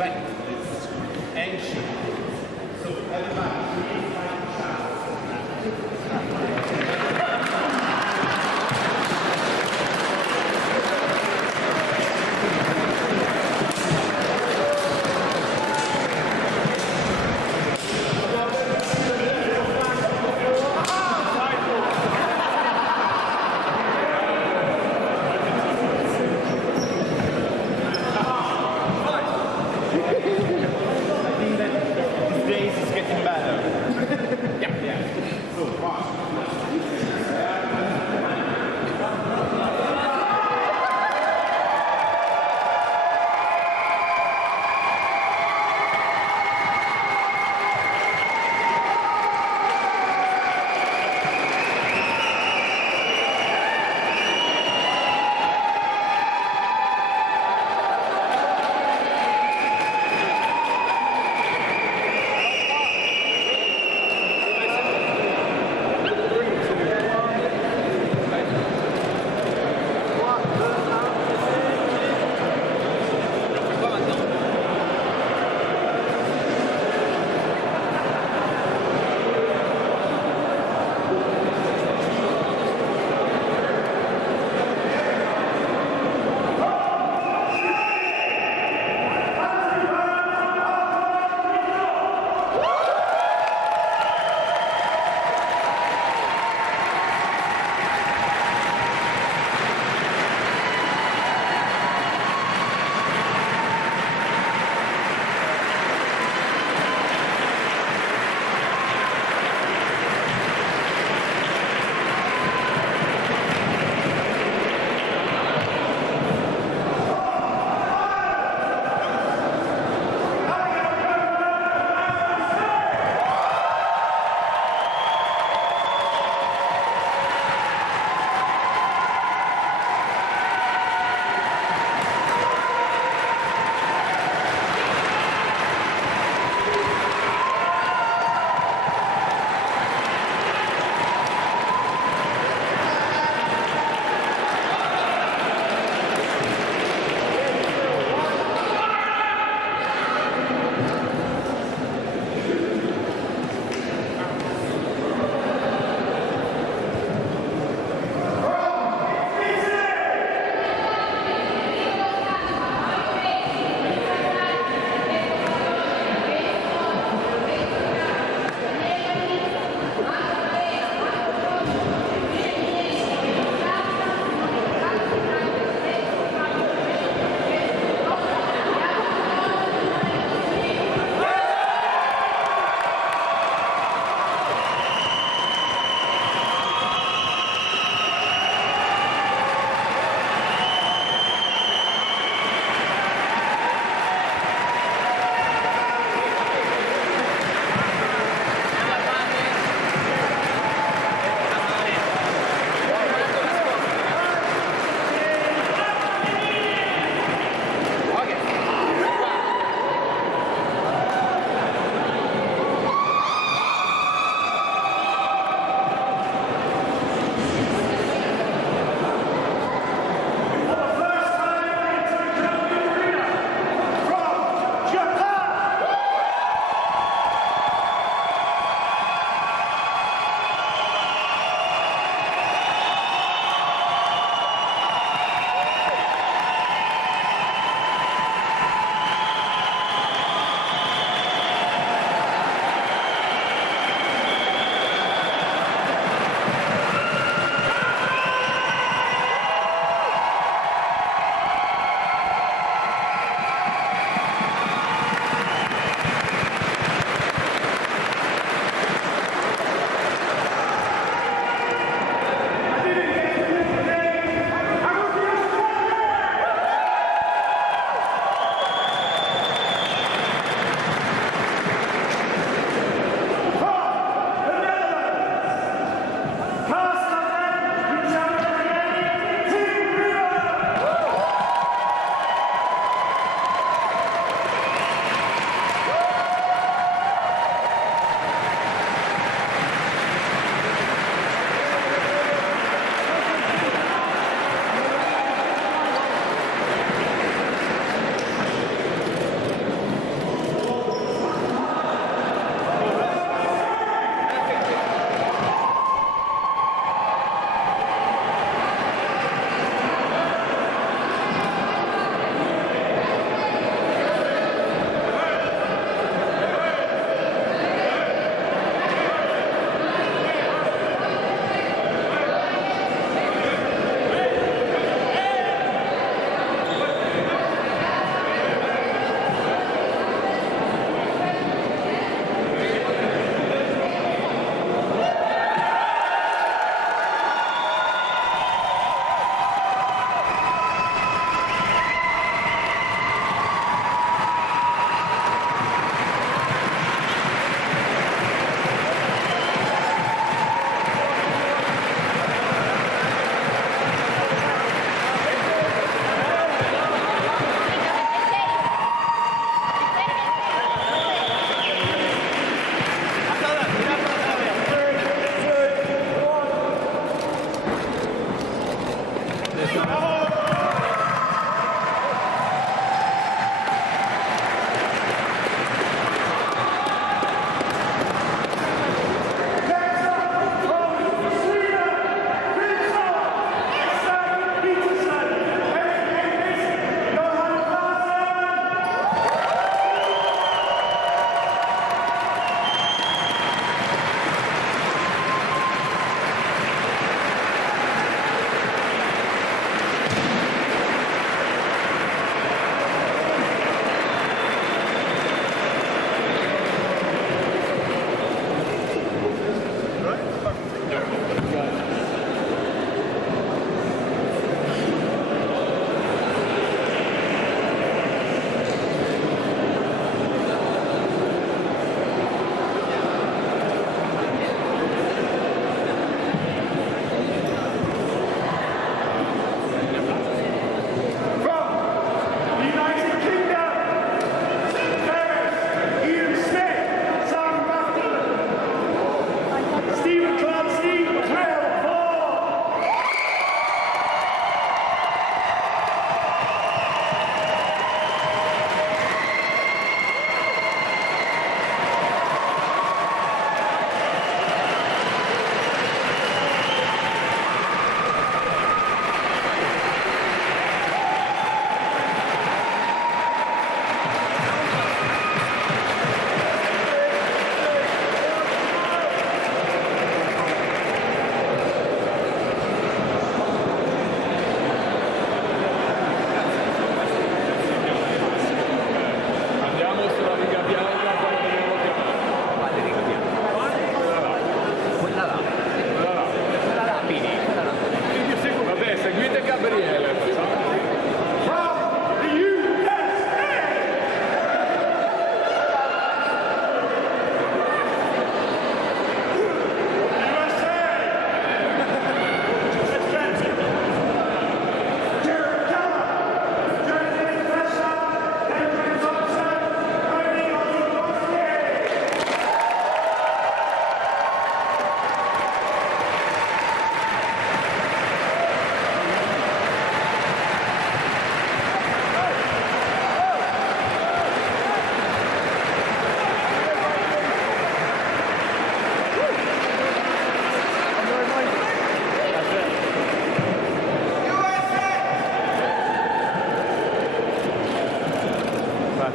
respect this ancient. So everybody, please find a child. This days is getting better.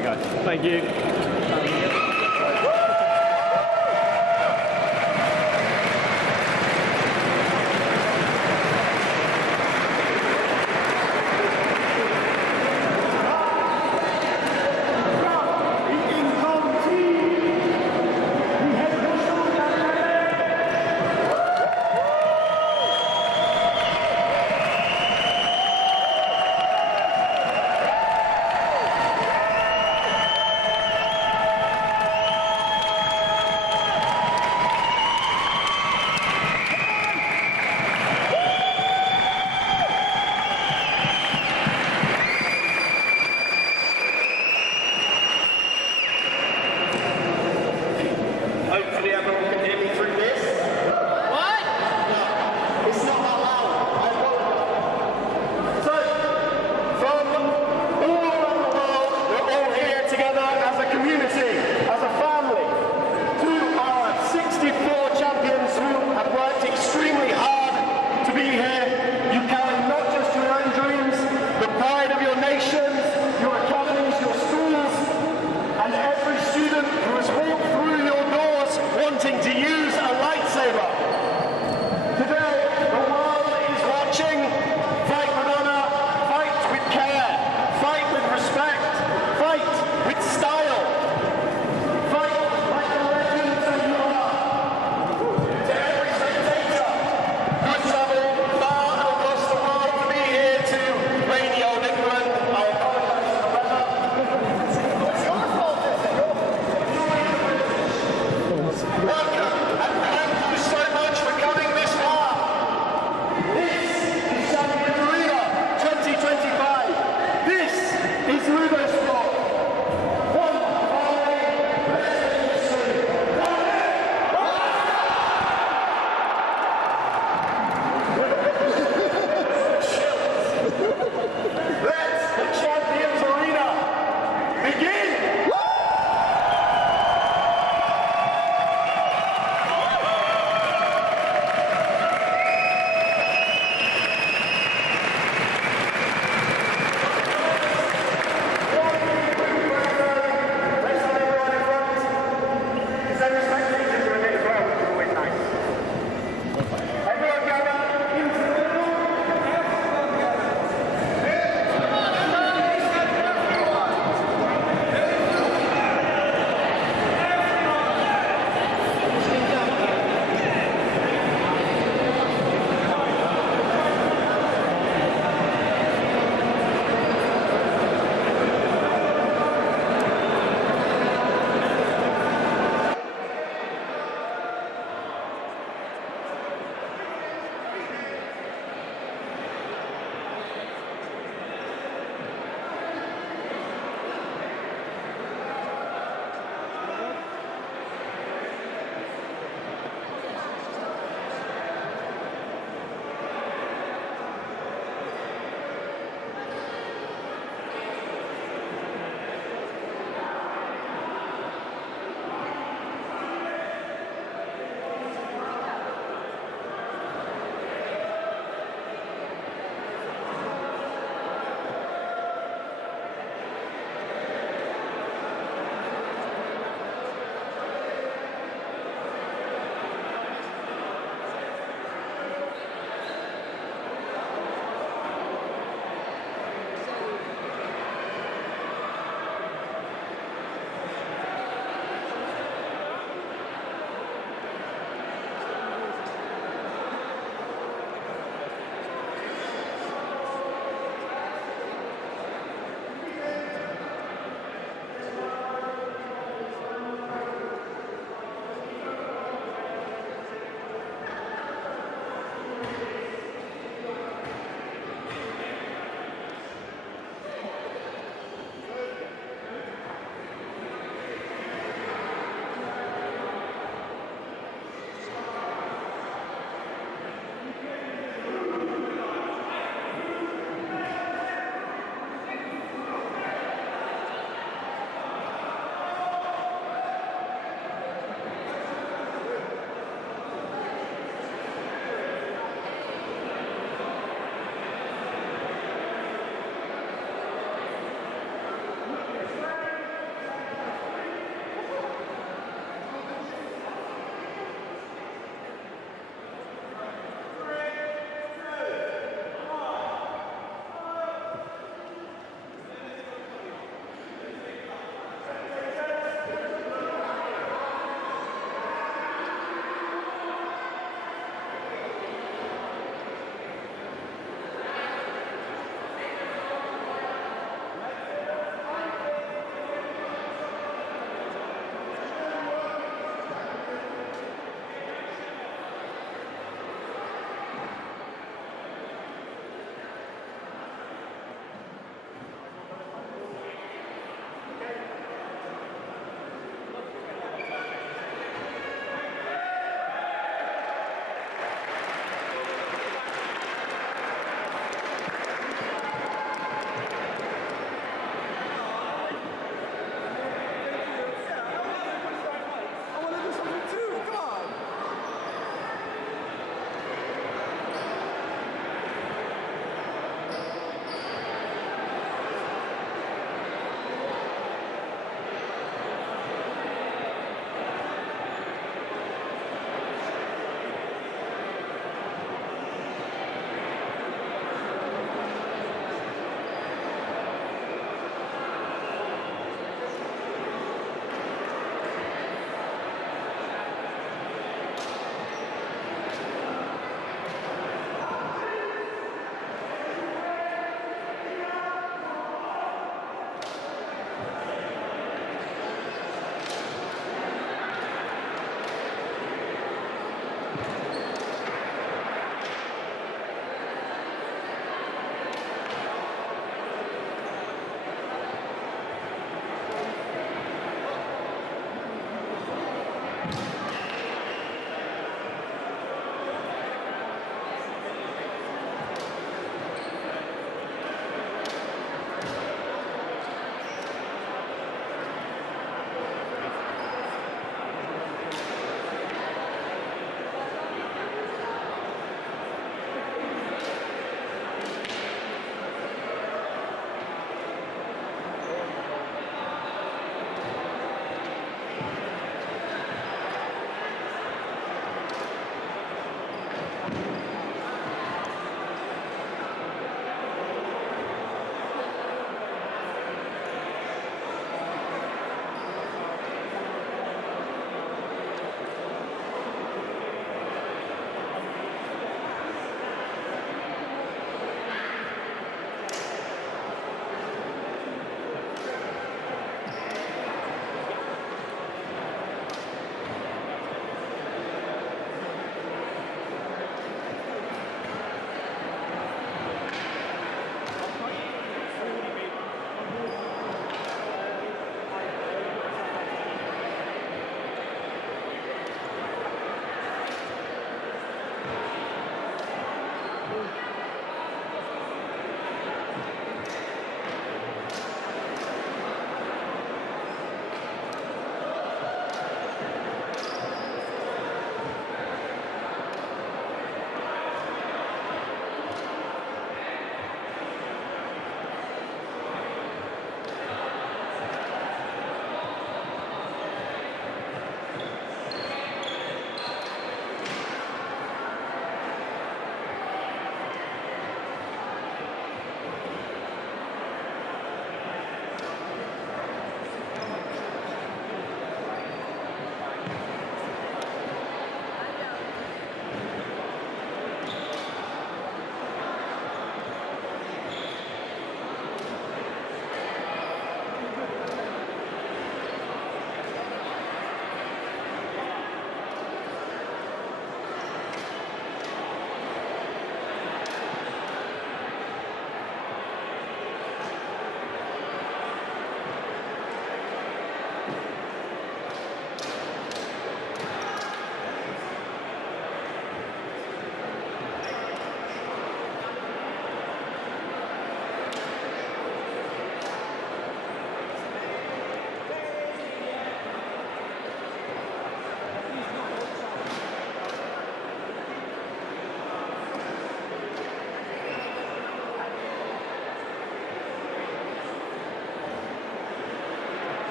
Perfect, guys. Thank you.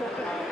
เ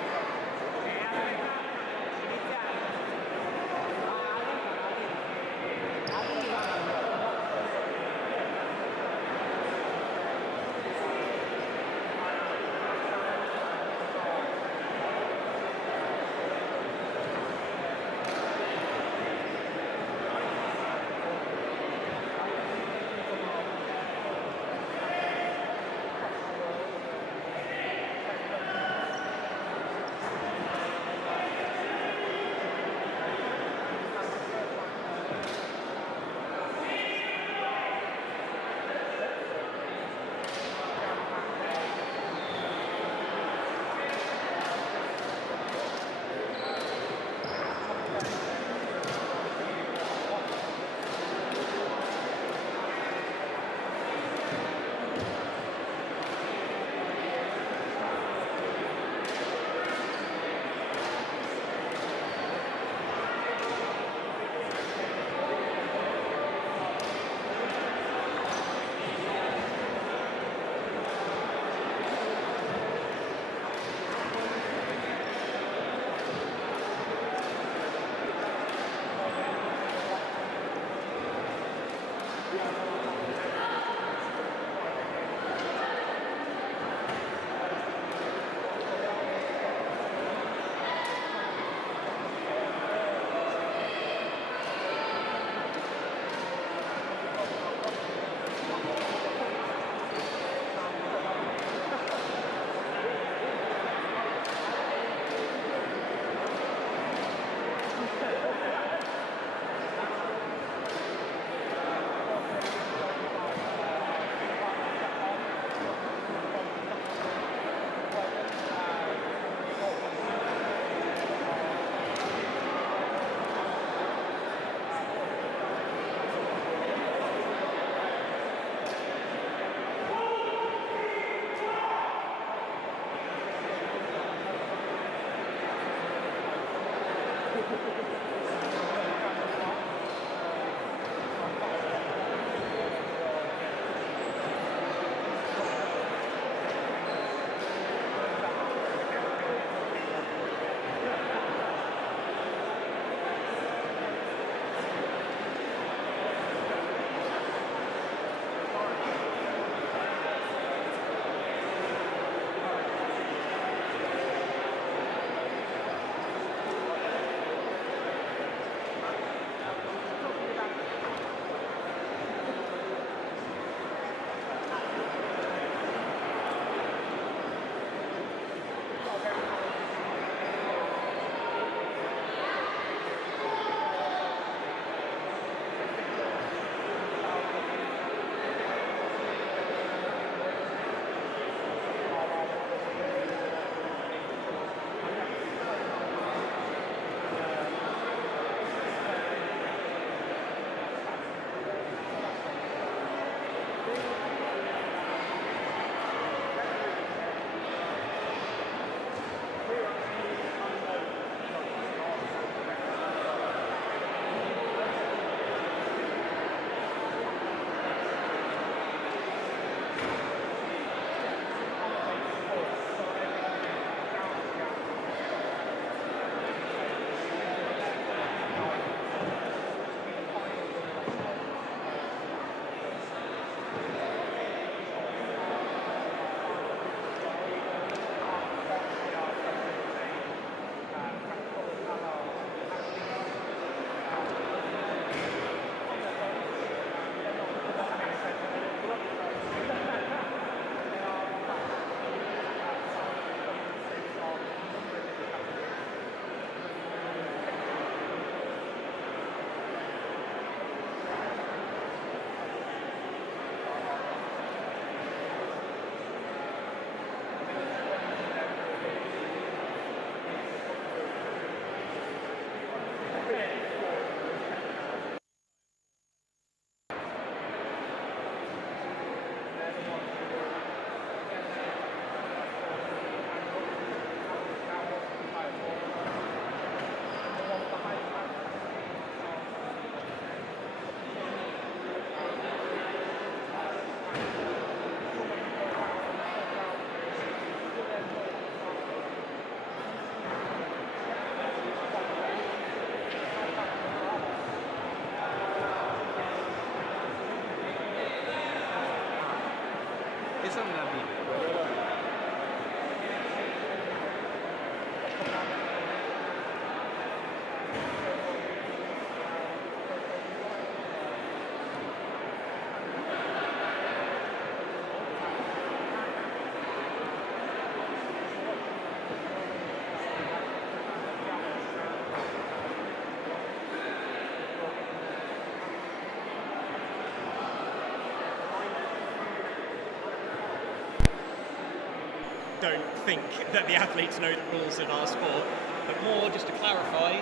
don't think that the athletes know the rules of our sport, but more just to clarify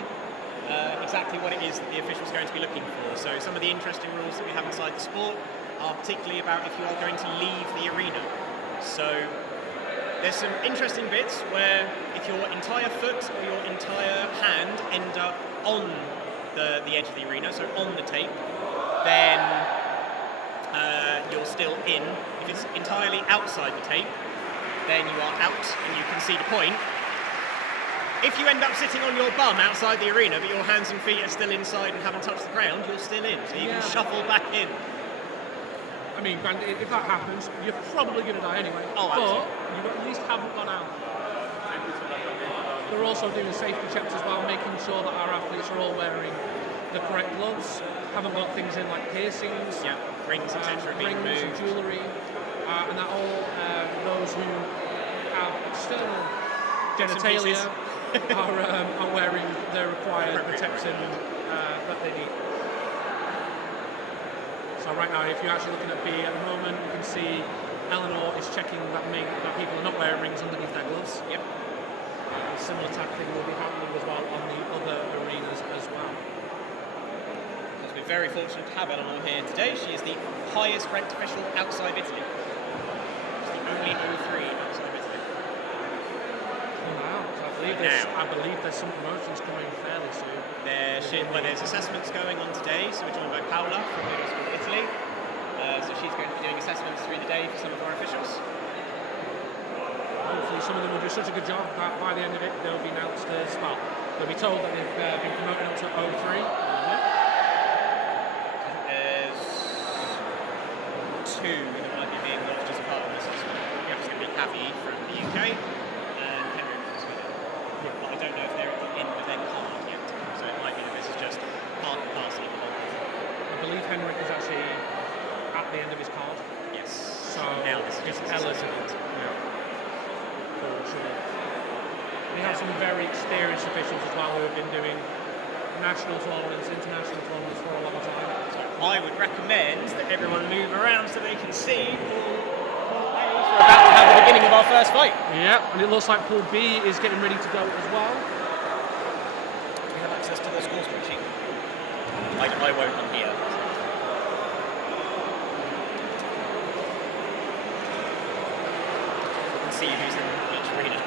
exactly what it is that the official's going to be looking for. So some of the interesting rules that we have inside the sport are particularly about if you are going to leave the arena. So there's some interesting bits where if your entire foot or your entire hand end up on the edge of the arena, so on the tape, then you're still in. If it's entirely outside the tape, then you are out and you concede a point. If you end up sitting on your bum outside the arena, but your hands and feet are still inside and haven't touched the ground, you're still in, so you can shuffle back in. I mean, granted, if that happens, you're probably going to die anyway. Oh, but you at least haven't gone out. They're also doing safety checks as well, making sure that our athletes are all wearing the correct gloves, haven't got things in like piercings, rings, etc. being rings and moved. jewellery, and that all those who have external genitalia are wearing the required protection that they need. So right now, if you're actually looking at B at the moment, you can see Eleanor is checking that people are not wearing rings underneath their gloves. Yep. A similar type thing will be happening as well on the other arenas as well. Because we're very fortunate to have Eleanor here today. She is the highest ranked official outside Italy. She's the only 03 outside of Italy. Wow. So I believe there's some promotions coming fairly soon. There's assessments going on today, so we're joined by Paola from LudoSport Italy. So she's going to be doing assessments through the day for some of our officials. Hopefully some of them will do such a good job that by the end of it they'll be announced as well. They'll be told that they've been promoted up to 03. There's 2 that might be being watched as a part of this assessment. It's going to be Cavi from the UK and Henry from Sweden. But I don't know if they're at the end of their card yet, so it might be that this is just part and parcel of the whole thing. I believe Henrik is actually at the end of his card. Yes. So now this is it's just eligible. We have some very experienced officials as well who have been doing national tournaments, international tournaments for a long time. So I would recommend that everyone move around so they can see Pool A for about to have the beginning of our first fight. Yeah, and it looks like Pool B is getting ready to go as well. Do we have access to the score spreadsheet? I won't on here. We can see who's in each arena.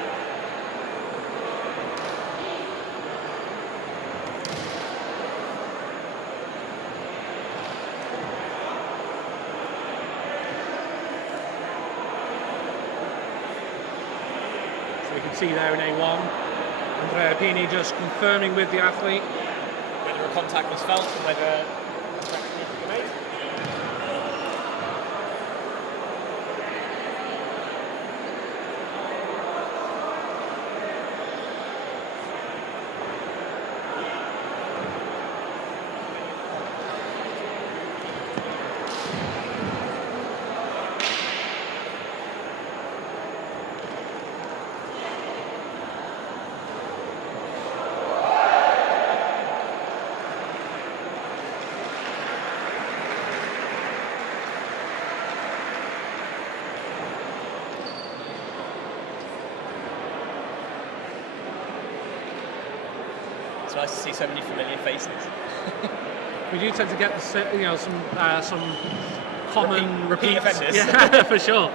So we can see there in A1, Andrea Pini just confirming with the athlete Whether a contact was felt and whether contact needed to be made. It's nice to see so many familiar faces. we do tend to get some common Repeat offenders. Yeah, for sure.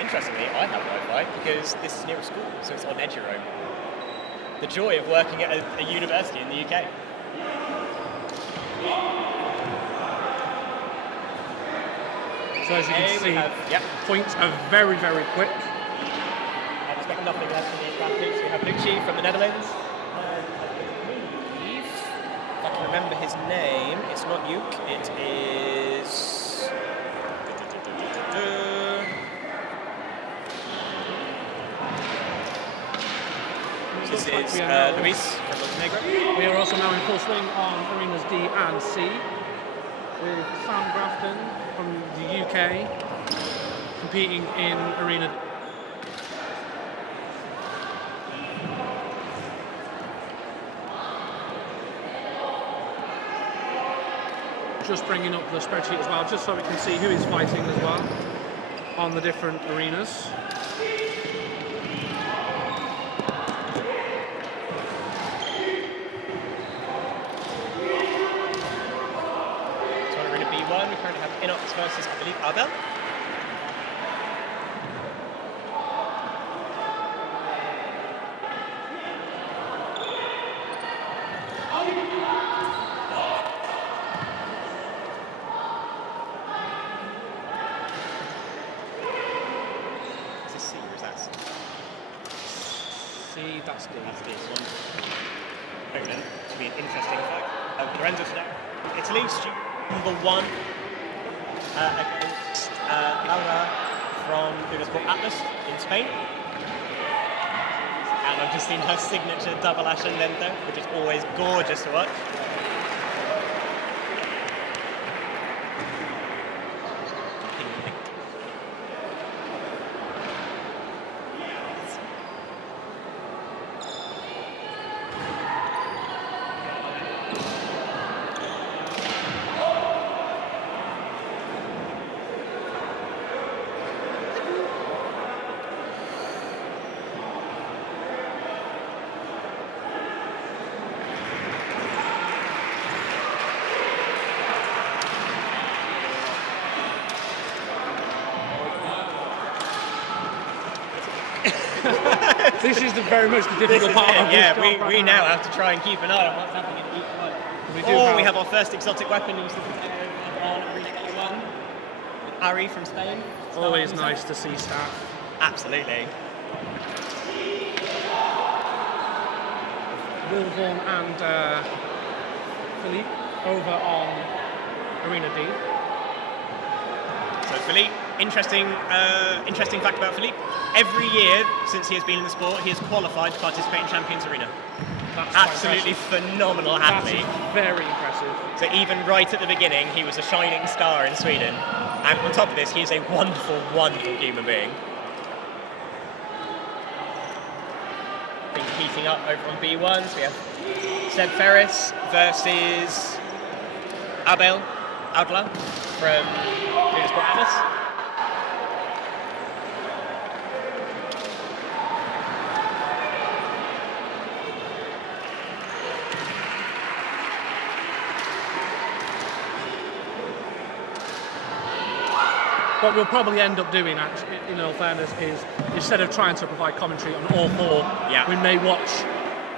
Interestingly, I have Wi-Fi because this is near a school, so it's on Eduro. The joy of working at a university in the UK. So as you can see, points are very, very quick. I expect nothing less from these athletes. We have Lucci from the Netherlands. And I believe, if I can remember his name, it's not Uke, it is... This is Luis from Montenegro. We are also now in full swing on arenas D and C with Sam Grafton from the UK competing in arena D. Just bringing up the spreadsheet as well, just so we can see who is fighting as well on the different arenas. So on arena B1, we currently have Inox versus Philippe Arbel. That's D. That's this one. Opponent, to be an interesting fight. Lorenzo Tadaro from Italy, number 1 against Laura from LudoSport Atlas in Spain. And I've just seen her signature double ascendente, which is always gorgeous to watch. This is very much the difficult part of this yeah, job we now have to try and keep an eye on what's happening in each one. We have our first exotic weapon on Arena A1 with Ari from Spain. Always nice to see staff. Absolutely. Will Vaughan and Philippe over on Arena D. So Philippe, interesting fact about Philippe. Every year since he has been in the sport, he has qualified to participate in Champions Arena. That's absolutely phenomenal athlete. That's very impressive. So even right at the beginning, he was a shining star in Sweden. And on top of this, he is a wonderful, wonderful human being. Things heating up over on B1. So we have Seb Ferris versus Abel Audla from LudoSport Atlas. What we'll probably end up doing, actually, in all fairness, is instead of trying to provide commentary on all 4, we may watch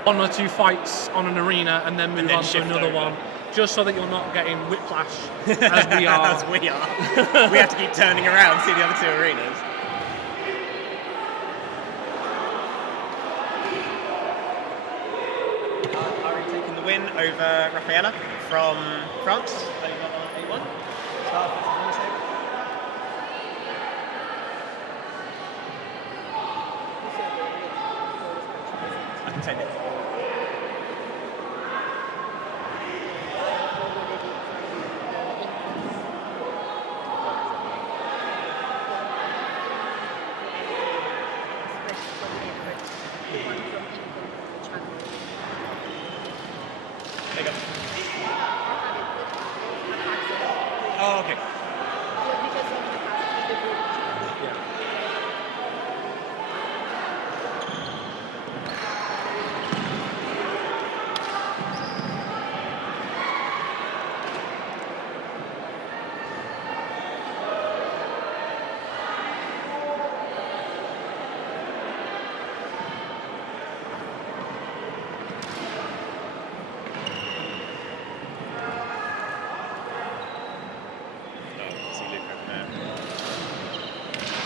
1 or 2 fights on an arena and then move on to another one, just so that you're not getting whiplash as we are. As we are. We have to keep turning around to see the other 2 arenas. Ari taking the win over Rafaela from France. Over on A1. I can send it. There you go. Oh, okay.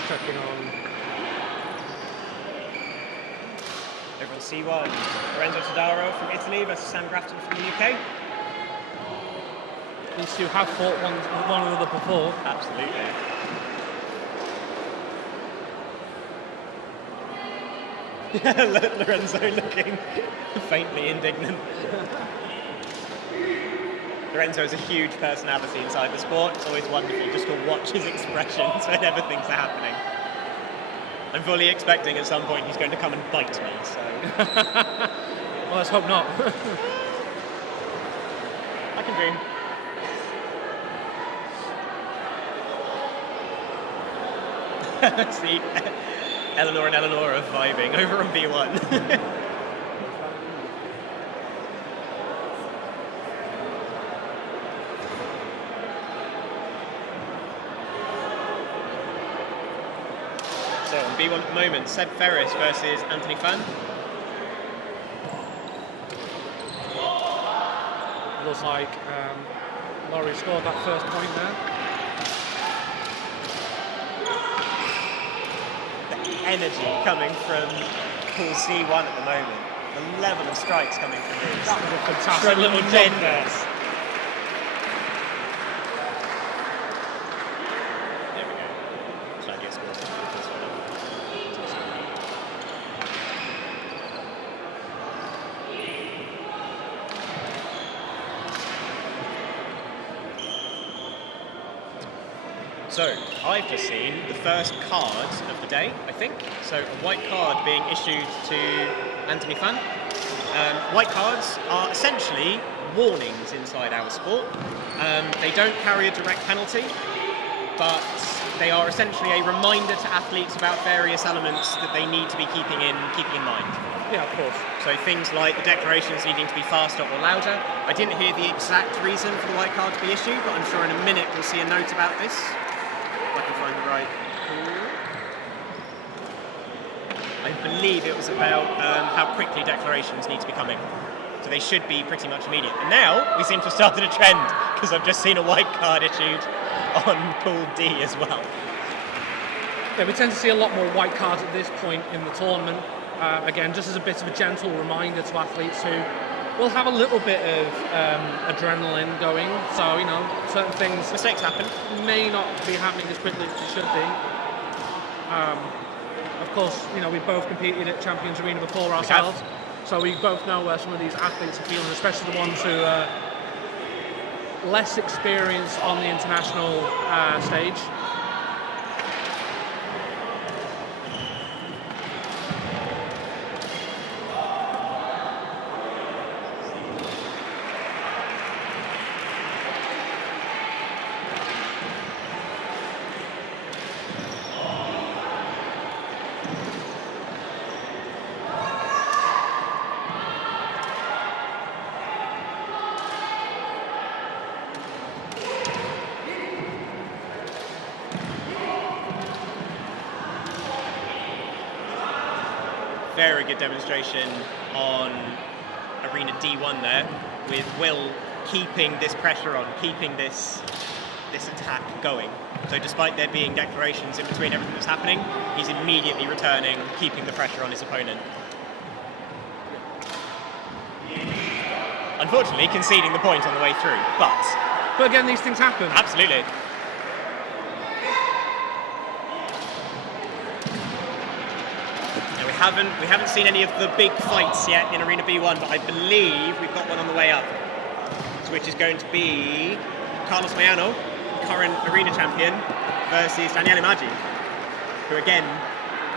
Checking on. Over on C1, Lorenzo Tadaro from Italy versus Sam Grafton from the UK. These 2 have fought one another before. Absolutely. Lorenzo looking faintly indignant. Lorenzo is a huge personality inside the sport. It's always wonderful just to watch his expressions whenever things are happening. I'm fully expecting at some point he's going to come and bite me, so... Well, let's hope not. I can dream. See, Eleanor and Eleanor are vibing over on B1. So on B1 at the moment, Seb Ferris versus Anthony Fan. Looks like Laurie scored that first point there. Energy coming from Pool C1 at the moment. The level of strikes coming from these. That was a fantastic little jump there. There we go. Claudia scores the first one. So, I've just seen the first card of the day, I think. So, a white card being issued to Anthony Fan. White cards are essentially warnings inside our sport. They don't carry a direct penalty, but they are essentially a reminder to athletes about various elements that they need to be keeping in mind. Yeah, of course. So things like the declarations needing to be faster or louder. I didn't hear the exact reason for the white card to be issued, but I'm sure in a minute we'll see a note about this. If I can find the right pool. I believe it was about how quickly declarations need to be coming. So they should be pretty much immediate. And now we seem to have started a trend, because I've just seen a white card issued on Pool D as well. Yeah, we tend to see a lot more white cards at this point in the tournament. Again, just as a bit of a gentle reminder to athletes who will have a little bit of adrenaline going. So, you know, certain things... Mistakes happen. May not be happening as quickly as they should be. Of course, you know, we've both competed at Champions Arena before ourselves. So we both know where some of these athletes are feeling, especially the ones who are less experienced on the international stage. Very good demonstration on Arena D1 there, with Will keeping this pressure on, keeping this attack going. So despite there being declarations in between everything that's happening, he's immediately returning, keeping the pressure on his opponent. Unfortunately, conceding the point on the way through, but again, these things happen. Absolutely. We haven't seen any of the big fights yet in Arena B1, but I believe we've got one on the way up, which is going to be Carlos Mayano, current Arena champion, versus Daniele Maggi, who again,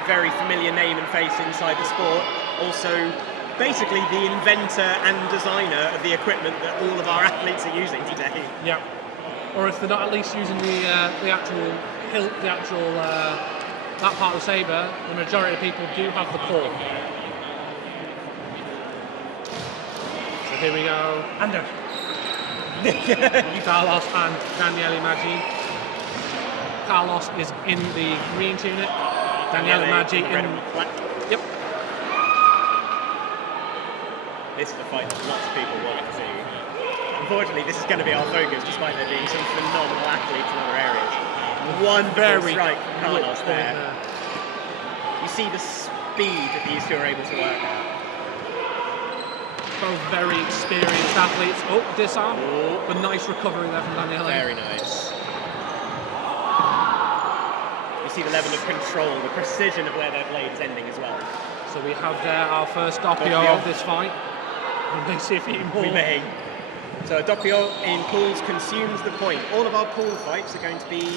very familiar name and face inside the sport, also basically the inventor and designer of the equipment that all of our athletes are using today. Yeah. Or if they're not at least using the actual hilt, that part of the saber, the majority of people do have the claw. So here we go. Under. Carlos and Daniele Maggi. Carlos is in the green tunic. Daniele Maggi in black. Yep. This is the fight that lots of people want to see. Unfortunately, this is going to be our focus, despite there being some phenomenal athletes in other areas. One very strike from Carlos there. You see the speed that these two are able to work at. Both very experienced athletes. Oh, disarm. Oh. But nice recovery there from Daniele. Very nice. You see the level of control, the precision of where their blade is ending as well. So we have there our first doppio of this fight. We may see if he more. We may. So a doppio in pools consumes the point. All of our pool fights are going to be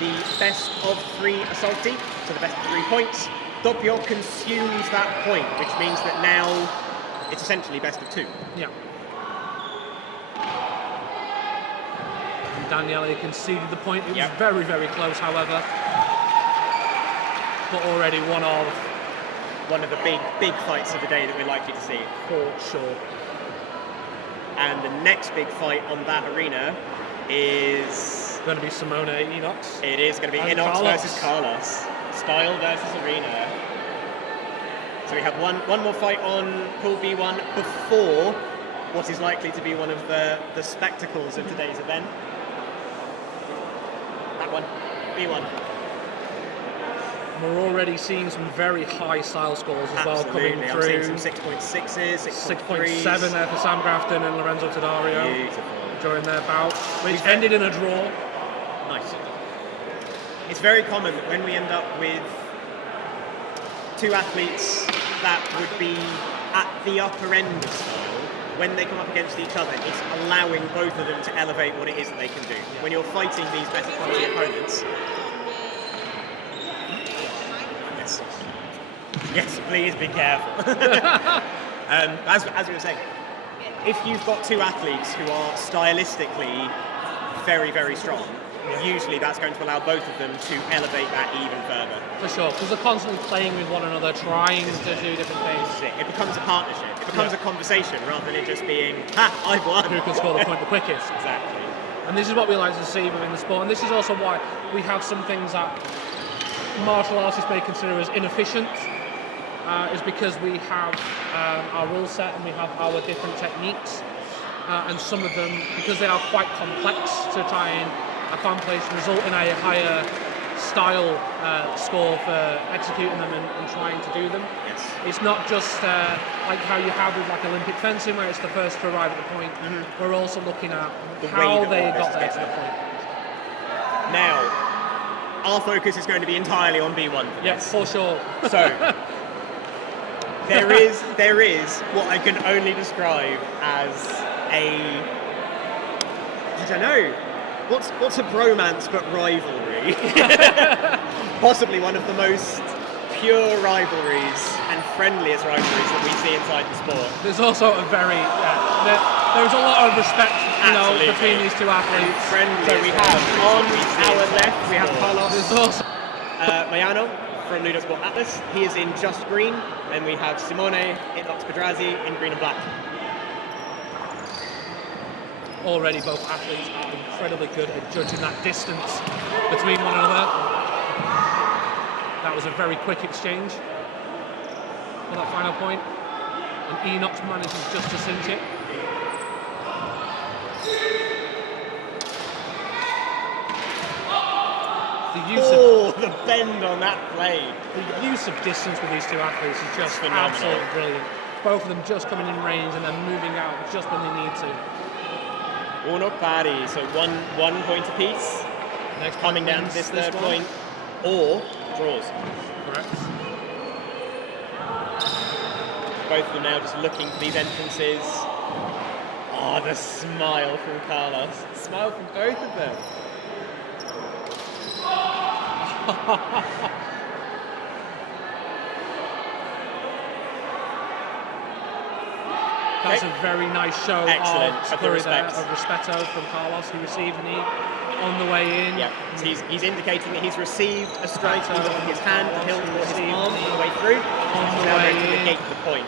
the best of 3 assaulti, so the best of 3 points. Doppio consumes that point, which means that now it's essentially best of 2. Yeah. And Daniele conceded the point. It was very, very close, however. But already one of the big fights of the day that we're likely to see. For sure. And the next big fight on that arena is going to be Simone Enox. It is going to be Enox versus Carlos. Style versus arena. So we have one more fight on Pool B1 before what is likely to be one of the spectacles of today's event. That one, B1. We're already seeing some very high style scores as well coming through. I'm seeing some 6.6s, 6.7 there for Sam Grafton and Lorenzo Tadario. Beautiful. During their bout, which ended in a draw. Nice. It's very common that when we end up with 2 athletes that would be at the upper end of style, when they come up against each other, it's allowing both of them to elevate what it is that they can do. Yeah. When you're fighting these better quality opponents. Yes, please be careful. As we were saying, if you've got 2 athletes who are stylistically very, very strong, usually that's going to allow both of them to elevate that even further. For sure, because they're constantly playing with one another, trying to do different things. It becomes a partnership. It becomes a conversation rather than it just being, I've won. Who can score the point the quickest. Exactly. And this is what we like to see within the sport, and this is also why we have some things that martial artists may consider as inefficient. Is because we have our rule set and we have our different techniques, and some of them, because they are quite complex to try and accomplish, result in a higher style score for executing them and trying to do them. Yes. It's not just like how you have with like Olympic fencing, where it's the first to arrive at the point. Mm-hmm. We're also looking at how they got there to the point. Now, our focus is going to be entirely on B1. Yes, for sure. So. There is what I can only describe as I don't know, what's a bromance but rivalry? Possibly one of the most pure rivalries and friendliest rivalries that we see inside the sport. There's also a very, there's a lot of respect, between these 2 athletes. So we have on our left, we have Carlos. There's also Mayano from LudoSport Atlas. He is in just green, and we have Simone Enox-Pedrazi in green and black. Already both athletes are incredibly good at judging that distance between one another. That was a very quick exchange for that final point, and Enox manages just to cinch it. The bend on that blade. The use of distance with these 2 athletes is just absolutely brilliant. Both of them just coming in range and then moving out just when they need to. Uno pari, so one point apiece. Next coming down to this third point, or draws. Correct. Both of them now just looking for these entrances. Oh, the smile from Carlos. The smile from both of them. That's a very nice show of respetto from Carlos, who received a knee on the way in. Yeah, he's indicating that he's received a strike either from his hand, the hilt, or his arm on the way through. On the way in. Negate the point.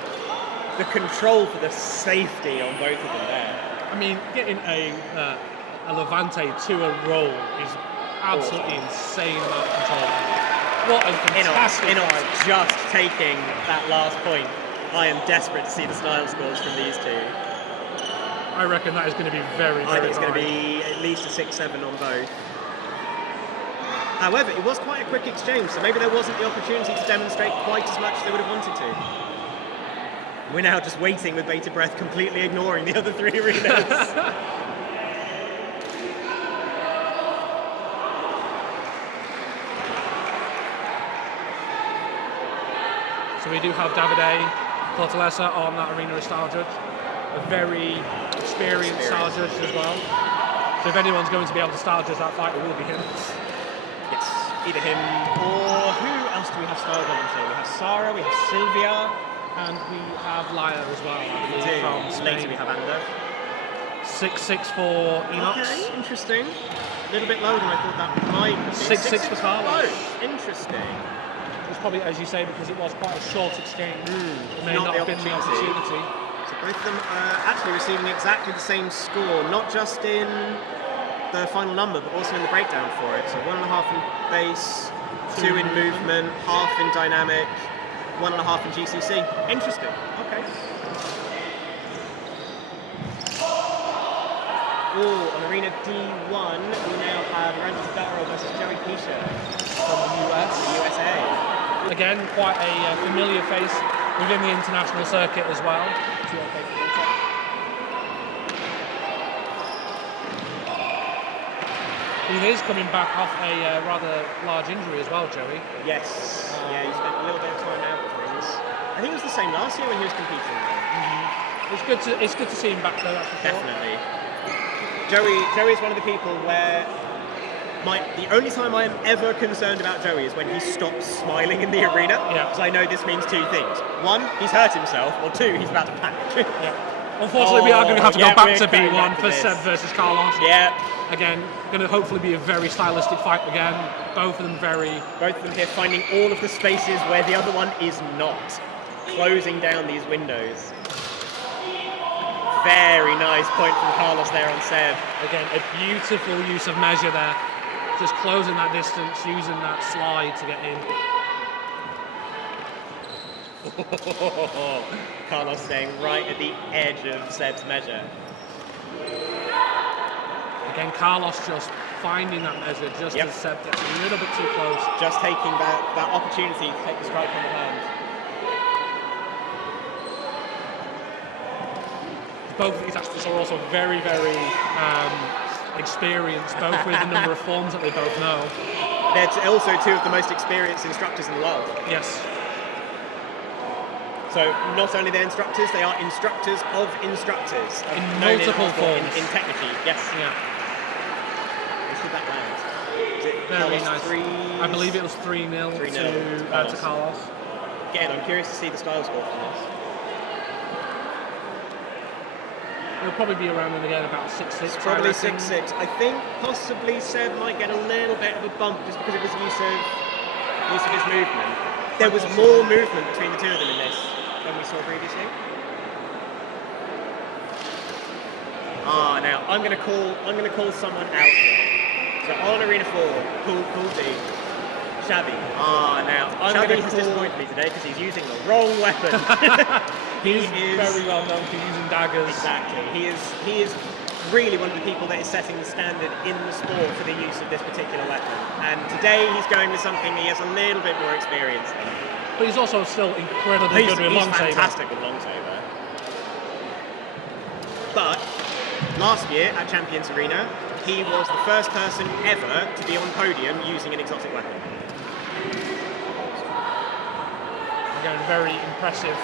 The control for the safety on both of them there. I mean, getting a Levante to a roll is absolutely insane amount of control. What a fantastic Enox just taking that last point. I am desperate to see the style scores from these 2. I reckon that is going to be very, very high. I think it's going to be at least a 6-7 on both. However, it was quite a quick exchange, so maybe there wasn't the opportunity to demonstrate quite as much as they would have wanted to. We're now just waiting with bated breath, completely ignoring the other 3 arenas. So we do have Davide Cortellessa on that arena as style judge, a very experienced style judge as well. So if anyone's going to be able to style judge that fight, it will be him. Yes, either him or who else do we have style judging today? We have Sarah, we have Sylvia, and we have Laia as well. we do. From Spain. Later we have Ander. 6'6" for Enox. Okay, interesting. A little bit lower than I thought that might be. 6'6" for Carlos. Oh, interesting. It was probably, as you say, because it was quite a short exchange. It may Not not the have been the opportunity. So both of them are actually receiving exactly the same score, not just in the final number, but also in the breakdown for it. So 1.5 in base, 2 in movement, half in dynamic, 1.5 in GCC. Interesting. Okay. Oh, on Arena D1, we now have Randy Sparrow versus Joey Pisha from the USA. Again, quite a familiar face within the international circuit as well. He is coming back off a rather large injury as well, Joey. Yes. Yeah, he spent a little bit of time out with things. I think it was the same last year when he was competing. It's good to see him back though, that's for sure. Definitely. Joey is one of the people where the only time I am ever concerned about Joey is when he stops smiling in the arena. Because I know this means 2 things. 1, he's hurt himself, or 2, he's about to panic. Unfortunately, we are going to have to go back to going B1 back to for this. Seb versus Carlos. Yeah. Again, going to hopefully be a very stylistic fight again. Both of them Both of them here finding all of the spaces where the other one is not. Closing down these windows. Very nice point from Carlos there on Seb. Again, a beautiful use of measure there. Just closing that distance, using that slide to get in. Carlos staying right at the edge of Seb's measure. Again, Carlos just finding that measure just as Seb gets a little bit too close. Just taking that opportunity to take the strike from the hand. Both of these athletes are also very, very experienced, both with the number of forms that they both know. They're also 2 of the most experienced instructors in the world. Yes. So not only they're instructors, they are instructors of instructors. In multiple forms. In technique, yes. Yeah. How did that land? Was it Very Carlos nice. I believe it was 3-0 to Carlos. Again, I'm curious to see the style score from this. It'll probably be around and again about 6-6. Probably 6-6. I think possibly Seb might get a little bit of a bump just because of his use of his movement. There was more movement between the 2 of them in this than we saw previously. Now I'm gonna call someone out here. So on Arena 4, cool D. Shabby. Now Shabby has disappointed me today because he's using the wrong weapon. He is very well known for using daggers. Exactly. He is really one of the people that is setting the standard in the sport for the use of this particular weapon. And today he's going with something he has a little bit more experience in. But he's also still incredibly good with LightSaber. He's fantastic with LightSaber. But last year at Champions Arena, he was the first person ever to be on podium using an exotic weapon. Again, very impressive.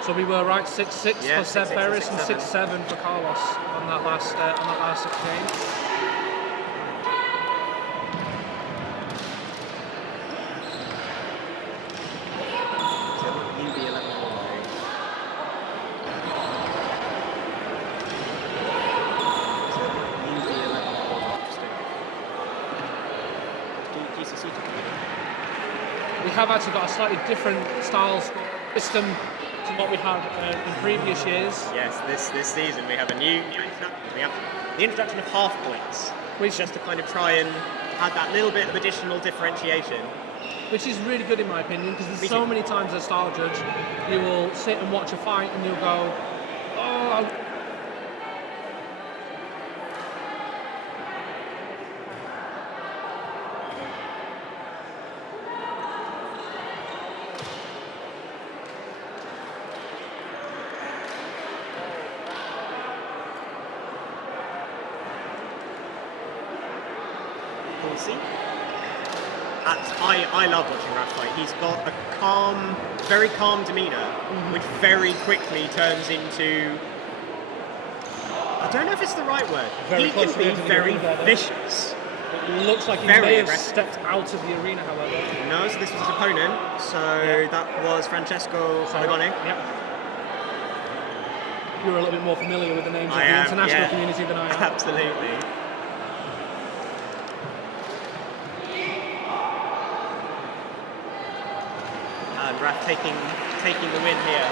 So we were right, 6-6 for Seb Ferris and 6-7 for Carlos on that last exchange. We have actually got a slightly different style system to what we had in previous years. Yes, this season we have a new introduction. We have the introduction of half points, which just to kind of try and add that little bit of additional differentiation. Which is really good in my opinion, because there's so many times as a style judge, you will sit and watch a fight and you'll go, oh, bouncy. I love watching Raph fight. He's got a calm, very calm demeanour, which very quickly turns into, I don't know if it's the right word. He can be very vicious. It looks like he may have stepped out of the arena, however. No, so this was his opponent. So that was Francesco Salagone. Yep. You're a little bit more familiar with the names of the international community than I am. Absolutely. And Raph taking the win here.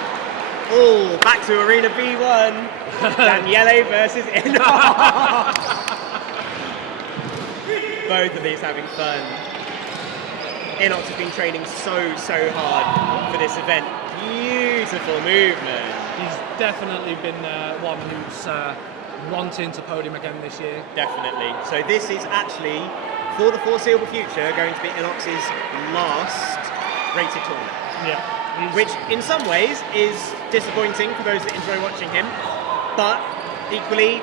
Oh, back to Arena B1. Daniele versus Inox. Both of these having fun. Inox has been training so hard for this event. Beautiful movement. He's definitely been one who's wanting to podium again this year. Definitely. So this is actually, for the foreseeable future, going to be Inox's last rated tournament. Yeah. Which, in some ways, is disappointing for those that enjoy watching him. But equally,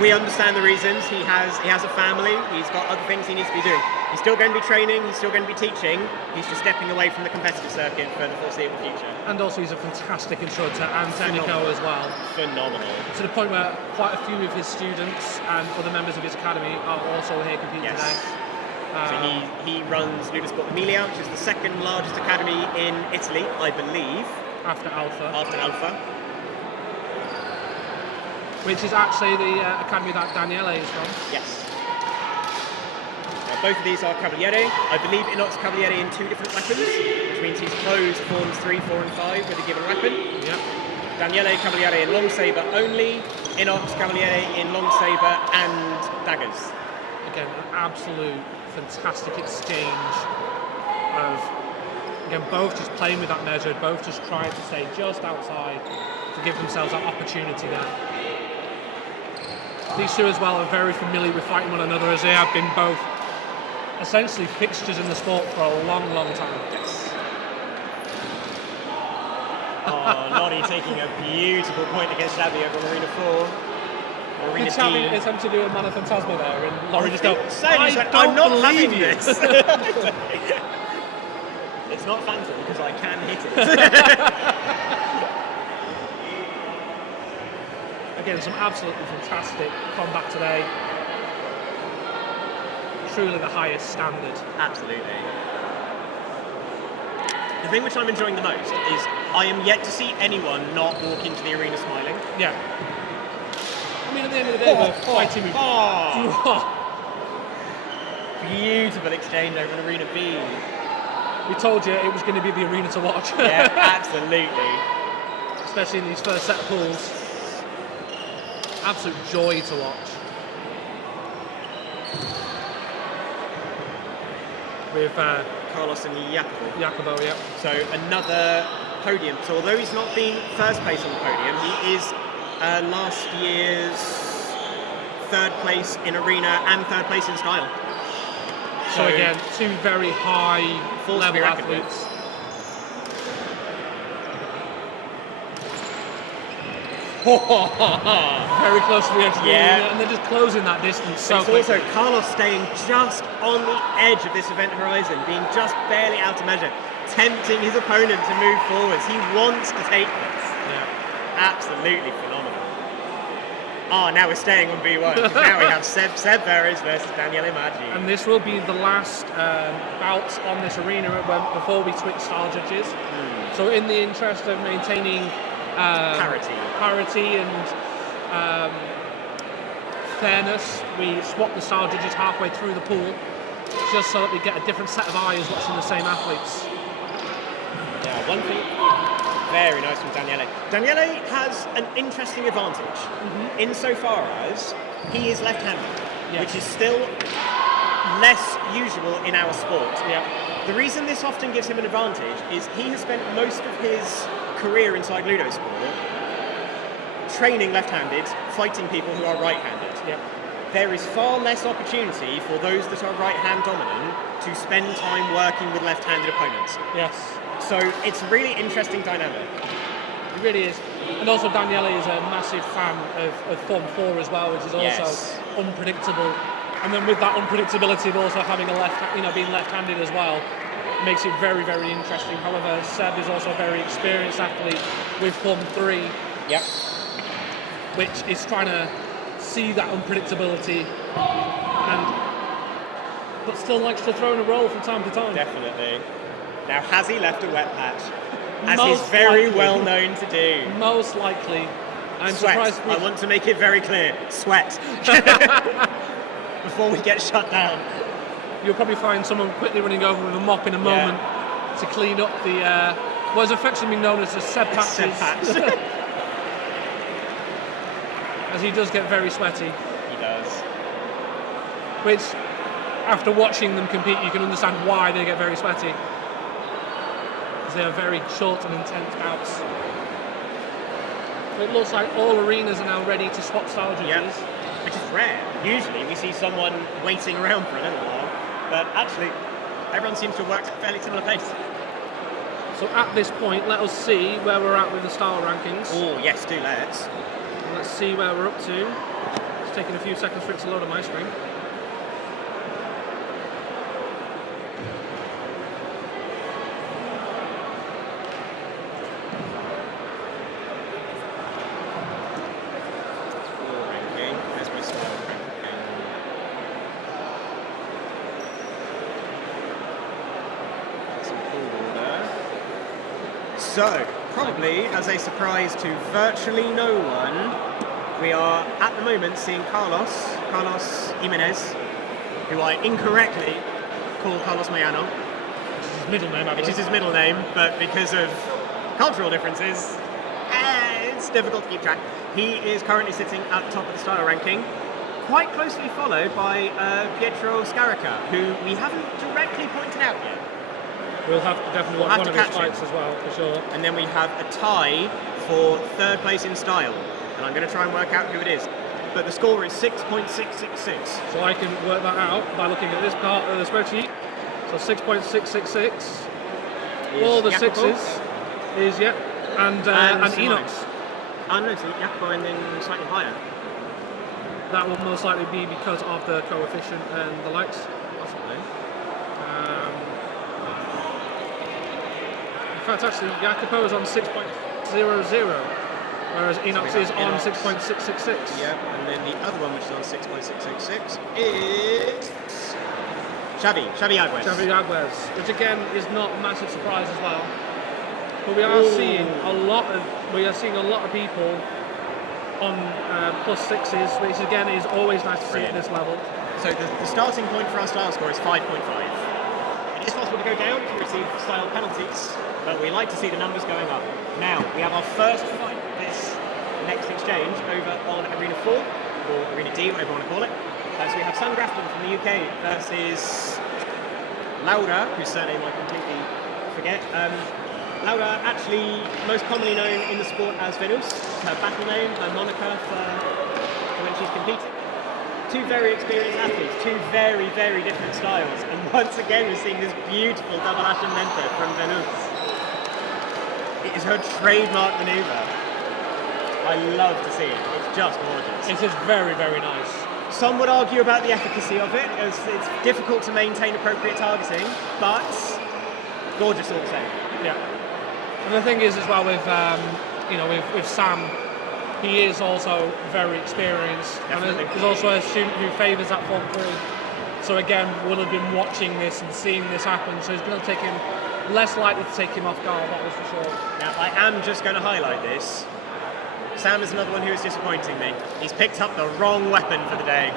we understand the reasons. He has a family. He's got other things he needs to be doing. He's still going to be training. He's still going to be teaching. He's just stepping away from the competitive circuit for the foreseeable future. And also, he's a fantastic instructor and technical as well. Phenomenal. To the point where quite a few of his students and other members of his academy are also here competing today. So he runs LudoSport Emilia, which is the second largest academy in Italy, I believe. After Alpha. Which is actually the academy that Daniele is from. Yes. Now, both of these are Cavaliere. I believe Inox Cavaliere in 2 different weapons, which means he's closed forms 3, 4 and 5 with a given weapon. Yep. Daniele Cavaliere in long saber only, Inox Cavaliere in long saber and daggers. Again, an absolute fantastic exchange of, again, both just playing with that measure, both just trying to stay just outside to give themselves that opportunity there. These two as well are very familiar with fighting one another, as they have been both essentially fixtures in the sport for a long time. Yes. Oh, Lottie taking a beautiful point against Xavi over Arena 4. Did Xavi attempt to do a Mana Fantasma there, and Laurie just go, I'm not having this. It's not Phantom, because I can hit it. Again, some absolutely fantastic combat today. Truly the highest standard. Absolutely. The thing which I'm enjoying the most is I am yet to see anyone not walk into the arena smiling. Yeah. I mean, at the end of the day, we're fighting with... Beautiful exchange over in Arena B. We told you it was going to be the arena to watch. Yeah, absolutely. Especially in these first set of pools. Absolute joy to watch. With Carlos and Jacobo, yeah. So another podium. So although he's not been first place on the podium, he is last year's 3rd place in arena and 3rd place in style. So again, 2 very high level athletes. Very close to the edge of the arena, and they're just closing that distance so quickly. It's also Carlos staying just on the edge of this event horizon, being just barely out of measure, tempting his opponent to move forwards. He wants to take this. Yeah. Absolutely phenomenal. Now we're staying on B1, because now we have Seb Veres versus Daniele Maggi. And this will be the last bout on this arena before we switch style judges. So in the interest of maintaining parity and fairness, we swap the style judges halfway through the pool, just so that we get a different set of eyes watching the same athletes. Yeah, one thing very nice from Daniele. Daniele has an interesting advantage insofar as he is left-handed, which is still less usual in our sport. Yeah. The reason this often gives him an advantage is he has spent most of his career inside LudoSport training left-handed, fighting people who are right-handed. Yep. There is far less opportunity for those that are right-hand dominant to spend time working with left-handed opponents. Yes. So it's a really interesting dynamic. It really is. And also Daniele is a massive fan of Form 4 as well, which is also unpredictable And then with that unpredictability of also having being left-handed as well, makes it very, very interesting. However, Seb is also a very experienced athlete with thumb 3. Yep. Which is trying to see that unpredictability, but still likes to throw in a roll from time to time. Definitely. Now, has he left a wet patch? As he's very well known to do. Most likely. I'm Sweat. surprised. I want to make it very clear. Sweat. Before we get shut down. You'll probably find someone quickly running over with a mop in a moment to clean up the what is affectionately known as the Seb patches. Seb patch. As he does get very sweaty. He does. Which, after watching them compete, you can understand why they get very sweaty. Because they are very short and intense bouts. It looks like all arenas are now ready to swap style judges. Yep. Which is rare. Usually we see someone waiting around for a little while, but actually everyone seems to have worked at a fairly similar pace. So at this point, let us see where we're at with the style rankings. Oh, yes, do let's. Let's see where we're up to. It's taking a few seconds for it to load on my screen. So, probably as a surprise to virtually no one, we are at the moment seeing Carlos Jimenez, who I incorrectly call Carlos Moyano. Which is his middle name, I believe. Which is his middle name, but because of cultural differences, it's difficult to keep track. He is currently sitting at the top of the style ranking, quite closely followed by Pietro Scarica, who we haven't directly pointed out yet. We'll have to definitely watch one of his fights as well, for sure. And then we have a tie for third place in style. And I'm going to try and work out who it is. But the score is 6.666. So I can work that out by looking at this part of the spreadsheet. So 6.666. All the Jacopo. 6s is, and Enox. No, so Jacopo and then slightly higher. That will most likely be because of the coefficient and the likes. Possibly. In fact, actually, Jacopo is on 6.00, whereas Enox is on 6.666. Yeah, and then the other one, which is on 6.666, is Xavi Arguez. Xavi Arguez, which again is not a massive surprise as well. But we are seeing a lot of people on plus 6s, which again is always nice to see at this level. So the starting point for our style score is 5.5. It is possible to go down to receive style penalties, but we like to see the numbers going up. Now, we have our first fight this next exchange over on Arena 4, or Arena D, whatever you want to call it. So we have Sam Grafton from the UK versus Laura, whose surname I completely forget. Laura, actually most commonly known in the sport as Venus, her battle name, her moniker for when she's competing. Two very experienced athletes, two very, very different styles, and once again we're seeing this beautiful double ascendente from Venus. It is her trademark manoeuvre. I love to see it, it's just gorgeous. It is very, very nice. Some would argue about the efficacy of it, as it's difficult to maintain appropriate targeting, but gorgeous all the same. Yeah. And the thing is as well with with Sam, he is also very experienced. Definitely. And there's also a student who favours that form 3. So again, will have been watching this and seeing this happen, so it's going to take him less likely to take him off guard, that was for sure. Now I am just going to highlight this. Sam is another one who is disappointing me. He's picked up the wrong weapon for the day.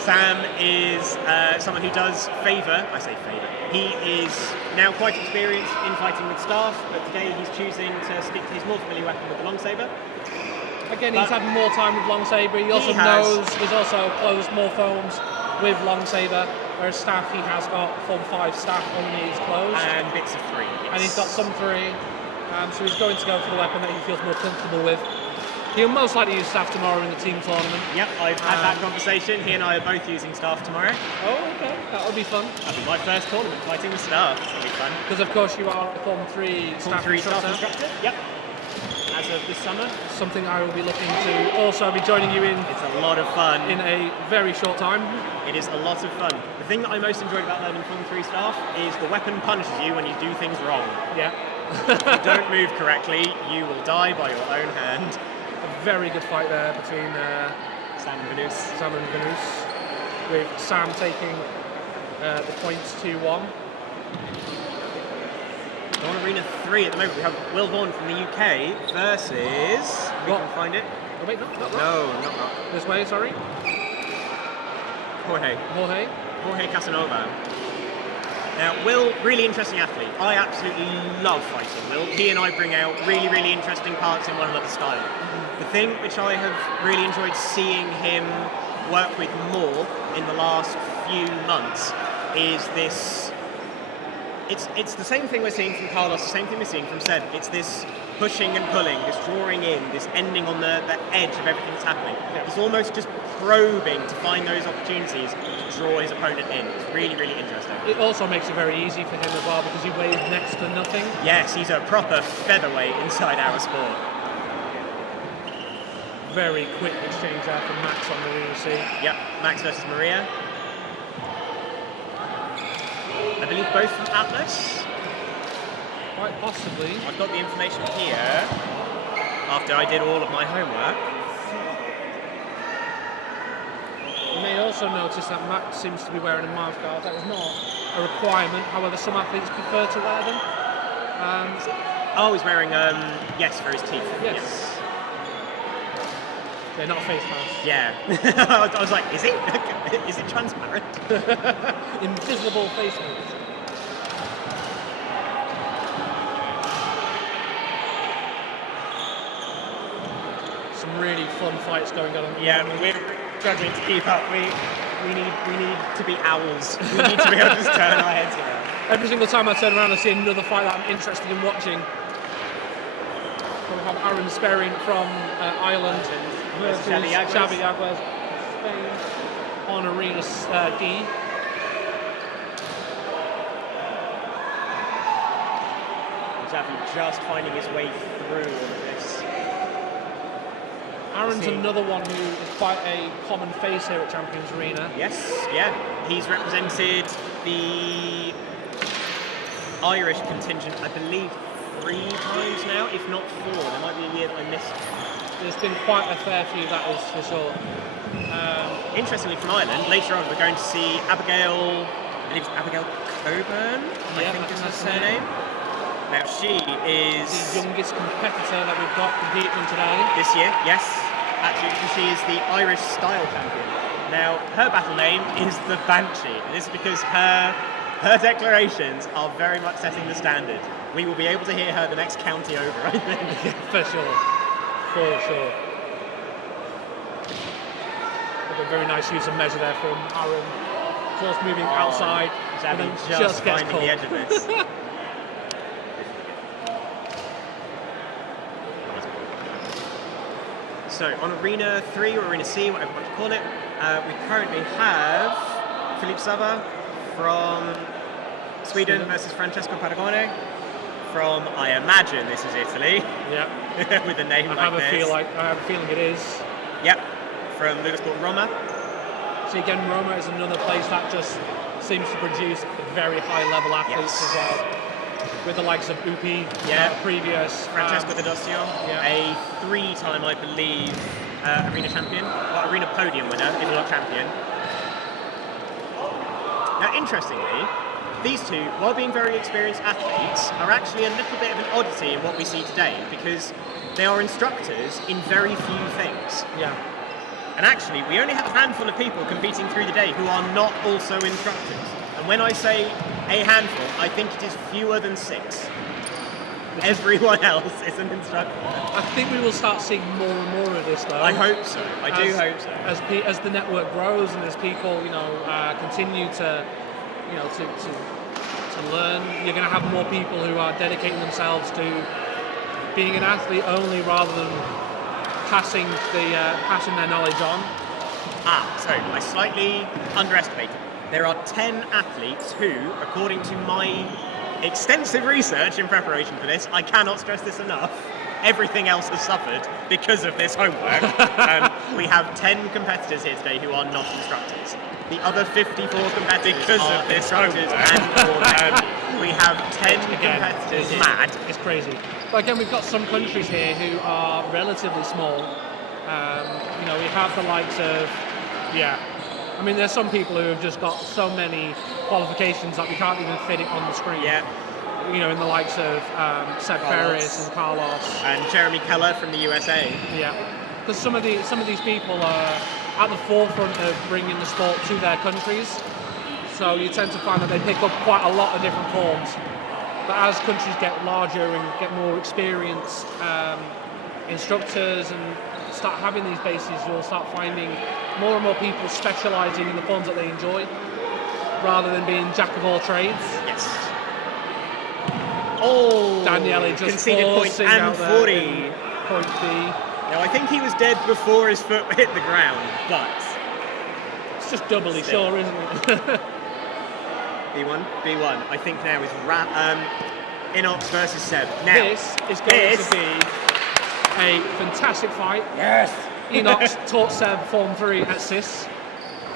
Sam is someone who does favour, I say favour, he is now quite experienced in fighting with staff, but today he's choosing to stick to his more familiar weapon with the LightSaber. Again, he's had more time with LightSaber. He also knows he's also closed more foams with LightSaber, whereas staff, he has got form 5 staff only is closed. And bits of 3, yes. And he's got some 3. So he's going to go for the weapon that he feels more comfortable with. He'll most likely use staff tomorrow in the team tournament. Yep, I've had that conversation. He and I are both using staff tomorrow. Oh, okay. That'll be fun. That'll be my first tournament fighting with staff. It'll be fun. Because of course you are a Form 3 staff instructor. Yep. as of this summer. Something I will be looking to also be joining you in. It's a lot of fun. In a very short time. It is a lot of fun. The thing that I most enjoyed about learning Form 3 staff is the weapon punishes you when you do things wrong. Yeah. If you don't move correctly, you will die by your own hand. A very good fight there between Sam and Venus, with Sam taking the points 2-1. On Arena 3 at the moment, we have Will Vaughan from the UK versus... We can find it. Oh, wait, not not. This way, sorry. Jorge Casanova. Now, Will, really interesting athlete. I absolutely love fighting Will. He and I bring out really, really interesting parts in one another's style. The thing which I have really enjoyed seeing him work with more in the last few months is this... It's the same thing we're seeing from Carlos, the same thing we're seeing from Seb. It's this pushing and pulling, this drawing in, this ending on the edge of everything that's happening. Yeah. He's almost just probing to find those opportunities to draw his opponent in. It's really, really interesting. It also makes it very easy for him as well because he weighs next to nothing. Yes, he's a proper featherweight inside our sport. Very quick exchange there from Max on the Arena C. Yep, Max versus Maria. I believe both from Atlas. Quite possibly. I've got the information here after I did all of my homework. You may also notice that Max seems to be wearing a mouth guard. That is not a requirement, however some athletes prefer to wear them. Oh, he's wearing, yes, for his teeth. Yes. They're not face masks. Yeah. I was like, is it? Is it transparent? Invisible face masks. Some really fun fights going on. Yeah, we're struggling to keep up. We need to be owls. We need to be able to just turn our heads around. Every single time I turn around and see another fight that I'm interested in watching. We have Aaron Sperring from Ireland versus Xavi Aguas, Spain, on Arena D. Xavi just finding his way through all of this. Aaron's another one who is quite a common face here at Champions Arena. Yes, yeah. He's represented the Irish contingent, I believe, 3 times now, if not 4. There might be a year that I missed. There's been quite a fair few, that is for sure. Interestingly, from Ireland, later on we're going to see Abigail, I believe it's Abigail Coburn, I think is her surname. Now she is the youngest competitor that we've got competing today. This year, yes. Actually, she is the Irish style champion. Now, her battle name is the Banshee. And this is because her declarations are very much setting the standard. We will be able to hear her the next county over, I think. Yeah, for sure. For sure. A very nice use of measure there from Aaron. Just moving outside. And then just finding the edge of this. So, on Arena 3 or Arena C, whatever you want to call it, we currently have Philippe Sava from Sweden versus Francesco Paragone from, I imagine this is Italy. Yeah. With a name like this. I have a feeling it is. Yep. From LudoSport Roma. So again, Roma is another place that just seems to produce very high level athletes as well. With the likes of Upi, previous Francesco D'Adosio, a 3-time, I believe, arena champion, or arena podium winner, if not champion. Now, interestingly, these two, while being very experienced athletes, are actually a little bit of an oddity in what we see today because they are instructors in very few things. Yeah. And actually, we only have a handful of people competing through the day who are not also instructors. And when I say a handful, I think it is fewer than 6. Everyone else is an instructor. I think we will start seeing more and more of this, though. I hope so. I do hope so. As the network grows and as people, continue to, to learn, you're going to have more people who are dedicating themselves to being an athlete only rather than passing their knowledge on. So I slightly underestimated. There are 10 athletes who, according to my extensive research in preparation for this, I cannot stress this enough, everything else has suffered because of this homework. We have 10 competitors here today who are not instructors. The other 54 competitors because of this homework. And we have 10 competitors mad. It's crazy. But again, we've got some countries here who are relatively small. You know, we have the likes of, I mean, there's some people who have just got so many qualifications that we can't even fit it on the screen. Yeah. You know, in the likes of Seb Ferris and Carlos and Jeremy Keller from the USA. Yeah, because some of these people are at the forefront of bringing the sport to their countries. So you tend to find that they pick up quite a lot of different forms. But as countries get larger and get more experienced instructors and start having these bases, you'll start finding more and more people specialising in the forms that they enjoy, rather than being jack of all trades. Yes. Oh, Daniele just conceded point and 40. Point B. Now, I think he was dead before his foot hit the ground, but it's just doubly sure, isn't it? B1. I think now is Inox versus Seb. Now, this is going to be a fantastic fight. Yes. Inox taught Seb Form 3 at SIS.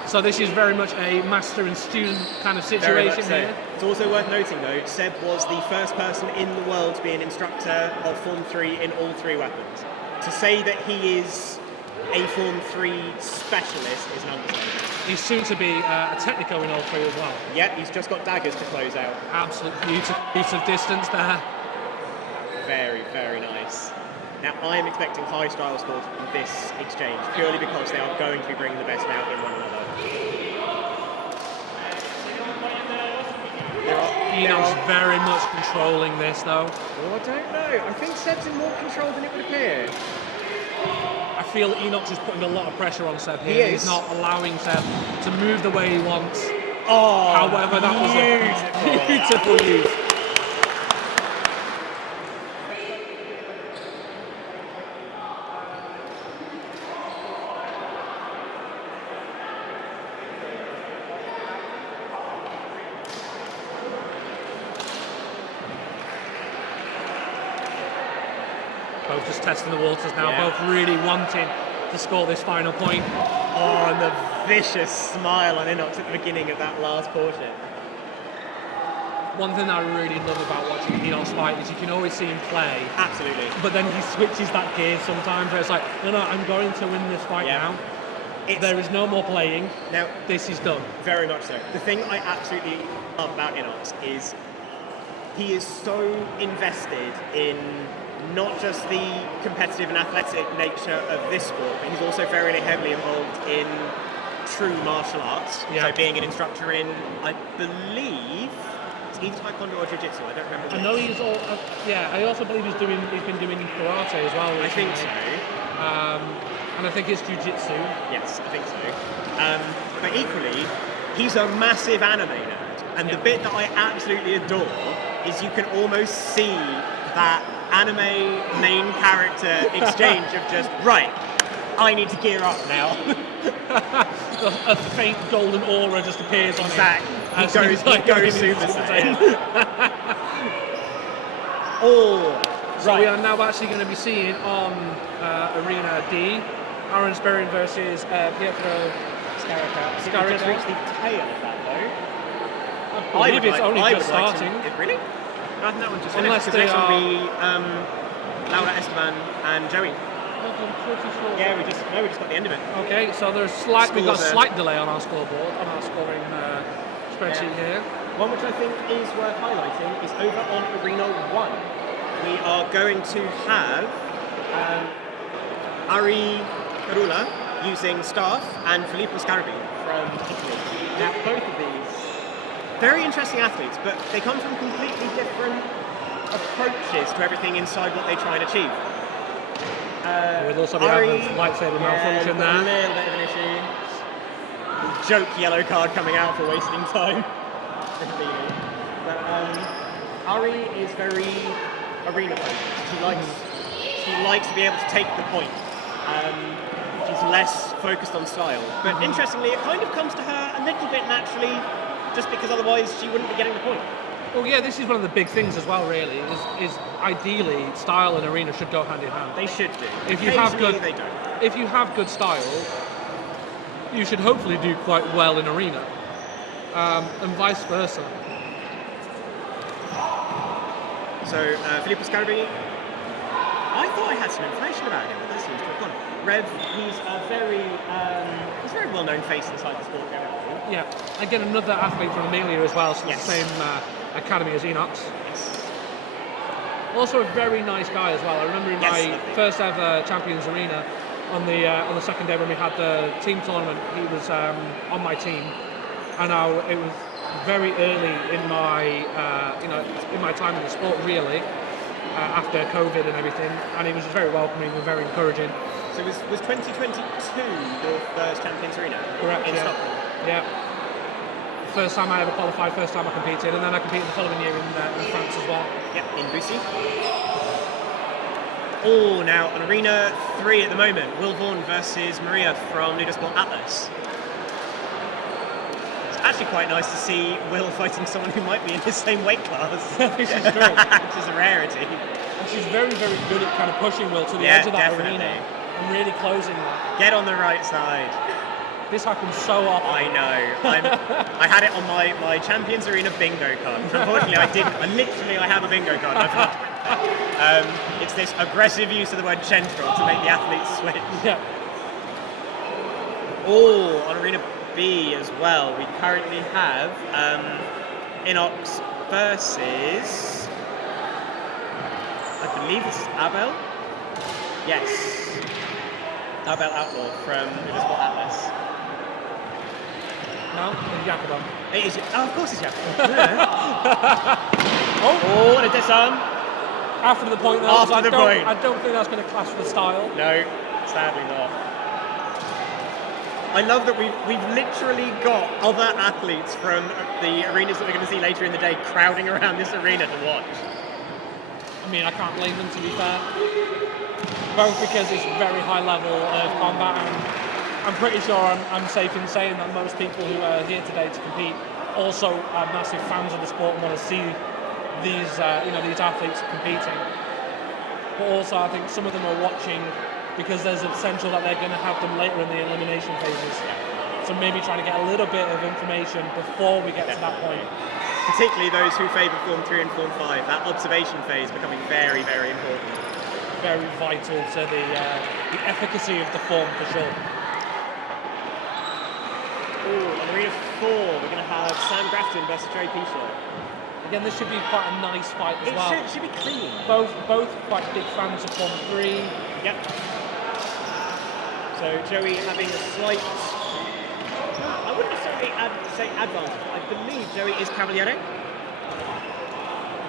So this is very much a master and student kind of situation here. It's also worth noting though, Seb was the first person in the world to be an instructor of Form 3 in all 3 weapons. To say that he is a Form 3 specialist is an understatement. He's soon to be a Technico in all 3 as well. Yep, he's just got daggers to close out. Absolute beautiful piece of distance there. Very, very nice. Now, I am expecting high style scores in this exchange, purely because they are going to be bringing the best out in one another. Enoch's very much controlling this, though. Oh, I don't know. I think Seb's in more control than it would appear. I feel Enoch is putting a lot of pressure on Seb here. He's not allowing Seb to move the way he wants. Oh, however, that was a beautiful use. Both just testing the waters now, both really wanting to score this final point. Oh, and the vicious smile on Inox at the beginning of that last portion. One thing I really love about watching Inox fight is you can always see him play. Absolutely. But then he switches that gear sometimes where it's like, no, I'm going to win this fight now. There is no more playing. Now, this is done. Very much so. The thing I absolutely love about Inox is he is so invested in not just the competitive and athletic nature of this sport, but he's also very heavily involved in true martial arts. So being an instructor in, I believe, it's either Taekwondo or Jiu-Jitsu, I don't remember. I know he's all, I also believe he's been doing karate as well. I think so. And I think it's Jiu-Jitsu. Yes, I think so. But equally, he's a massive anime nerd. And the bit that I absolutely adore is you can almost see that anime main character exchange of just, right, I need to gear up now. A faint golden aura just appears on him. He goes Super Saiyan. So we are now actually going to be seeing on Arena D, Aaron Sperrin versus Pietro Scarica. We just reached the tail of that though. I believe it's only just starting. Really? I think that one just finished, because next one will be Laura Esteban and Joey. Yeah, we just got the end of it. Okay, so we've got a slight delay on our scoreboard, on our scoring spreadsheet here. One which I think is worth highlighting is over on Arena 1. We are going to have Ari Carula using Staff and Filippo Scarbi from Italy. Now, both of these very interesting athletes, but they come from completely different approaches to everything inside what they try and achieve. We'll also be having LightSaber malfunction there. A little bit of an issue. The joke yellow card coming out for wasting time. But Ari is very arena focused. He likes to be able to take the point. She's less focused on style. But interestingly, it kind of comes to her a little bit naturally, just because otherwise she wouldn't be getting the point. Well, yeah, this is one of the big things as well. Really, is ideally style and arena should go hand in hand. They should do. If you have good, they don't. If you have good style, you should hopefully do quite well in arena, and vice versa. So Filippo Scarabini, I thought I had some information about him, but that seems to have gone. Rev, he's a very well-known face inside the sport generally. Yeah, again another athlete from Amelia as well, so Yes. the same academy as Enox. Yes. Also a very nice guy as well. I remember in my lovely. first ever Champions Arena on the second day when we had the team tournament, he was on my team, and it was very early in my in my time in the sport really, after COVID and everything, and he was very welcoming and very encouraging. So was 2022 your first Champions Arena? Correct. In Yeah. Stockholm? Yeah. First time I ever qualified, first time I competed, and then I competed the following year in France as well. Yeah, in Bussy. Oh, now on Arena 3 at the moment, Will Vaughan versus Maria from LudoSport Atlas. It's actually quite nice to see Will fighting someone who might be in his same weight class. This is great. Which is a rarity. And she's very, very good at kind of pushing Will to the edge of that arena and really closing that. Get on the right side. This happens so often. I know. I had it on my Champions Arena bingo card. Unfortunately, I didn't. I have a bingo card. I forgot to print that. It's this aggressive use of the word central to make the athletes switch. Yeah. Oh, on Arena B as well, we currently have Inox versus, I believe this is Abel. Yes. Abel Outlaw from LudoSport Atlas. No, it's Jacobo. It is. Oh, of course it's Jacobo. Oh, and a disarm. After the point, though. After the point. I don't think that's going to clash with style. No, sadly not. I love that we've literally got other athletes from the arenas that we're going to see later in the day crowding around this arena to watch. I mean, I can't blame them, to be fair. Both because it's very high level of combat, and I'm pretty sure I'm safe in saying that most people who are here today to compete also are massive fans of the sport and want to see these these athletes competing. But also, I think some of them are watching because there's a potential that they're going to have them later in the elimination phases. So maybe trying to get a little bit of information before we get to that point. Particularly those who favour Form 3 and Form 5, that observation phase becoming very, very important. Very vital to the efficacy of the form, for sure. Oh, on Arena 4, we're going to have Sam Grafton versus Joey Pisha. Again, this should be quite a nice fight as well. It should be clean. Both quite big fans of Form 3. Yep. So Joey having a slight, I wouldn't necessarily say advantage, but I believe Joey is Cavaliere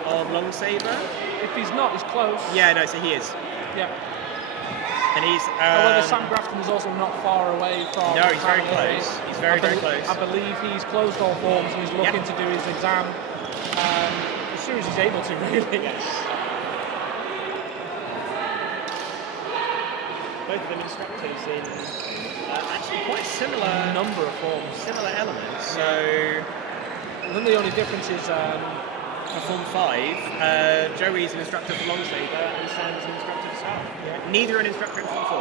of LightSaber. If he's not, he's close. Yeah, no, so he is. Yeah. And he's. However, Sam Grafton is also not far away from. No, he's very Cavaliere. close. He's very close. I believe he's closed all forms and he's looking to do his exam as soon as he's able to, really. Yes. Both of them instructors in actually quite similar number of forms, similar elements. So I think the only difference is for Form 5, Joey's an instructor for LightSaber and Sam's an instructor for Star. Yeah. Neither an instructor in Form 4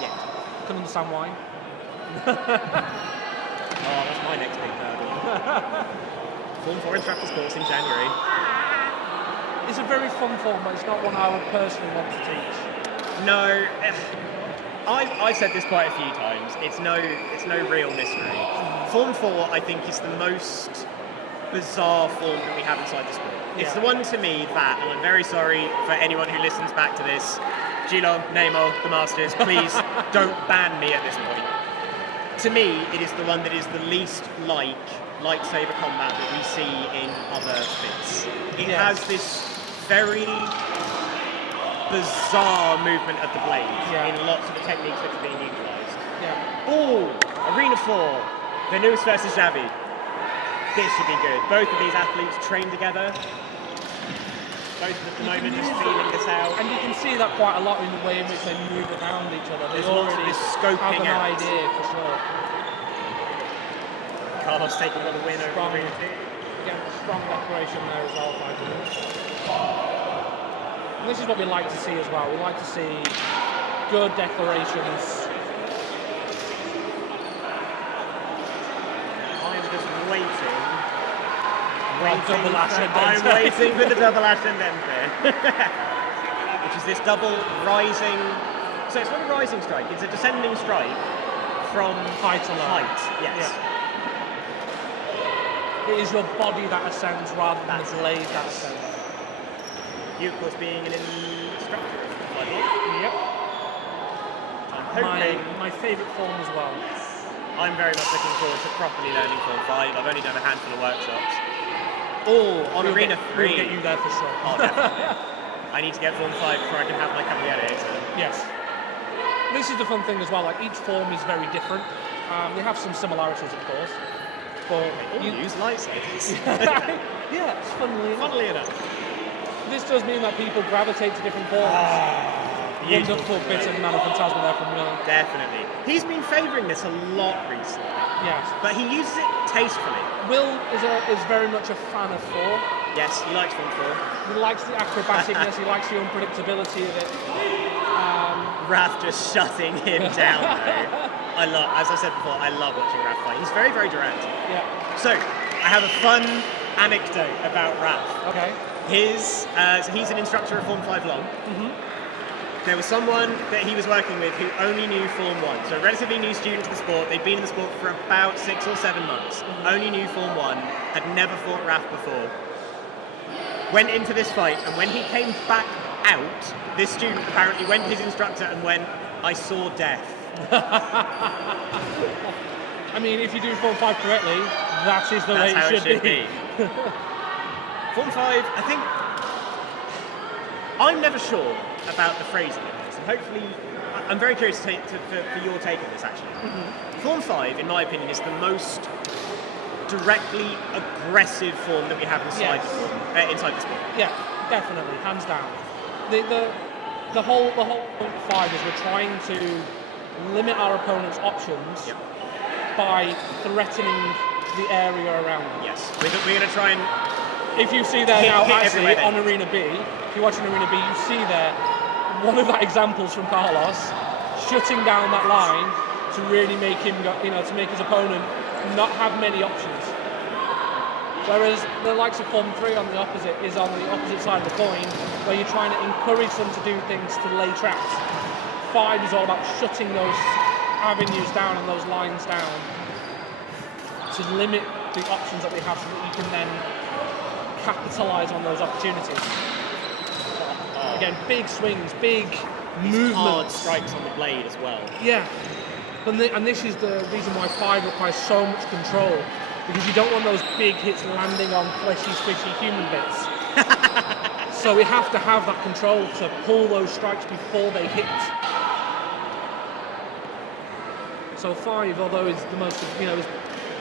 yet. Can understand why. Oh, that's my next big hurdle. Form 4 instructor's course in January. It's a very fun form, but it's not one I would personally want to teach. No, I've said this quite a few times. It's no real mystery. Form 4, I think, is the most bizarre form that we have inside the sport. It's the one to me that, and I'm very sorry for anyone who listens back to this, Gilo, Nemo, the Masters, please don't ban me at this point. To me, it is the one that is the least like LightSaber Combat that we see in other bits. It has this very bizarre movement of the blade in lots of the techniques that are being utilised. Yeah. Oh, Arena 4, Venus versus Xavi. This should be good. Both of these athletes train together. Both at the moment just feeling this out. And you can see that quite a lot in the way in which they move around each other. They There's lots of already this scoping have an out. idea, for sure. Carlos taking another win over Arena 2. again, strong declaration there as well. And this is what we like to see as well. We like to see good declarations. I'm just waiting. Double ascendente. I'm waiting for the double ascendente. Which is this double rising. So it's not a rising strike, it's a descending strike from Height to low. height. Yes. Yeah. It is your body that ascends rather than the blade that ascends. You, of course, being an instructor. Yep. I'm hoping. My favourite form as well. I'm very much looking forward to properly learning Form 5. I've only done a handful of workshops. Oh, on Arena 3. We'll get you there for sure. Oh, definitely. I need to get Form 5 before I can have my Cavaliere. So. Yes. This is the fun thing as well, like each form is very different. They have some similarities, of course. But you use lightsabers. Yeah, it's Funnily enough. This does mean that people gravitate to different forms. Wonderful bit of Nano Phantasma there from Will. Definitely. He's been favouring this a lot recently. Yes. But he uses it tastefully. Will is very much a fan of 4. Yes, he likes Form 4. He likes the acrobaticness, he likes the unpredictability of it. Raph just shutting him down though. As I said before, I love watching Raph fight. He's very, very direct. Yeah. So, I have a fun anecdote about Raph. Okay. So he's an instructor of Form 5 Long. There was someone that he was working with who only knew Form 1, so a relatively new student to the sport. They'd been in the sport for about 6 or 7 months, only knew Form 1, had never fought Raph before. Went into this fight, and when he came back out, this student apparently went to his instructor and went, "I saw death." I mean, if you do Form 5 correctly, that is the way it should be. Form 5, I think, I'm never sure about the phrasing of this, and hopefully, I'm very curious for your take on this actually. Form 5, in my opinion, is the most directly aggressive form that we have inside the sport. Yeah, definitely, hands down. The whole point 5 is we're trying to limit our opponent's options by threatening the area around them. Yes, we're going to try and. If you see there now, actually, on Arena B, if you're watching Arena B, you see there one of the examples from Carlos shutting down that line to really make him, to make his opponent not have many options. Whereas the likes of Form 3 on the opposite is on the opposite side of the coin, where you're trying to encourage them to do things to lay traps. 5 is all about shutting those avenues down and those lines down to limit the options that we have so that you can then capitalise on those opportunities. Again, big swings, big movements. Hard strikes on the blade as well. Yeah. And this is the reason why 5 requires so much control, because you don't want those big hits landing on fleshy, squishy human bits. So we have to have that control to pull those strikes before they hit. So 5, although is the most, is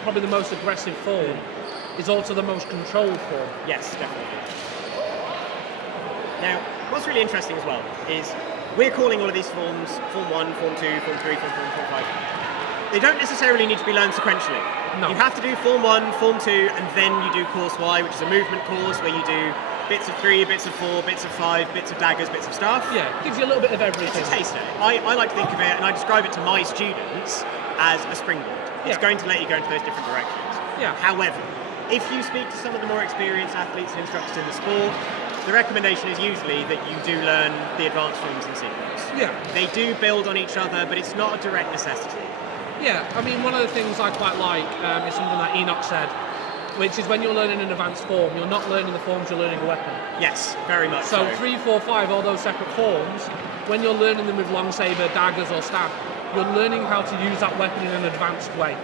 probably the most aggressive form, is also the most controlled form. Yes, definitely. Now, what's really interesting as well is we're calling all of these forms Form 1, Form 2, Form 3, Form 4, Form 5. They don't necessarily need to be learned sequentially. No. You have to do Form 1, Form 2, and then you do Course Y, which is a movement course where you do bits of 3, bits of 4, bits of 5, bits of daggers, bits of stuff. Yeah, it gives you a little bit of everything. It's a taster. I like to think of it, and I describe it to my students as a springboard. It's going to let you go into those different directions. Yeah. However, if you speak to some of the more experienced athletes and instructors in the sport, the recommendation is usually that you do learn the advanced forms in sequence. Yeah. They do build on each other, but it's not a direct necessity. Yeah, I mean, one of the things I quite like is something that Enoch said, which is when you're learning an advanced form, you're not learning the forms, you're learning a weapon. Yes, very much so. So 3, 4, 5, all those separate forms, when you're learning them with long saber, daggers or staff, you're learning how to use that weapon in an advanced way.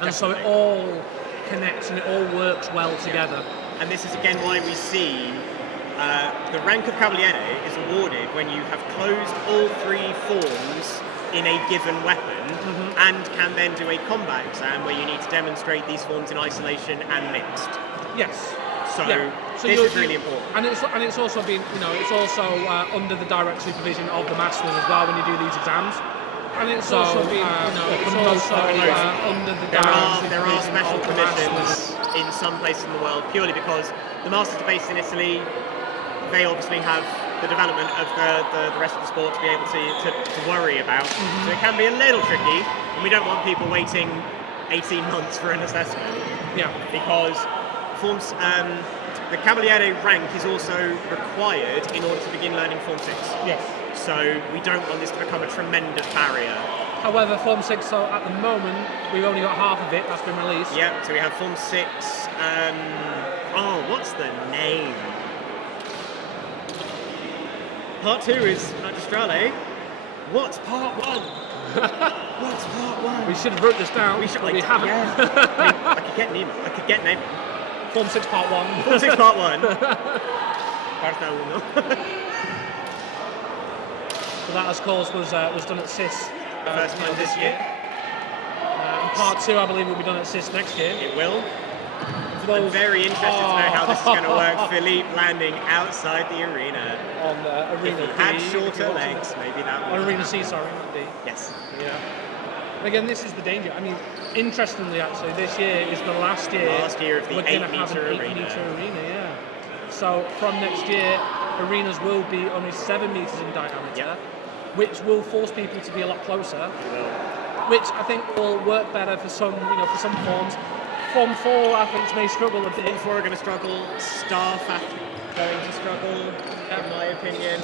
And so it all connects and it all works well together. And this is again why we see the rank of Cavaliere is awarded when you have closed all 3 forms in a given weapon and can then do a combat exam where you need to demonstrate these forms in isolation and mixed. Yes. So So this is really important. And it's also been, it's also under the direct supervision of the masters as well when you do these exams. And it's So, also been, it's also also under the There guise are of special the Masters. permissions in some places in the world purely because the Masters are based in Italy. They obviously have the development of the rest of the sport to be able to worry about. So it can be a little tricky, and we don't want people waiting 18 months for an assessment. Yeah. Because forms, the Cavaliere rank is also required in order to begin learning Form 6. Yes. So we don't want this to become a tremendous barrier. However, Form 6, so at the moment, we've only got half of it that's been released. Yeah, so we have Form 6, what's the name? Part 2 is Magistrale. What's Part 1? What's Part 1? We should have wrote this down, but we haven't. Yeah. I mean, I could get an email. Form 6 Part 1. Form 6 Part 1. Parte 1. So that, of course, was done at CIS. First time this year. And Part 2, I believe, will be done at CIS next year. It will. I'm very interested to know how this is going to work. Philippe landing outside the arena. On Arena If he D. had shorter legs, maybe that would. On Arena C, sorry, not D. Yes. Yeah. And again, this is the danger. I mean, interestingly, actually, this year is the last year. Last year of the we're going to have an 8-meter arena, yeah. So from next year, arenas will be only 7 meters in diameter, which will force people to be a lot closer. Which I think will work better for some, for some forms. Form 4 athletes may struggle a bit. Form 4 are going to struggle. Staff athletes going to struggle, in my opinion.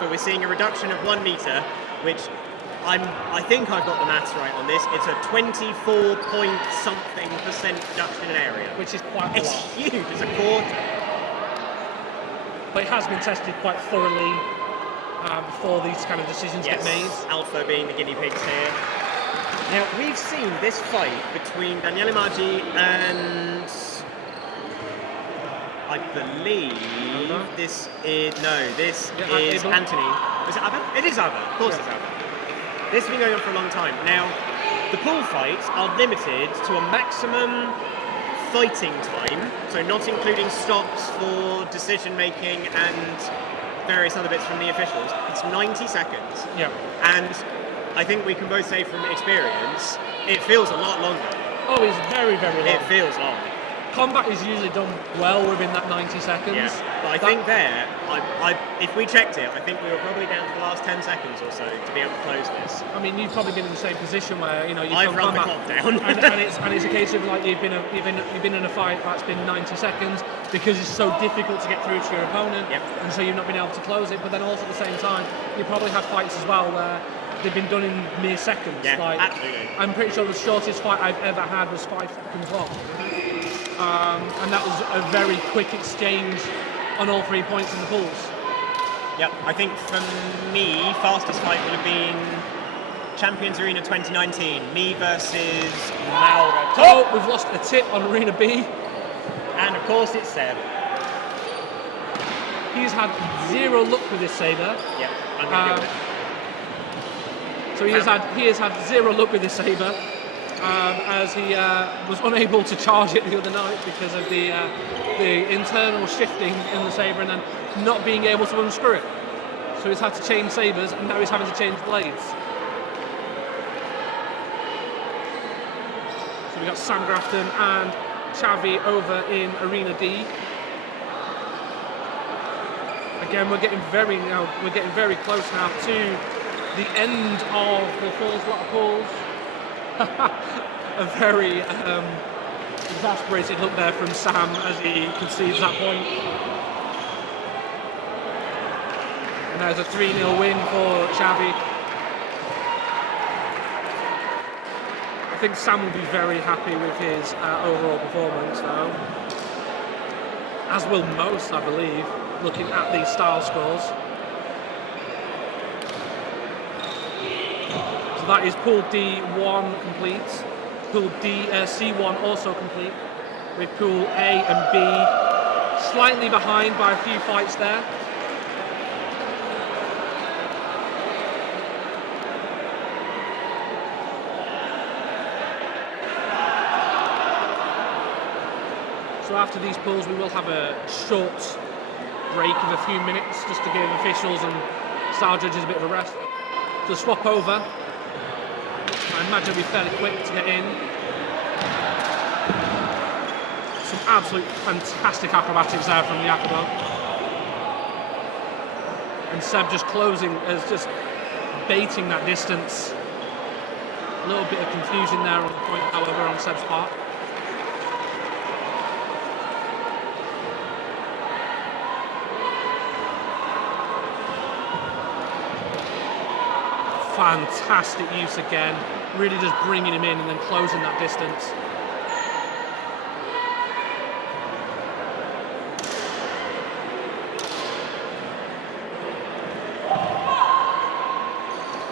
But we're seeing a reduction of 1 meter, which I think I've got the maths right on this. It's a 24-point-something% reduction in area, which is quite a lot. It's huge. It's a quarter. But it has been tested quite thoroughly before these kind of decisions get made. Alpha being the guinea pigs here. Now, we've seen this fight between Daniele Maggi and I believe this is Anthony. Is it Abba? It is Abba. Of course it's Abba. This has been going on for a long time. Now, the pool fights are limited to a maximum fighting time, so not including stops for decision making and various other bits from the officials. It's 90 seconds. Yeah. And I think we can both say from experience, it feels a lot longer. Oh, it's very, very long. It feels long. Combat is usually done well within that 90 seconds. Yeah, but I think there, if we checked it, I think we were probably down to the last 10 seconds or so to be able to close this. I mean, you've probably been in the same position where you've I've done run the combat, clock down, and it's a case of like you've been in a fight that's been 90 seconds because it's so difficult to get through to your opponent, and so you've not been able to close it. But then also at the same time, you probably had fights as well where they've been done in mere seconds. Yeah, like, absolutely. I'm pretty sure the shortest fight I've ever had was 5 seconds long. And that was a very quick exchange on all 3 points in the pools. Yep, I think for me, fastest fight would have been Champions Arena 2019, me versus Mauro. Oh, we've lost a tip on Arena B. And of course it's Seb. He's had 0 luck with his saber. Yep, I'm going to go with it. So he has had 0 luck with his saber. As he was unable to charge it the other night because of the internal shifting in the saber and then not being able to unscrew it. So he's had to change sabers and now he's having to change blades. So we got Sam Grafton and Xavi over in Arena D. Again, we're getting very close now to the end of the first lot of pools. A very exasperated look there from Sam as he concedes that point. And there's a 3-0 win for Xavi. I think Sam will be very happy with his overall performance though. As will most, I believe, looking at these style scores. That is Pool D1 complete. Pool C1 also complete. With Pool A and B slightly behind by a few fights there. So after these pools, we will have a short break of a few minutes just to give officials and style judges a bit of a rest. to swap over. I imagine it'll be fairly quick to get in. Some absolute fantastic acrobatics there from Jacobo. And Seb just closing, just baiting that distance. A little bit of confusion there on the point, however, on Seb's part. Fantastic use again, really just bringing him in and then closing that distance.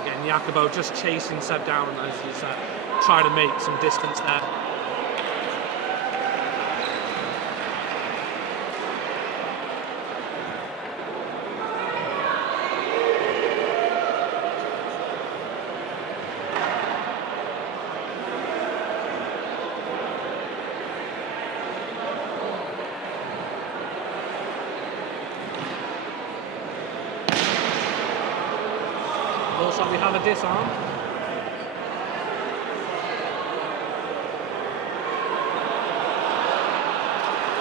Again, Jacobo just chasing Seb down as he's trying to make some distance there. Looks like we have a disarm.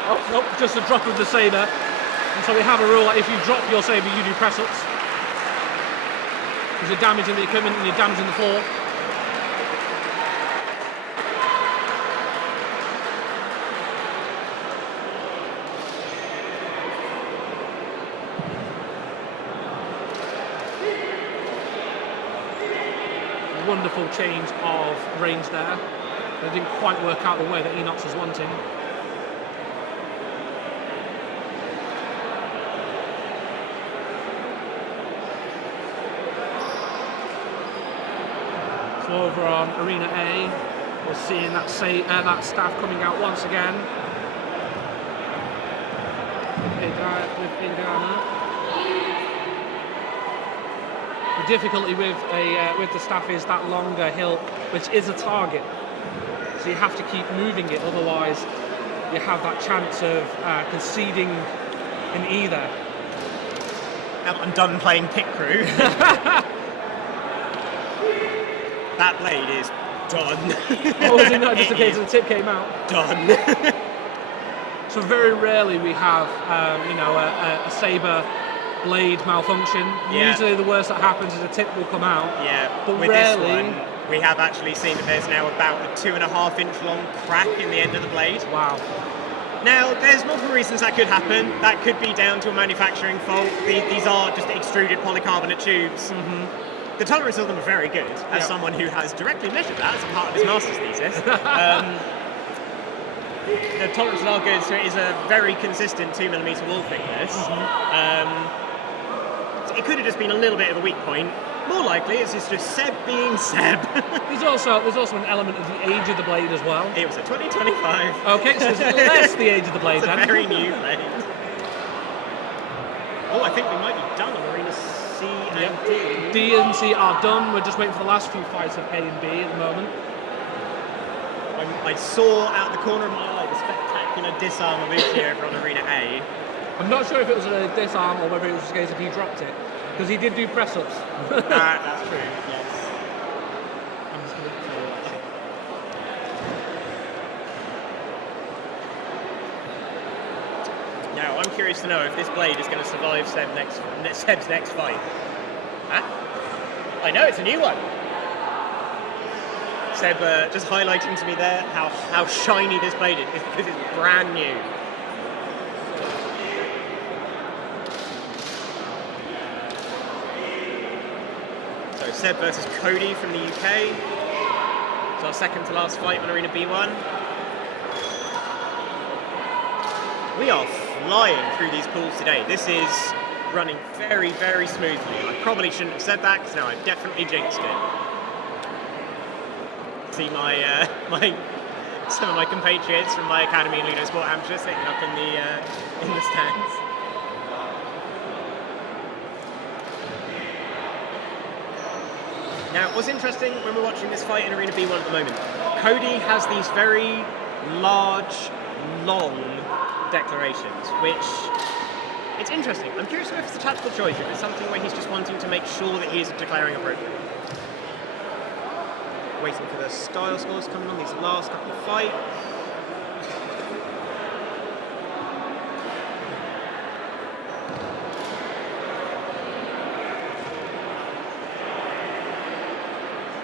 Oh, nope, just a drop of the saber. And so we have a rule that if you drop your saber, you do press-ups. Because you're damaging the equipment and you're damaging the floor. Wonderful change of range there. It didn't quite work out the way that Enox was wanting. So over on Arena A, we're seeing that staff coming out once again. With Adriana. The difficulty with the staff is that longer hill, which is a target. So you have to keep moving it, otherwise you have that chance of conceding in either. Now I'm done playing pit crew. That blade is done. Oh, is it not just a case of the tip came out? Done. So very rarely we have, a saber blade malfunction. Yeah. Usually the worst that happens is a tip will come out. Yeah, but with rarely. This one, we have actually seen that there's now about a 2.5 inch long crack in the end of the blade. Wow. Now, there's multiple reasons that could happen. That could be down to a manufacturing fault. These are just extruded polycarbonate tubes. Mm-hmm. The tolerances of them are very good, as someone who has directly measured that as a part of his master's thesis. The tolerances are good, so it is a very consistent 2mm wall thickness. Mm-hmm. It could have just been a little bit of a weak point. More likely, it's just Seb being Seb. There's also an element of the age of the blade as well. It was a 2025. Okay, so it's less the age of the blade It's then. a very new blade. Oh, I think we might be done on Arena C and D. D and C are done. We're just waiting for the last few fights of A and B at the moment. I saw out the corner of my eye the spectacular disarm of Uchi over on Arena A. I'm not sure if it was a disarm or whether it was just a case of he dropped it, because he did do press-ups. That's true, yes. I'm just going to Now, I'm curious to know if this blade is going to survive Seb's next fight. Huh? I know, it's a new one. Seb just highlighting to me there how shiny this blade is because it's brand new. So Seb versus Cody from the UK. It's our second to last fight on Arena B1. We are flying through these pools today. This is running very, very smoothly. I probably shouldn't have said that because now I've definitely jinxed it. See some of my compatriots from my academy in LudoSport Amateur sitting up in the stands. Now, what's interesting when we're watching this fight in Arena B1 at the moment, Cody has these very large, long declarations, which It's interesting. I'm curious to know if it's a tactical choice, if it's something where he's just wanting to make sure that he is declaring appropriately. Waiting for the style scores coming on these last couple of fights.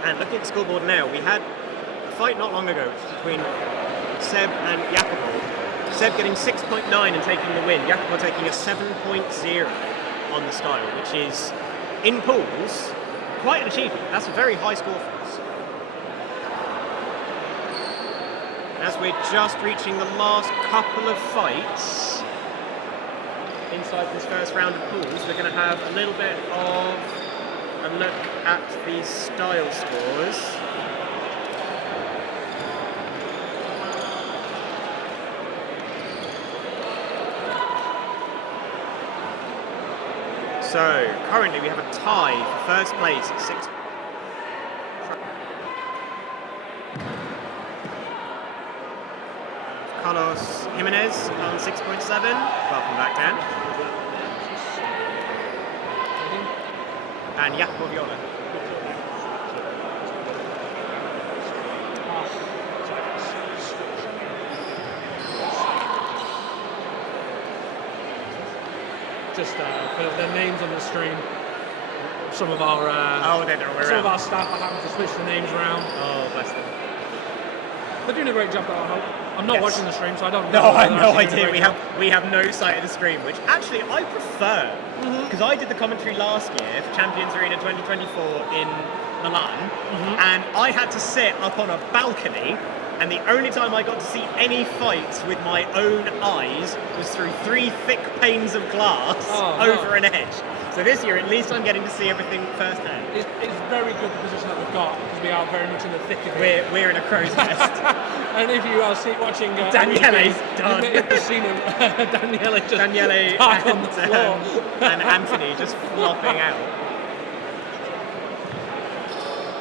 And looking at the scoreboard now, we had a fight not long ago between Seb and Jacopo. Seb getting 6.9 and taking the win, Jacopo taking a 7.0 on the style, which is, in pools, quite an achievement. That's a very high score for us. As we're just reaching the last couple of fights inside this first round of pools, we're going to have a little bit of a look at the style scores. So, currently we have a tie for first place at 6. Carlos Jimenez on 6.7. Welcome back, Dan. And Jacopo Viola. Just for the names on the stream, some of our some of our staff are having to switch the names around. Oh, bless them. They're doing a great job, though, I hope. I'm not watching the stream, so I don't know. No, I have no idea. We have no sight of the screen, which actually I prefer, because I did the commentary last year for Champions Arena 2024 in Milan, and I had to sit up on a balcony, and the only time I got to see any fights with my own eyes was through 3 thick panes of glass over an edge. So this year, at least I'm getting to see everything firsthand. It's very good the position that we've got, because we are very much in the thick of it. We're in a crow's nest. And if you are watching Daniele's done. You've just seen him. Daniele just on the floor. And Anthony just flopping out.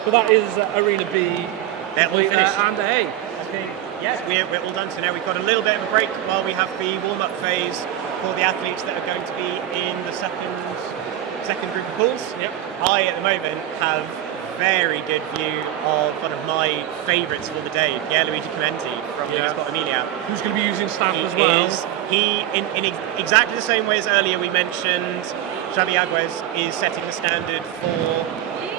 But that is Arena B. They're all finished. And A. Yes, we're all done. So now we've got a little bit of a break while we have the warm-up phase for the athletes that are going to be in the second group of pools. Yep. I, at the moment, have very good view of one of my favourites for the day, Pierluigi Clementi from LudoSport Emilia. Who's going to be using staff as well. In exactly the same way as earlier we mentioned, Xavi Aguez is setting the standard for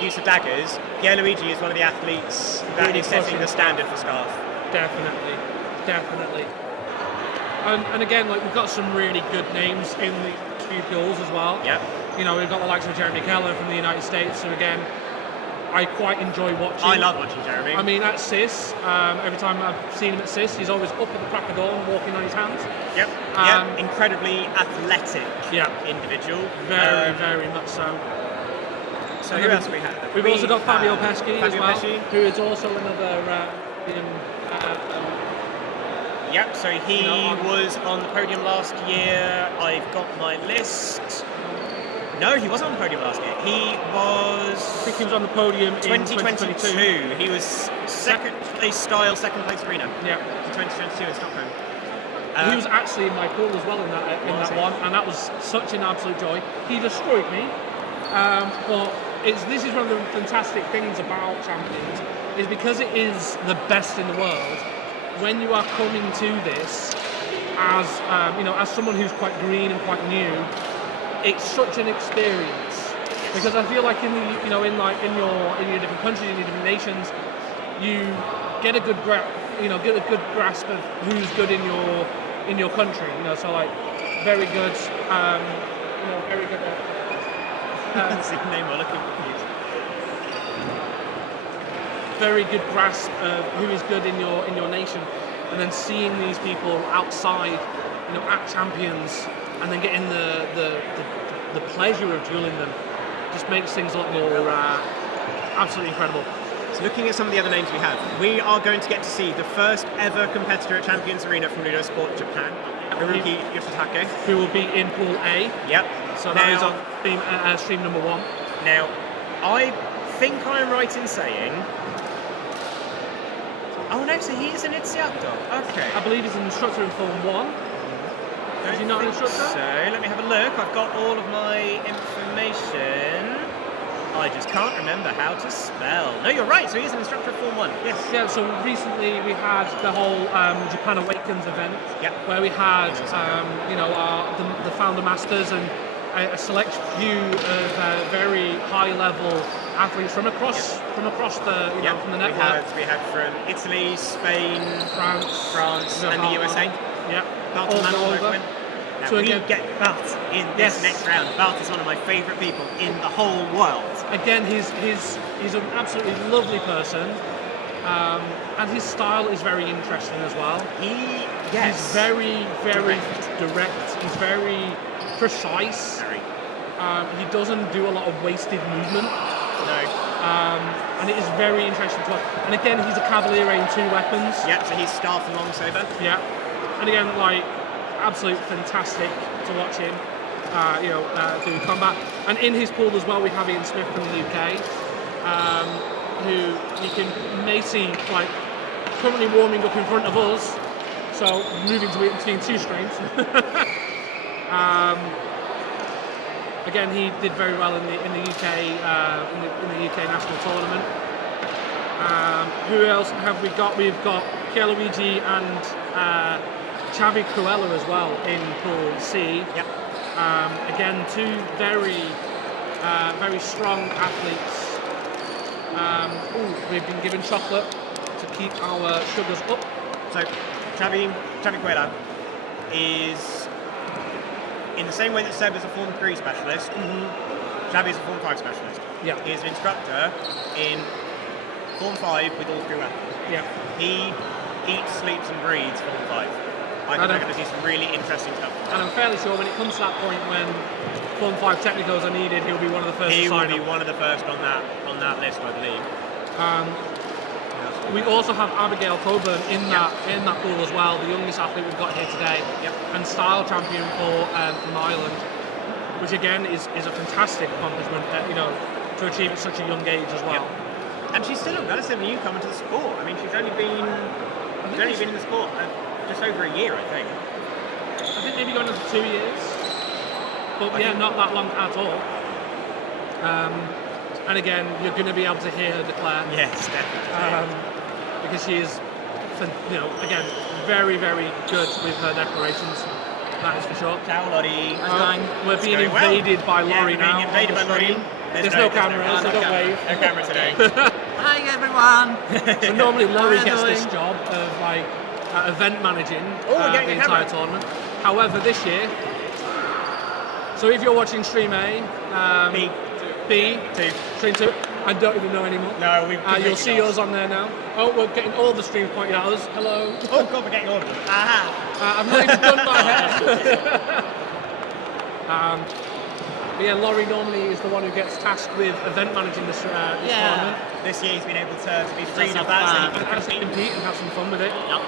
use of daggers. Pierluigi is one of the athletes that really is setting the standard for scarf. Definitely. And again, like, we've got some really good names in the 2 pools as well. Yeah. You know, we've got the likes of Jeremy Keller from the United States, so again, I quite enjoy watching. I love watching Jeremy. I mean, at CIS, every time I've seen him at CIS, he's always up at the crack of dawn, walking on his hands. Yep. Incredibly athletic individual. Very much so. So who else do we have? We've also got Fabio Pesci as well, Pesci, who is also another Yep, so he was on the podium last year. I've got my list. No, he wasn't on the podium last year. He was... I think he was on the podium in 2022. He was second place style, second place arena. Yeah. In 2022 in Stockholm. He was actually in my pool as well in that one, and that was such an absolute joy. He destroyed me, but this is one of the fantastic things about Champions, is because it is the best in the world. When you are coming to this as as someone who's quite green and quite new, it's such an experience, because I feel like in your different countries, in your different nations, you get a good grasp of who's good in your country. So like very good, very good. Very good grasp of who is good in your nation, and then seeing these people outside, at Champions, and then getting the pleasure of dueling them, just makes things a lot more absolutely incredible. So looking at some of the other names we are going to get to see the first ever competitor at Champions Arena from LudoSport Japan, Haruki Yoshitake, who will be in Pool A. Yep. So that is on stream number 1. Now, I think I'm right in saying... Oh no, so he is an Iniziato. Okay. I believe he's an instructor in Form 1. Don't he not an instructor? So let me have a look. I've got all of my information. I just can't remember how to spell. No, you're right. So he is an instructor of Form 1. Yes. Yeah. So recently we had the whole Japan Awakens event, where we had the founder masters and a select few of very high level athletes from across the from the network. We had from Italy, Spain, France, and the USA. Yeah. Bart and Manuel both went. Now so we get Bart in this next round. Bart is one of my favourite people in the whole world. Again, he's an absolutely lovely person, and his style is very interesting as well. He's very direct. He's very precise. He doesn't do a lot of wasted movement. No. And it is very interesting to watch. And again, he's a Cavaliere in 2 weapons. Yeah, so he's staff and long saber. Yeah. And again, absolutely fantastic to watch him, do combat. And in his pool as well, we have Ian Smith from the UK, who you may see currently warming up in front of us. So moving between 2 screens. Again, he did very well in the UK in the UK national tournament. Who else have we got? We've got Pierluigi and Xavi Cruella as well in Pool C. Yep. Again, 2 very strong athletes. We've been given chocolate to keep our sugars up. So Xavi Cruella is, in the same way that Seb is a Form 3 specialist, Xavi is a Form 5 specialist. Yeah. He is an instructor in Form 5 with all 3 weapons. Yeah. He eats, sleeps and breathes Form 5. I think we're going to see some really interesting stuff. And I'm fairly sure when it comes to that point when Form 5 technicals are needed, he'll be one of the first to sign up. He will be one of the first on that list, I believe. We also have Abigail Coburn in that pool as well, the youngest athlete we've got here today, and style champion from Ireland, which again is a fantastic accomplishment, to achieve at such a young age as well. And she's still a relatively newcomer to the sport. I mean, she's only been in the sport just over a year, I think. I think maybe going on for 2 years, but not that long at all. And again, you're going to be able to hear her declare. Yes, definitely. Because she is, again, very, very good with her declarations. That is for sure. Ciao, Lottie. We're being invaded by Laurie now. Being invaded by Laurie. There's no camera, so don't wave. No camera today. Hi everyone. So normally Laurie gets this job of event managing the entire tournament. However, this year, so if you're watching stream A, B, stream 2, I don't even know anymore. No, you'll see us on there now. Oh, we're getting all the streams pointed at us. Hello. Oh God, we're getting all of them. Aha. I've not even done my hair. But Laurie normally is the one who gets tasked with event managing this tournament. This year he's been able to be freed of that, so he can compete and have some fun with it. Yep.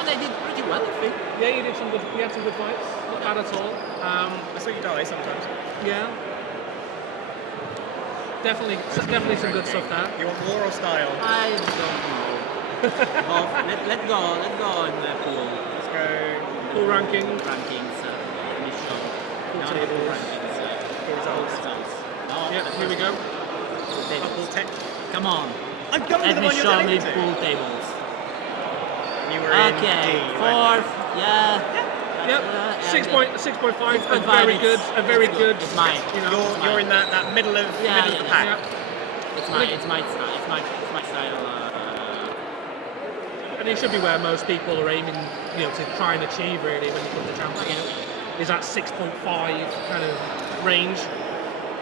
And I did pretty well, I think. Yeah, you did some good. You had some good fights. Not bad at all. I saw you die sometimes. Yeah. Definitely some good stuff there. You want more or style? I don't know. Let's go in the pool. Let's go. Pool rankings. Mission. Pool No, tables. rankings. Results. No, Yep, here we go. Pool tables. Pool tech. Come on. I'm going to Let the me one you're show telling me me to. pool tables. You were in D. Fourth. Yeah. Yep. 6.5. A very good. It's mine. You're in that middle of the pack. Yeah. It's my style. It's my style. And it should be where most people are aiming, to try and achieve really when you come to championship. Is that 6.5 kind of range.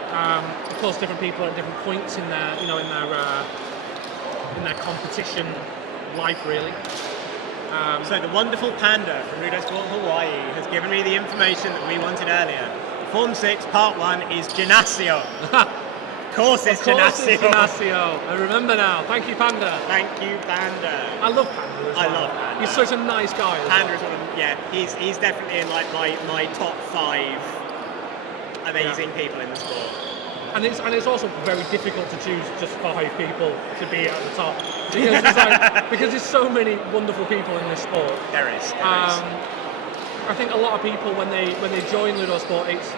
Of course, different people are at different points in their, in their competition life really. So the wonderful Panda from LudoSport Hawaii has given me the information that we wanted earlier. Form 6, Part 1 is Gymnasio. Of course it's Gymnasio. I remember now. Thank you, Panda. Thank you, Panda. I love Panda as well. I love Panda. He's such a nice guy. Panda is one of he's definitely in my top 5 amazing people in the sport. And it's also very difficult to choose just 5 people to be at the top because there's so many wonderful people in this sport. There is. I think a lot of people when they join LudoSport, it's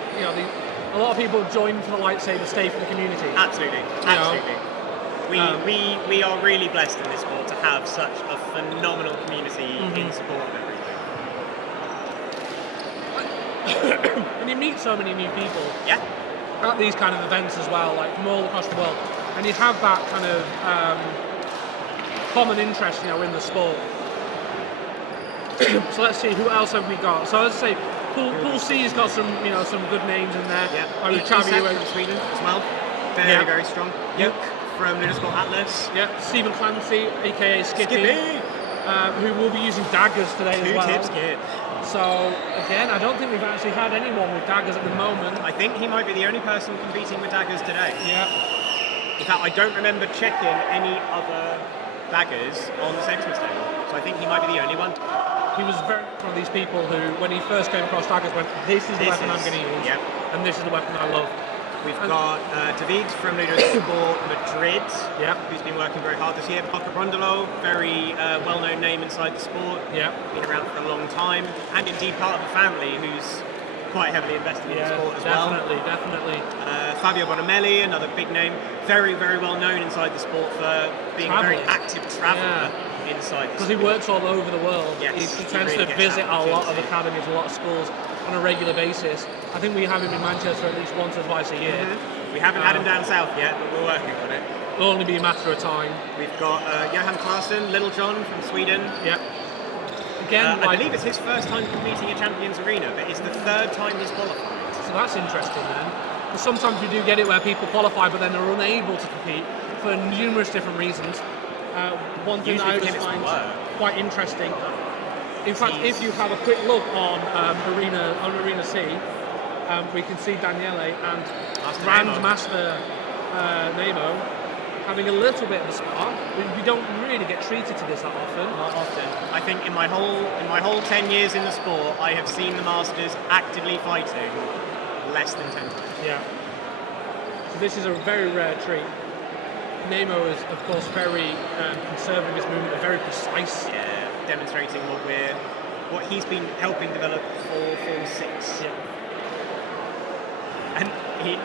a lot of people join for the lightsaber, stay for the community. Absolutely. We are really blessed in this sport to have such a phenomenal community in support of everything. And you meet so many new people. Yeah. At these kind of events as well, like from all across the world, and you have that kind of common interest, in the sport. So let's see, who else have we got? So let's say Pool C's got some good names in there. Yeah. Isak from Sweden as well. Very strong. Yep. From LudoSport Atlas. Yeah. Stephen Clancy, aka Skippy. Who will be using daggers today as well. Two-tip Skip. So again, I don't think we've actually had anyone with daggers at the moment. I think he might be the only person competing with daggers today. Yeah. In fact, I don't remember checking any other daggers on the sections table, so I think he might be the only one. He was very one of these people who, when he first came across daggers, went, "This is the weapon I'm going to use, and this is the weapon I love." We've got David from LudoSport Madrid, who's been working very hard this year. Marco Brondolo, very well-known name inside the sport. Yeah. Been around for a long time, and indeed part of the family who's quite heavily invested in the sport as well. Definitely. Fabio Bonamelli, another big name, very well known inside the sport for being a very active traveller inside the sport. Because he works all over the world. Yes, he tends to visit a lot of academies, a lot of schools on a regular basis. I think we have him in Manchester at least once or twice a year. We haven't had him down south yet, but we're working on it. It'll only be a matter of time. We've got Johan Claesson, Little John from Sweden. Yeah. Again, I believe it's his first time competing in Champions Arena, but it's the third time he's qualified. So that's interesting then. Because sometimes we do get it where people qualify but then are unable to compete for numerous different reasons. One thing that I always find quite interesting, in fact, if you have a quick look on Arena C, we can see Daniele and Grandmaster Nemo having a little bit of a spar. We don't really get treated to this that often. Not often. I think in my whole 10 years in the sport, I have seen the Masters actively fighting less than 10 times. Yeah. So this is a very rare treat. Nemo is, of course, very conservative in his movement, very precise. Yeah, demonstrating what he's been helping develop for Form 6. Yeah. And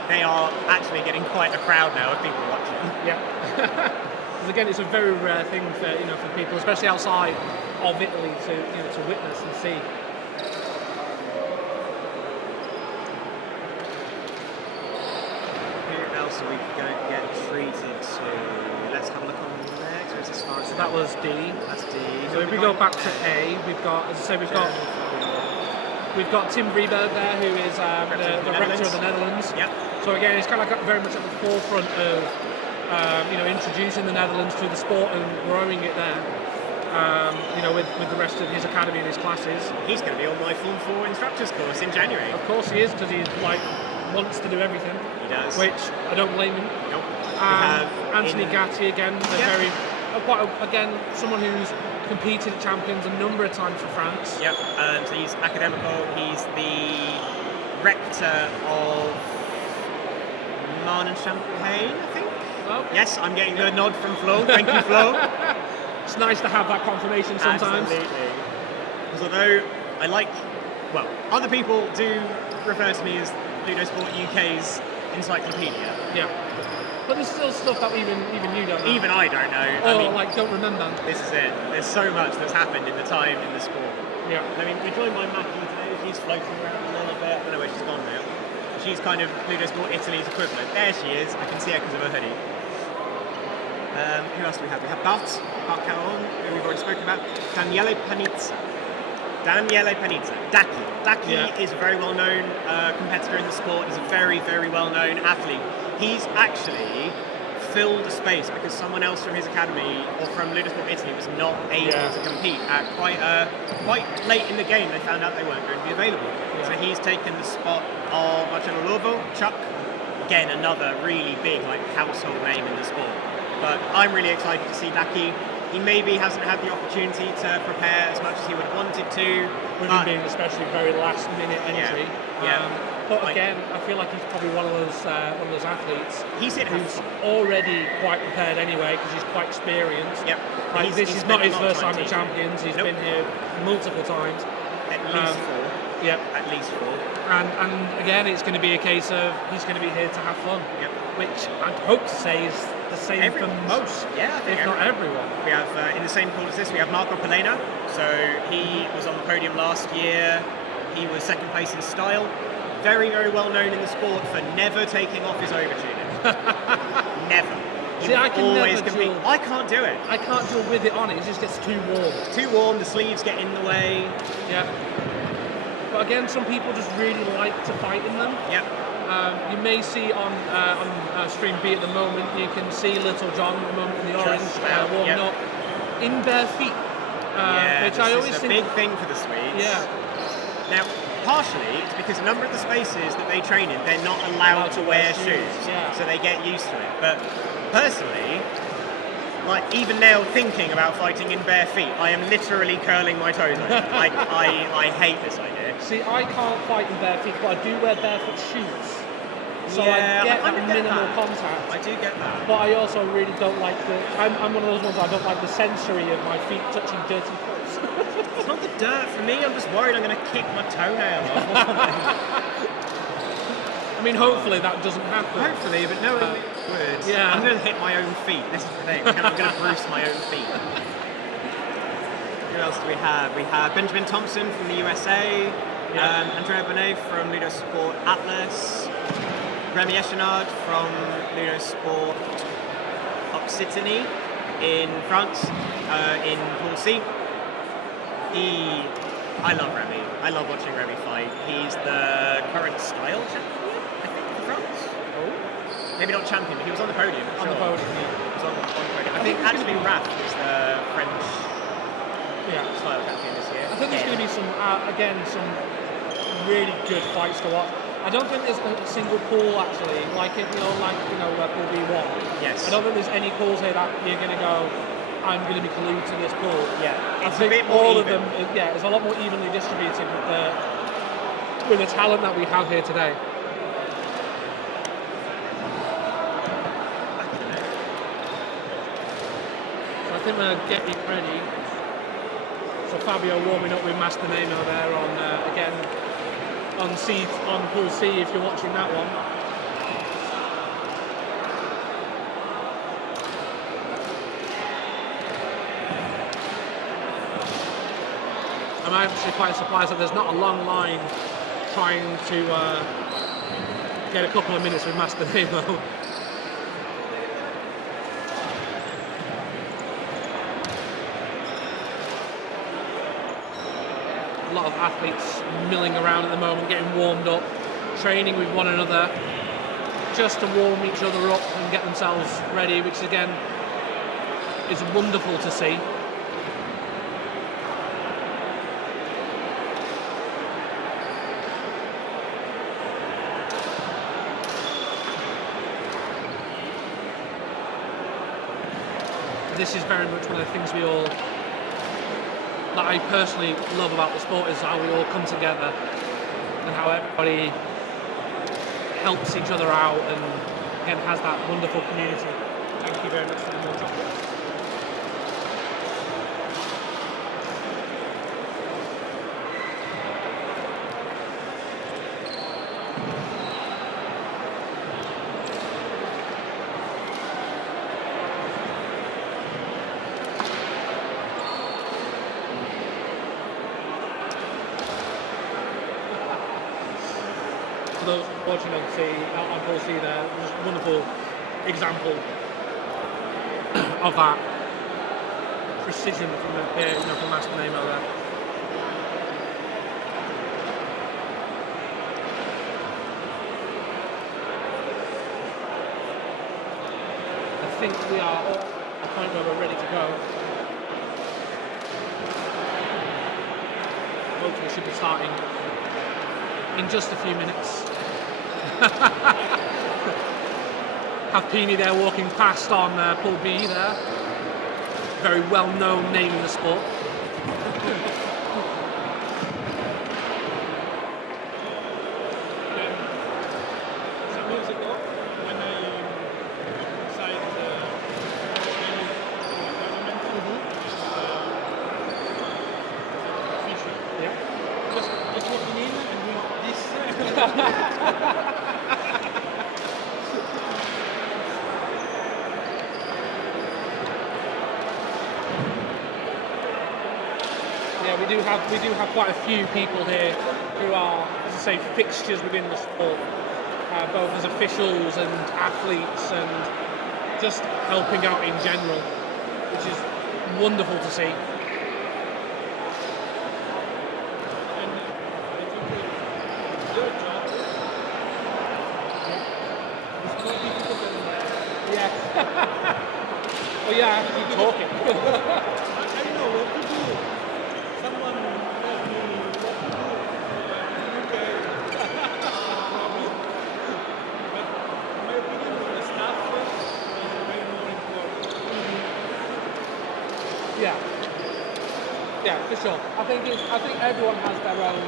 they are actually getting quite a crowd now of people watching. Yeah. Because again, it's a very rare thing for people, especially outside of Italy, to witness and see. Who else are we going to get treated to? Let's have a look on there. So, as far as that was D. That's D. So if we go back to A, we've got, as I say, we've got Tim Vreeberg there, who is the rector of the Netherlands. Yep. So again, it's kind of very much at the forefront of introducing the Netherlands to the sport and growing it there. With the rest of his academy and his classes. He's going to be on my Form 4 instructors course in January. Of course he is, because he wants to do everything. He does. Which I don't blame him. Nope. Anthony Gatti again, someone who's competed at Champions a number of times for France. Yep. So he's academical. He's the rector of Marne and Champagne, I think. Okay. Yes, I'm getting the nod from Flo. Thank you, Flo. It's nice to have that confirmation sometimes. Absolutely. Because although other people do refer to me as LudoSport UK's encyclopedia. Yeah. But there's still stuff that even you don't know. Even I don't know. Don't remember. This is it. There's so much that's happened in the time in the sport. Yeah. I mean, we're joined by Mackie today. She's floating around a little bit. I don't know where she's gone now. She's kind of LudoSport Italy's equivalent. There she is. I can see her because of her hoodie. Who else do we have? We have Bart Caron, who we've already spoken about. Daniele Panizza. Daki is a very well-known competitor in the sport. He's a very well-known athlete. He's actually filled a space because someone else from his academy or from LudoSport Italy was not able to compete at quite late in the game. They found out they weren't going to be available. Yeah. So he's taken the spot of Marcello Lobo, Chuck. Again, another really big household name in the sport. But I'm really excited to see Daki. He maybe hasn't had the opportunity to prepare as much as he would have wanted to. With him being especially very last minute entry. But again, I feel like he's probably one of those athletes who's already quite prepared anyway because he's quite experienced. Yep. This is not his first time at Champions. He's been here multiple times. At least 4. Yeah. At least 4. And again, it's going to be a case of he's going to be here to have fun. Yep. Which I'd hope to say is the same for most, yeah, I think if not everyone. We have, in the same pool as this, we have Marco Palena. So he was on the podium last year. He was second place in style. Very, very well known in the sport for never taking off his overtuning. Never. See, I can always never compete. duel. I can't do it. I can't duel with it on, it just gets too warm. Too warm, the sleeves get in the way. Yeah. But again, some people just really like to fight in them. Yep. You may see on stream B at the moment, you can see Little John at the moment in the orange warming up in bare feet. Which I always think is a big thing for the Swedes. Yeah. Now, partially, it's because a number of the spaces that they train in, they're not allowed to wear shoes. Yeah. So they get used to it. But personally, like even now thinking about fighting in bare feet, I am literally curling my toes over. I hate this idea. See, I can't fight in bare feet, but I do wear barefoot shoes. So Yeah, I get I that get minimal that. contact. I do get that. But I also really don't like I'm one of those ones, I don't like the sensory of my feet touching dirty clothes. It's not the dirt for me, I'm just worried I'm going to kick my toenail off. I mean, hopefully that doesn't happen. Hopefully, but no, it would. Yeah. I'm going to hit my own feet, this is the thing. I'm going to bruise my own feet. Who else do we have? We have Benjamin Thompson from the USA, Andrea Bonet from LudoSport Atlas, Remy Echenard from LudoSport Occitanie in France, in Pool C. I love Remy. I love watching Remy fight. He's the current style champion, I think, for France. Oh. Maybe not champion, but he was on the podium. On the podium, He was on the podium. I think actually Raph is the French style champion this year. I think there's going to be some, some really good fights to watch. I don't think there's a single pool actually, like pool B1. Yes. I don't think there's any pools here that you're going to go, I'm going to be glued to this pool. Yeah. I It's think a bit more all even. of them, it's a lot more evenly distributed with the talent that we have here today. So I think we're getting ready. So Fabio warming up with Master Nemo there on again on Pool C if you're watching that one. I'm actually quite surprised that there's not a long line trying to get a couple of minutes with Master Nemo. A lot of athletes milling around at the moment, getting warmed up, training with one another, just to warm each other up and get themselves ready, which again is wonderful to see. This is very much one of the things that I personally love about the sport, is how we all come together and how everybody helps each other out and again has that wonderful community. Thank you very much for the more chocolate. For those watching on Pool C there, just a wonderful example of that precision from Master Nemo there. I think we are at a point where we're ready to go. Hopefully we should be starting in just a few minutes. Have Peony there walking past on Pool B there. Very well known name in the sport. Yeah, we do have quite a few people here who are, as I say, fixtures within the sport, both as officials and athletes, and just helping out in general, which is wonderful to see. Yeah. Well, yeah, I have to keep talking. I don't know what to do. Someone tell me what to do. Okay. But my opinion, the staff is way more important. Yeah. Yeah, for sure. I think everyone has their own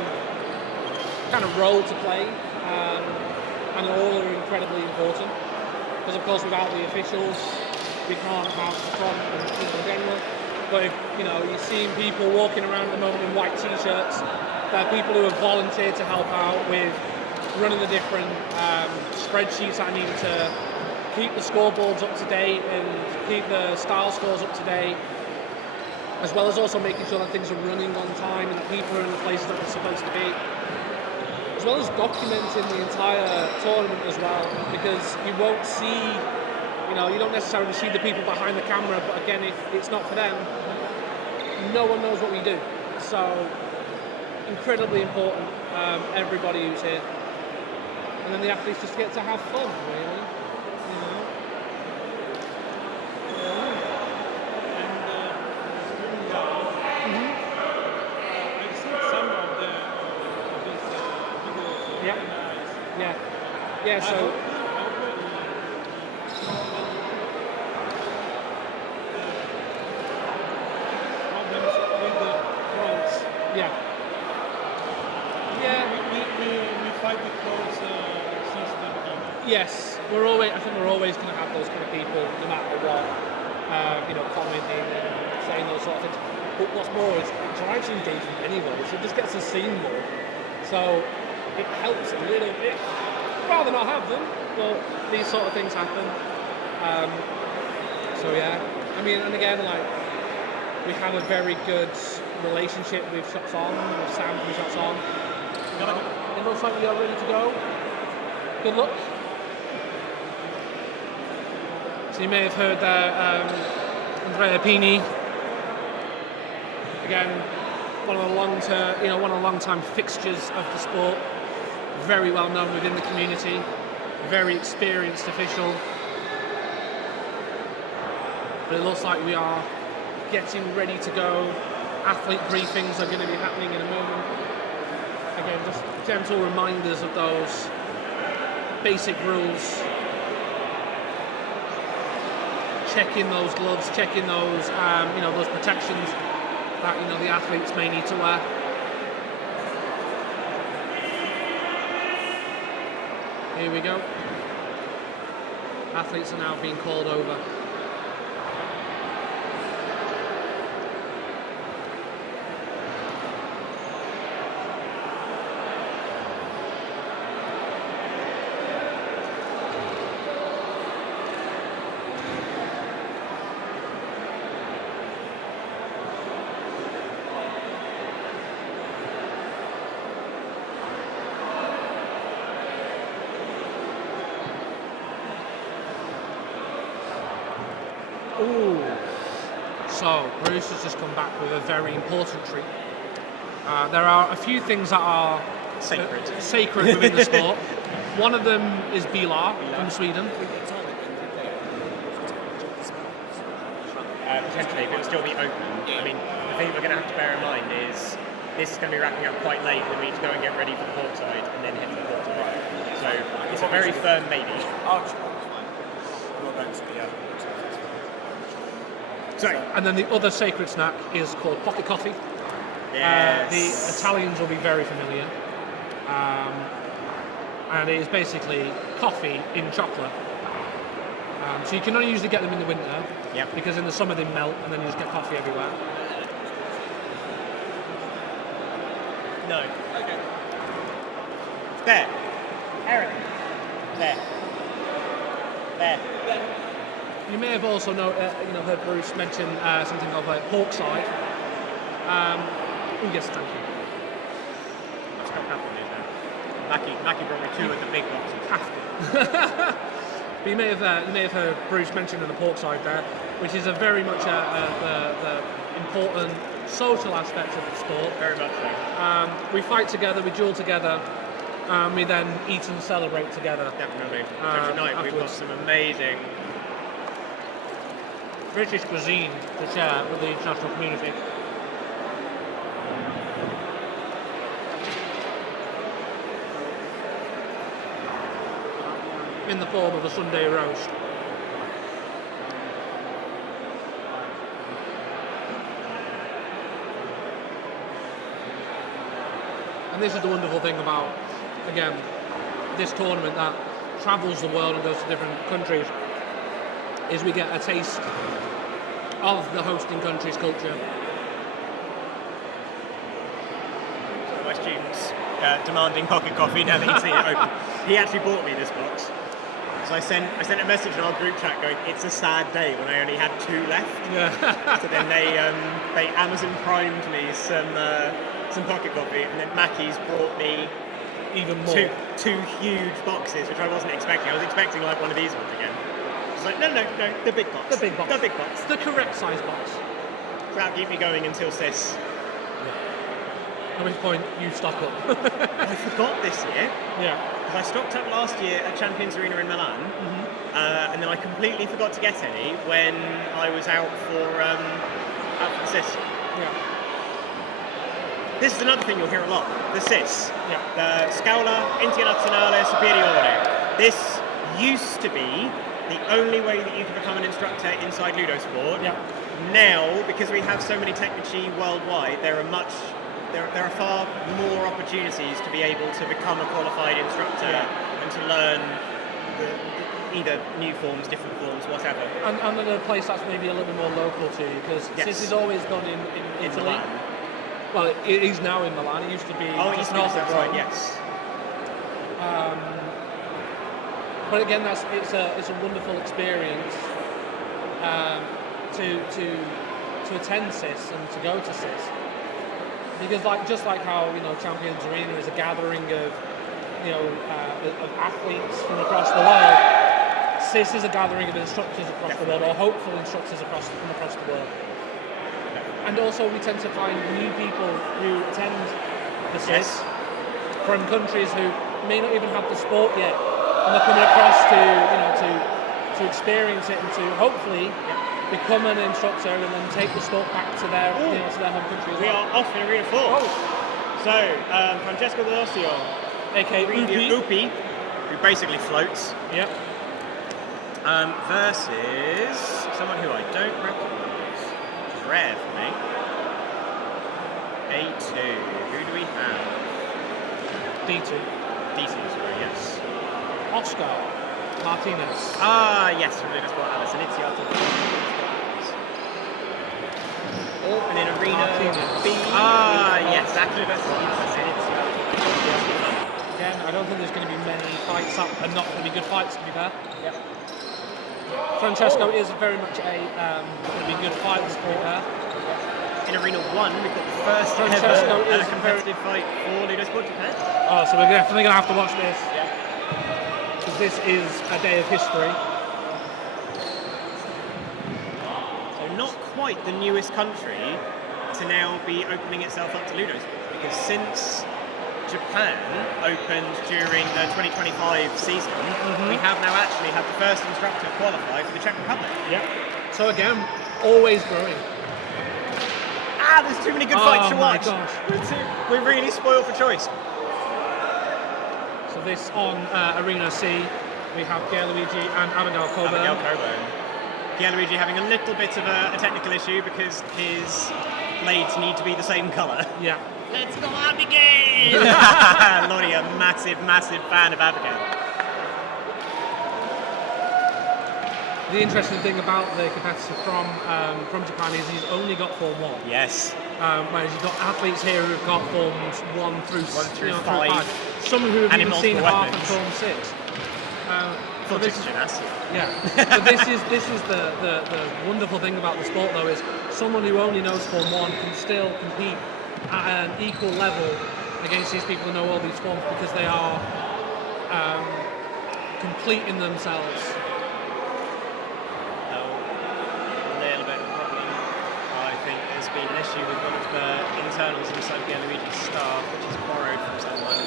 kind of role to play, and all are incredibly important. Because of course, without the officials, we can't have fun in general. But if you're seeing people walking around at the moment in white t-shirts, there are people who have volunteered to help out with running the different spreadsheets that I need to keep the scoreboards up to date and keep the style scores up to date, as well as also making sure that things are running on time and that people are in the places that they're supposed to be, as well as documenting the entire tournament as well, because you won't see, you don't necessarily see the people behind the camera, but again, if it's not for them, no one knows what we do. So, incredibly important, everybody who's here. And then the athletes just get to have fun, really. I've seen some of these videos. Yeah. Yeah, so... Yeah. Yeah, we fight the pros since the beginning. Yes, I think we're always going to have those kind of people, no matter what, commenting and saying those sort of things. But what's more is it drives engagement anyway, so it just gets us seen more. So it helps a little bit. Rather not have them, but these sort of things happen. So yeah, I mean, and again, we have a very good relationship with Shots On, with Sam from Shots On. It looks like you're ready to go. Good luck. So you may have heard there, Andrea Pini, again, one of the long-time fixtures of the sport, very well known within the community, very experienced official. But it looks like we are getting ready to go. Athlete briefings are going to be happening in a moment. Again, just gentle reminders of those basic rules. Checking those gloves, checking those, those protections that the athletes may need to wear. Here we go. Athletes are now being called over. Ooh. So, Bruce has just come back with a very important treat. There are a few things that are sacred within the sport. One of them is Bilar from Sweden. Potentially, if it would still be open. I mean, the thing we're going to have to bear in mind is this is going to be wrapping up quite late, and we need to go and get ready for the port side and then head to the port side. So it's a very firm maybe. Sorry. And then the other sacred snack is called pocket coffee. Yes. The Italians will be very familiar. And it is basically coffee in chocolate. So you can only usually get them in the winter, because in the summer they melt and then you just get coffee everywhere. No. Okay. There. Eric. There. You may have also heard Bruce mention something of like Hawkside. Yes, thank you. I've stopped up on these now. Mackie brought me 2 of the big boxes. But you may have heard Bruce mention in the pork side there, which is a very much the important social aspect of the sport. Very much so. We fight together, we duel together, we then eat and celebrate together. Definitely. So tonight we've got some amazing British cuisine to share with the international community. In the form of a Sunday roast. And this is the wonderful thing about, again, this tournament that travels the world and goes to different countries, is we get a taste of the hosting country's culture. So my student's demanding pocket coffee now that he's seen it open. He actually bought me this box. So I sent a message in our group chat going, it's a sad day when I only had 2 left. Yeah. So then they Amazon Primed me some pocket coffee, and then Mackie's brought me Even more. two huge boxes, which I wasn't expecting. I was expecting like one of these ones again. It's like, no, the big box. The big box. The big box. The correct size box. So that'll keep me going until sis. At which point you stock up. I forgot this year. Yeah. I stocked up last year at Champions Arena in Milan, and then I completely forgot to get any when I was out for the CIS. Yeah. This is another thing you'll hear a lot, the CIS. Yeah. The Scaola Internazionale Superiore. This used to be the only way that you could become an instructor inside LudoSport. Yeah. Now, because we have so many technici worldwide, there are far more opportunities to be able to become a qualified instructor and to learn either new forms, different forms, whatever. And another place that's maybe a little bit more local to you, because this is always done in Italy. Milan. Well, it is now in Milan. It used to be It used to be north of right, Rome. yes. But again, it's a wonderful experience to attend CIS and to go to CIS. Because just like how Champions Arena is a gathering of of athletes from across the world, CIS is a gathering of instructors across the world, or hopeful instructors from across the world. And also we tend to find new people who attend the CIS from countries who may not even have the sport yet, and they're coming across to experience it and to hopefully become an instructor and then take the sport back to their to their home country as well. We are off in Arena 4. So, Francesco Delosio, aka Upi, who basically floats. Yep. Versus someone who I don't recognise, which is rare for me. A2. Who do we have? D2. D2, sorry, yes. Oscar Martinez. Yes, from LudoSport Alice Iniziato. And in Arena B. Yes, exactly. Again, I don't think there's going to be many fights up, and not going to be good fights, to be fair. Yep. Francesco is very much going to be good fights, to be fair. In Arena 1, we've got the first Francesco ever is competitive fight for LudoSport Japan. Oh, so we're definitely going to have to watch this. Because this is a day of history. So not quite the newest country to now be opening itself up to LudoSport, because since Japan opened during the 2025 season, we have now actually had the first instructor qualify for the Czech Republic. Yep. So again, always growing. There's too many good fights to watch. Gosh. We're really spoiled for choice. So this on Arena C, we have Pierluigi and Abigail Coburn. Pierluigi having a little bit of a technical issue because his blades need to be the same colour. Yeah. Let's go Abigail! Lottie, a massive, massive fan of Abigail. The interesting thing about the competitor from Japan is he's only got Form 1. Yes. Whereas you've got athletes here who've got Forms 1 through 5. some who have And in even seen multiple half of weapons. Form 6. Form 6 is gymnastic. Yeah, but this is the wonderful thing about the sport though, is someone who only knows Form 1 can still compete at an equal level against these people who know all these forms, because they are complete in themselves. A little bit of a problem. I think there's been an issue with one of the internals inside Luigi's staff, which is borrowed from someone.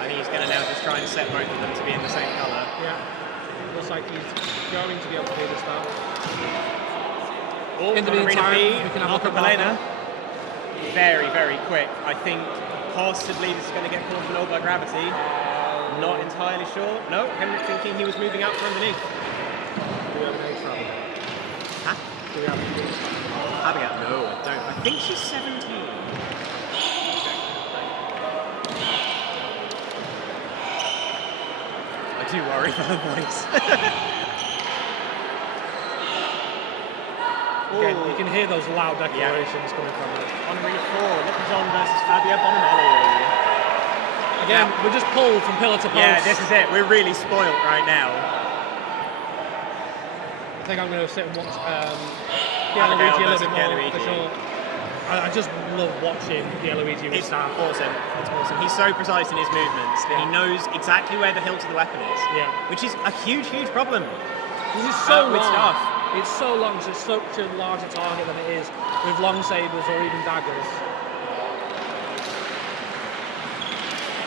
I think he's going to now just try and set both of them to be in the same colour. Yeah, looks like he's going to be able to do this now. Oh, In the meantime, B, we can have a Marco look at Balena. Very, very quick. I think possibly this is going to get controlled by gravity. Not entirely sure. No, Henrik thinking he was moving out from underneath. Do we have an age for Abigail? Huh? Do we have an age? Abigail? No, I don't. I think she's 17. I do worry about her voice. Again, you can hear those loud declarations coming from her. On arena 4, Little John versus Fabio Bonomelli. Again, we're just pulled from pillar to post. Yeah, this is it. We're really spoilt right now. I think I'm going to sit and watch Luigi a little bit more for sure. I just love watching Luigi with staff. Awesome. It's awesome. He's so precise in his movements that he knows exactly where the hilt of the weapon is. Yeah. Which is a huge, huge problem. This is so long. With staff. It's so long, so it's such a larger target than it is with long sabers or even daggers.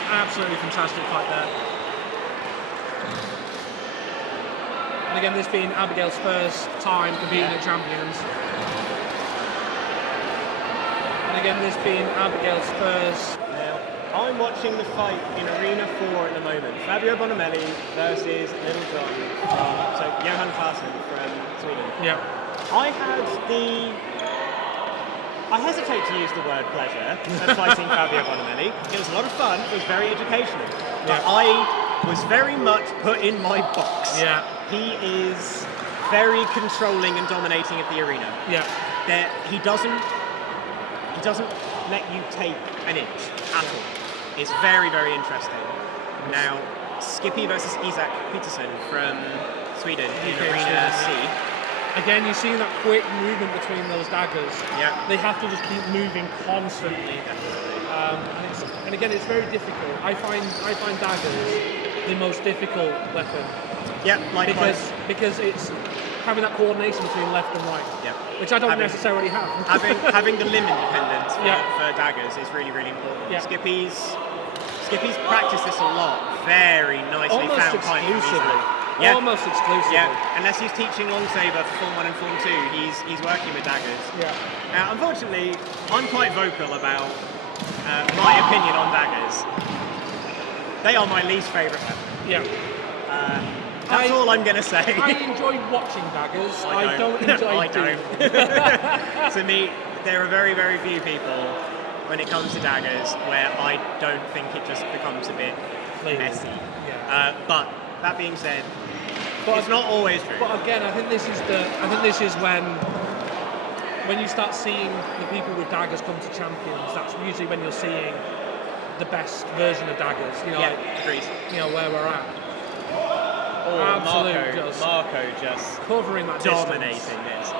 Absolutely fantastic fight there. And again, this being Abigail's first time competing at Champions. And again, this being Abigail's first. Now, I'm watching the fight in Arena 4 at the moment. Fabio Bonomelli versus Little John. So Johan Klassen from Sweden. Yeah. I hesitate to use the word pleasure of fighting Fabio Bonomelli. It was a lot of fun. It was very educational. But I was very much put in my box. Yeah. He is very controlling and dominating of the arena. Yeah. He doesn't let you take an inch at all. It's very, very interesting. Now, Skippy versus Isak Peterson from Sweden in Arena C. Again, you see that quick movement between those daggers. Yeah. They have to just keep moving constantly. And again, it's very difficult. I find daggers the most difficult weapon. Yeah, likewise. Because it's having that coordination between left and right. Yeah. Which I don't necessarily have. having the limb independence for daggers is really, really important. Yeah. Skippy's practiced this a lot. Very nicely Almost found time exclusively. Yeah. Almost exclusively. Yeah, unless he's teaching LightSaber for Form 1 and Form 2, he's working with daggers. Yeah. Now, unfortunately, I'm quite vocal about my opinion on daggers. They are my least favourite weapon. Yeah. That's all I'm going to say. I enjoy watching daggers. I don't enjoy doing them. To me, there are very, very few people when it comes to daggers where I don't think it just becomes a bit messy. Yeah. But that being said, it's not always true. But again, I think this is when you start seeing the people with daggers come to Champions. That's usually when you're seeing the best version of daggers. Agreed. Where we're at. Oh, Marco just covering that dominating distance. this.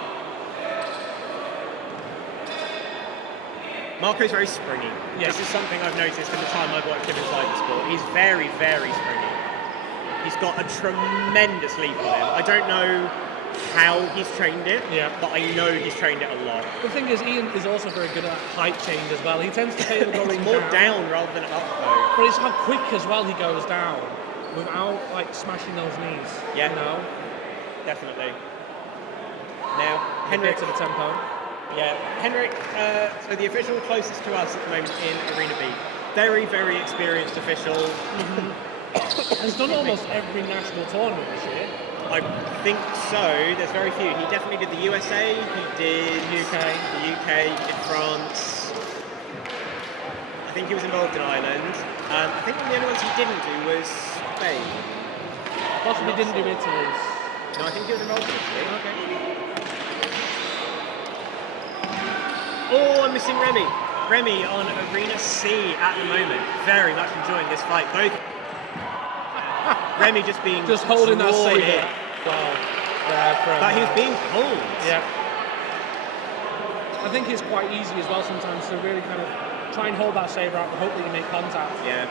Marco's very springy. Yeah. This is something I've noticed in the time I've watched him inside the sport. He's very, very springy. He's got a tremendous leap on him. I don't know how he's trained it, but I know he's trained it a lot. The thing is, Ian is also very good at height change as well. He tends to favour going more down rather than up though. But it's how quick as well he goes down without smashing those knees. Yeah. Definitely. Now, Henrik to the tempo. Yeah, Henrik, so the official closest to us at the moment in Arena B. Very, very experienced official. He's done almost every national tournament this year. I think so. There's very few. He definitely did the USA, he did the UK, he did France. I think he was involved in Ireland. I think one of the only ones he didn't do was Spain. Possibly didn't do Italy. No, I think he was involved in Italy. Okay. Oh, I'm missing Remy. Remy on Arena C at the moment. Very much enjoying this fight. Both Remy just being holding that drawn saber. in. But he was being pulled. Yeah. I think it's quite easy as well sometimes to really kind of try and hold that saber out and hope that you make contact. Yeah.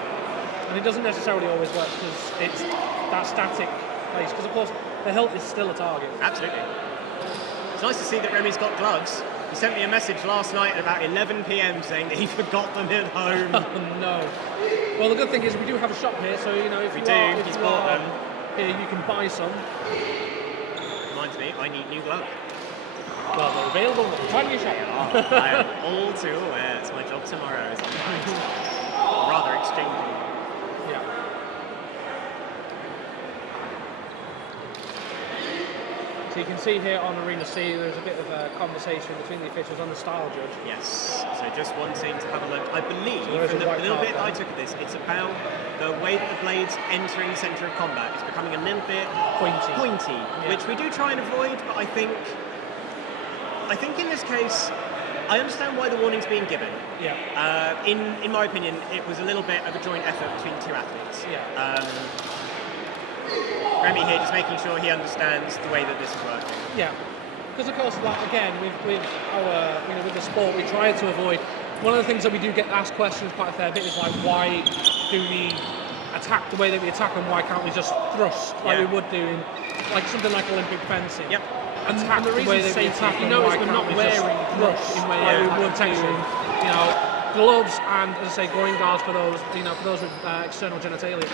And it doesn't necessarily always work because it's that static place. Because of course the hilt is still a target. Absolutely. It's nice to see that Remy's got gloves. He sent me a message last night at about 11 PM saying that he forgot them at home. Oh no. Well, the good thing is we do have a shop here, so you know if We you do, are, if he's you bought are them. here, you can buy some. Reminds me, I need new gloves. Well, they're available at the tiny shop. I am all too aware. It's my job tomorrow, isn't it? Rather exchanging. Yeah. So you can see here on Arena C, there's a bit of a conversation between the officials and the style judge. Yes, so just wanting to have a look. I believe, So from the white little card bit there. I took of this, it's about the way that the blade's entering the centre of combat. It's becoming a little bit Pointy. which we do try and avoid, but I think in this case, I understand why the warning's being given. Yeah. In my opinion, it was a little bit of a joint effort between two athletes. Yeah. Remy here just making sure he understands the way that this is working. Yeah. Because of course, like again, with our, with the sport, we try to avoid. One of the things that we do get asked questions quite a fair bit is like, why do we attack the way that we attack, and why can't we just thrust like we would do in like something like Olympic fencing? Yep. And the reason that we attack, you notice we're not wearing gloves in way we would take gloves and, as I say, groin guards for those, for those with external genitalia,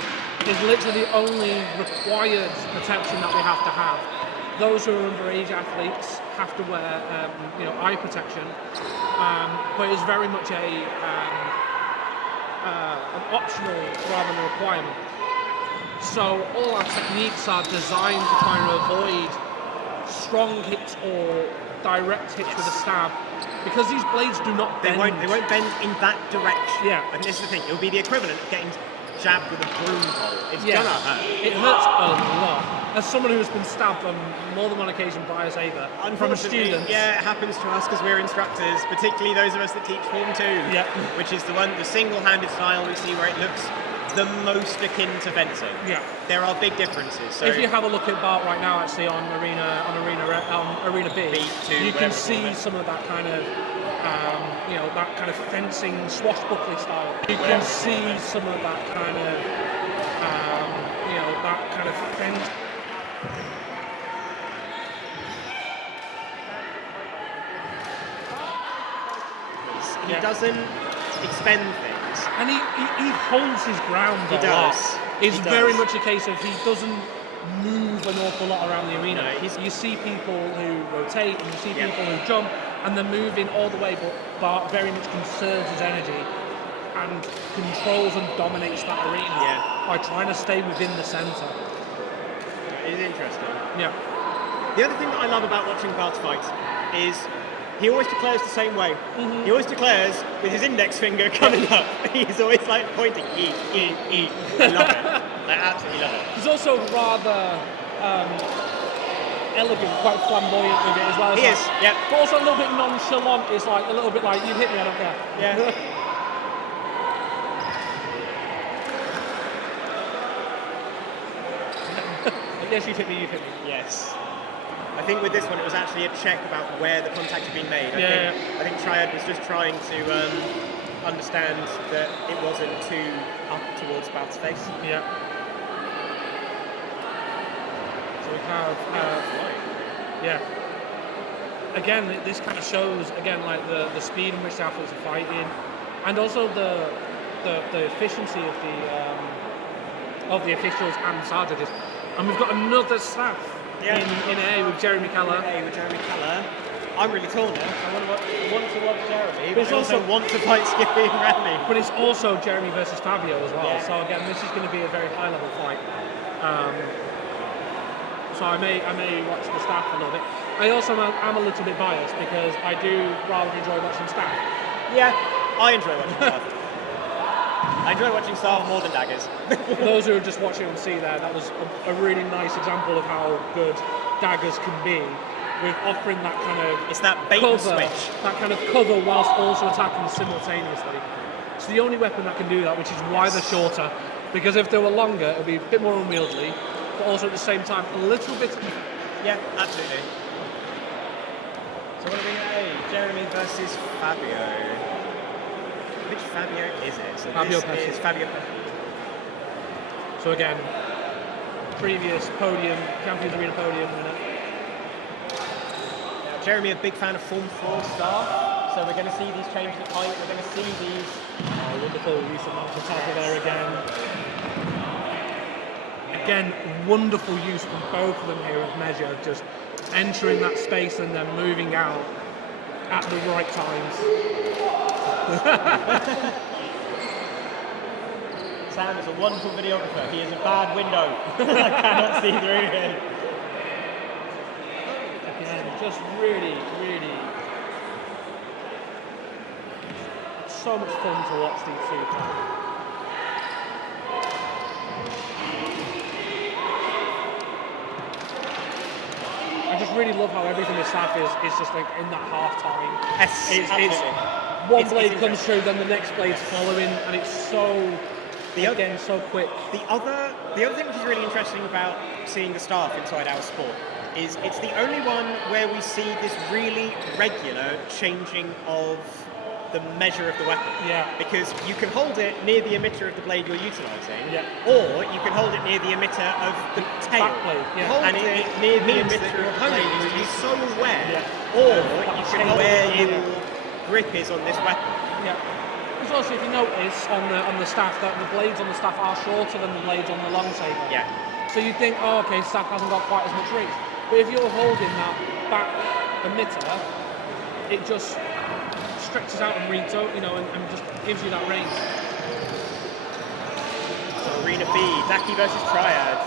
is literally the only required protection that we have to have. Those who are underage athletes have to wear, eye protection, but it's very much an optional rather than a requirement. So all our techniques are designed to try and avoid strong hits or direct hits with a stab, because these blades do not bend. They won't bend in that direction. Yeah. And this is the thing, it will be the equivalent of getting jabbed with a broom pole. It's gonna hurt. It hurts a lot. As someone who has been stabbed on more than one occasion by a saber from a student. Yeah, it happens to us because we're instructors, particularly those of us that teach Form 2, which is the single-handed style we see where it looks the most akin to fencing. Yeah. There are big differences. So if you have a look at Bart right now, actually on Arena B, B2, you can see some of that kind of that kind of fencing swashbuckling style. You can see some of that kind of that kind of fence. He doesn't expend things. And he holds his ground a lot. It's very much a case of he doesn't move an awful lot around the arena. No, you see people who rotate, and you see people who jump, and they're moving all the way, but Bart very much conserves his energy and controls and dominates that arena by trying to stay within the centre. It is interesting. Yeah. The other thing that I love about watching Bart's fight is he always declares the same way. Mm-hmm. He always declares with his index finger coming up. He's always like pointing, eat. I love it. I absolutely love it. He's also rather elegant, quite flamboyant with it as well. He is, yeah. But also a little bit nonchalant. It's like a little bit like, you hit me, I don't care. Yeah. Yes, you've hit me, you've hit me. Yes. I think with this one it was actually a check about where the contact had been made. I think Triad was just trying to understand that it wasn't too up towards Bart's face. Yeah. So we have, again, this kind of shows, again, like the speed in which the athletes are fighting, and also the efficiency of the officials and star judges. And we've got another staff in A with Jeremy Keller. I'm really torn now. I want to watch Jeremy, but I also want to fight Skippy and Remy. But it's also Jeremy versus Fabio as well. Yeah. So again, this is going to be a very high level fight. So I may watch the staff a little bit. I also am a little bit biased because I do rather enjoy watching staff. Yeah, I enjoy watching staff. I enjoy watching staff more than daggers. For those who are just watching on C there, that was a really nice example of how good daggers can be. with offering that kind of It's that bait and cover, switch. that kind of cover whilst also attacking simultaneously. It's the only weapon that can do that, which is why they're shorter. Because if they were longer, it would be a bit more unwieldy, but also at the same time a little bit. Yeah, absolutely. So what do we have? Jeremy versus Fabio. Which Fabio is it? So Fabio this Pesci. is Fabio Pesci. So again, previous podium, Champions Arena podium winner. Now, Jeremy, a big fan of Form 4 staff, so we're going to see these change in height. We're going to see these. Oh, wonderful use of mountain tackle there again. Again, wonderful use from both of them here of measure, just entering that space and then moving out at the right times. Sam is a wonderful videographer. He is a bad window. I cannot see through him. Again, just really, really so much fun to watch these two play. I just really love how everything with Saf is just like in that half time. It's one blade comes through, then the next blade's following, and it's so so quick. The other thing which is really interesting about seeing the staff inside our sport is it's the only one where we see this really regular changing of the measure of the weapon. Yeah. Because you can hold it near the emitter of the blade you're utilising, Yeah. or you can hold it near the emitter of the tail. Backblade, yeah. And it near the emitter of the blade needs to be so aware. Yeah. Or you can hold where your grip is on this weapon. Yeah. Because also, if you notice on the staff, that the blades on the staff are shorter than the blades on the long saber. Yeah. So you think, oh, okay, staff hasn't got quite as much reach. But if you're holding that back emitter, it just stretches out and reads out, and just gives you that range. So Arena B, Daki versus Triad.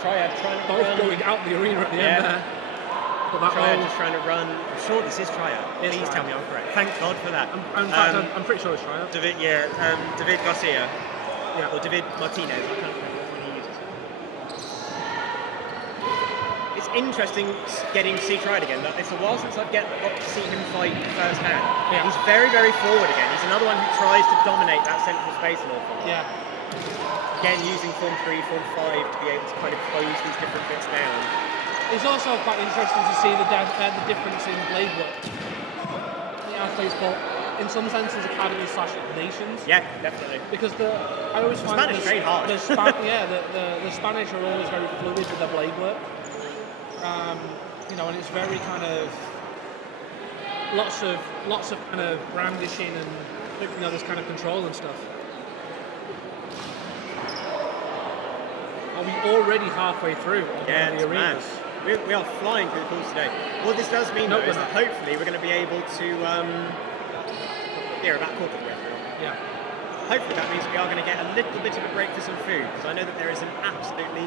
Triad trying to Both run. going out the arena at the end there. But that Triad roll, just trying to run. I'm sure this is Triad. It's Please tell Triad. me I'm correct. Thank God for that. in fact, I'm pretty sure it's right. David Garcia. Yeah. Or David Martinez. I can't remember which one he uses. It's interesting getting to see Triad again. It's a while since I've got to see him fight firsthand. Yeah. He's very, very forward again. He's another one who tries to dominate that central space an awful lot. Yeah. Again, using Form 3, Form 5 to be able to kind of close these different bits down. It's also quite interesting to see the difference in blade work. The athletes, but in some senses, academies / nations. Yeah, definitely. Because I always find Spanish very hard. the Spanish are always very fluid with their blade work. And it's very kind of lots of kind of brandishing and this kind of control and stuff. Are we already halfway through Yeah, the arenas? We are flying through the course today. What this does mean, though, is that hopefully we're going to be able to... about a quarter of the way through. Yeah. Hopefully that means we are going to get a little bit of a break for some food, because I know that there is an absolutely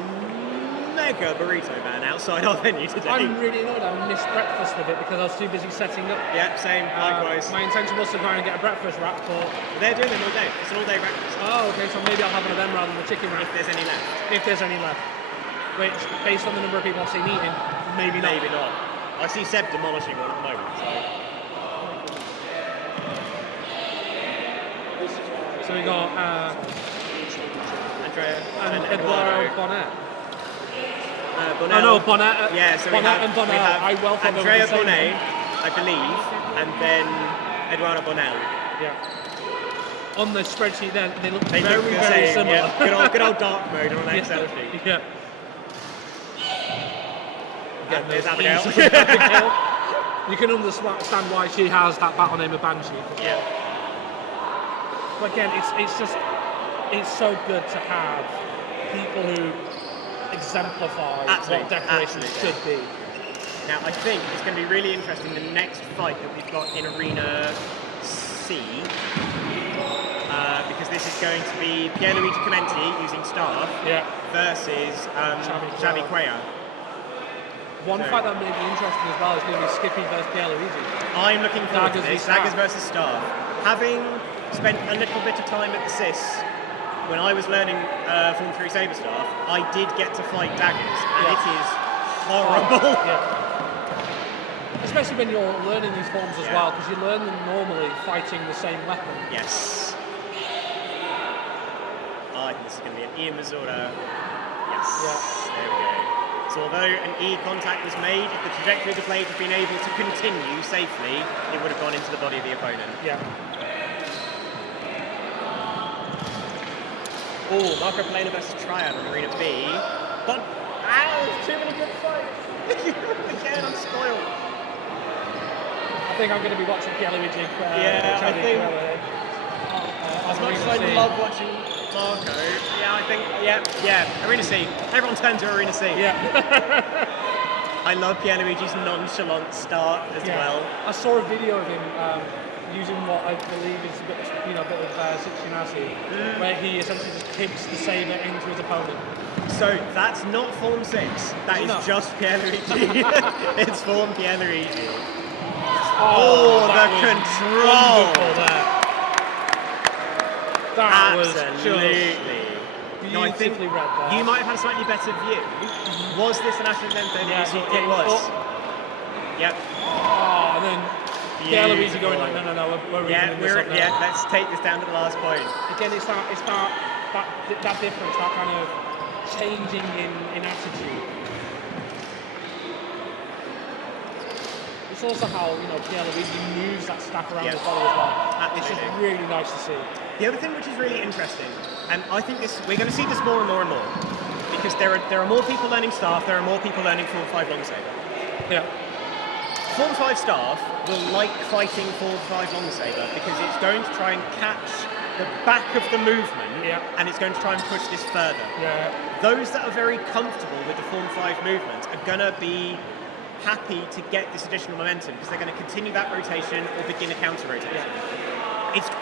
mega burrito van outside our venue today. I'm really annoyed I missed breakfast with it because I was too busy setting up. Yeah, same, likewise. My intention was to try and get a breakfast wrap, but... They're doing them all day. It's an all-day breakfast. Oh, okay, so maybe I'll have one of them rather than the chicken wrap. If there's any left. If there's any left. Which, based on the number of people I've seen eating, maybe not. Maybe not. I see Seb demolishing one at the moment, so... So we got Andrea and Eduardo Bonnet. Bonnet. Oh no, Bonnet. Yeah, so Bonnet and Bonnet. I well thought Andrea they were the Bonnet, same I believe, and then Eduardo Bonnet. Yeah. On the spreadsheet, then they look very, look the very same, similar. Yeah. Good old dark mode on an Excel sheet. Yeah. And there's Abigail. Abigail. You can understand why she has that battle name of Banshee. Yeah. But again, it's so good to have people who exemplify what decorations should be. Now, I think it's going to be really interesting the next fight that we've got in Arena C, because this is going to be Pierluigi Commenti using staff versus Xavi Cuellar. One fight that may be interesting as well is going to be Skippy versus Pierluigi. I'm looking forward to Daggers this. Daggers versus staff. Having spent a little bit of time at the CIS when I was learning Form 3 Saber Staff, I did get to fight daggers, and it is horrible. especially when you're learning these forms as well, because you learn them normally fighting the same weapon. Yes. Oh, I think this is going to be an Ian Mazura. Yes. Yeah. There we go. So although an E contact was made, if the trajectory of the blade had been able to continue safely, it would have gone into the body of the opponent. Yeah. Oh, Marco Plana versus Triad on Arena B. But, ow, too many good fights. Again, I'm spoiled. I think I'm going to be watching Pierluigi. I think. As much as I love watching Marco, I think, Arena C. Everyone turn to Arena C. Yeah. I love Pierluigi's nonchalant start as well. I saw a video of him using what I believe is a bit of Sitsunasi, where he essentially just kicks the saber into his opponent. So that's not Form 6. That is just Pierluigi. It's Form Pierluigi. Oh, the control! That was absolutely. No, I think read that. You might have had a slightly better view. Was this an Ascendente? It was. Yep. Oh, and then Pierluigi going like, no, we're reading this up now. Let's take this down to the last point. Again, it's that difference, that kind of changing in attitude. It's also how Pierluigi moves that staff around his body as well. Absolutely. It's just really nice to see. The other thing which is really interesting, and I think we're going to see this more and more and more, because there are more people learning staff, there are more people learning Form 5 Longsaber. Yeah. Form 5 staff will like fighting Form 5 Longsaber because it's going to try and catch the back of the movement, and it's going to try and push this further. Yeah. Those that are very comfortable with the Form 5 movement are going to be happy to get this additional momentum because they're going to continue that rotation or begin a counter rotation.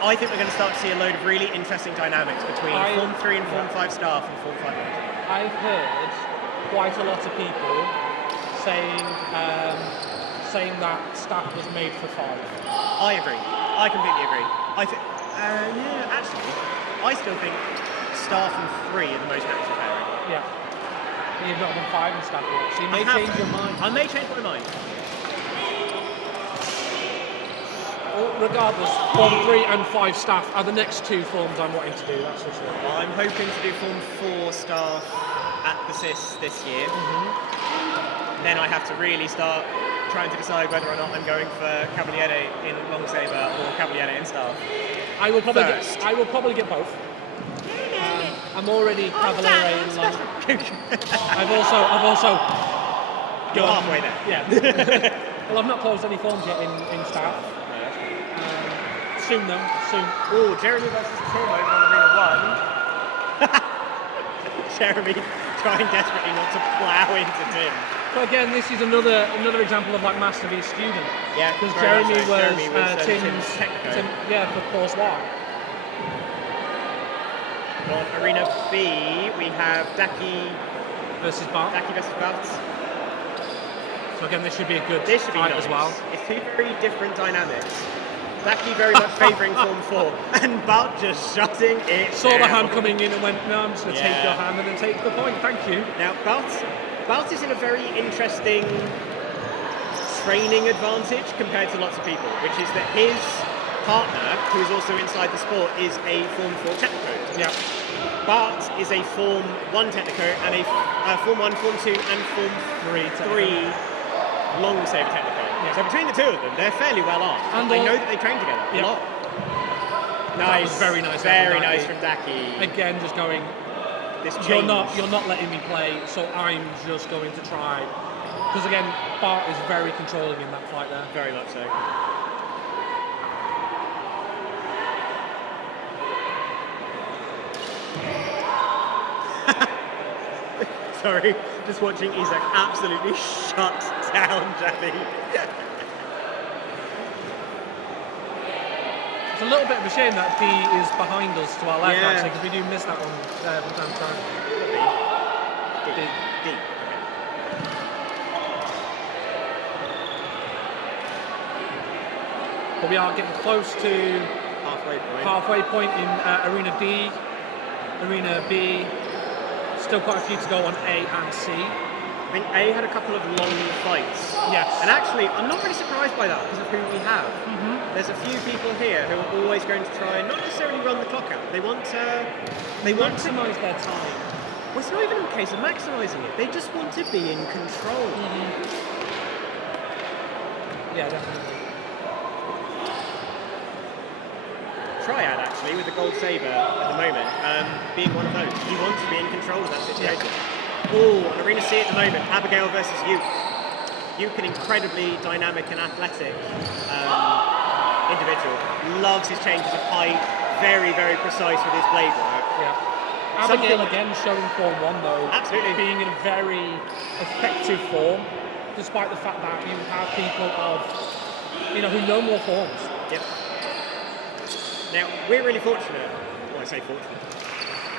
I think we're going to start to see a load of really interesting dynamics between Form 3 and Form 5 staff and Form 5 Longsaber. I've heard quite a lot of people saying that staff was made for 5. I agree. I completely agree. Actually, I still think staff and 3 are the most natural pairing. Yeah. You've not done 5 and staff yet, so you may change your mind. I may change my mind. Well, regardless, Form 3 and 5 staff are the next 2 forms I'm wanting to do, that's for sure. I'm hoping to do Form 4 staff at the CIS this year. Then I have to really start trying to decide whether or not I'm going for Cavaliere in Longsaber or Cavaliere in staff. I will probably get both. I'm already Cavaliere in Long. I've also You're halfway there. Yeah. Well, I've not closed any forms yet in staff. Soon though, soon. Oh, Jeremy versus Tim over on Arena 1. Jeremy trying desperately not to plough into Tim. So again, this is another example of like master v student. Yeah, because Jeremy was Tim's for course 1. On Arena B, we have Daki versus Bart. So again, this should be a good fight nice as well. It's 2 very different dynamics. Daki very much favouring Form 4, and Bart just shutting it Saw down. the hand coming in and went, no, I'm just going to take your hand and then take the point, thank you. Now, Bart is in a very interesting training advantage compared to lots of people, which is that his partner, who is also inside the sport, is a Form 4 technico. Yeah. Bart is a Form 1 technico and a Form 1, Form 2 and Form 3 Longsaber technico. Yeah. So between the 2 of them, they're fairly well armed. And I know that they train together a lot. Nice. That was very nice. Very nice from Daki. Again, just going, you're not letting me play, so I'm just going to try. Because again, Bart is very controlling in that fight there. Very much so. Sorry, just watching Isaac absolutely shut down Jeffy. It's a little bit of a shame that D is behind us to our left, actually, because we do miss that one from time to time. D. But we are getting close to halfway point in Arena D. Arena B, still quite a few to go on A and C. I think A had a couple of long fights. Yes. And actually, I'm not really surprised by that because of who we have. There's a few people here who are always going to try and not necessarily run the clock out. They want to Maximise their time. Well, it's not even a case of maximising it. They just want to be in control. Yeah, definitely. Triad actually with the gold saber at the moment, being one of those. He wants to be in control of that situation. Oh, an arena C at the moment. Abigail versus Yuke. Yuke, an incredibly dynamic and athletic individual. Loves his changes of height. Very, very precise with his blade work. Yeah. Abigail again showing form 1 though. Absolutely. Being in a very effective form, despite the fact that you have people who know more forms. Yep. Now, we're really fortunate. Well, I say fortunate.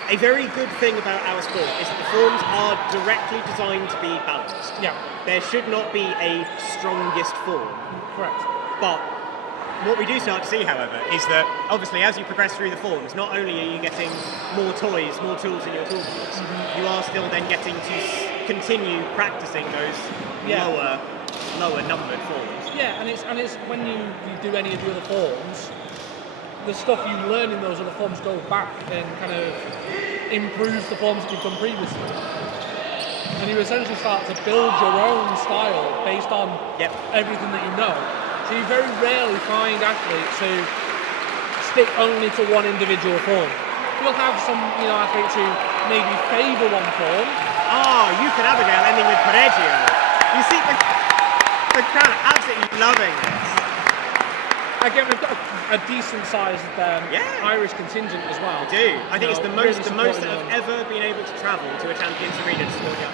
A very good thing about our sport is that the forms are directly designed to be balanced. Yeah. There should not be a strongest form. Correct. But what we do start to see, however, is that obviously as you progress through the forms, not only are you getting more toys, more tools in your toolbox, you are still then getting to continue practicing those lower numbered forms. Yeah, and it's when you do any of the other forms, the stuff you learn in those other forms goes back and kind of improves the forms that you've done previously. And you essentially start to build your own style based on everything that you know. So you very rarely find athletes who stick only to one individual form. You'll have some athletes who maybe favour one form. You can Abigail ending with Pareggio. You see the crowd absolutely loving this. Again, we've got a decent sized Irish contingent as well. We do. I think it's the most that them. have ever been able to travel to a Champions Arena to support you.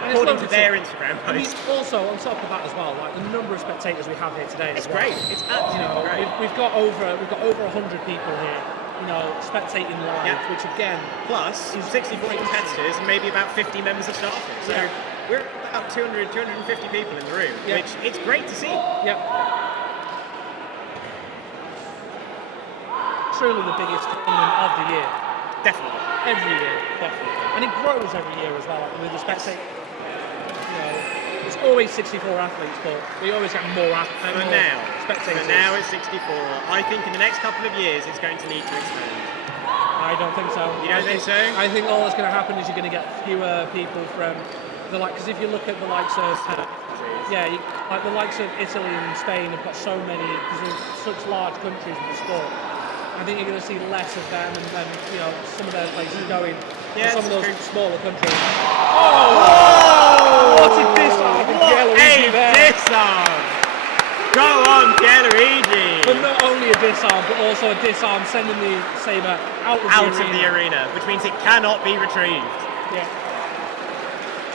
And According to their Instagram post. I mean, also on top of that as well, like the number of spectators we have here today. It's great. It's absolutely great. We've got over 100 people here, spectating live, which again, plus 64 competitors and maybe about 50 members of staff. So we're about 250 people in the room, which it's great to see. Yeah. Truly the biggest tournament of the year. Definitely. Every year, definitely. And it grows every year as well, with the spectators. It's always 64 athletes, but we always get more spectators. For now it's 64. I think in the next couple of years it's going to need to expand. I don't think so. You don't think so? I think all that's going to happen is you're going to get fewer people from because if you look at the likes of like the likes of Italy and Spain have got so many, because they're such large countries in the sport. I think you're going to see less of them, and then some of those places going to some of those smaller countries. What a disarm! What a disarm! Go on, Pierluigi! But not only a disarm, but also a disarm sending the saber out of the arena, which means it cannot be retrieved. Yeah.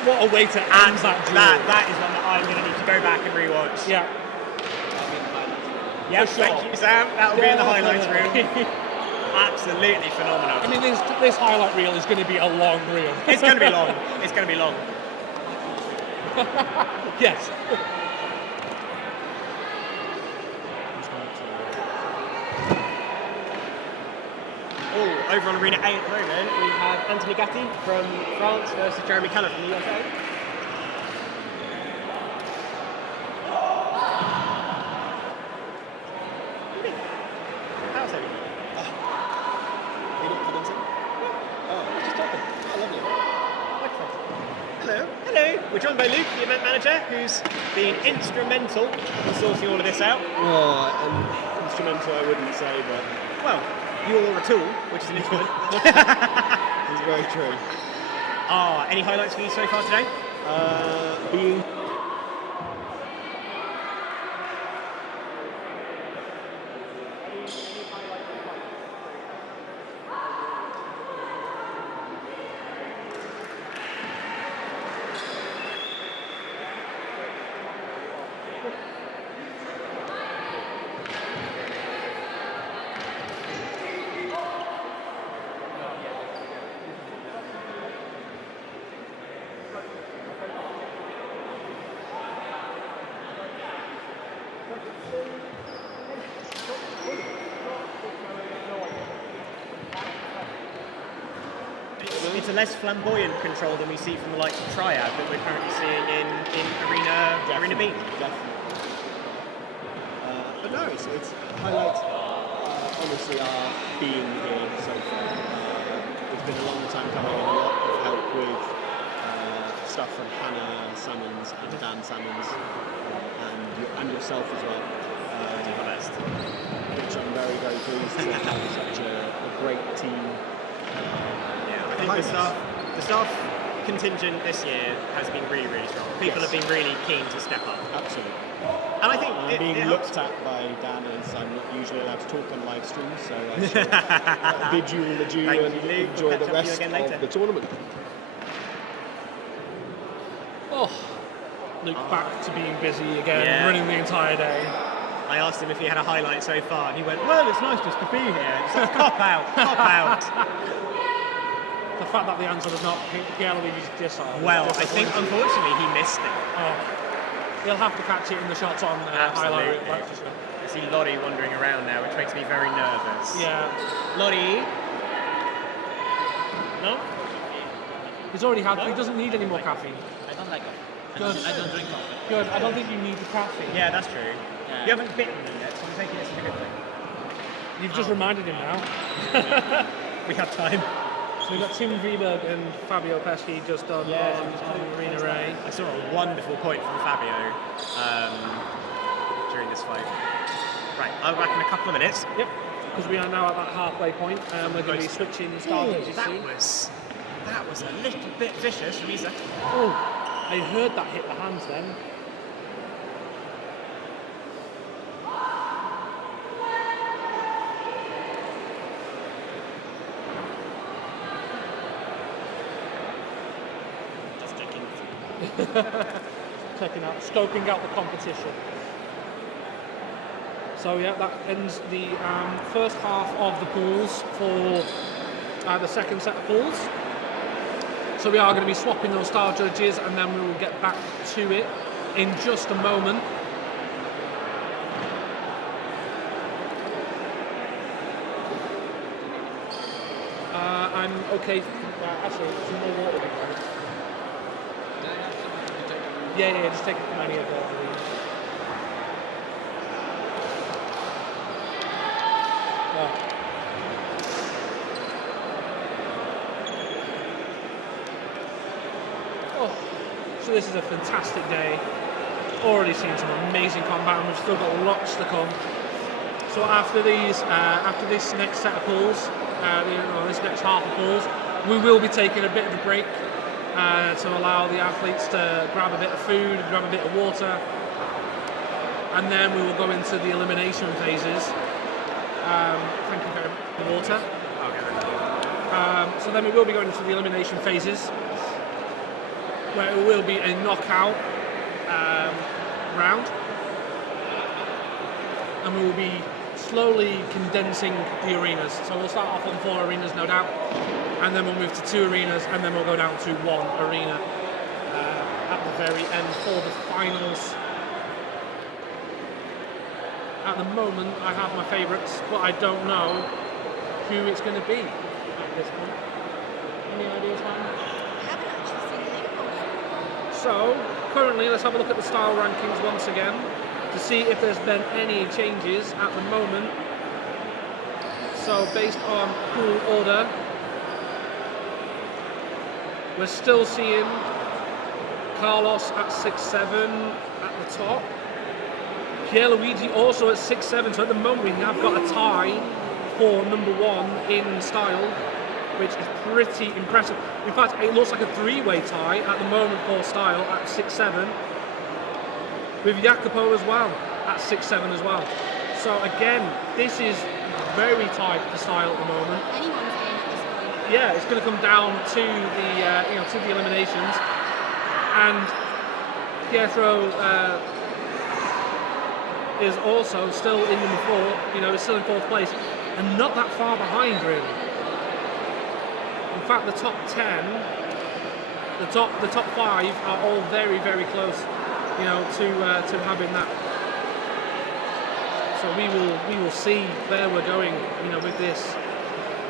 What a way to end that duel. That is one that I'm going to need to go back and rewatch. Yeah. Yep, thank you, Sam. That'll be in the highlights reel. Absolutely phenomenal. I mean, this highlight reel is going to be a long reel. It's going to be long. It's going to be long. Yes. Oh, over on Arena A at the moment, we have Anthony Gatti from France versus Jeremy Keller from the USA. How's everything? You don't come in, sir? Oh, just talking. Oh, lovely. Hello. Hello. We're joined by Luke, the event manager, who's been instrumental in sorting all of this out. Oh, instrumental I wouldn't say, but... Well, you're a tool, which is an instrument. It's very true. Any highlights for you so far today? Being... a less flamboyant control than we see from the likes of Triad that we're currently seeing in Arena B. Definitely. But no, it's highlights. Honestly, are being here so far. It's been a long time coming, and a lot of help with stuff from Hannah Salmons and Dan Salmons, and yourself as well. Which I'm very, very pleased to have such a great team. I think the staff contingent this year has been really, really strong. People have been really keen to step up. Absolutely. And I think I'm being looked at by Dan as I'm not usually allowed to talk on live streams, so I shall bid you all adieu and enjoy the rest of the tournament. Oh, Luke back to being busy again, running the entire day. I asked him if he had a highlight so far, and he went, "Well, it's nice just to be here." It's like, cop out. The fact that the answer was not Pierluigi's disarm. Well, I think unfortunately he missed it. Oh. He'll have to catch it in the shots on highlight. I see Lottie wandering around now, which makes me very nervous. Yeah. Lottie? No? He's already had. He doesn't need any more caffeine. I don't like coffee. Good. I don't drink coffee. Good. I don't think you need the caffeine. Yeah, that's true. You haven't bitten me yet, so I'm taking this as a good thing. You've just reminded him now. We have time. So we've got Tim Viberg and Fabio Pesci just on Arena Ray. I saw a wonderful point from Fabio during this fight. Right, I'll be back in a couple of minutes. Yep, because we are now at that halfway point, and we're going to be switching starters soon. That was a little bit vicious, Risa. Oh, I heard that hit the hands then. Scoping out the competition. So yeah, that ends the first half of the pools for the second set of pools. So we are going to be swapping those star judges, and then we will get back to it in just a moment. I'm okay. Actually, some more water. Yeah, just take it from any of them. So this is a fantastic day. Already seen some amazing combat, and we've still got lots to come. So after this next set of pools, this next half of pools, we will be taking a bit of a break. To allow the athletes to grab a bit of food, grab a bit of water, and then we will go into the elimination phases. Thank you very much for the water. So then we will be going into the elimination phases, where it will be a knockout round, and we will be slowly condensing the arenas. So we'll start off on 4 arenas, no doubt, and then we'll move to 2 arenas, and then we'll go down to 1 arena at the very end for the finals. At the moment, I have my favourites, but I don't know who it's going to be at this point. Any ideas, Hannah? I haven't actually seen the leaderboard. So, currently, let's have a look at the style rankings once again to see if there's been any changes at the moment. So, based on pool order, we're still seeing Carlos at 6'7" at the top. Pierluigi also at 6'7", so at the moment we have got a tie for number 1 in style, which is pretty impressive. In fact, it looks like a 3-way tie at the moment for style at 6'7", with Jacopo as well at 6'7" as well. So again, this is very tight for style at the moment. Anyone's in at this point. Yeah, it's going to come down to the to the eliminations, and Pietro is also still in number 4. Is still in 4th place, and not that far behind really. In fact, the top 10, the top 5 are all very, very close, to having that. So we will see where we're going, with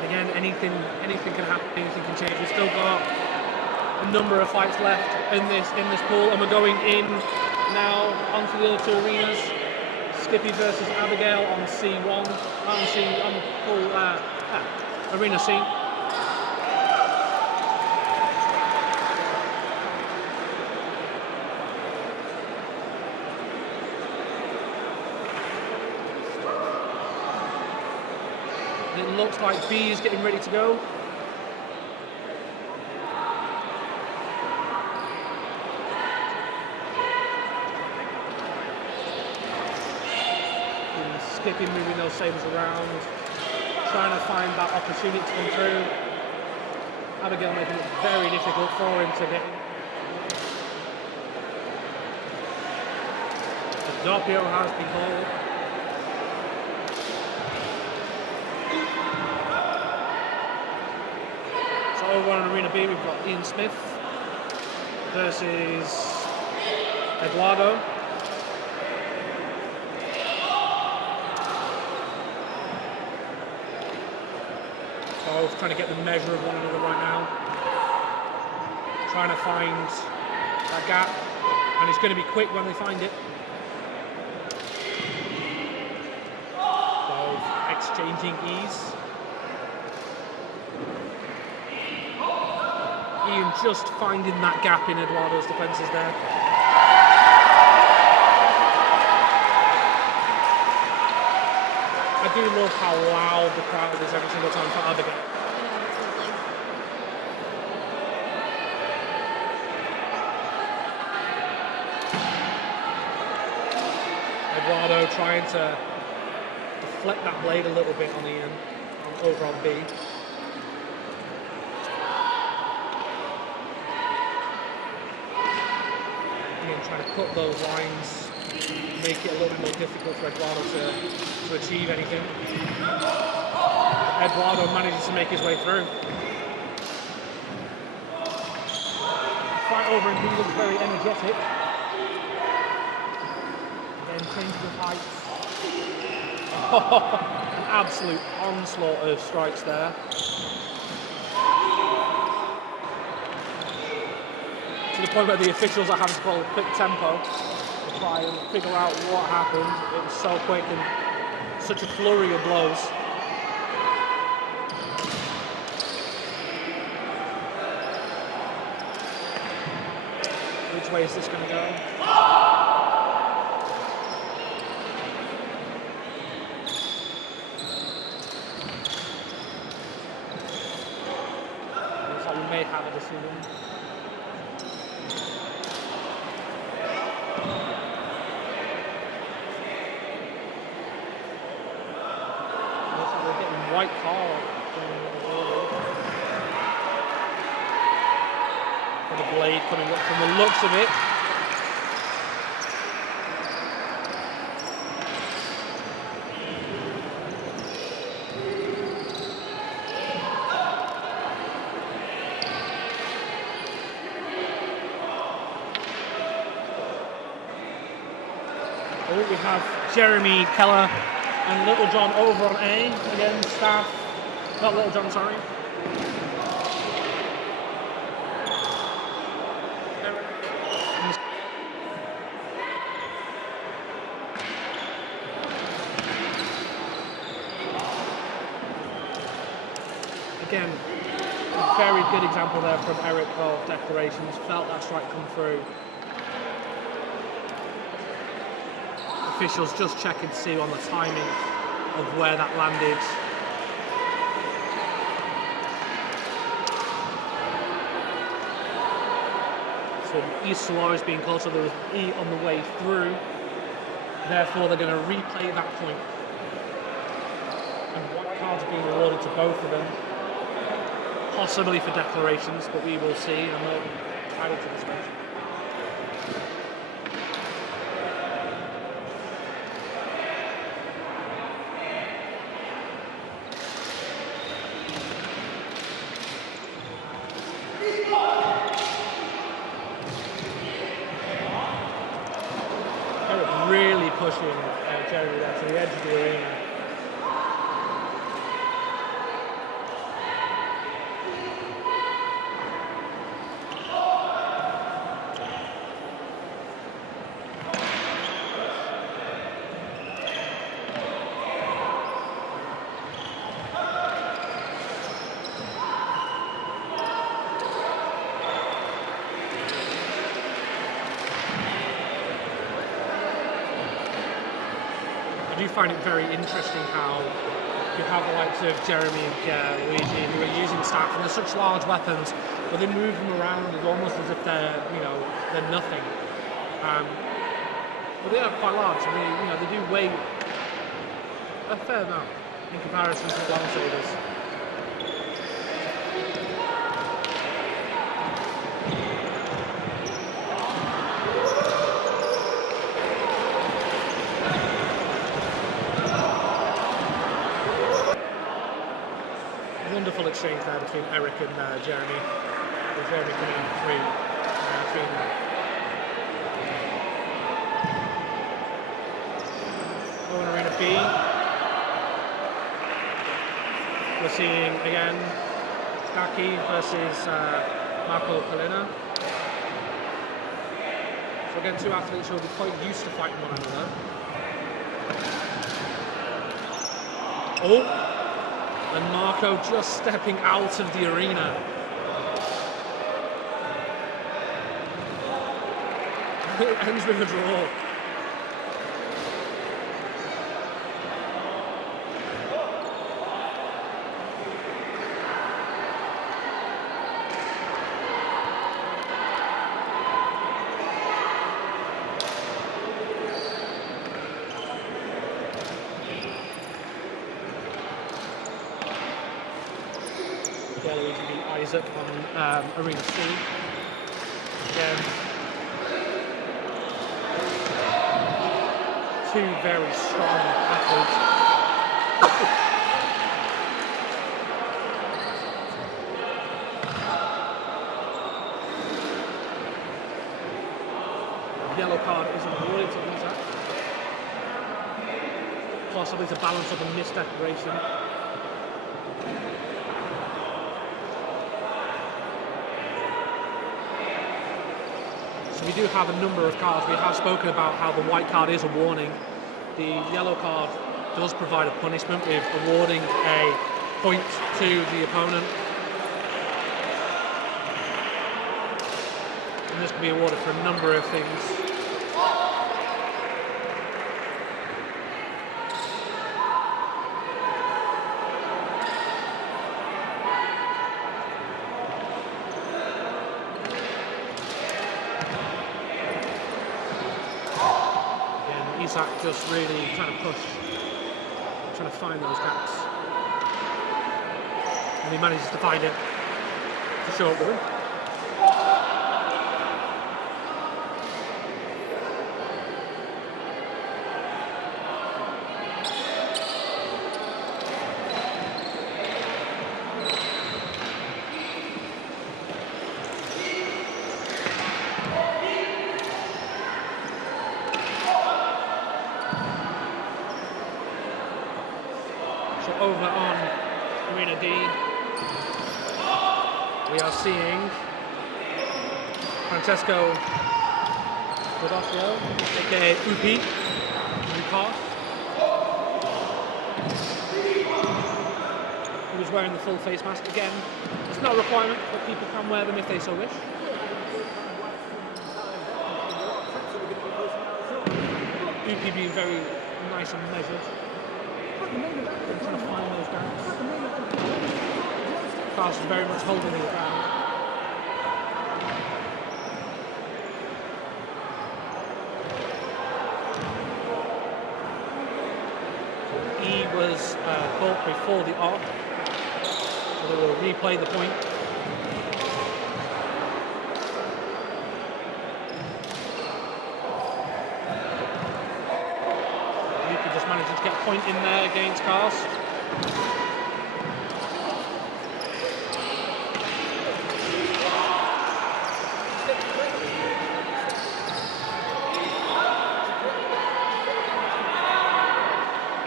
Again, anything can happen, anything can change. We've still got a number of fights left in this pool, and we're going in now onto the other two arenas. Skippy versus Abigail on C1, on pool arena C. It looks like B is getting ready to go. Skipping, moving those sabers around, trying to find that opportunity to come through. Abigail making it very difficult for him to get in. The Doppio has been called. So over on Arena B, we've got Ian Smith versus Eduardo. Both trying to get the measure of one another right now. Trying to find that gap, and it's going to be quick when they find it. Both exchanging ease. Ian just finding that gap in Eduardo's defences there. I do love how loud the crowd is every single time for Abigail. Eduardo trying to deflect that blade a little bit on Ian, over on B. Ian trying to cut those lines, make it a little bit more difficult for Eduardo to achieve anything. Eduardo manages to make his way through. The fight over in B looks very energetic. Then changes of heights. An absolute onslaught of strikes there. To the point where the officials are having to call a quick tempo to try and figure out what happened. It was so quick and such a flurry of blows. Which way is this going to go? Looks like we may have a decision. White car for the blade coming up from the looks of it. Oh, we have Jeremy Keller and Little John over on A. Again, staff. Not Little John, sorry. Again, a very good example there from Eric of declarations. Felt that strike come through. Officials just checking to see on the timing of where that landed. So East Solaris being called, so there was E on the way through. Therefore, they're going to replay that point. And white cards are being awarded to both of them. Possibly for declarations, but we will see. I'm not entitled to this match. Really pushing Jeremy there to the edge of the arena. I do find it very interesting how you have the likes of Jeremy and Pierre, Luigi, who are using staff, and they're such large weapons, but they move them around as almost as if they're, they're nothing. But they are quite large, and they do weigh a fair amount in comparison to lightsabers. Wonderful exchange there between Eric and Jeremy. With Jeremy coming in 3 now. Going arena B. We're seeing again Taki versus Marco Polina. So again, two athletes who will be quite used to fighting one another. Oh! And Marco just stepping out of the arena. It ends with a draw. Isaac on Arena C. Again, two very strong athletes. Yellow card is awarded to Isaac. Possibly to balance up a misdeclaration. We do have a number of cards. We have spoken about how the white card is a warning. The yellow card does provide a punishment with awarding a point to the opponent. And this can be awarded for a number of things. Isaac just really trying to push, trying to find those gaps. And he manages to find it for short with him. Over on Arena D, we are seeing Francesco Rodolfo, aka Upi, who is wearing the full face mask. Again, it's not a requirement, but people can wear them if they so wish. Upi being very nice and measured. Trying to find those gaps. Carlos is very much holding his ground. He was caught before the arc, so they will replay the point. Managing to get a point in there against Cars.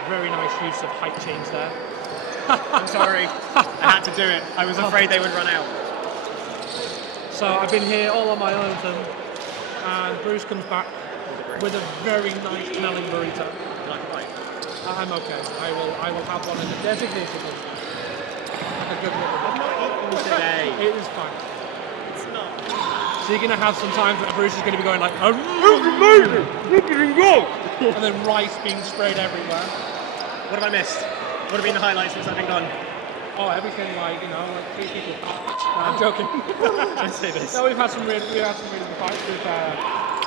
Very nice use of height change there. I'm sorry, I had to do it. I was afraid they would run out. So I've been here all on my own with them, and Bruce comes back with a very nice smelling burrito. I'm okay. I will have one in the designated one. A good one. I've not eaten today. It is fine. It's not. So you're going to have some times where Bruce is going to be going like, "I'm amazing, look at him go!" and then rice being sprayed everywhere. What have I missed? What have been the highlights since I've been gone? Oh, everything like, you know, like 3 people. No, I'm joking. Don't say this. No, we've had some really good fights. With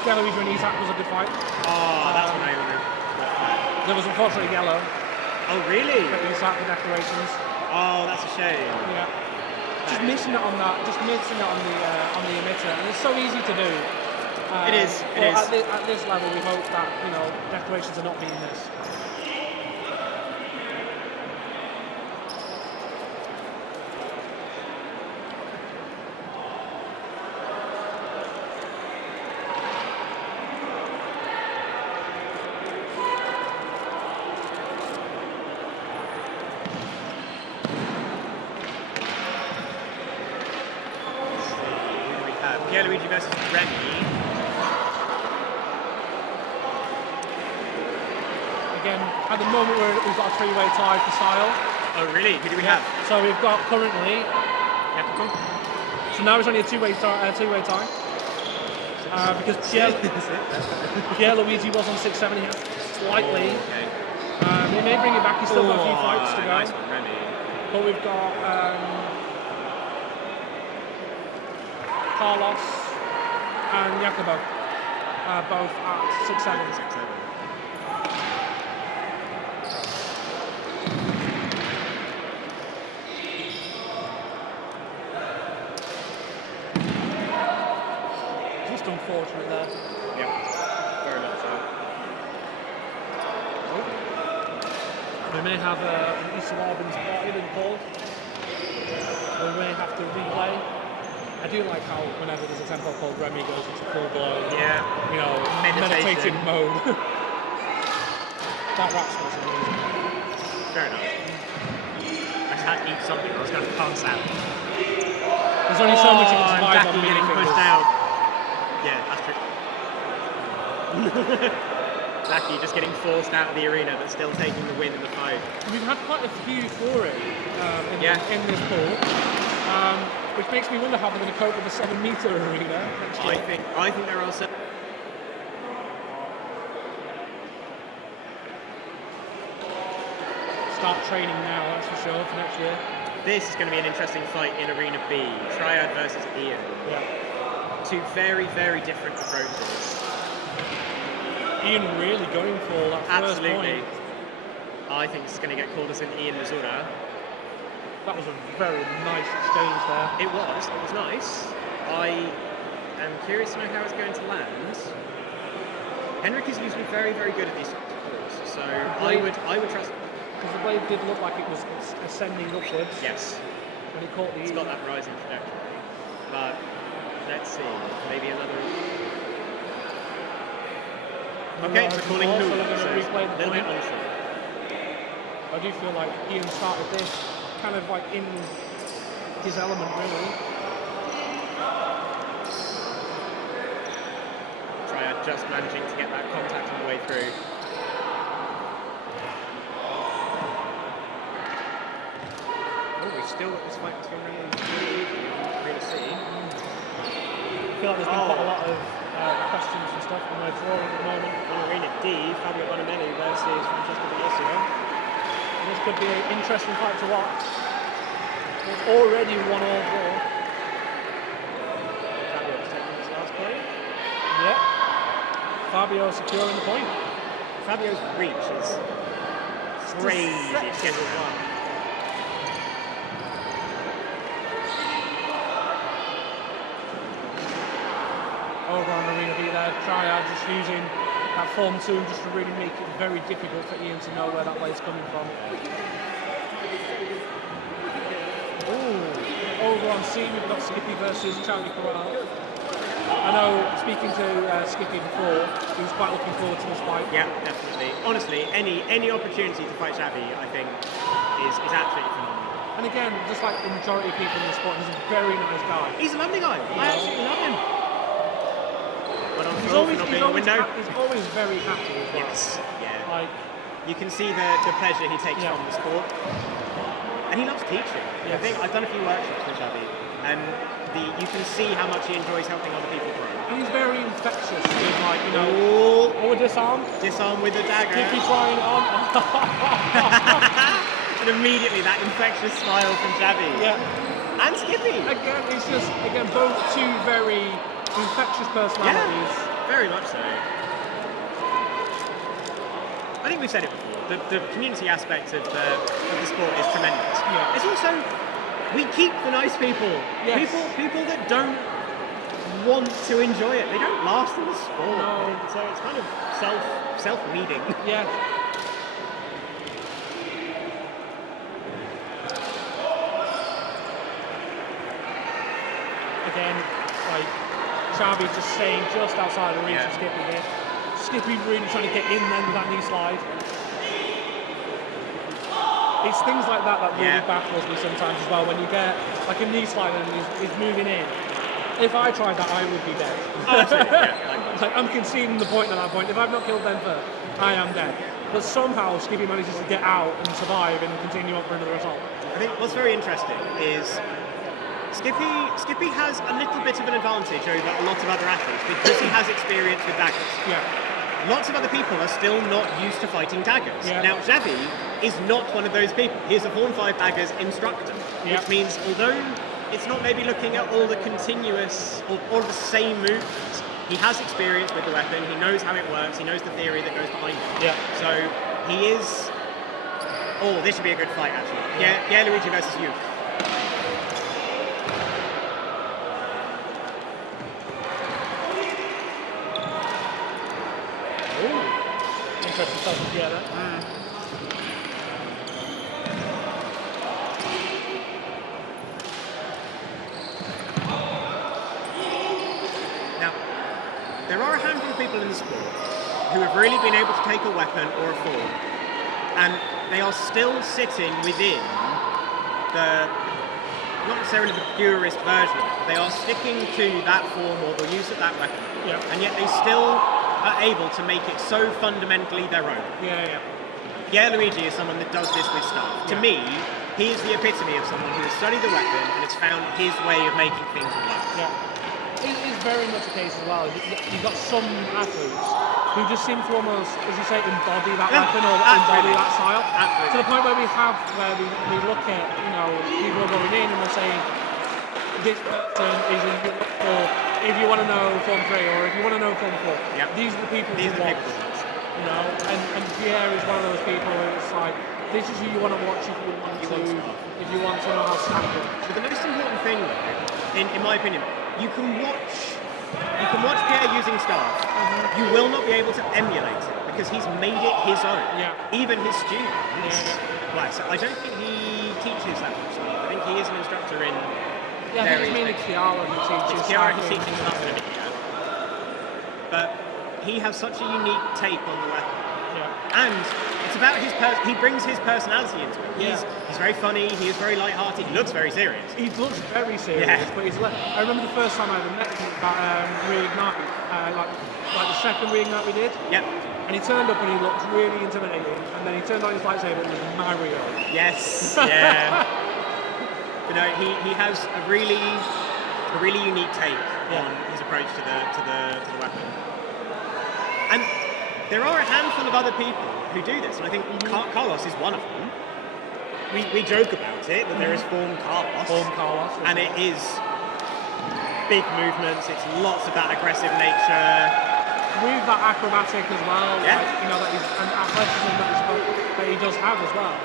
Yellow and Isaac was a good fight. Oh, that's amazing. There was unfortunately yellow. Oh, really? Isaac for decorations. Oh, that's a shame. Yeah. Just missing it on that. Just missing it on the emitter, and it's so easy to do. It is. It is. At this level, we hope that decorations are not being missed. Luigi versus Remy. Again, at the moment we've got a 3-way tie for style. Oh really? Who do we have? So we've got currently. So now it's only a 2-way tie. Because Pierre Luigi was on 6-7. He has slightly. Oh, okay. He may bring it back. He's still got a few fights to go. Nice one, Remy. But we've got Carlos and Jacobo, both at 6-7. 6-7. Just unfortunate there. Yeah, very much so. We may have an East Albans spotted and called. We may have to replay. I do like how whenever there's a tempo called, Remy goes into full-blown, meditative mode. That rap smells amazing. Fair enough. I just had to eat something, I was going to pass out. There's only so much you can survive on getting pushed out. Yeah, that's true. Blackie just getting forced out of the arena, but still taking the win in the fight. We've had quite a few for it in this pool. Which makes me wonder how they're going to cope with the 7-meter arena next year. I think there are some. Start training now, that's for sure, for next year. This is going to be an interesting fight in Arena B. Triad versus Ian. Yeah. Two very, very different approaches. Ian really going for that first Absolutely. point. I think it's going to get called as an Ian Missoura. That was a very nice exchange there. It was nice. I am curious to know how it's going to land. Henrik is usually very, very good at these sorts of calls, so I would trust him. Because the blade did look like it was ascending upwards. Yes. When it caught the... It's got that rising trajectory. But let's see. Maybe another... Okay, so calling who? So a little bit unsure. I do feel like Ian started this kind of like in his element, really. Triad just managing to get that contact on the way through. Oh, we've still got this fight between Arena C. I feel like there's been quite a lot of questions and stuff, and we're drawing at the moment. On Arena D, Fabio Bonamelli versus Francesco D'Alessio. This could be an interesting fight to watch. It's already 1-all draw. Fabio is taking his last point. Yeah. Fabio securing the point. Fabio's reach is crazy to get as well. Over on Arena B there, Triad just using that form 2 just to really make it very difficult for Ian to know where that blade's coming from. Ooh, over on C we've got Skippy versus Charlie Corral. I know, speaking to Skippy before, he was quite looking forward to this fight. Yeah, definitely. Honestly, any opportunity to fight Xavi, I think, is absolutely phenomenal. And again, just like the majority of people in the sport, he's a very nice guy. He's a lovely guy. I absolutely love him. But He's always very happy as well. Yes, yeah. Like, you can see the pleasure he takes from the sport. And he loves teaching. Yes. I think I've done a few workshops with Xavi, and you can see how much he enjoys helping other people grow. And he's very infectious with, like, you know, or disarm. Disarm with the dagger. If you trying it on. And immediately that infectious smile from Xavi. Yeah. And Skippy. Again, it's just, both two very infectious personalities. Yeah, very much so. I think we've said it before. The community aspect of the sport is tremendous. Yeah. It's also, we keep the nice people. Yes. People that don't want to enjoy it. They don't last in the sport. No. So it's kind of self-leading. Yeah. Again, like Xavi just staying just outside the reach of Skippy here. Skippy really trying to get in then with that knee slide. It's things like that that really baffles me sometimes as well. When you get like a knee slide and he's moving in. If I tried that, I would be dead. Oh, absolutely, yeah. Like, I'm conceding the point at that point. If I've not killed them first, I am dead. But somehow Skippy manages to get out and survive and continue on for another assault. I think what's very interesting is Skippy has a little bit of an advantage over a lot of other athletes because he has experience with daggers. Yeah. Lots of other people are still not used to fighting daggers. Yeah. Now, Xavi is not one of those people. He's a Form 5 daggers instructor, which means although it's not maybe looking at all the continuous or all the same movements, he has experience with the weapon, he knows how it works, he knows the theory that goes behind it. Yeah. So he is... Oh, this should be a good fight, actually. Yeah, Luigi versus you. Interesting stuff together. Now, there are a handful of people in the sport who have really been able to take a weapon or a form, and they are still sitting within the, not necessarily the purest version of it, but they are sticking to that form or the use of that weapon, and yet they still are able to make it so fundamentally their own. Luigi is someone that does this with stuff. To me, he is the epitome of someone who has studied the weapon and has found his way of making things work. It is very much a case as well. You've got some athletes who just seem to almost, as you say, embody that weapon or embody that style. To the point where we look at, you know, people going in and we're saying, this person is in for, if you want to know Form 3 or if you want to know Form 4, these are the people you watch. You know, and Pierre is one of those people who it's like, this is who you want to watch if you want to know how to stand it. But the most important thing, though, in my opinion, you can watch Pierre using staff. You will not be able to emulate it because he's made it his own. Even his students. Right, so I don't think he teaches that much stuff. I think he is an instructor in. I think it's mainly Chiara who teaches. It's Chiara who's teaching stuff in India. But he has such a unique take on the weapon. And it's about he brings his personality into it. He's very funny, he is very light-hearted, he looks very serious. He looks very serious, but I remember the first time I ever met him at Reignite, like the second Reignite we did. And he turned up and he looked really intimidating, and then he turned on his lightsaber and it was Mario. Yes, You know, he has a really unique take on his approach to the weapon. And there are a handful of other people who do this, and I think Carlos is one of them. We joke about it, that there is Form Carlos. And it is big movements, it's lots of that aggressive nature. With that acrobatic as well, like, you know, that and athleticism that he does have as well.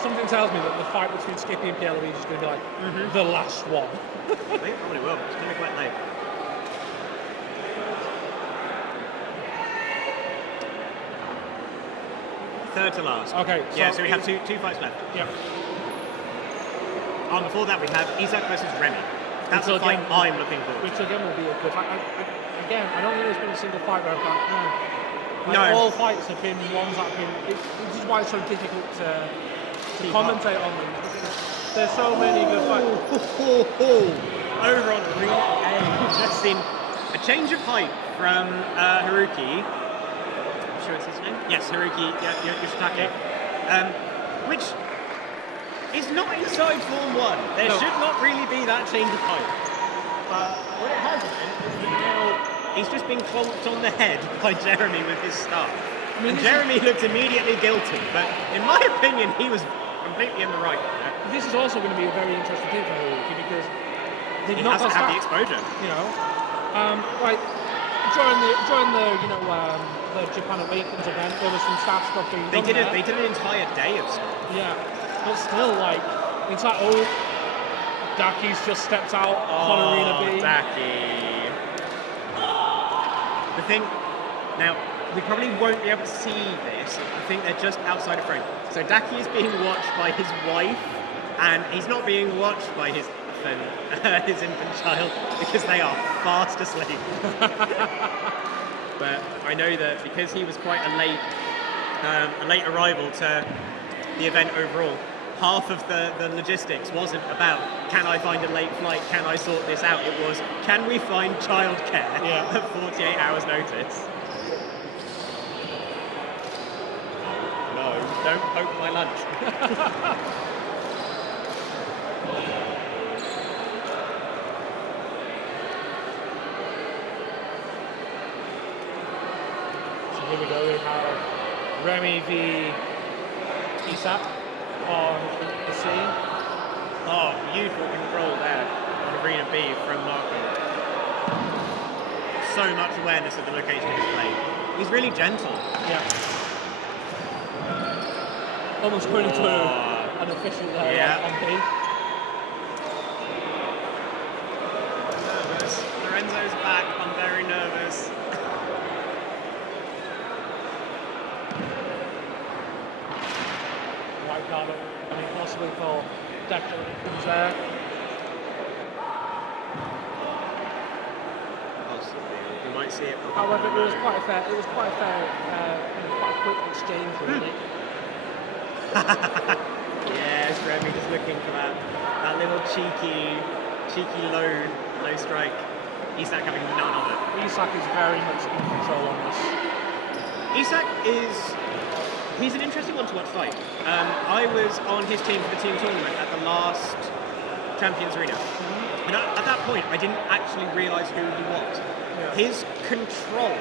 Something tells me that the fight between Skippy and Pierre Luigi is going to be like the last one. I think it probably will. It's going to be quite late. Third to last. Okay. So we have two fights left. Before that we have Isaac versus Remy. That's a fight I'm looking forward to. Which again will be a good fight. Again, I don't think there's been a single fight where I've gone, no. All fights have been ones that have been. This is why it's so difficult to commentate on them. There's so many good fights. Over on Arena A, we've just seen a change of height from Haruki sure it's his name. Yes, Haruki Yoshitake. Which is not inside Form 1. There should not really be that change of height. But what it has been is that now he's just been clonked on the head by Jeremy with his staff. I mean, and Jeremy looked immediately guilty, but in my opinion, he was completely in the right. This is also going to be a very interesting thing for Haruki because he has to have the exposure. You know, like during the the Japan Awakens event, there was some staff stuff being done there. They did an entire day of stuff. Yeah, but still, like, it's like, Daki's just stepped out on Arena B. Daki. The thing, now, we probably won't be able to see this. I think they're just outside of frame. So Daki is being watched by his wife, and he's not being watched by his infant child, because they are fast asleep. But I know that because he was quite a late arrival to the event overall, half of the logistics wasn't about, can I find a late flight, can I sort this out? It was, can we find childcare at 48 hours notice? No, don't poke my lunch. So here we go, we have Remy v Isak on the scene. Oh, beautiful control there on Arena B from Marco. So much awareness of the location of his play. He's really gentle. Yeah. Almost going into an official there on B. Nervous. Lorenzo's back. I'm very nervous. White card, I mean, possibly for declarations there. Possibly. You might see it. However, it was quite a fair, quite a quick exchange, really. Yes, Remy just looking for that little cheeky low strike. Isak having none of it. Isak is very much in control on this. Isak he's an interesting one to watch fight. I was on his team for the team tournament at the last Champions Arena. And at that point, I didn't actually realise who he was. Yeah. His control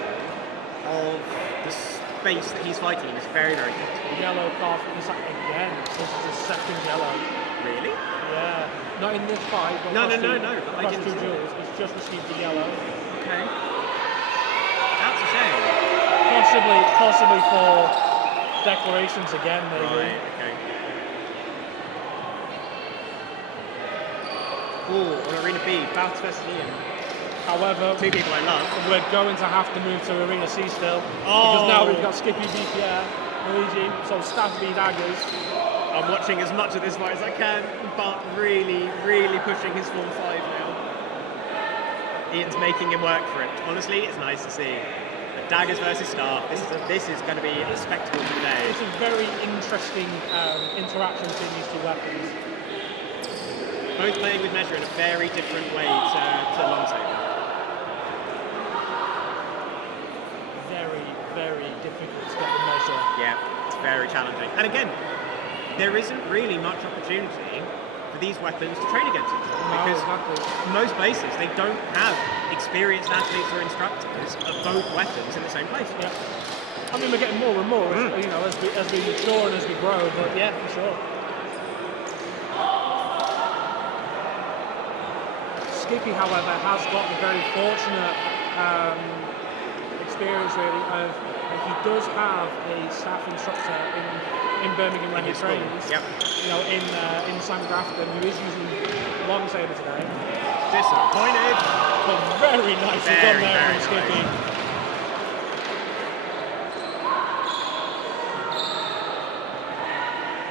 of the space that he's fighting in is very, very good. Yellow card for Isak again. This is his second yellow. Really? Yeah. Not in this fight. But No. But I didn't. didn't. Duels. He's just received the yellow. Okay. That's a shame. Possibly for declarations again, maybe. Right. Okay. Oh, on Arena B, Bouts versus Ian. However, two people I love. We're going to have to move to Arena C still. Because now we've got Skippy v Pierre, Luigi, so Staff v Daggers. I'm watching as much of this fight as I can, but really, really pushing his Form 5 now. Ian's making him work for it. Honestly, it's nice to see. But Daggers versus Staff, this is going to be a spectacle today. It's a very interesting interaction between these two weapons. Both playing with measure in a very different way to LightSaber. Very, very difficult to get the measure. Yeah, it's very challenging. And again, there isn't really much opportunity for these weapons to train against each other. Because most places, they don't have experienced athletes or instructors of both weapons in the same place. Yeah. I mean, we're getting more and more, as we mature and as we grow, but yeah, for sure. Skippy, however, has got the very fortunate experience, really, of he does have a staff instructor in Birmingham where he trains. Yep. In Sam Grafton, who is using LightSaber today. Disappointed. But very nicely done there from Skippy.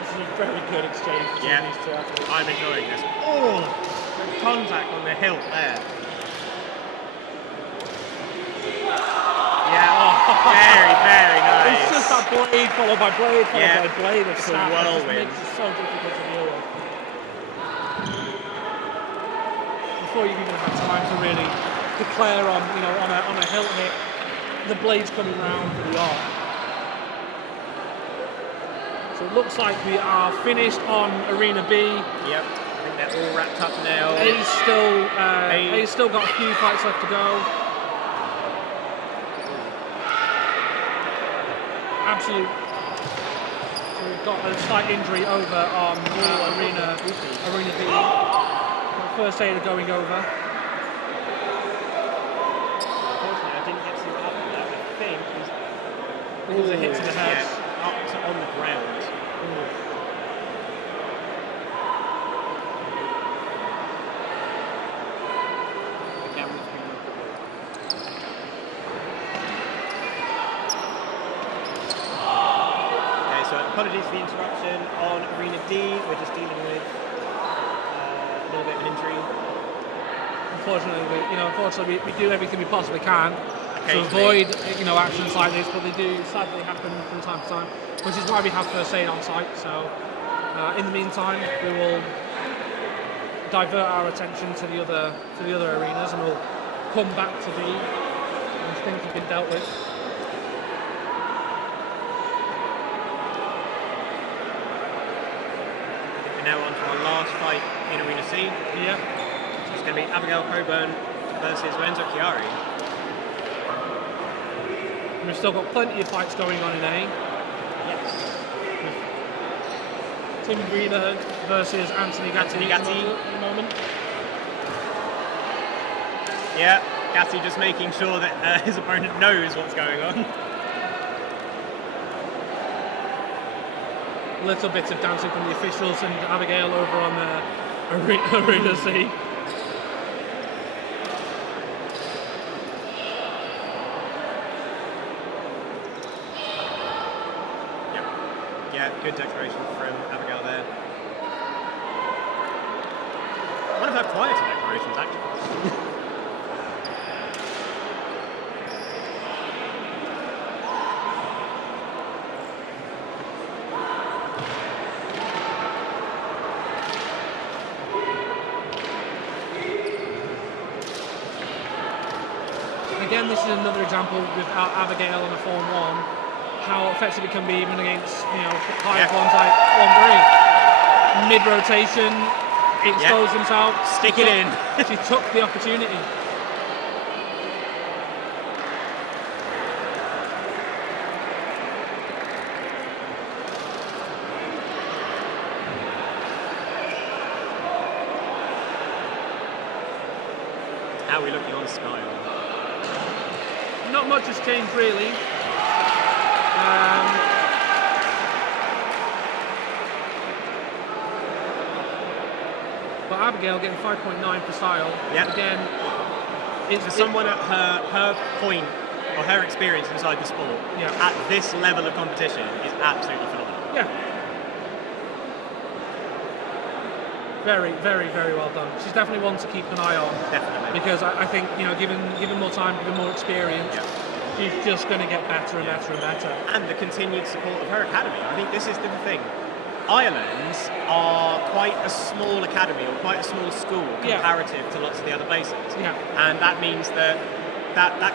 This is a very good exchange between these two athletes. I'm enjoying this. Oh! Contact on the hilt there. Yeah, very, very nice. It's just that blade followed by blade followed by blade of it's a staff. whirlwind. It makes it so difficult to deal with. Before you've even had time to really declare on a hilt hit, the blade's coming round for the arm. So it looks like we are finished on Arena B. Yep, I think they're all wrapped up now. A's still got a few fights left to go. Absolute. So we've got a slight injury over on Arena B. First aider going over. Unfortunately, I didn't get to see what happened there. I think It was a hit to the head. yeah, up to on the ground. The camera's been Okay, so apologies for the interruption on Arena D. We're just dealing with a little bit of an injury. Unfortunately, we do everything we possibly can to avoid, actions like this, but they do sadly happen from time to time, which is why we have first aid on site. So, in the meantime, we will divert our attention to the other arenas, and we'll come back to B and things have been dealt with. We're now on to our last fight in Arena C. Yeah. So it's going to be Abigail Coburn versus Lorenzo Chiari. And we've still got plenty of fights going on in A. Yes. Tim Greenberg versus Anthony Gatti at the moment. Yeah, Gatti just making sure that his opponent knows what's going on. A little bit of dancing from the officials and Abigail over on Arena C. Yeah, good declaration from Abigail there. One of her quieter declarations, actually. Again, this is another example with Abigail on a Form 1. How effective it can be even against higher forms like 1-3. Mid-rotation, expose himself. Stick it in. She took the opportunity. How are we looking on style? Not much has changed really. But Abigail getting 5.9 for style. Yeah. Again, For someone at her point or her experience inside the sport, at this level of competition, is absolutely phenomenal. Yeah. Very, very, very well done. She's definitely one to keep an eye on. Definitely. Because I think given more time, given more experience, she's just going to get better and better and better. And the continued support of her academy. I think this is the thing. Ireland are quite a small academy or quite a small school comparative to lots of the other places. Yeah. And that means that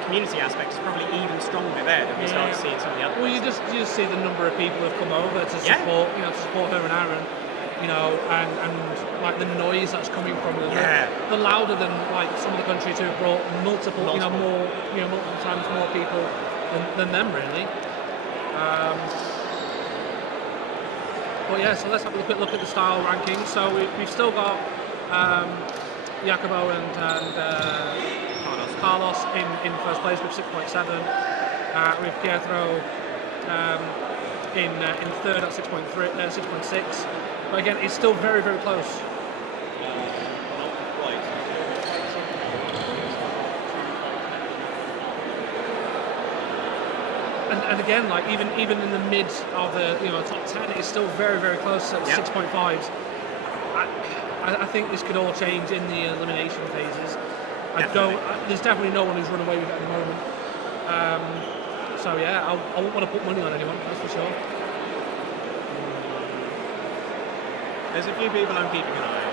community aspect is probably even stronger there than we start to see in some of the other places. Well, you just see the number of people who've come over to support, to support her and Aaron. And like the noise that's coming from them, they're louder than like some of the countries who have brought multiple times more people than them really. But yeah, so let's have a quick look at the style rankings. So we've still got Jacobo and Carlos in first place with 6.7. With Pietro in third at 6.6. But again, it's still very, very close. Not quite. And again, like even in the mid of the top 10, it's still very, very close at 6.5s. I think this could all change in the elimination phases. There's definitely no one who's run away with it at the moment. So yeah, I wouldn't want to put money on anyone, that's for sure. There's a few people I'm keeping an eye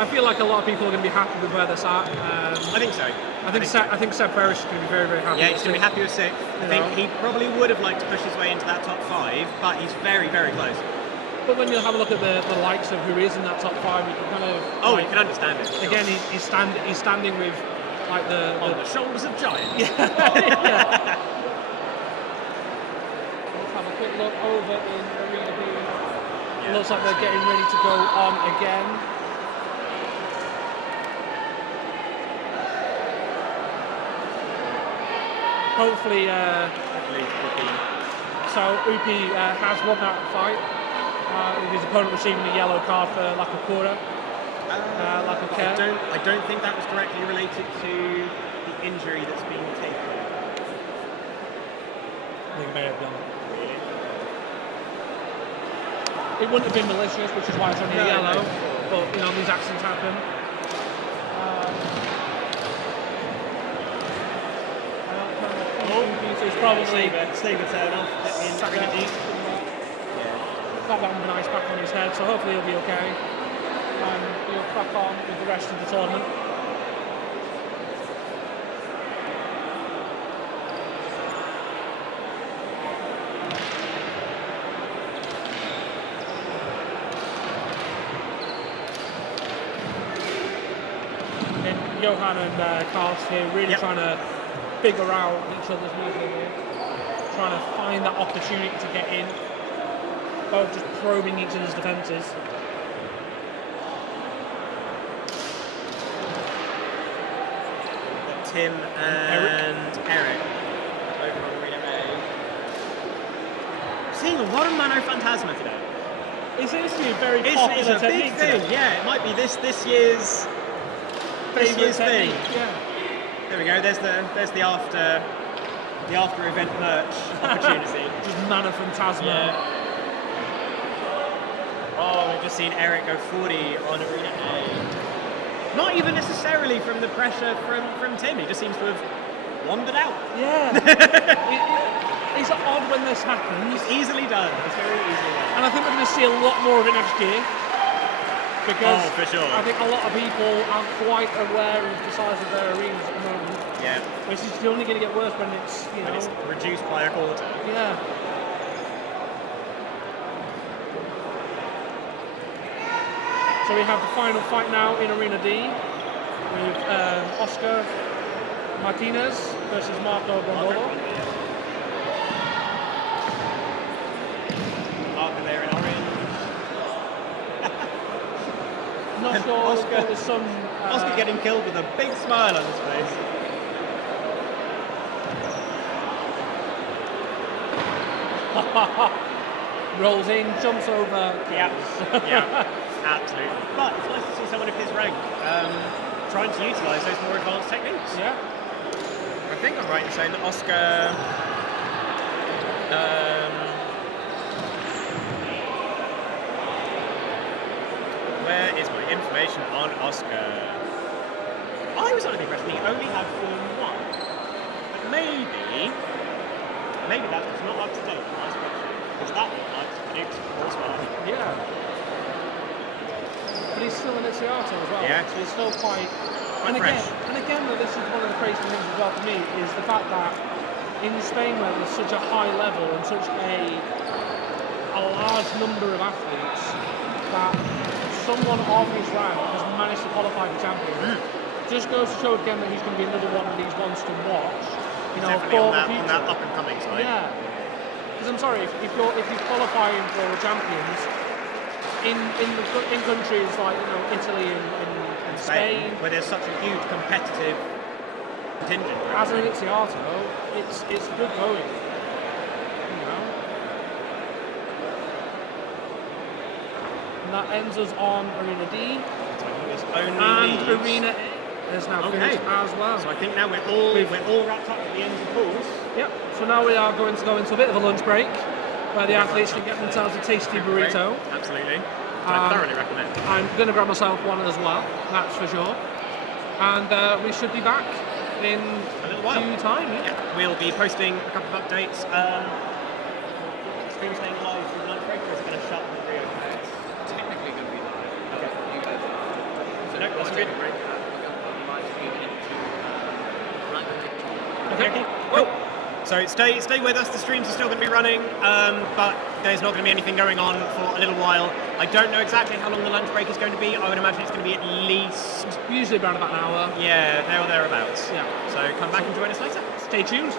I feel like a lot of people are going to be happy with where they're at. I think so. I think Seb Ferris is going to be very, very happy. Yeah, he's going to be happy with 6th. I think he probably would have liked to push his way into that top 5, but he's very, very close. But when you have a look at the likes of who is in that top 5, you can kind of... Oh, you can understand it. Again, he's standing with like on the shoulders of giants. Yeah. Let's have a quick look over in Arena B. It looks like they're getting ready to go on again. Hopefully, so Upi has won that fight with his opponent receiving a yellow card for lack of quarter. Lack of care. I don't think that was directly related to the injury that's being taken. I think it may have done. It wouldn't have been malicious, which is why it's only a yellow. But you know, these accidents happen. It's probably Saber turn off in Arena D. Got that nice back on his head, so hopefully he'll be okay. And he'll crack on with the rest of the tournament. And Johan and Karst here really trying to figure out each other's movement here. Trying to find that opportunity to get in. Both just probing each other's defences. Tim and Eric over on Arena A. Seeing a lot of Mano Phantasma today. It seems to be a very It's popular a big technique thing. today. Yeah, it might be this year's thing. Yeah. There we go. There's the after event merch opportunity. Just Mano Phantasma. Yeah. Oh, we've just seen Eric go 40 on Arena A. Not even necessarily from the pressure from Tim. He just seems to have wandered out. Yeah. It's odd when this happens. It's easily done. It's very easily done. And I think we're going to see a lot more of it next year. Because for sure. I think a lot of people aren't quite aware of the size of their arenas at the moment. Yeah. Which is only going to get worse when it's, you know... When it's reduced by a quarter. Yeah. So we have the final fight now in Arena D with Oscar Martinez versus Marco Brambolo. Marco there in orange. Not sure Oscar, there's some... Oscar getting killed with a big smile on his face. Rolls in, jumps over. Yeah, absolutely. But it's nice to see someone of his rank trying to utilise those more advanced techniques. Yeah. I think I'm right in saying that Oscar. Where is my information on Oscar? I was under the impression he only had Form 1, but maybe that's just not up to date. Because that looked like predict Force 1. Yeah. But he's still in Itziato as well. Yeah. So he's still quite... And fresh. again, though, this is one of the crazy things as well for me, is the fact that in Spain where there's such a high level and such a large number of athletes, that someone of his rank has managed to qualify for champions. Just goes to show again that he's going to be another one of these ones to watch. You know, definitely for on the future. that up and coming side. Yeah. Because I'm sorry, if you're qualifying for champions in countries like, you know, Italy and Spain, where there's such a huge competitive contingent. as an Itziato, it's good going. You know. And that ends us on Arena D. And Arena A is now finished as well. So I think now we're all wrapped up at the end of the pools. Yep. So now we are going to go into a bit of a lunch break, where the athletes can get themselves a tasty burrito. Absolutely. I thoroughly recommend. I'm going to grab myself one as well, that's for sure. And we should be back in A little while. due time. Yeah. We'll be posting a couple of updates. Stream staying live through lunch break, or is it going to shut and reopen? Technically going to be live. Okay. You guys are. So Alright, that's good. Okay. Cool. So stay with us. The streams are still going to be running, but there's not going to be anything going on for a little while. I don't know exactly how long the lunch break is going to be. I would imagine it's going to be at least... Usually around about an hour. Yeah, there or thereabouts. Yeah. So come back and join us later. Stay tuned.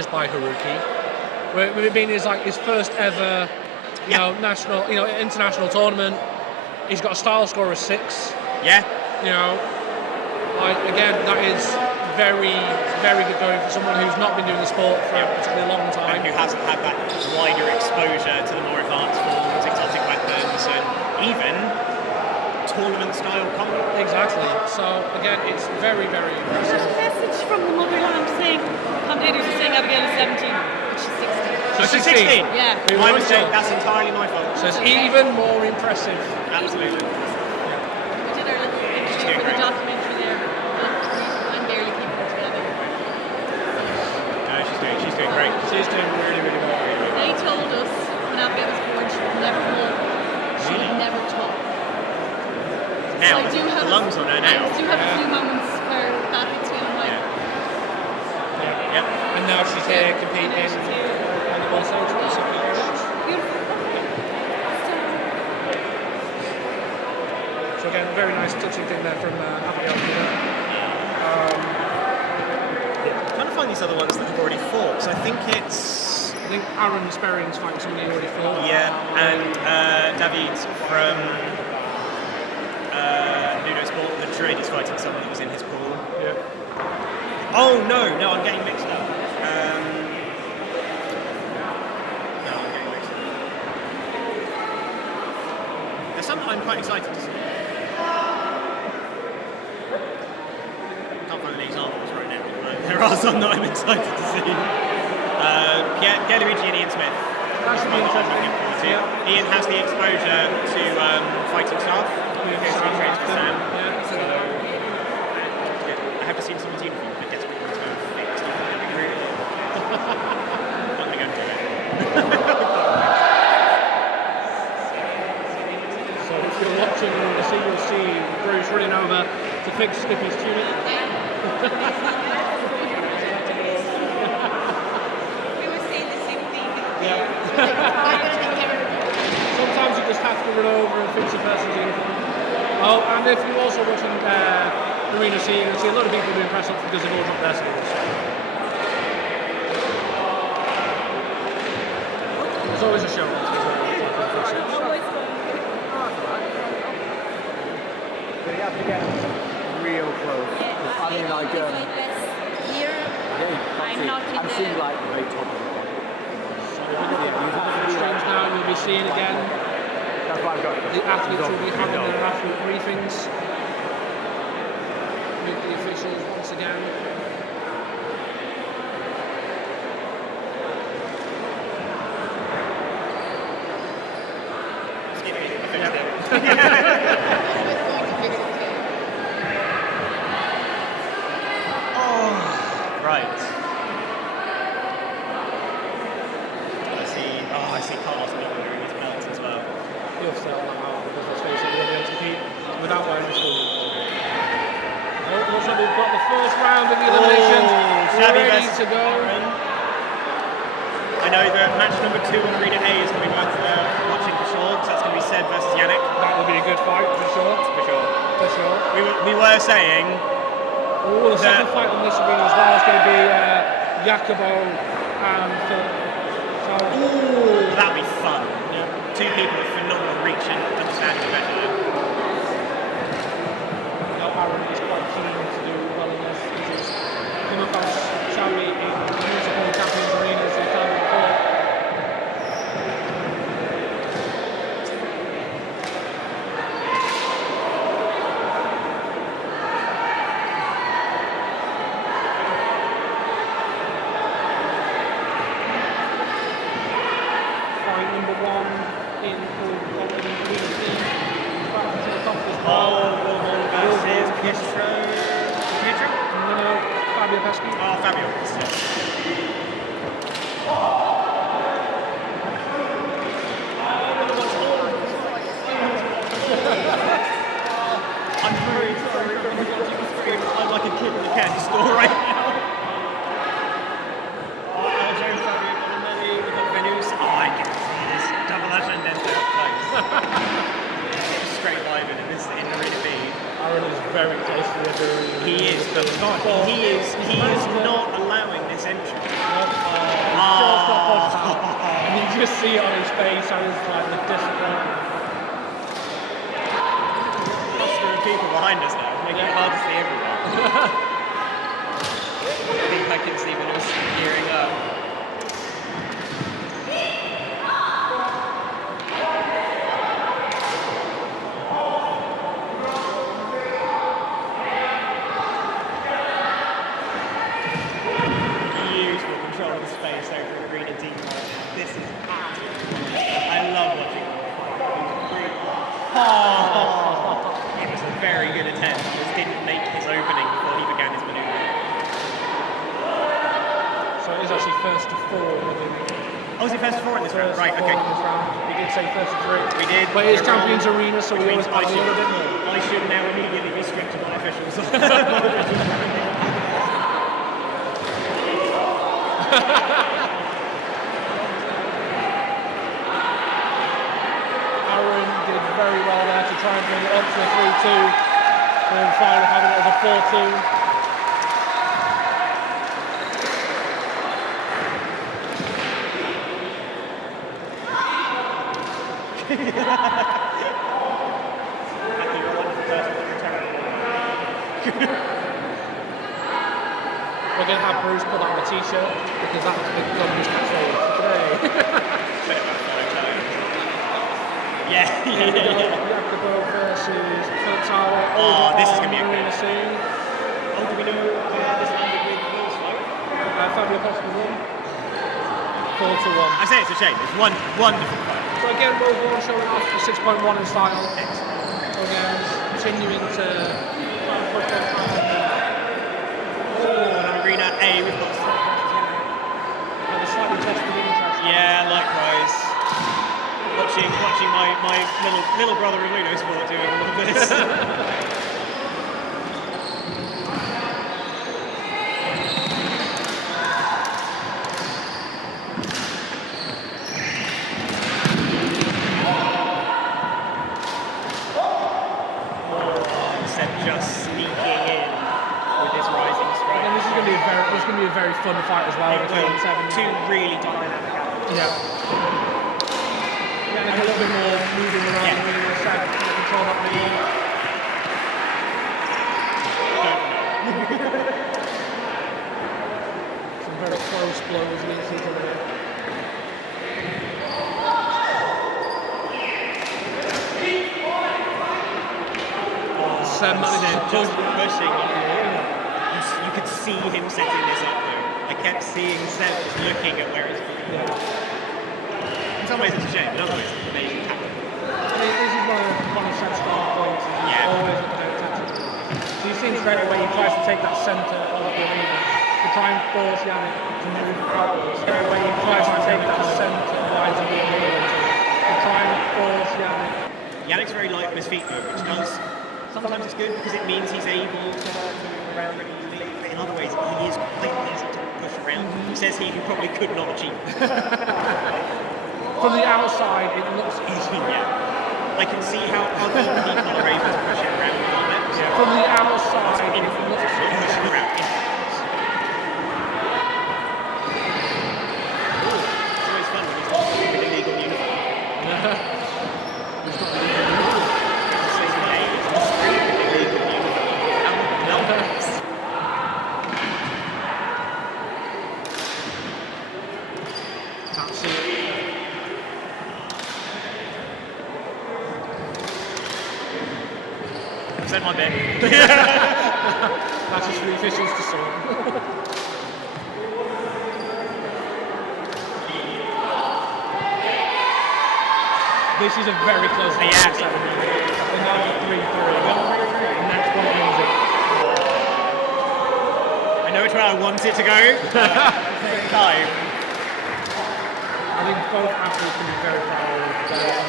surprised by Haruki. With it being his first ever, national, international tournament. He's got a style score of 6. Yeah. Again, that is very, very good going for someone who's not been doing the sport for a particularly long time. And who hasn't had that wider exposure to the more advanced forms, exotic weapons, and even tournament-style combat. Exactly. So, again, it's very, very impressive. There's a message from the motherland saying, commentators are saying Abigail is 17, but she's 16. So she's 16? Yeah. My mistake, that's entirely my fault. So it's even more impressive. Absolutely. We did our little interview for the documentary there, but I'm barely keeping it together. No, she's doing great. She's doing really, really well. They told us when Abigail was born she would never walk, she would never talk. Now, so I do have the lungs on her now. I do have a few moments where that hits me on my Yep. And now she's here competing on the World Stage. Beautiful. So again, very nice touching thing there from Abigail. Trying to find these other ones that have already fought. So I think Aaron Sperring's fighting someone he already fought. Yeah, and David from LudoSport Madrid is fighting someone that was in his pool. Yeah. Oh no, I'm getting mixed up. There's some I'm quite excited to see. Can't find any examples right now, but there are some that I'm excited to see. Pierre Luigi and Ian Smith. That should be interesting. Yeah. Ian has the exposure to fighting staff. Sam. So, I haven't seen some of the team from that gets people to fix stuff like that. Really. Not going to do it. So if you're watching the scene, you'll see Bruce running over to fix Skippy's tunic. Sometimes you just have to run over and fix a person's uniform. Oh, and if you're also watching Arena C, you'll see a lot of people doing press ups because they've all dropped their skills. There's always a show off. But you have to get real close. I mean, like, I'm seeing like the very top of it. Streams now, you'll be seeing again. That's why I've got The athletes will be having their athlete briefings with the officials once again. Right. I see Carlos wearing his belt as well. He'll sell that out because let's face it, he won't be able to compete without wearing his full uniform. Oh, looks like we've got the first round of the eliminations ready to go. I know that match number 2 on Arena A is going to be worth watching for sure, because that's going to be Seb versus Yannick. That will be a good fight for sure. For sure. For sure. We were saying... Oh, the second fight on this arena as well is going to be Jacobo and Phil. So, ooh, that'd be fun. Yeah. 2 people with phenomenal reach and understanding of measure. Aaron is quite keen to do well in this. He's come across Xavi in multiple Champions arenas in time before. Fight number 1 in Arena C. Versus Pietro? No, Fabio Pesci. Oh, Fabio. I'm very sorry for everyone on the screen. I'm like a kid in a candy store right now. Aljo, Fabio Bonelli, we've got Venus. I can see this. Double Ascendente up close. Straight vibing in Arena B. Aaron is very close to the other. He is, but he is not allowing this entry. just see it on his face, how he's like the disappointment. Cluster of people behind us now, making it hard to see everyone. I think I can see when it's gearing up. Beautiful control of the space over arena deep. This is absolutely, I love watching it. Oh, it was a very good attempt. Just didn't make his opening before he began his manoeuvre. So it is actually first to 4 within. Oh, is it first to 4 in this round? Right, okay. We did say first to 3. We did. But it's Champions Arena, so we always add a little bit more. I should now immediately be strict to my officials. Aaron did very well there to try and bring it up to a 3-2, and then finally having it as a 4-2. We're going to have Bruce put that on a t-shirt because that's become his catchphrase for today. Yeah. Jacobo versus Philip Tower. Oh, this is going to be a good scene. Oh, do we know this landed with Will's fight? Fabio Costa won. 4-1. I say it's a shame. It's one wonderful fight. So again, World War showing off the 6.1 in style. Excellent. So again, continuing to push them out. Arena A, we've got slightly tested interest. Yeah, likewise. Watching my little brother of LudoSport doing all of this. Seb just sneaking in with his rising strike. And this is going to be a very fun fight as well. Two really dynamic athletes. Yeah. Yeah, a little bit more moving around the ring, Seb trying to control that lead. Some very close blows against each other. Seb just pushing. You could see him setting this up though. I kept seeing Seb just looking at where he's going. Yeah. In some ways it's a shame, in other ways it's an amazing tactic. I mean, this is one of Seb's strong points. He's always at the very tactical. So you see straight away he tries to take that centre of the arena to try and force Yannick to move outwards. Straight away he tries to take that centre wide of the arena to try and force Yannick. Yannick's very light on his feet though, which does sometimes it's good because it means he's able to move around really easily. But in other ways he is quite easy to push around. He says he who probably could not achieve it. From the outside, it looks easy. Yeah. I can see how other people are able to push it around a little bit. Yeah. From the outside, it looks easy. Pushing around. It's always fun when he's got an illegal uniform. He's got an illegal uniform. That's it. I've said my bit. That's just for the officials to sort. This is a very close game. Yeah. We're now at 3-3. And that's what ends it. I know which way I want it to go. Time. I think both athletes can be very proud of their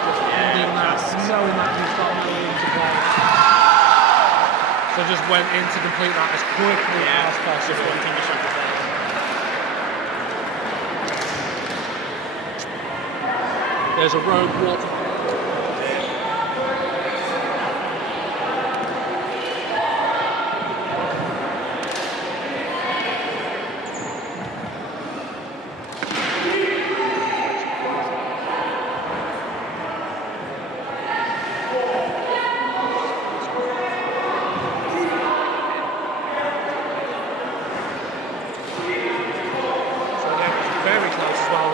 just ending that, knowing that he's got no room to play. So just went in to complete that as quickly as possible. Just wanting to shut it down. There's a rogue water.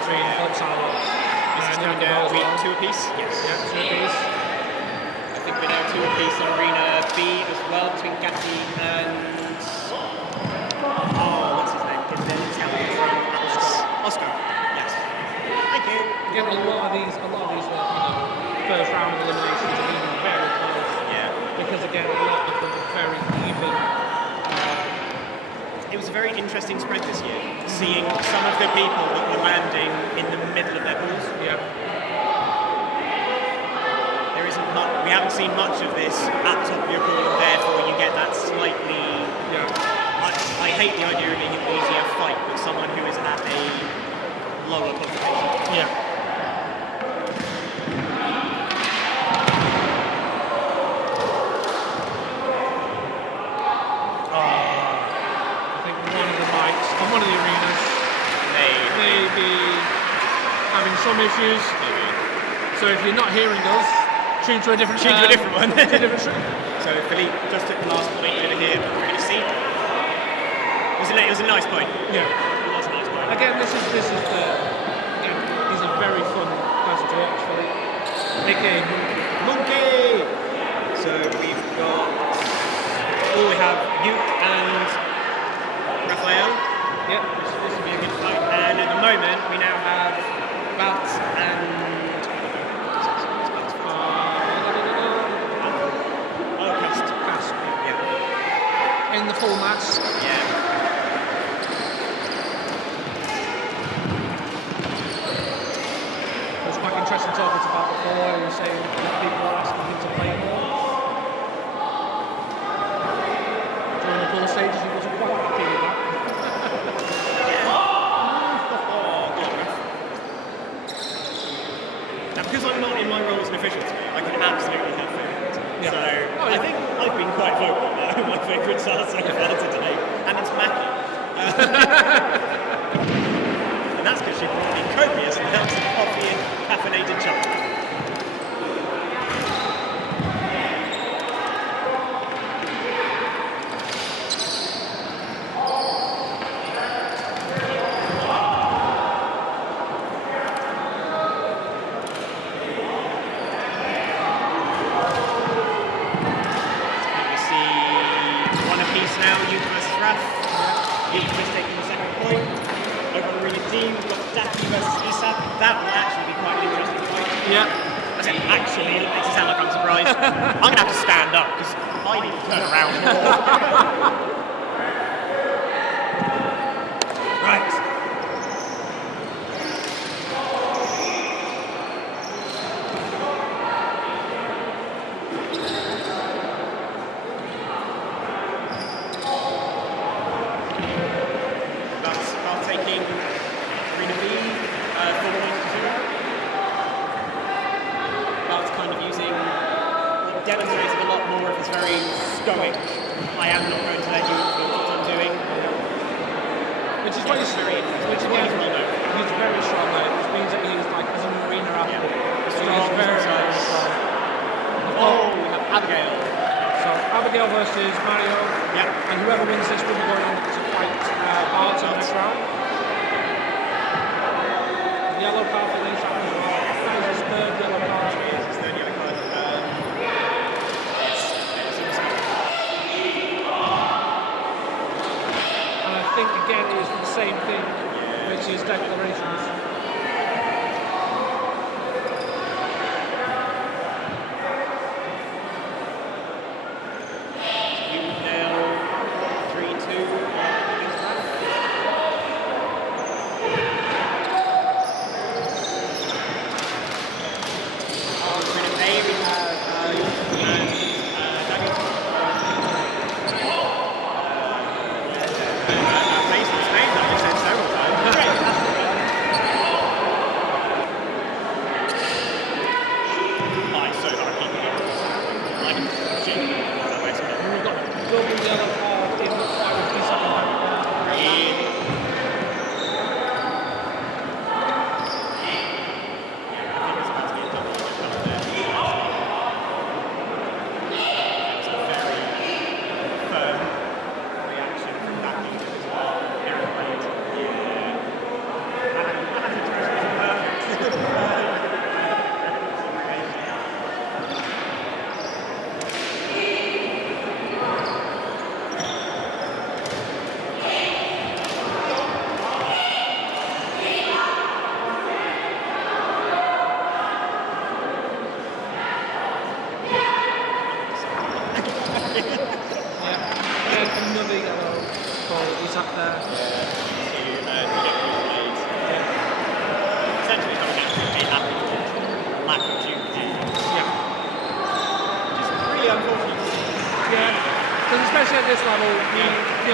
between Philip Salo This is and coming Jan down Boswell. to 2 apiece. Yes. Yeah, 2 apiece. I think we're now 2 apiece on Arena B as well between Gatti and what's his name? Oscar. Yes. Thank you. Again, a lot of these first round of eliminations are even very close. Yeah. Because again, a lot of them are very even. It was a very interesting spread this year, seeing some of the people that were landing in the middle of their pools. Yeah. There isn't much, we haven't seen much of this at the top of your pool, and therefore you get that slightly. Yeah. I hate the idea of being an easier fight with someone who is at a lower qualification. Yeah. One of the arenas may be having some issues. So if you're not hearing us, tune to a different one. So Philippe just took the last point over here. We're going to see. It was a nice point. Yeah. It was a nice point. Again, he's a very fun person to watch, Philippe. AKA Monkey. So we've got. We have Luke and Raphael. Yep. This will be a good fight. And at the moment, we now have Plat and Cast. Yeah. In the full mask. Yeah. It was quite interesting talking to Pat before. He was saying that people are asking him to play more. During the pool stages, he wasn't quite happy with that. Because I'm not in my role as an official today, I can absolutely have favourites. Yeah. So I think I've been quite vocal about who my favourites are so far today, and it's Mackie. And that's because she brought me copious amounts of coffee and caffeinated chocolate. That will actually be quite an interesting fight. Yeah. I said, actually, it makes it sound like I'm surprised. I'm going to have to stand up because I need to turn around more. Right. That's partaking Arena B. Demonstrating a lot more of his very stoic, I am not going to let you influence what I'm doing. Which is what he's very interesting. Which again, he's very strong though, which means that he's like as an arena athlete. So he's very strong. We have Abigail. So Abigail versus Mario. Yeah. And whoever wins this will be going on to fight Bart in the next round. Yellow card for Lisa as well. That is his third yellow card. His third yellow card. I think again it was for the same thing, which is declarations. You now 3-2. there. To get good blades. Essentially coming down to an athlete's lack of due care. Yeah. Which is really unfortunate to see. Yeah, because especially at this level, we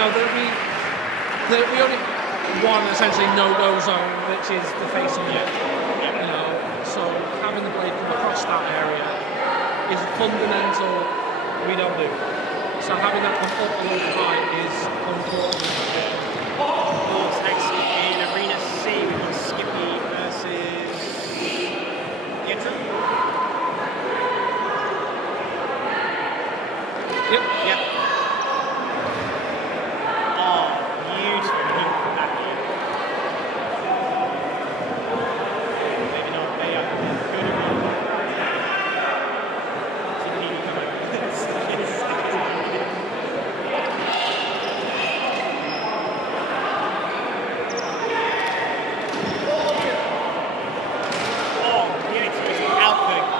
only one essentially no-go zone, which is the facing it. You know, so having the blade come across that area is fundamental. We don't do. So having that come up a little high is unfortunate. Next in Arena C, we've got Skippy versus Pietro. Yep. Oh, beautiful move from that here. Maybe not way up. Good enough. See the heat come over.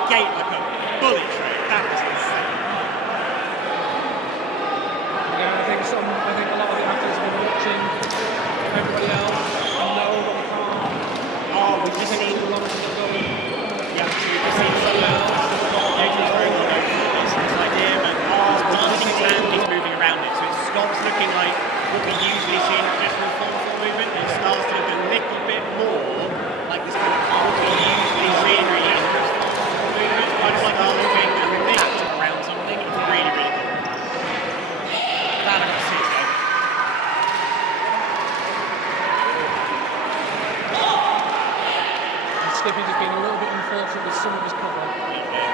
Gate like a bullet train. That was insane. Yeah, I think a lot of the athletes have been watching everybody else and know what they can't. Oh, we've just seen a lot of them going. Yeah, we've just seen someone else. He's very good it's like him and dancing his hand, he's moving around it. So it stops looking like what we usually see in traditional form movement and it starts to look a little bit more like this kind of what we usually see in traditional movement, kind of like moving and reacting around something. It's really, really cool. Glad I got to see it though. Skippy just being a little bit unfortunate with some of his cover. A little bit.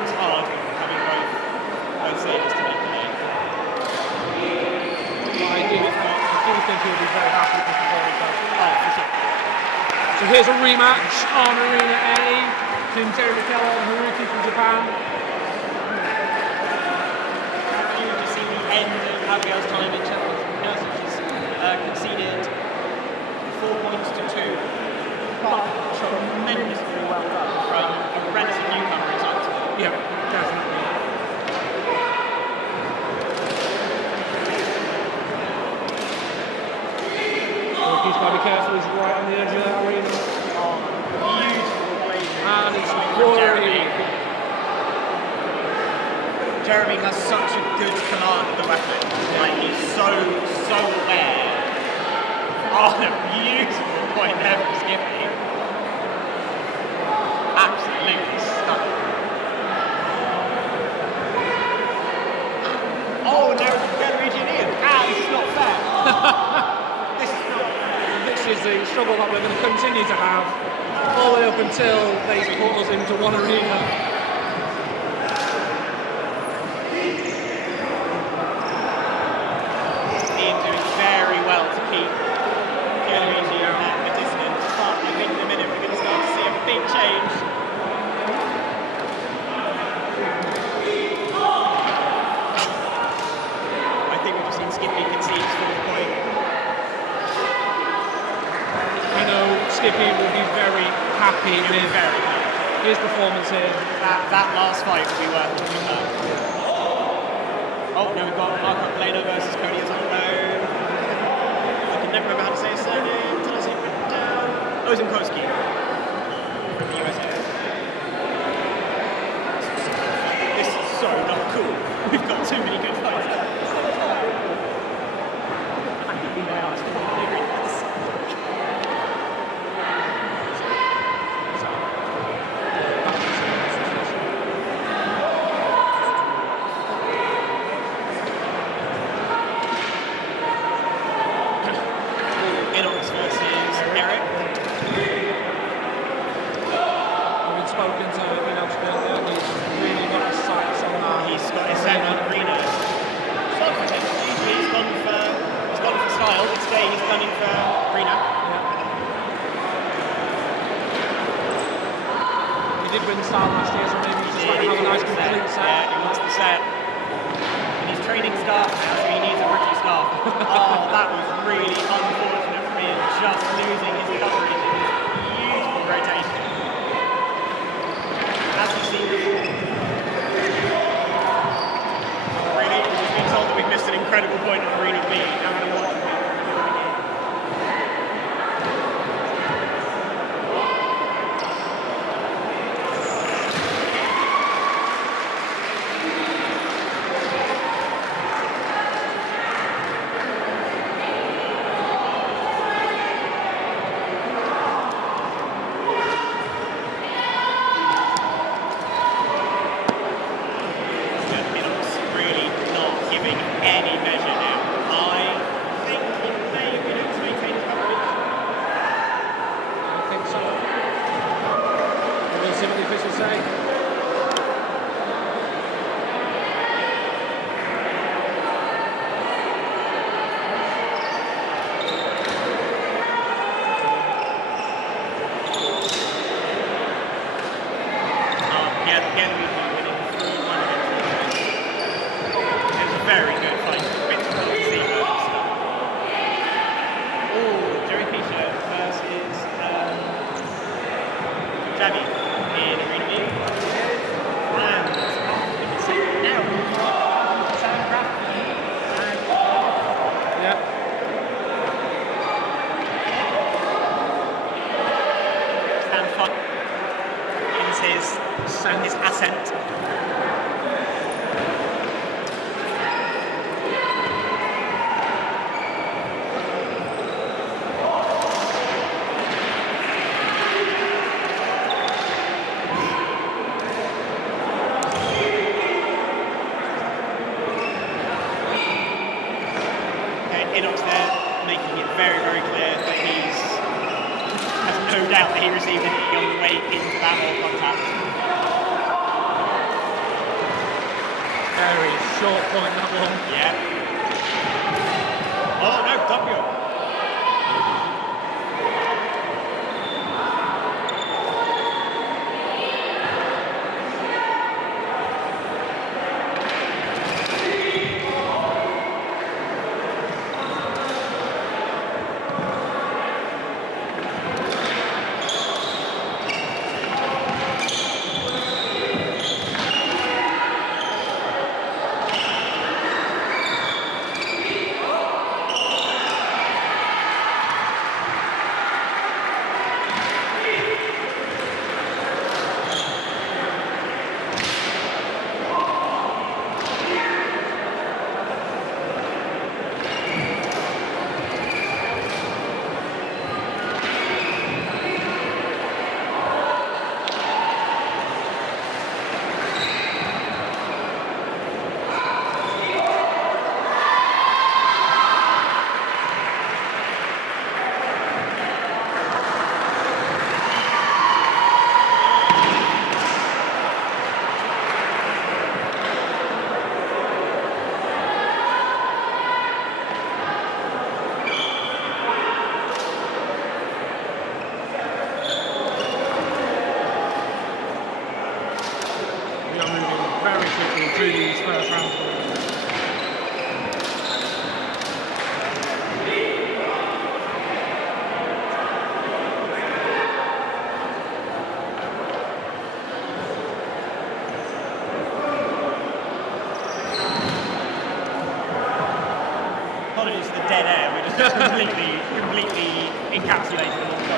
It's hard having both sabers to make the name. I do think he'll be very happy with the performance though. Oh, for sure. So here's a rematch on Arena A between Jeremy Keller and Haruki from Japan. You can see the end of Abigail's time in Champions She's conceded 4 points to 2. But tremendously well done from a relative newcomer in science. Yeah, definitely. He's got to be careful, he's right on the edge of that arena. Oh, beautiful blade. And it's Jeremy. Jeremy has such a good command of the weapon. Like, he's so aware. Oh, a beautiful point there from Skippy. Absolutely stunning. Oh, no, Luigi and Ian. This is not fair. This is the struggle that we're going to continue to have all the way up until they put us into one arena. Ian doing very well to keep Luigi at a distance, but I think in a minute we're going to start to see a big change. I think we've just seen Skippy concede his 4th point. I know Skippy will be very happy with his performance here. That last fight will be worth talking about. Oh, no, we've got Marco Plano versus Cody Azondo. I can never remember how to say his surname until I see it written down. Ozenkowski from the USA. This is so not cool. We've got too many good fights. I could be my ass. we measure him, I think he may have been able to maintain his coverage. I think so. We'll see what the officials say. Again, we do winning 4-1 against It was a very good fight. A bit cool to see how it's done. Oh, Jerry Pisha versus Javi in Arena B. And you can see now Sam Craft and Yeah. Stan Fun is his ascent. Inox there making it very, very clear that has no doubt that he received an E on the way into that wall contact. Very short point, that one. Yeah. Oh no, W. Through these first rounds. Apologies for the dead air, we're just completely encapsulated in all the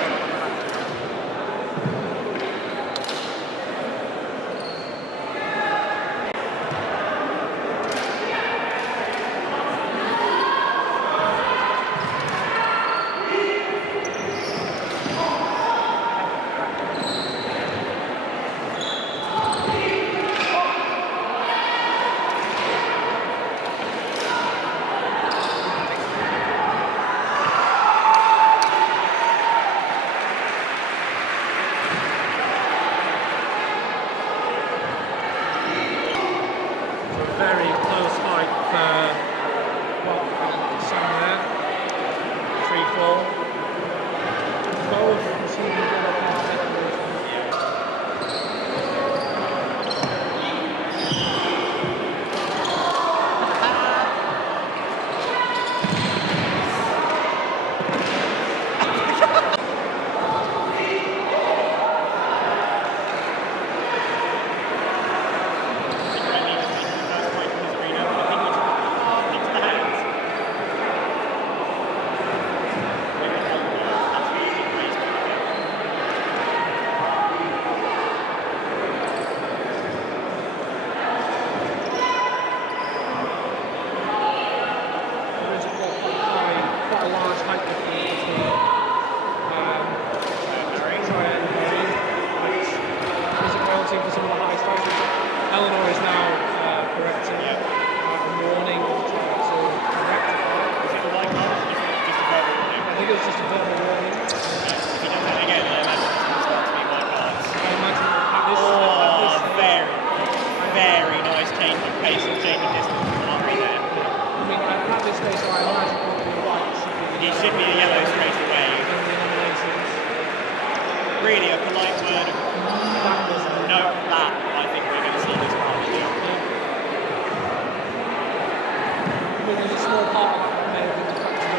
think there's a small part of that may have been deflected.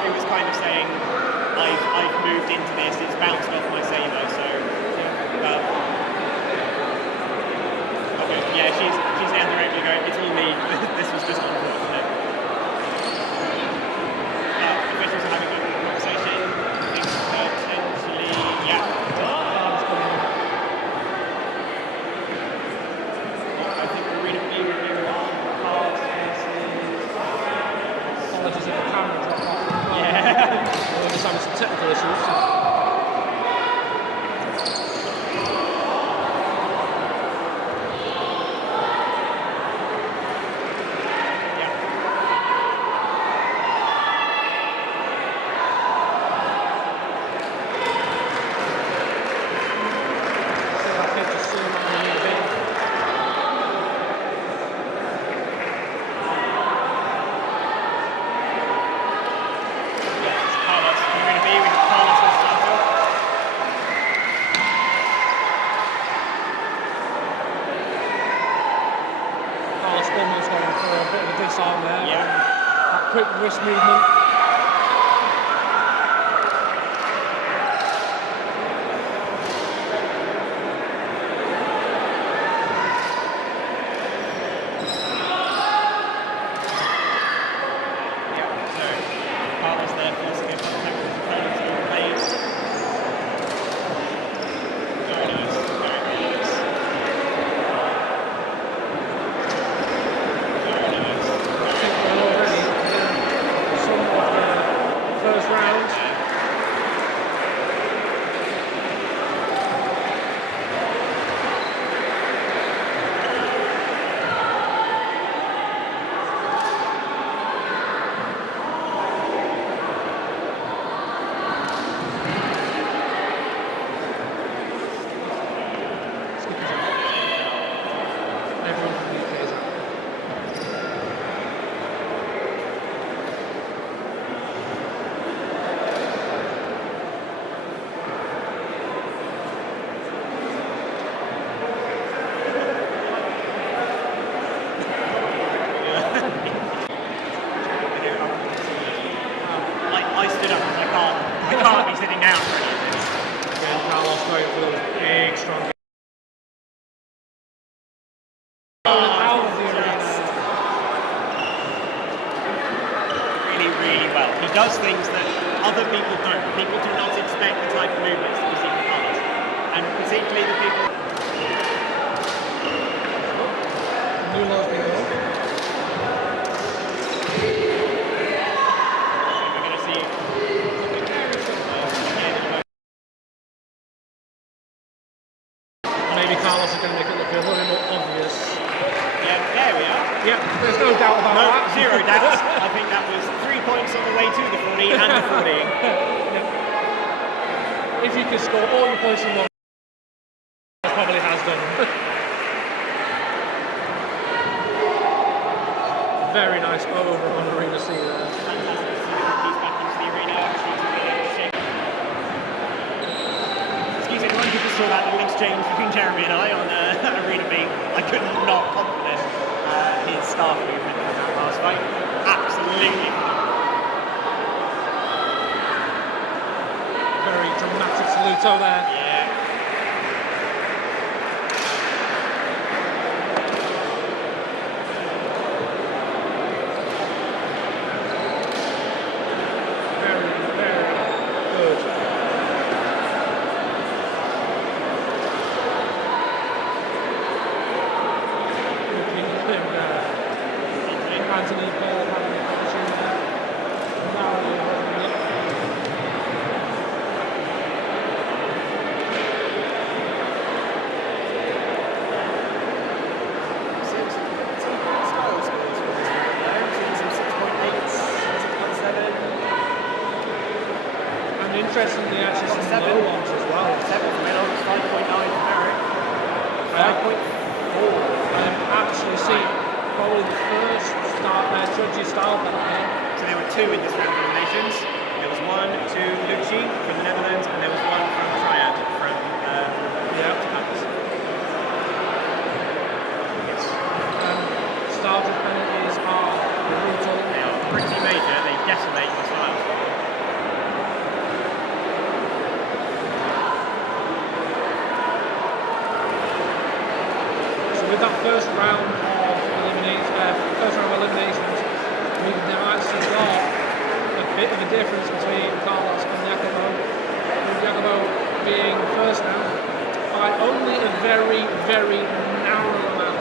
He was kind of saying, I've moved into this, it's bounced off my saber, so okay, yeah, she's down directly going, it's all me, this was just unfortunate. Officials are having a conversation, I think potentially, yeah. I think we're reading cards versus... Apologies if the camera dropped off. Yeah. We're just having some technical issues. Quick wrist movement. Does things that other people don't. People do not expect the type of movements that we see from Carlos. And particularly the people... New laws being We're going to see... Maybe Carlos is going to make it look a little more obvious. Yeah, there we are. Yeah, there's no doubt about that. Zero doubts. I think that was 3 points on the way to the 40 and the 40. Yeah. If you could score all your points in one, it probably has done. Very nice over on Arena C there. Fantastic to see the cookies back into the arena. Excuse anyone who just saw that little exchange between Jeremy and I on Arena B. I could not compliment his staff movement from that last fight. Absolutely. Very dramatic saluto there. Yeah. Very, very good. Looking at him there. Anthony Ball having an opportunity. Narrowly holding it. Interestingly, actually, some low ones as well. 7 for Reynolds, 5.9 for Merrick, 5.4. I've actually seen probably the first judges style battle here. So there were 2 in this round of eliminations. There was 1 to Lucci from the Netherlands, and there was 1 from Triad from Yes. Style decimate the style. So with that first round of eliminations, we now actually got a bit of a difference between Carlos and Jacobo. With Jacobo being first now by only a very, very narrow amount.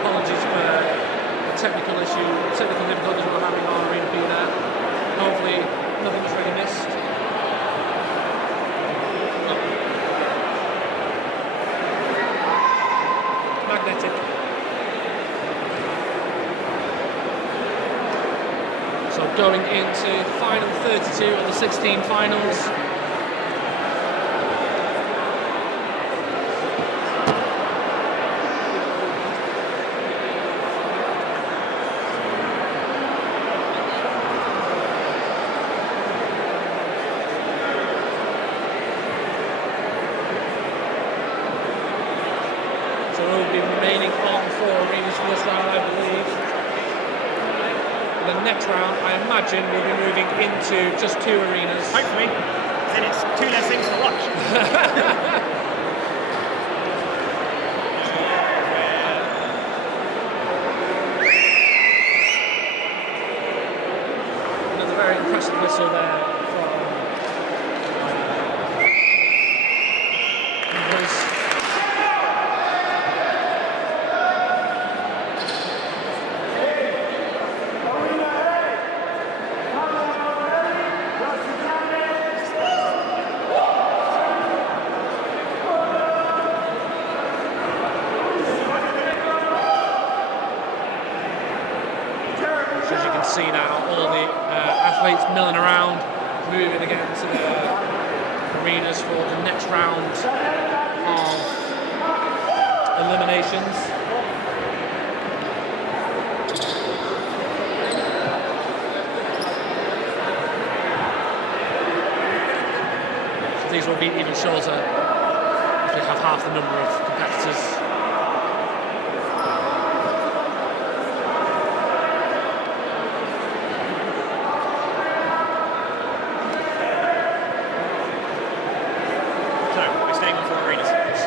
Apologies for the technical difficulties we're having on Arena B there. Hopefully nothing was really missed. Magnetic. So going into final 32 of the 16 finals. So we'll be remaining on 4 arenas for this round, I believe. The next round, I imagine, we'll be moving into just 2 arenas. Hopefully. Then it's 2 less things to watch. Another very impressive whistle there from see now all the athletes milling around, moving again to the arenas for the next round of eliminations. So these will be even shorter if we have half the number of competitors.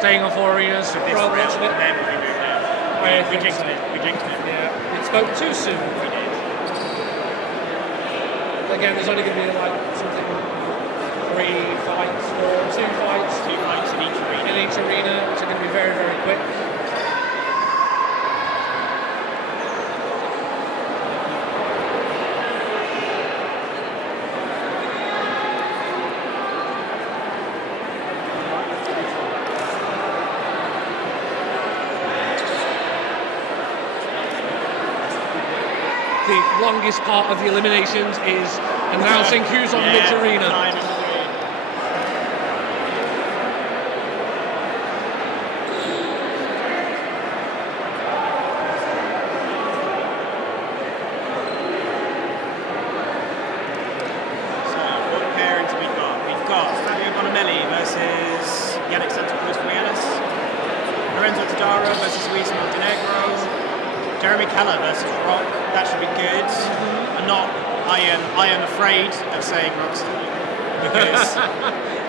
Staying on 4 arenas for this round, and then we move down. We jinxed it. Yeah, it spoke too soon. We did. Again, there's only going to be like something 3 fights or 2 fights. 2 fights in each arena. Which are going to be very, very quick. The longest part of the eliminations is announcing who's on which arena. So, what pairings have we got? We've got Fabio Bonamelli versus Yannick Santos-Ruiz, Lorenzo Tadaro versus Luis Montenegro, Jeremy Keller versus Rock. That should be good. I am afraid of saying Rock's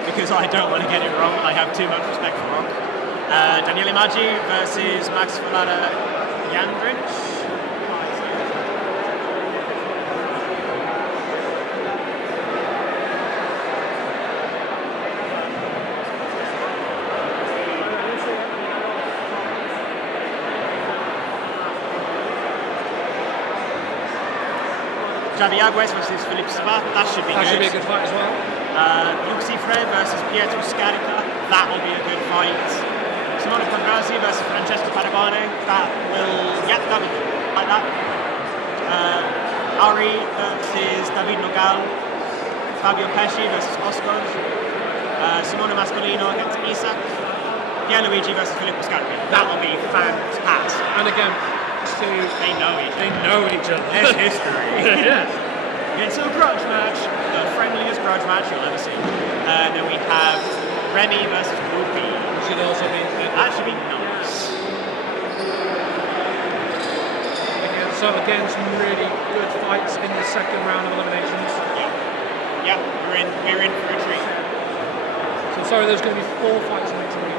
because I don't want to get it wrong. I have too much respect for Rock. Daniele Maggi versus Max Vlada Jandrich. Javi Agues versus Philippe Sabat, that should be good. That should be a good fight as well. Luxi Fred versus Pietro Scarica, that will be a good fight. Simona Pagaz Rossi versus Francesco Padovano. That will be good. Like that. Ari versus David Nogal. Fabio Pesci versus Oscar. Simone Mascolino against Isak. Pierluigi versus Filippo Scarpi. That will be fantastic. And again, they know each other. There's history. Yeah. It's a grudge match, the friendliest grudge match you'll ever see. And then we have Remy versus Whoopi. Should also be. That should be nice. Again, some really good fights in the second round of eliminations. Yeah, we're in for a treat. So sorry, there's going to be 4 fights next week.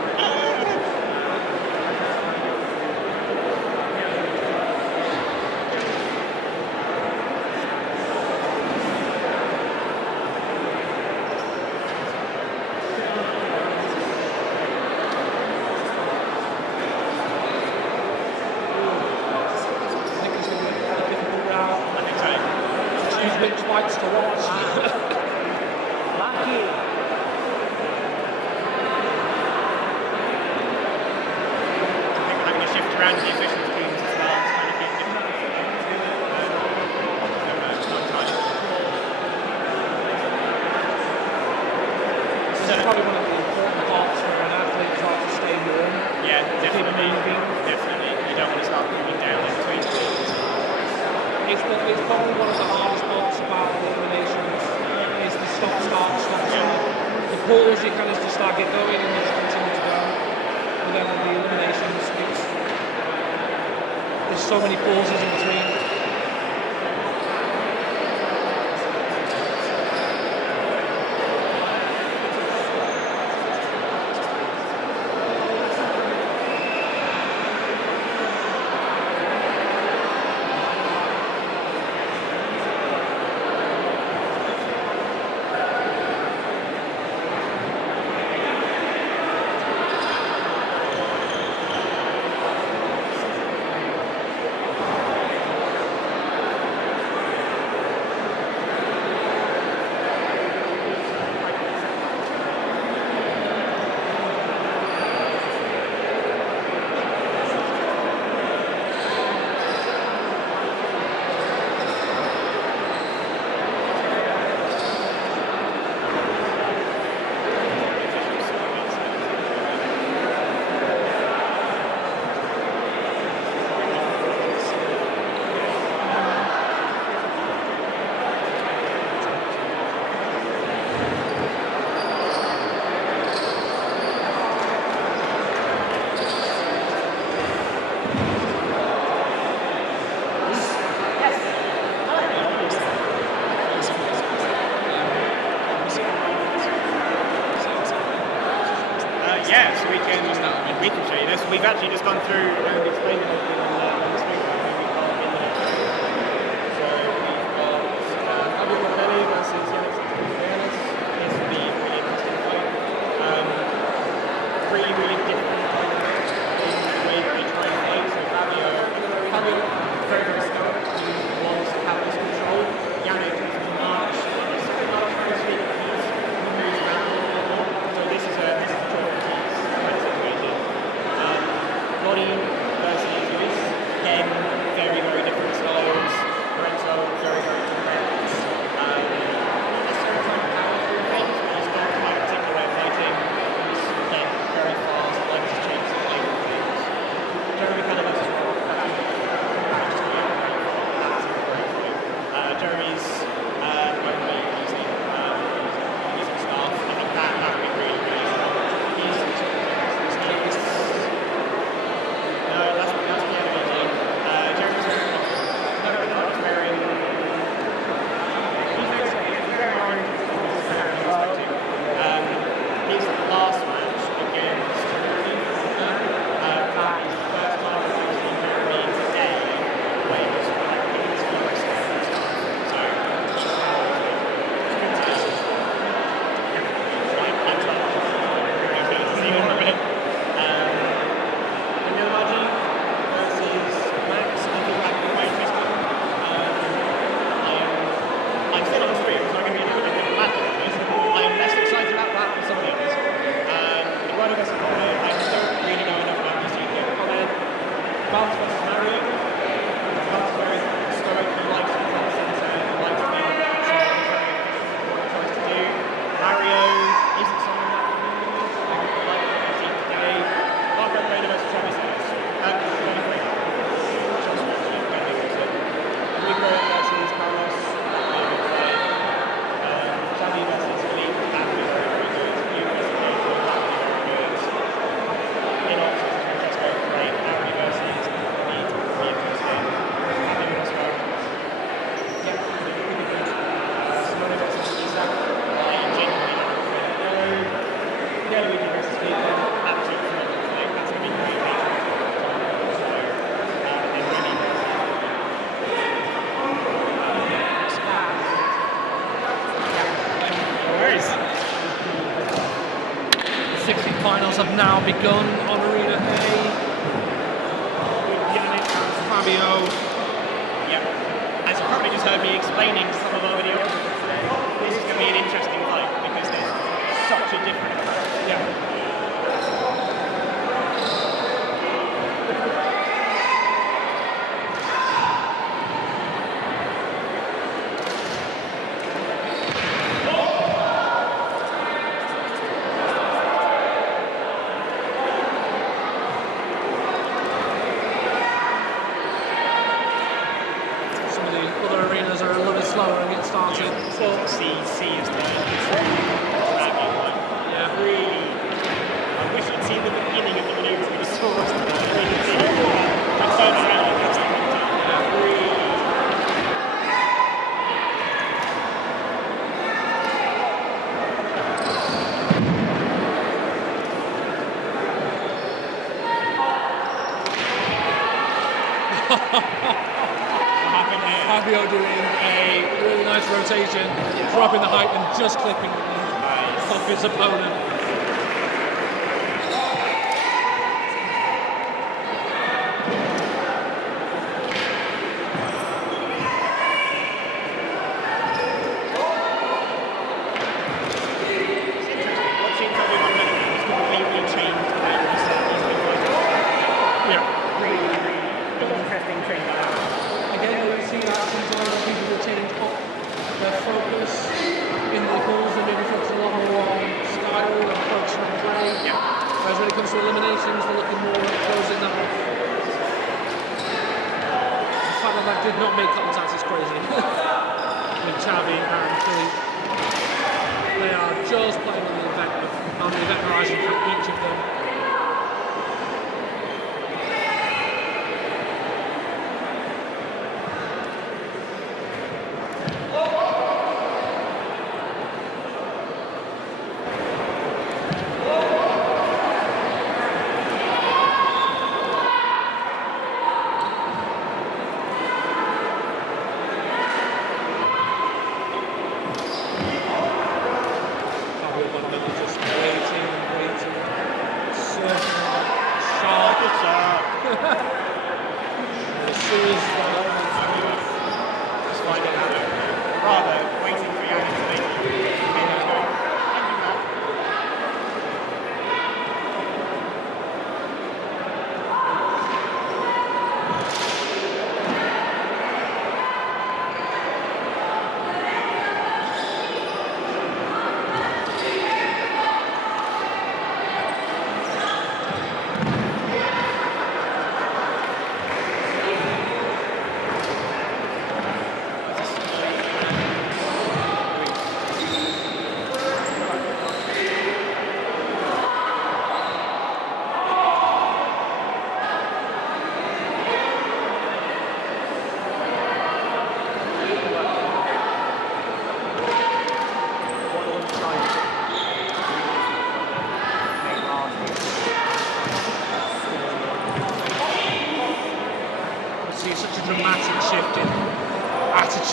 Which fights to watch. Lucky. Having a shift around the officials' teams as well to kind of get different. This is probably one of the important parts for an athlete to try to stay warm. Yeah, definitely. Moving. Definitely. You don't want to start moving down in between. It's probably one of the hardest parts about the eliminations is the stop-start. The pause, you kind of just start get going and you just continue to go. But then with the eliminations, there's so many pauses in between. So we can show you this. We've actually just gone through and explained everything on the screen that we've got in the next video. So we've got Fabio Morelli versus Yannick Santos. This will be a really interesting fight. Really different in the way that they try and fight. So Fabio very, very strong. He wants to have this control. Yannick is much very sweet. He moves around a little more. So this is a Roddy versus Luis, again, very different styles. Lorenzo, very direct. now begun on Arena A with Yannick and Fabio. Yep. As you probably just heard me explaining some of our videographers today, this is going to be an interesting fight because there's such a different approach. Yeah. Fabio doing a really nice rotation, dropping the height and just clipping off his opponent.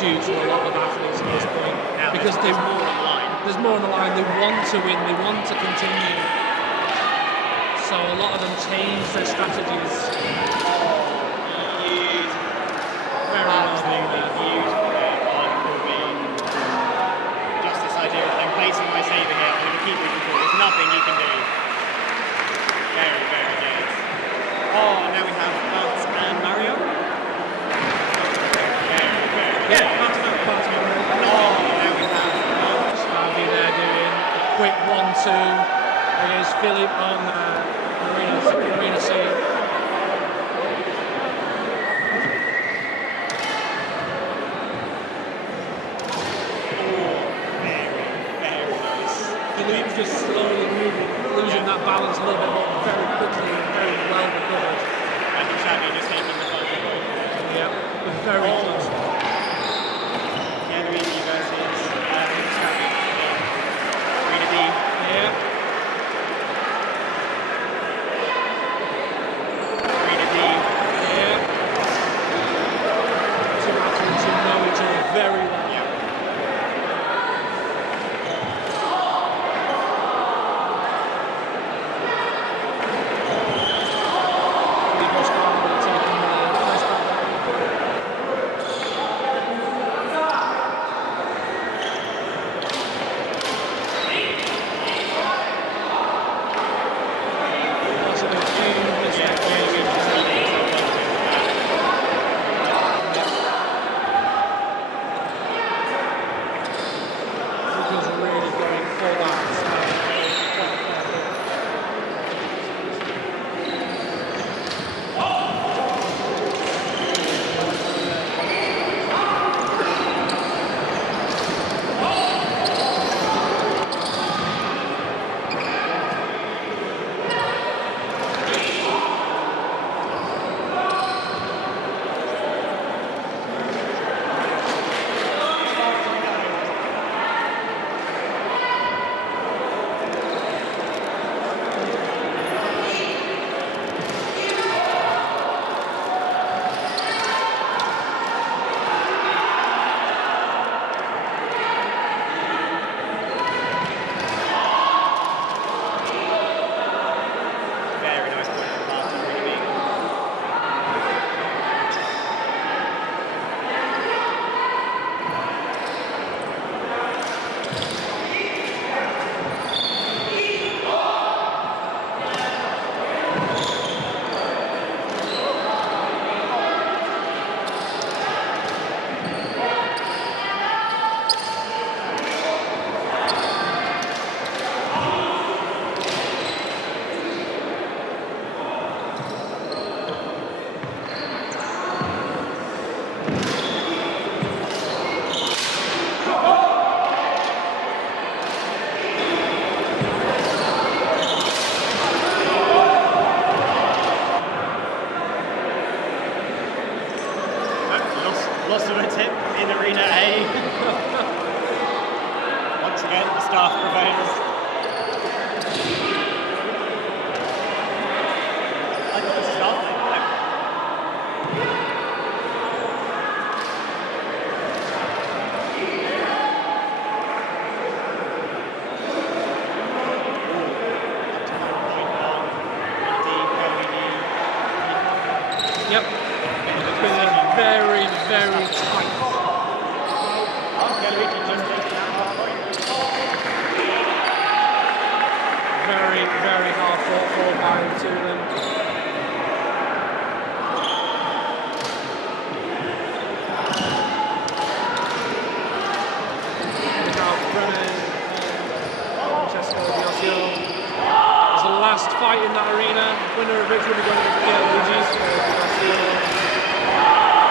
For a lot of athletes at this point, because there's more on the line. There's more on the line. They want to win. They want to continue. So a lot of them change their strategies. Very well done there. Just this idea that I'm placing my saber here. I'm going to keep moving forward. There's nothing you can do. Very, very good. Oh, now we have Plat and Mario. Harvey there doing a quick 1-2. Here's Philip on Arena C. Philippe's just slowly moving, losing that balance a little bit more, very quickly and very well recovered. I think Xavi just taking the final. Yeah, we're very close. Yep. It's been a very, very tight. Very, very hard fought for by the two of them. It's the last fight in that arena. Winner of which will be going to be Luigi's.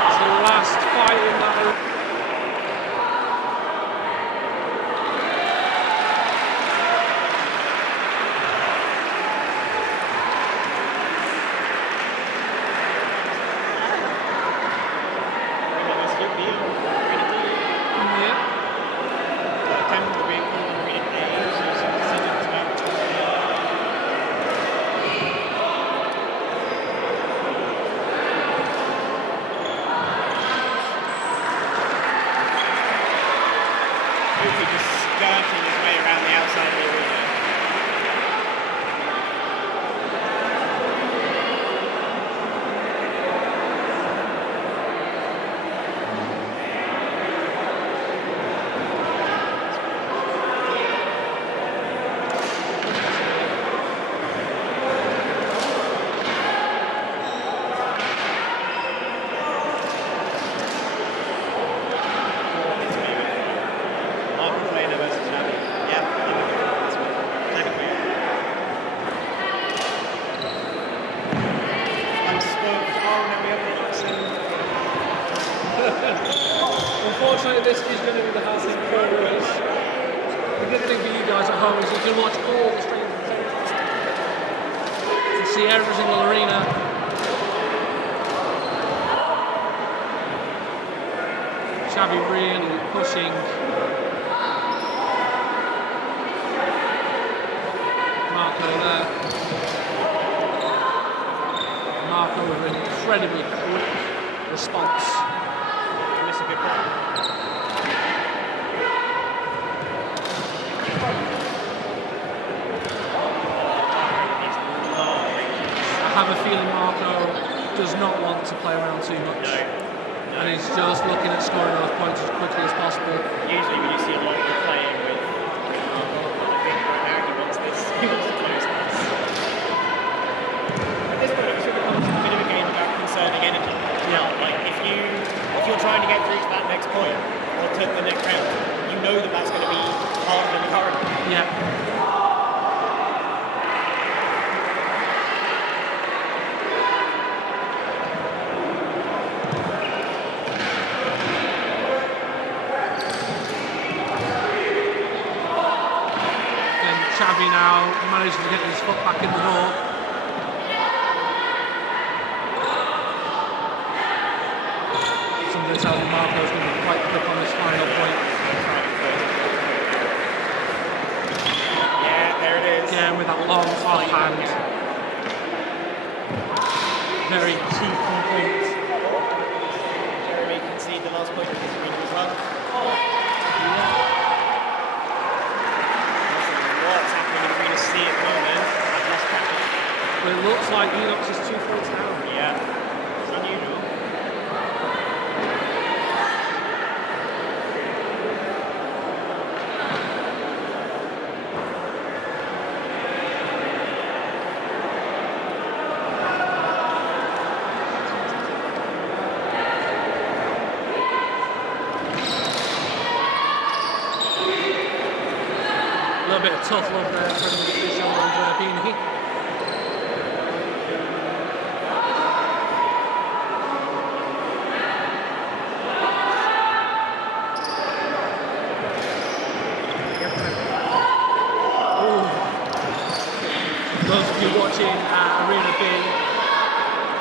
It's the last fight in that arena. Unfortunately, this is going to be the house in 4 rules. The good thing for you guys at home is you can watch all the streams at the same time. You can see every single arena. Xavi really pushing. Marco there. Marco with an incredibly quick response. That's a good point. I have a feeling Marco does not want to play around too much. No. And he's just looking at scoring those points as quickly as possible. Usually when you see a lot of people playing with I think right now he wants this. He wants to close this. At this point it sort of becomes a bit of a game about conserving energy. Yeah. Like if you're trying to get through to that next point or to the next round, you know that that's going to be harder than the current. Yeah. Xavi now managing to get his foot back in the door. Something tells me Marco's going to be quite quick on this final point. Yeah, there it is. Again with that long offhand. Very cheeky point. Jeremy conceded the last point of this arena as well. See at the moment, I've lost track of it. But it looks like Enox is 2 points down. Yeah, it's unusual. A little bit of tough love there from the official and Beanie. Those of you watching Arena B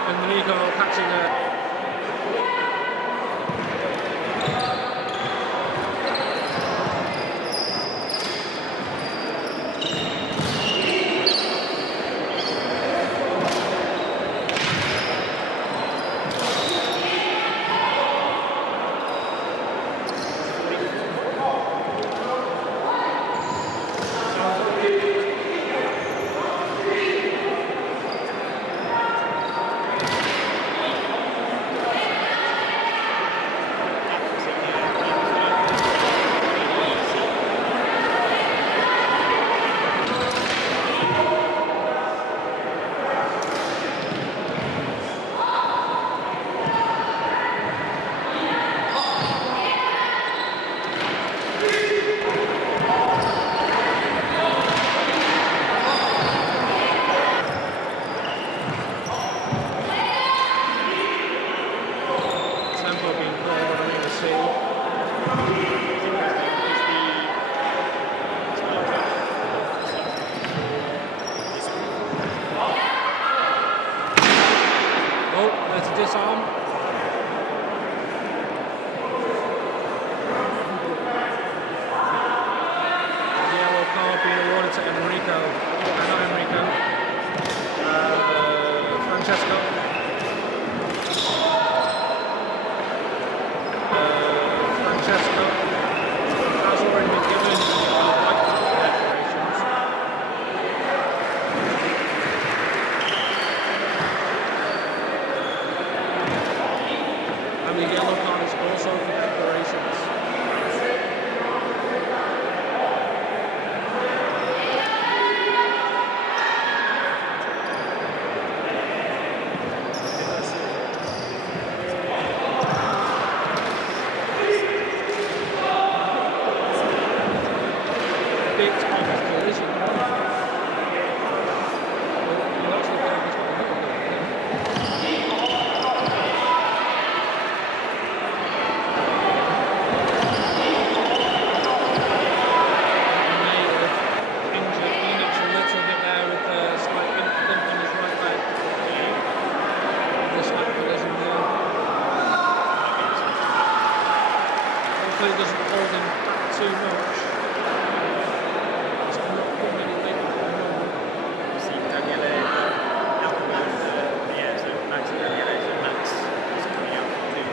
and Nico catching a disarm. Yellow card being awarded to Enrico. Not Enrico. Francesco. Francesco has already been given white card for declarations. And the yellow card is also for declarations. Bit of a collision. Well, actually, he's got a little bit. Hopefully it doesn't hold him back too much. It's not putting any weight at the moment. See Daniele out of yeah, so Max and Daniele, so Max is coming out too.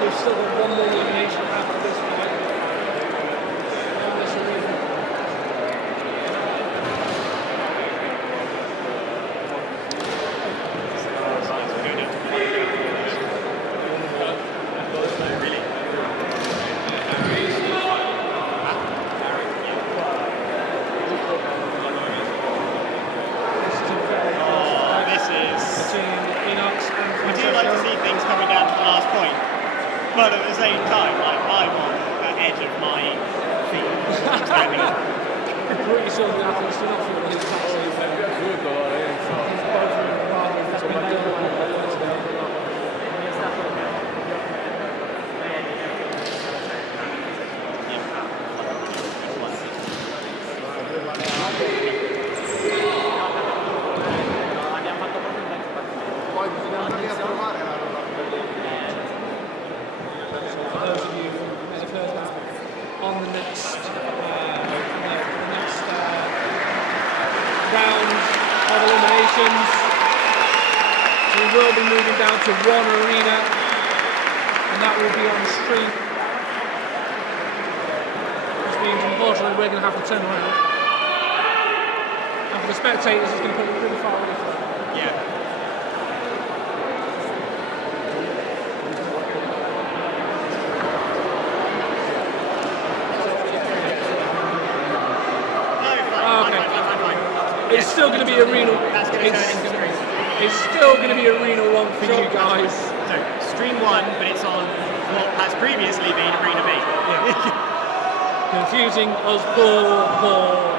We've still got one more elimination after this fight. On this arena. But at the same time, like, I'm on the edge of my feet. Put yourself in the athletes do not feel his taxi. He's both Poi bisogna andare a trovare la roba. For those of you who may have heard that, on the next round of eliminations, we will be moving down to one arena, and that will be on stream. Which means, unfortunately, we're going to have to turn around. And for the spectators, it's going to put them pretty far away from them. Yeah. It's still going to be arena. It's still going to be arena 1 for you guys. So stream 1, but it's on what has previously been arena B. Yeah. Confusing us poor.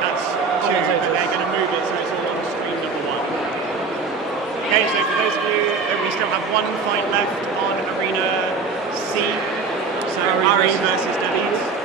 That's 2, but they're going to move it so it's all on stream number 1. Okay, so for those of you, we still have one fight left on arena C. So Ari versus David.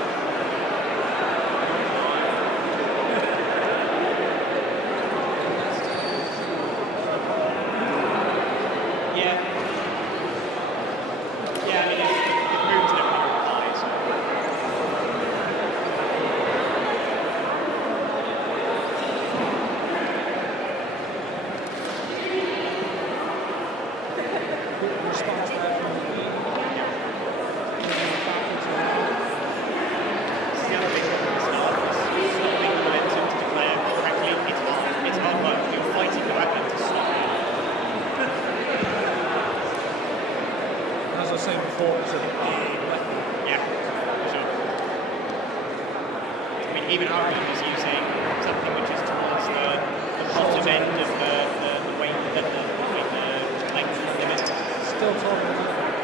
even Ari was using something which is towards the bottom end of the weight, the length limit. Still talking about that.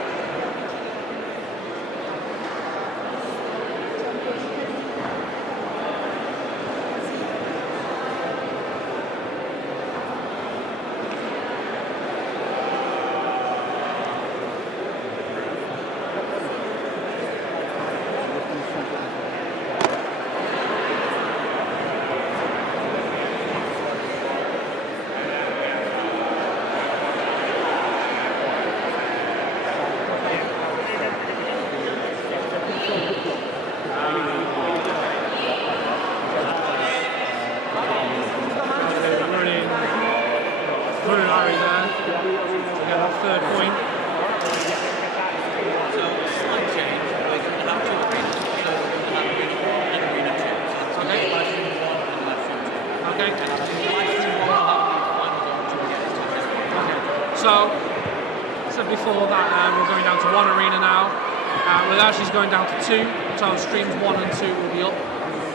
She's going down to 2, so streams 1 and 2 will be up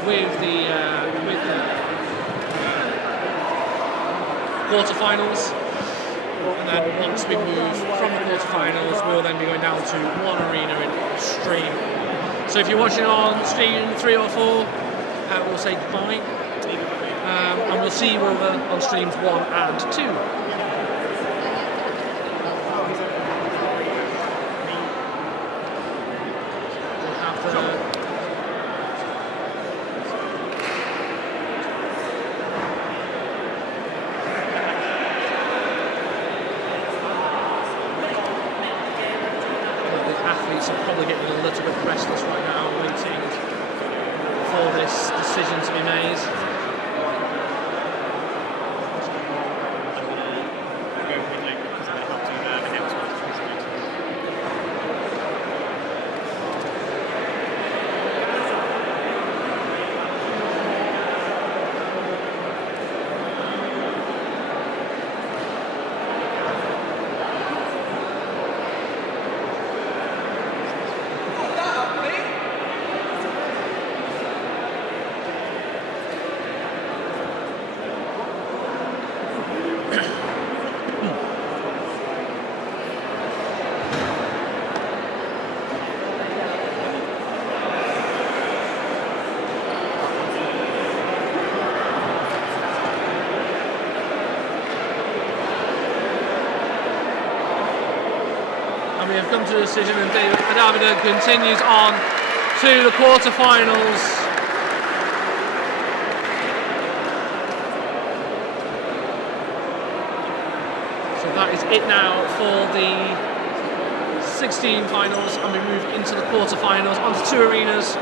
with the quarterfinals, and then once we move from the quarterfinals, we'll then be going down to 1 arena in stream. So if you're watching on stream 3 or 4, we'll say goodbye, and we'll see you over on streams 1 and 2. We have come to a decision, and Davide continues on to the quarterfinals. So that is it now for the 16 finals, and we move into the quarterfinals onto 2 arenas.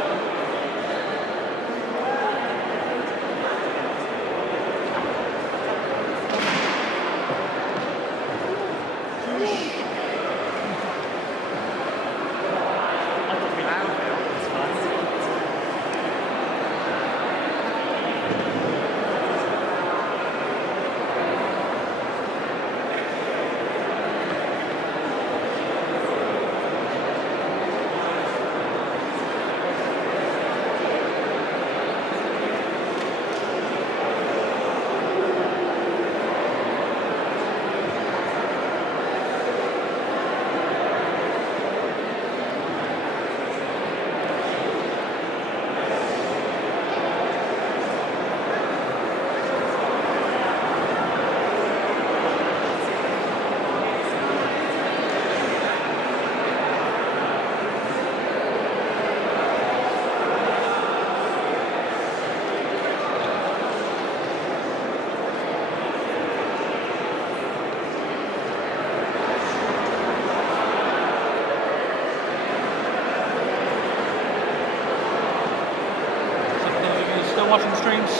Watching the streams,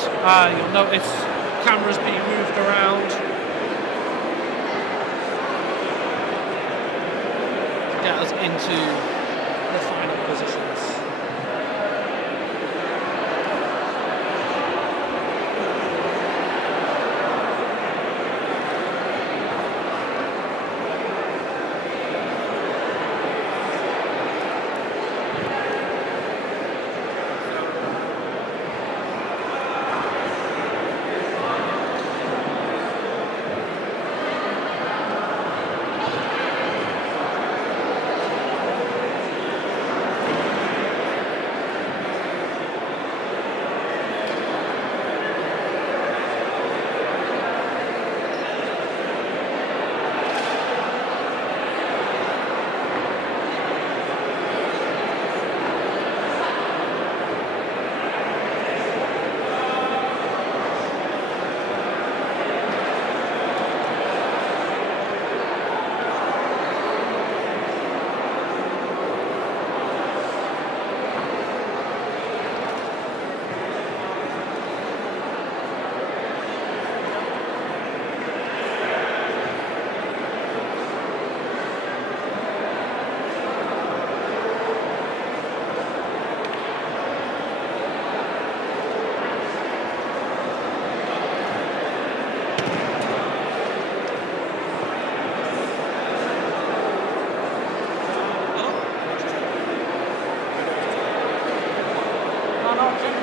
you'll notice cameras being moved around to get us into the final positions.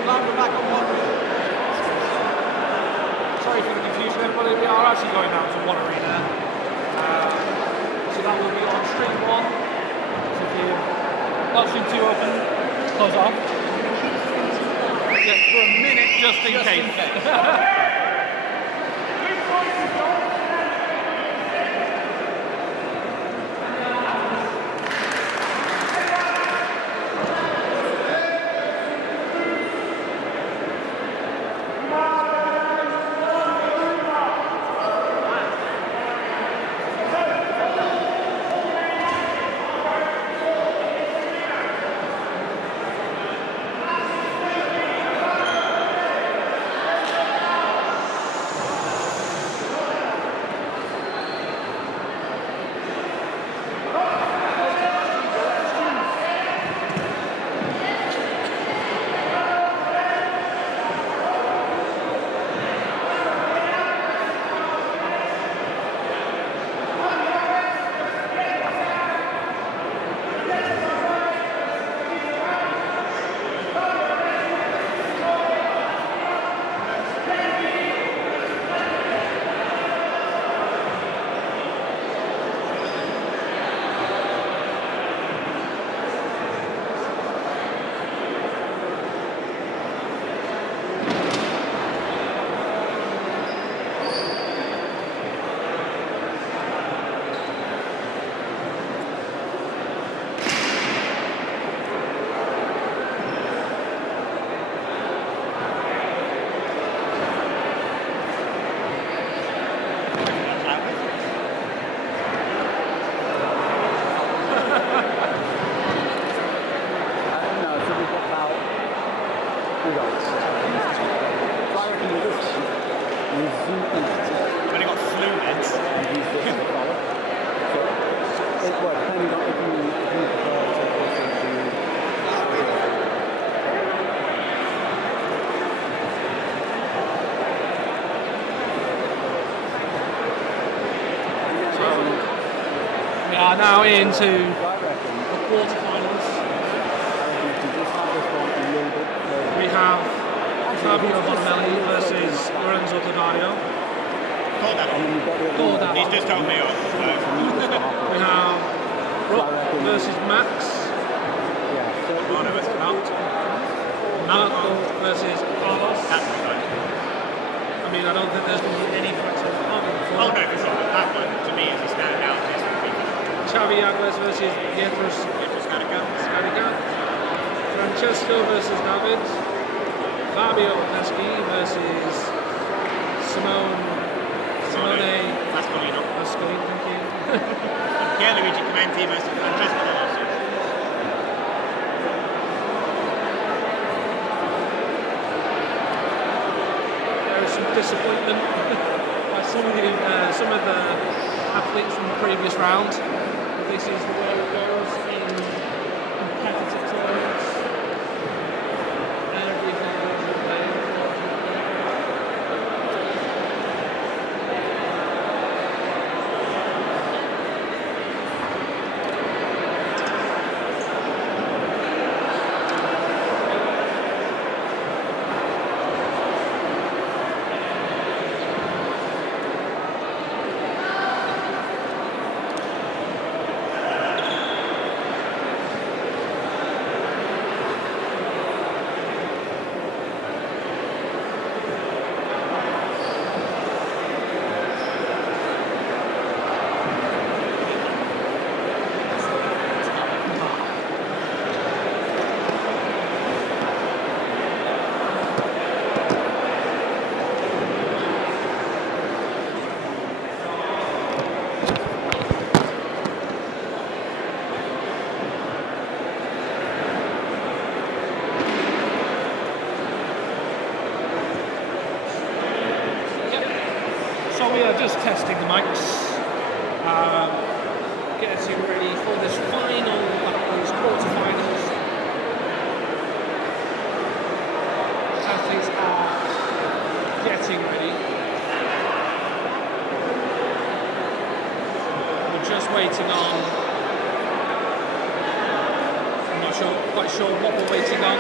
We're back on one. Sorry for the confusion, everybody. We are actually going down to one arena. So that will be on stream 1. So if you're not stream 2 open, close off. Yeah, for a minute, just in case. Now into the quarterfinals. We have Fabio Bonmelli versus Lorenzo Tadario. He's just told me off. We have Brock versus Max. Marno versus Marco versus Carlos. That's fun. I mean, I don't think there's been any fights on the carpet before. Oh no, it's not. That one to me is a standout. Xavi Aguas versus Pietros Scarica. Francesco versus David. Fabio Pesci versus Simone Pascolino, thank you. Pierluigi Clementi versus Francesco Alonso. There is some disappointment by some of the athletes from the previous round. This is the way it goes in competitive tournaments. Everything goes in play, unfortunately. We are just testing the mics, getting ready for this final, these quarterfinals. Athletes are getting ready. We're just waiting on, I'm not quite sure what we're waiting on.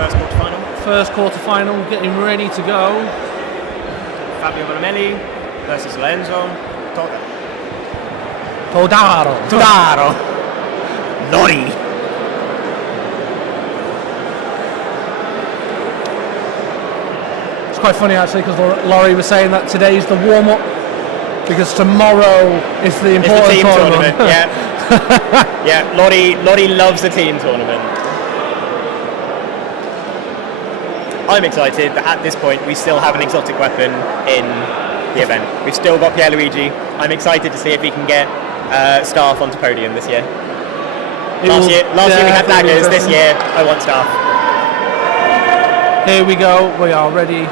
first quarter-final. First quarter-final, getting ready to go. Fabio Bonamelli versus Lorenzo Todaro. Lori. It's quite funny actually because Laurie was saying that today's the warm-up because tomorrow is the important team tournament. Yeah. Yeah, Lori loves the team tournament. I'm excited that at this point we still have an exotic weapon in the event. We've still got Pierluigi. I'm excited to see if he can get Staff onto podium this year. Last year we had daggers, this year I want Staff. Here we go, we are ready.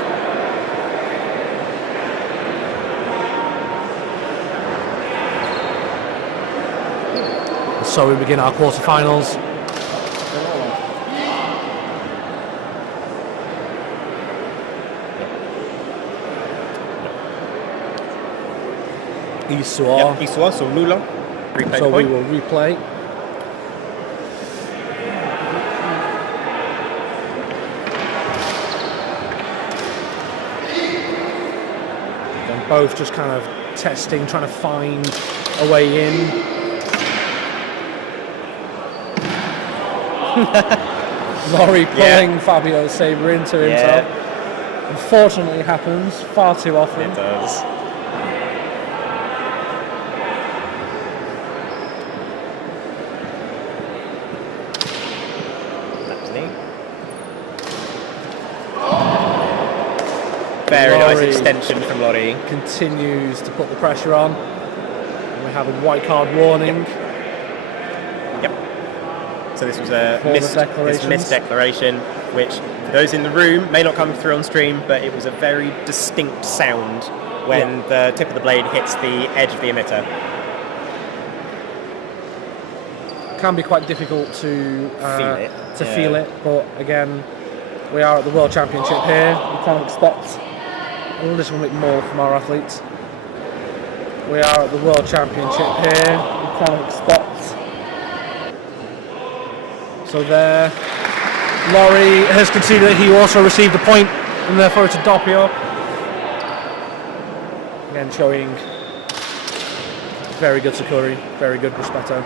So we begin our quarterfinals. Isua, so Lula. Replay so point. We will replay. They're both just kind of testing, trying to find a way in. Laurie pulling Fabio's saber into himself. Unfortunately, it happens far too often. It does. Very nice extension from Lori. Continues to put the pressure on. And we have a white card warning. Yep. So this was a missed declaration, which for those in the room may not come through on stream, but it was a very distinct sound when the tip of the blade hits the edge of the emitter. Can be quite difficult to feel it, but again, we are at the World Championship here. We can't expect a little bit more from our athletes. We are at the World Championship here. We can't expect. So there, Laurie has conceded that he also received a point, and therefore it's a doppio. Again, showing very good Sakuri, very good Rispetto.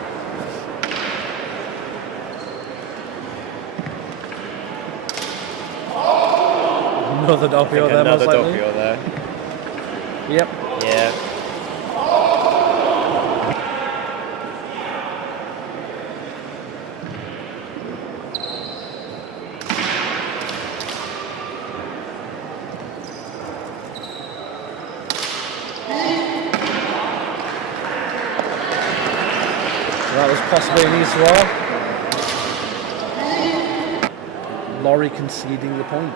Another doppio there, another most likely. doppio there. Yep. Yeah. That was possibly an Isua. Laurie conceding the point.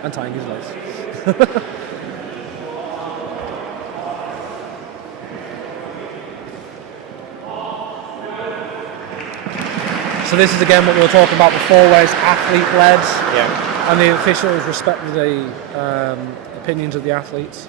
And tying his legs. So this is again what we were talking about before, where it's athlete-led, and the officials respect the opinions of the athletes.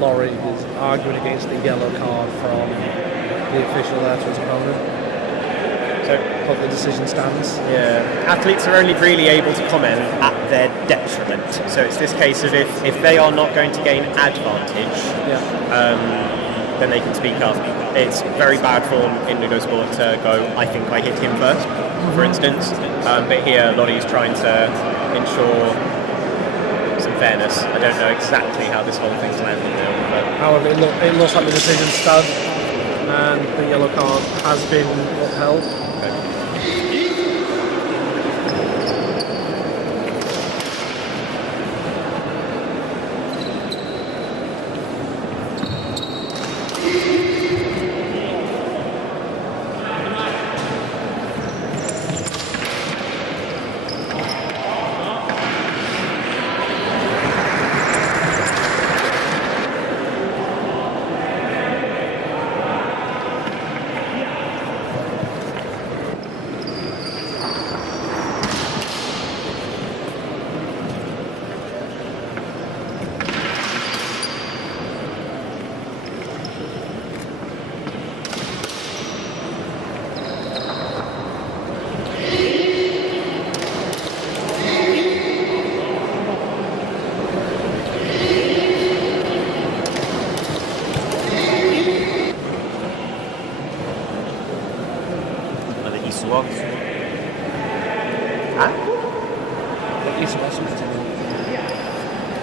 Laurie is arguing against the yellow card from the official there to his opponent. So, hope the decision stands. Yeah, athletes are only really able to comment at their detriment. So it's this case of if they are not going to gain advantage, then they can speak up. It's very bad form in LudoSport to go, I think I hit him first, for instance. But here, Lottie's trying to ensure some fairness. I don't know exactly how this whole thing's landed now. But however, it looks like the decision stood, and the yellow card has been upheld.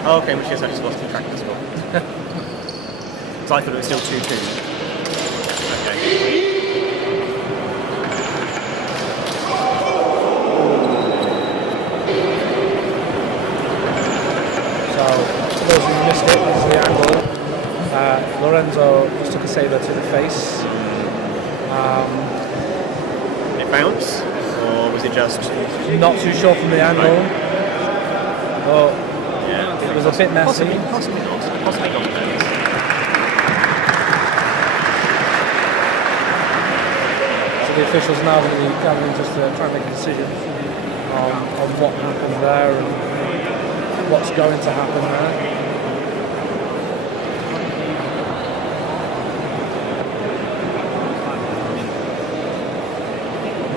Oh, okay, which is I just lost track of the score. So I thought it was still 2-2. Okay. So, for those who missed it, this is the angle. Lorenzo just took a saber to the face. Did it bounce? Or was it just... Not too sure from the angle. But it was a bit messy. Possibly not. Possibly not. So the officials now going to be gathering just to try and make a decision on what happened there and what's going to happen there.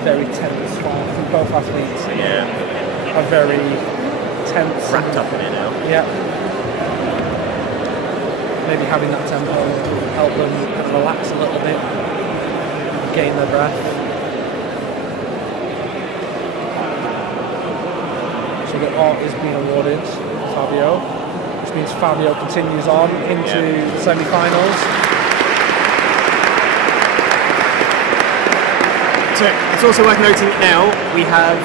Very tense fight from both athletes. Yeah. Are very tense. Wrapped up in it now. Yeah. Maybe having that tempo will help them relax a little bit, gain their breath. So the art is being awarded to Fabio, which means Fabio continues on into the semi-finals. So it's also worth noting that now we have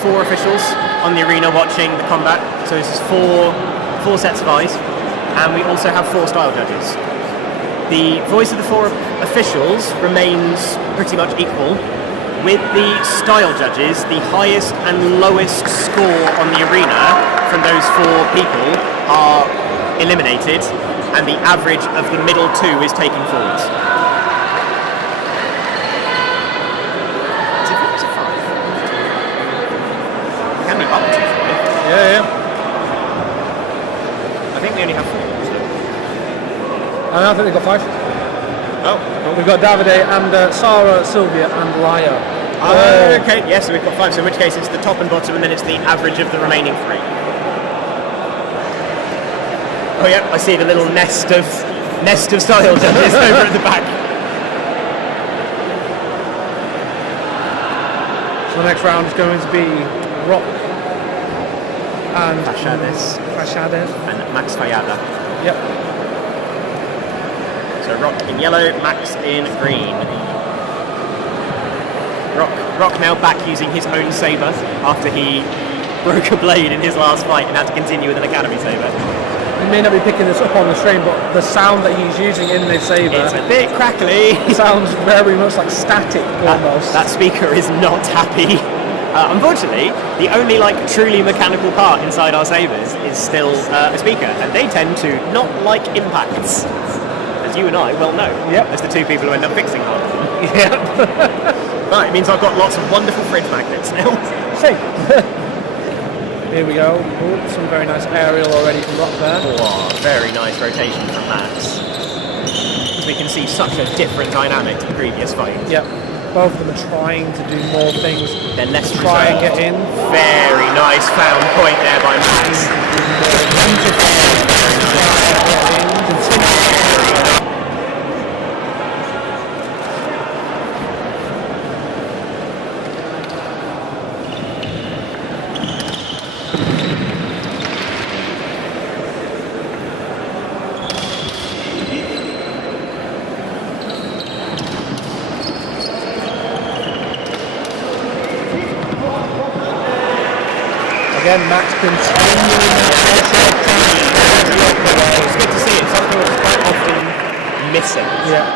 4 officials on the arena watching the combat. So this is four sets of eyes, and we also have 4 style judges. The voice of the 4 officials remains pretty much equal. With the style judges, the highest and lowest score on the arena from those 4 people are eliminated, and the average of the middle 2 is taken forwards. Yeah. I think we only have 4. I think they've got 5. Oh. We've got Davide and Sarah, Sylvia and Laia. Okay, yes, so we've got 5, so in which case it's the top and bottom and then it's the average of the remaining 3. Oh yeah, I see the little nest of style judges over at the back. So the next round is going to be Rock and Fashades and Max Fayada. Yep. So Rock in yellow, Max in green. Rock now back using his own saber after he broke a blade in his last fight and had to continue with an academy saber. You may not be picking this up on the stream, but the sound that he's using in this saber, it's a bit crackly. It sounds very much like static almost. That speaker is not happy. Unfortunately, the only truly mechanical part inside our sabers is still a speaker, and they tend to not like impacts, as you and I well know. Yep. As the 2 people who end up fixing one of them. Yep. Right, it means I've got lots of wonderful fridge magnets now. See. Here we go. Ooh, some very nice aerial already from Rock there. Oh, very nice rotation from Max. We can see such a different dynamic to the previous fight. Yep. Both of them are trying to do more things. They're less try and get in. Very nice found point there by Max. Again, Max continuing. It's good to see it. Something that's quite often missing. Yeah.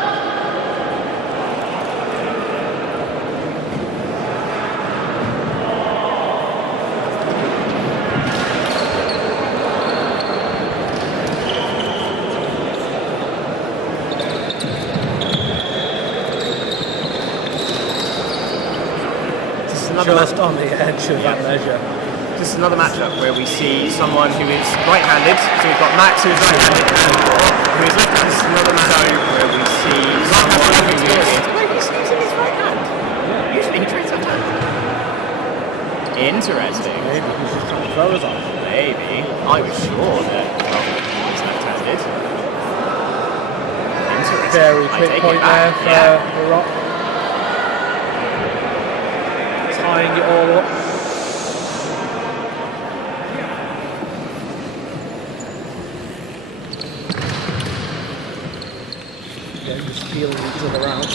Just on the edge of that measure. This is another matchup where we see someone who is right-handed. So we've got Max who is right-handed and who is left-handed. This is another matchup where we see someone who is... Wait, he's using his right hand. Usually he treats left-handed. Interesting. Maybe he's just trying to throw us off. Maybe. I was sure that he's left-handed. Interesting. Very quick point there for Rock. Tying it all up. Again, just feeling each other out.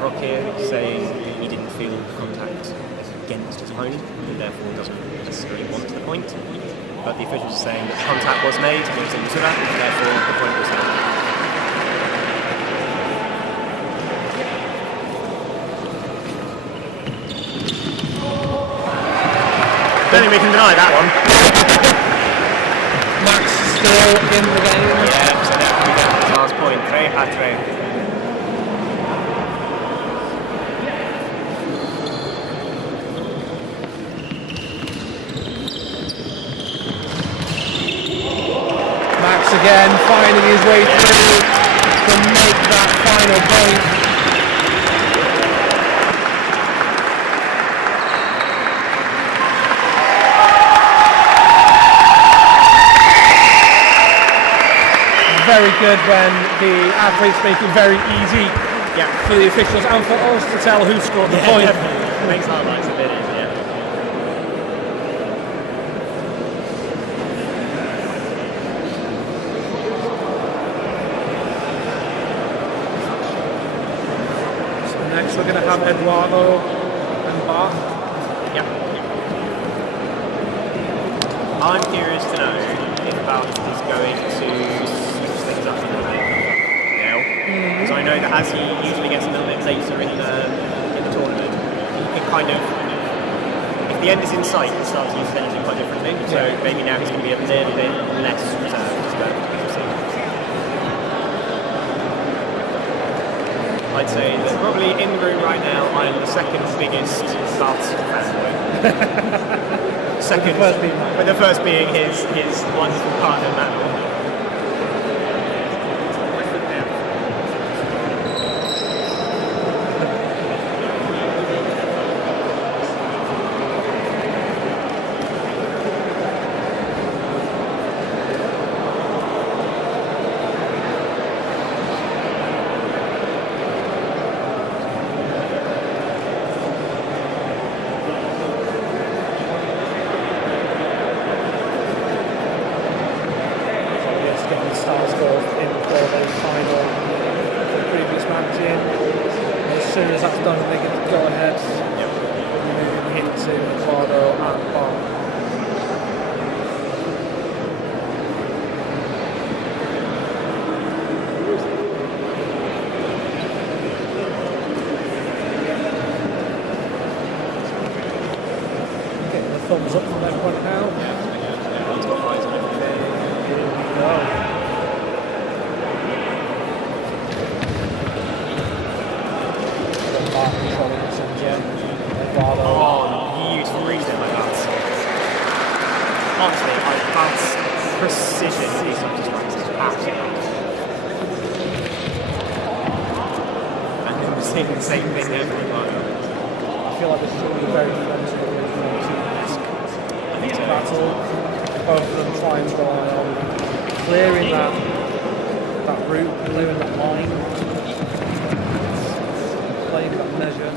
Rock here saying he didn't feel contact against his opponent and therefore doesn't necessarily want the point. But the officials are saying that contact was made, he was into that, and therefore the point was held. Don't think we can deny that one. Max still in the game. Yeah, so now we get his last point. 3-3. Again, finding his way through to make that final point. Very good when the athletes make it very easy for the officials and for us to tell who scored the point. Definitely. Makes our lives a bit easier. Next we're going to have Eduardo and Bart. Yep. I'm curious to know if Bart is going to switch things up a little bit now. Because I know that as he usually gets a little bit later in the tournament, he can kind of, if the end is in sight, he starts to use his energy quite differently. So maybe now he's going to be a little bit less reserved. I'd say that probably in the room right now, I'm the second biggest Bart fanboy. Second, with the first being his wonderful partner, Manuel. Thumbs up from everyone now. Everyone's got eyes on everything. Beautiful reason like that. Honestly, Bart's precision is absolutely. And then we're seeing the same thing there for Eduardo. I feel like this is going to be very flexible. Battle, both of them trying to rely on clearing that route, clearing that line, playing that measure.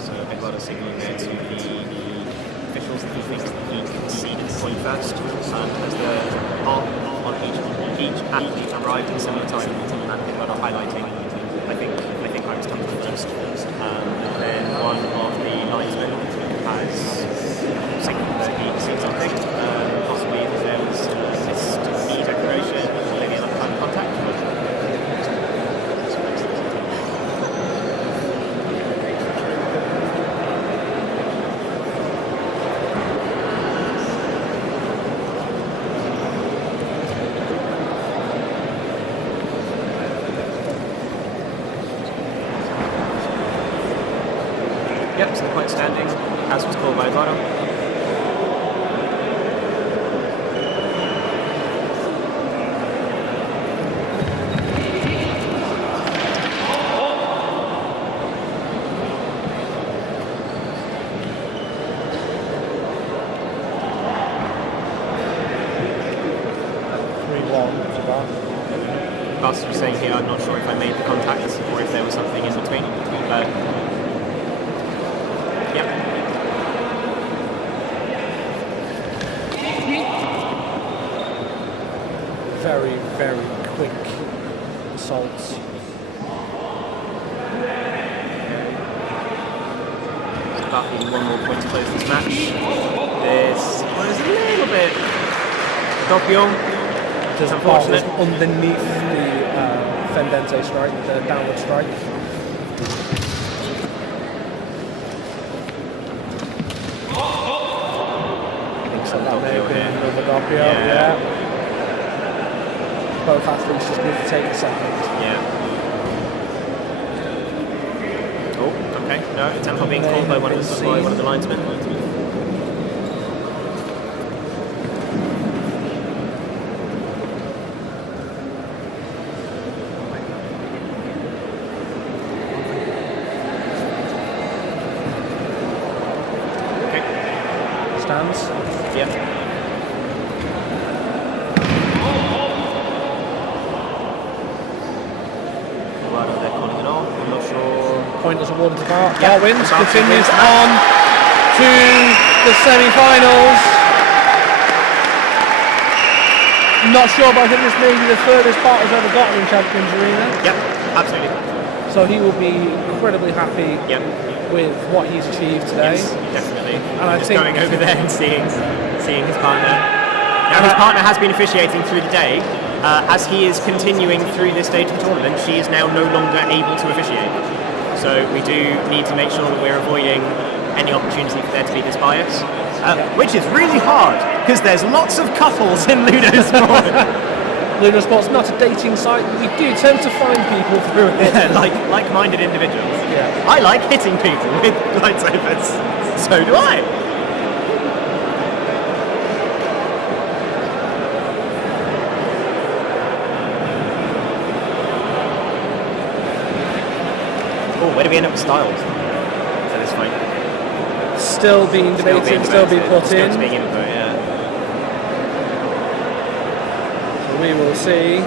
So Eduardo signaling there to the officials that he thinks that he conceded the point first, as the on each athlete arrived at a similar time, and Eduardo highlighting, I think I was coming first. And then one of the linesmen has signaled that he conceded something, possibly if there was missed E declaration or maybe another kind of contact. Yep, so the point standing, as was called by Eduardo. Carlos was saying here, I'm not sure if I made the contact or if there was something in between. But yeah. Very, very quick assaults. It's about needing one more point to close this match. This one is a little bit Doppio. Just unfortunate. Underneath the Fendente strike, the downward strike. I think so. That may have been another Doppio. Yeah. Both athletes just need to take a second. Yeah. Oh, okay. No, it's tempo being called by one of the linesmen. Okay. Stands. Yeah. Point is awarded to Bart. Bart wins, continues on to the semi-finals. Not sure, but I think this may be the furthest Bart has ever gotten in Champions Arena. Yep, absolutely. So he will be incredibly happy with what he's achieved today. Yes, definitely. And I think going over there and seeing his partner. Now his partner has been officiating through the day. As he is continuing through this stage of the tournament, she is now no longer able to officiate. So we do need to make sure that we're avoiding any opportunity for there to be this bias, which is really hard because there's lots of couples in LudoSport. LudoSport's not a dating site, but we do tend to find people through it. Yeah, like-minded individuals. Yeah. I like hitting people with lightsabers. So do I. Where do we end up with Styles for this fight? Still being debated, still being put in. Still being input, yeah. So we will see.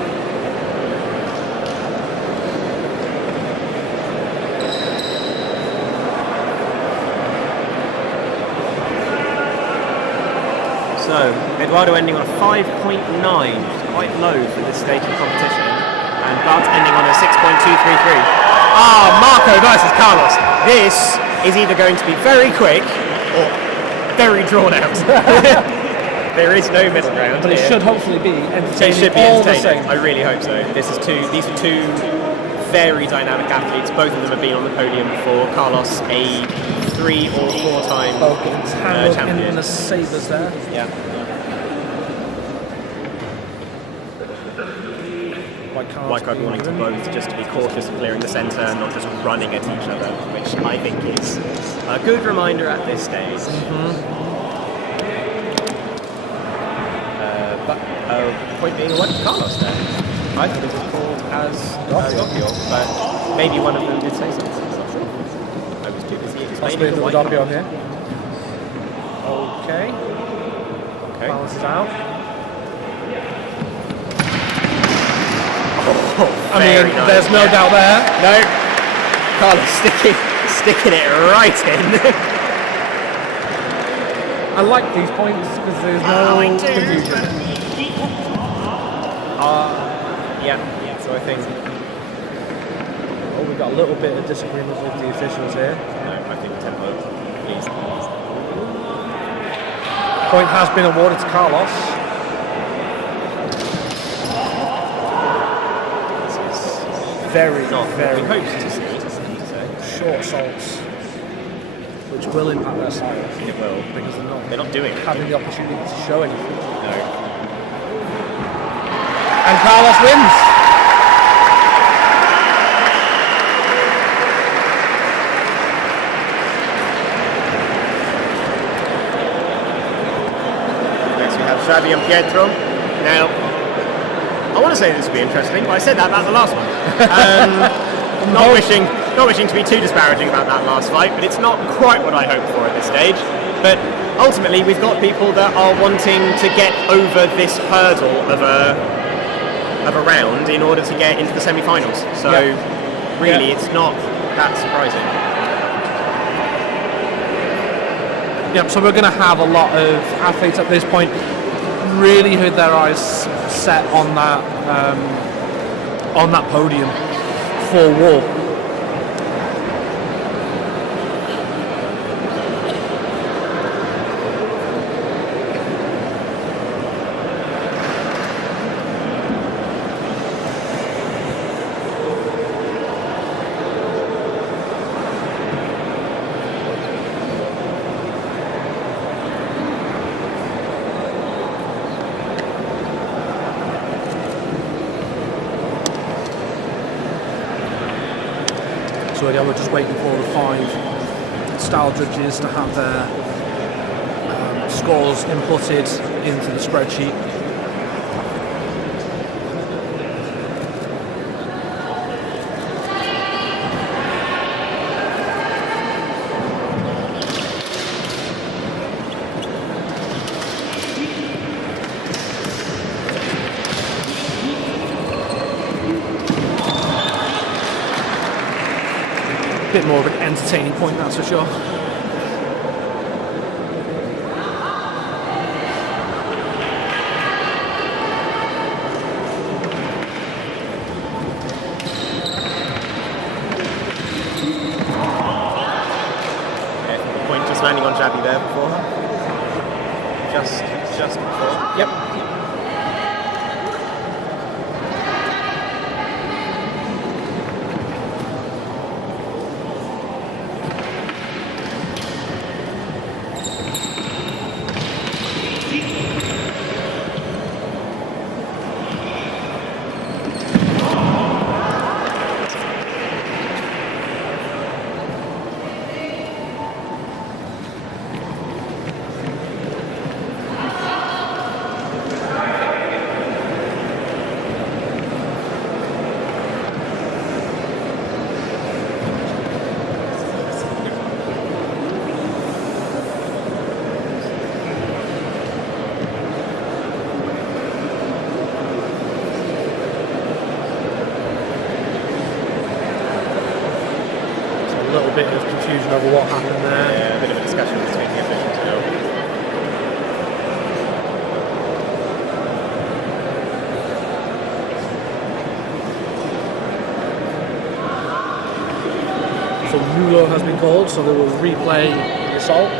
So, Eduardo ending on a 5.9, which is quite low for this stage of the competition, and Bart ending on a 6.233. Marco versus Carlos. This is either going to be very quick or very drawn out. There is no middle ground. But it should hopefully be entertaining. It should be all entertaining. the same. I really hope so. These are two very dynamic athletes. Both of them have been on the podium before. Carlos, a 3 or 4 time champion. In the sabers there. Yeah. Why can't we want them both just to be cautious of clearing the centre and not just running at each other, which I think is a good reminder at this stage. But point being away from Carlos there. I think it was called as Doppio, but maybe one of them did say something. I was too busy explaining the Doppio here. Okay. Balances out. I mean, nice. There's no doubt there. No. Carlos sticking it right in. I like these points because there's no confusion. Yeah, so I think... Oh, we've got a little bit of disagreement with the officials here. No, I think tempo, please. Point has been awarded to Carlos. Very short assaults, which will impact their style. It will, because they're not doing having the opportunity to show anything. No. And Carlos wins. Next we have Xavi and Pietro. Now, I want to say this will be interesting, but I said that about the last one. Not wishing to be too disparaging about that last fight, but it's not quite what I hoped for at this stage. But ultimately, we've got people that are wanting to get over this hurdle of of a round in order to get into the semi-finals. So really, it's not that surprising. Yep, so we're going to have a lot of athletes at this point really with their eyes set on that podium for war. So again, we're just waiting for the 5 style judges to have their scores inputted into the spreadsheet. Bit more of an entertaining point, that's for sure. Point just landing on Jabby there before her. Just before. Yep. Bit of confusion over what happened there. Yeah, a bit of a discussion between the officials still. So Mulo has been called, so they will replay the assault.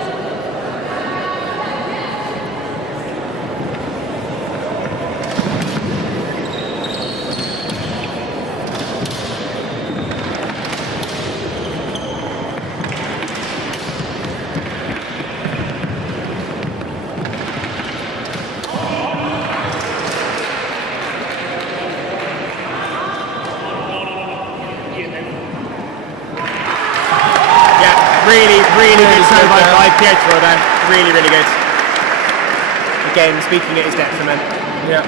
Really good serve by Pietro there. Really good. Again, speaking at his detriment. Yeah.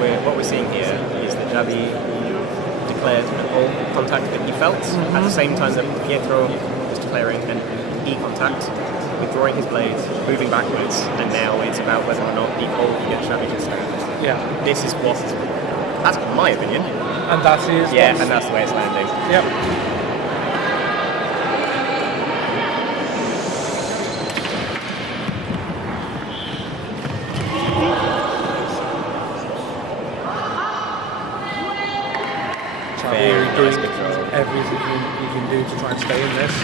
What we're seeing here is that Javi declared an all contact that he felt at the same time that Pietro was declaring an E contact, withdrawing his blade, moving backwards, and now it's about whether or not the all can get Javi to stand. Yeah. This is what, that's my opinion. And that is. Yeah, and that's the way it's landing. Yep. Doing everything you can do to try and stay in this.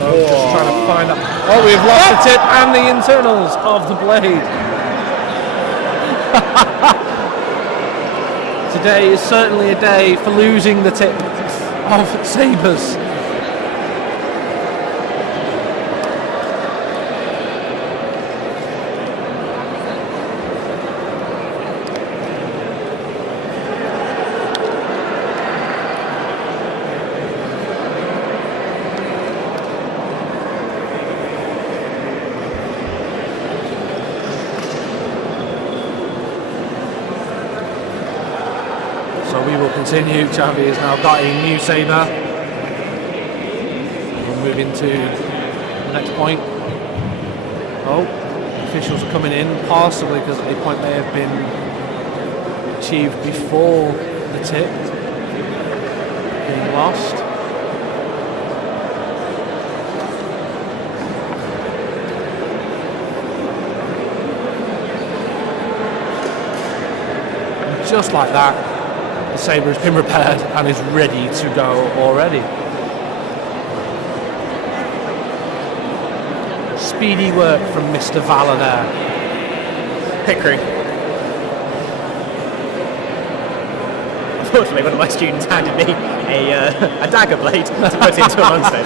Just trying to find that. Oh, we've lost the tip and the internals of the blade. Today is certainly a day for losing the tip of sabers. So we will continue. Xavi has now got a new saber. We'll move into the next point. Oh, officials are coming in, possibly because a point may have been achieved before the tip being lost. And just like that, the saber has been repaired and is ready to go already. Speedy work from Mr. Valor there. Pit crew. Unfortunately, one of my students handed me a dagger blade to put into a monster.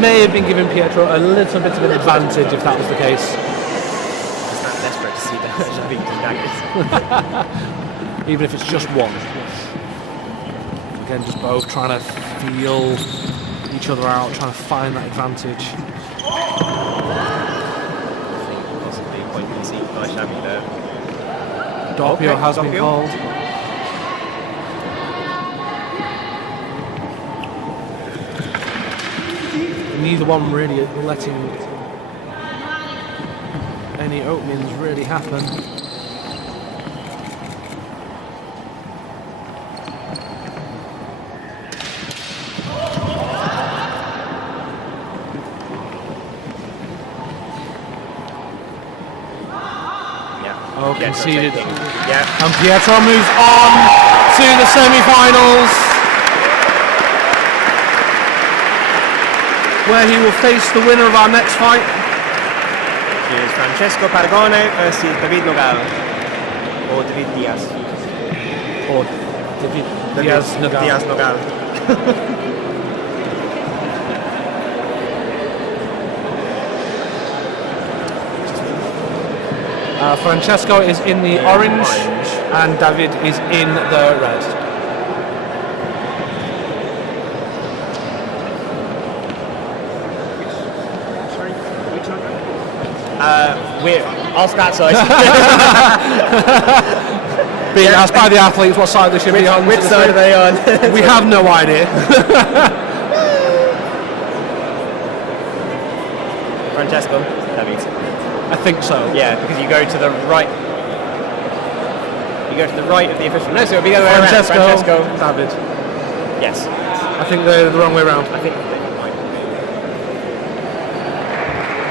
May have been giving Pietro a little bit of an advantage if that was the case. It's not desperate to see the daggers. Even if it's just one. Again, just both trying to feel each other out, trying to find that advantage. I think possibly a point conceded by Xavi there. Doppio has been called. Neither one really letting any openings really happen. Oh, conceded. Yeah. And Pietro moves on to the semi-finals, where he will face the winner of our next fight. Here's Francesco Paragone versus David Nogal. Or David Diaz. Or David Diaz Nogal. Diaz Nogal. Francesco is in the orange and David is in the red. We're ask that side. Being asked by the athletes what side they should be on. Which side are they on? We have no idea. Francesco, David. I think so. Yeah, because you go to the right. You go to the right of the official. No, so it'll be the other way around. Francesco, David. Yes. I think they're the wrong way around. I think.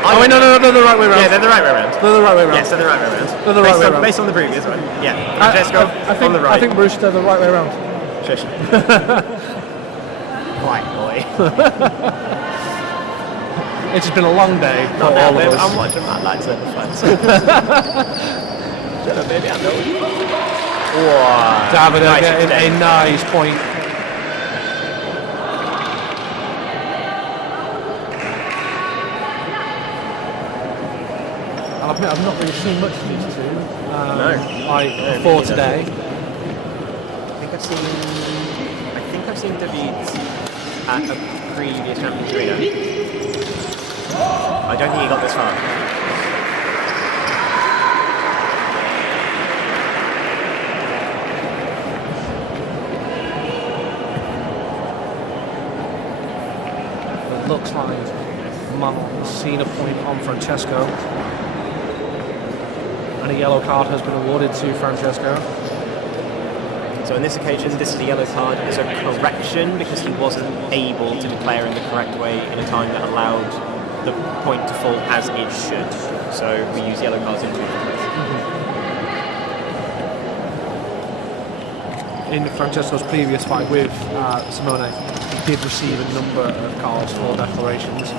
Oh wait, no, they're the right way around. Yeah, they're the right way around. They're the right way around. Yes, they're the right way around. They're the right way around. Based on the previous one. Yeah. Francesco on the right. I think Bruce, they're the right way around. Shush. White boy. It has been a long day for Not all now, of us. I'm watching my LightSaber fights. Shut up, baby, I know you. Wow. David Nice getting exchange. a nice point. I'll admit I've not really seen much of these two. Before today. I think I've seen David at a previous Champions Arena. I don't think he got this far. It looks like Man's seen a point on Francesco. And a yellow card has been awarded to Francesco. So on this occasion, this is a yellow card as a correction because he wasn't able to declare in the correct way in a time that allowed the point to fall as it should. So we use yellow cards in two different ways. In Francesco's previous fight with Simone, he did receive a number of cards for declarations.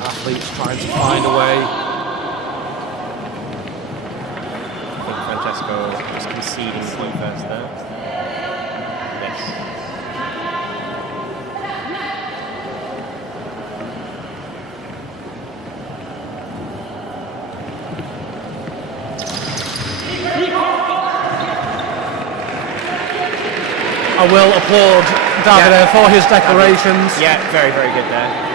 Athletes trying to find a way. I think Francesco was conceding point first there. Yes. I will applaud Davide for his declarations. Yeah, very, very good there.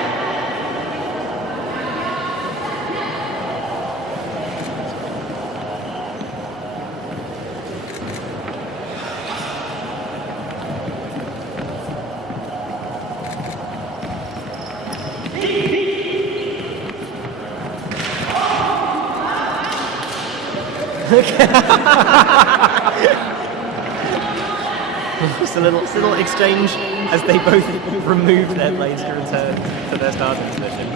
Just a little exchange as they both remove their blades to return to their starting position.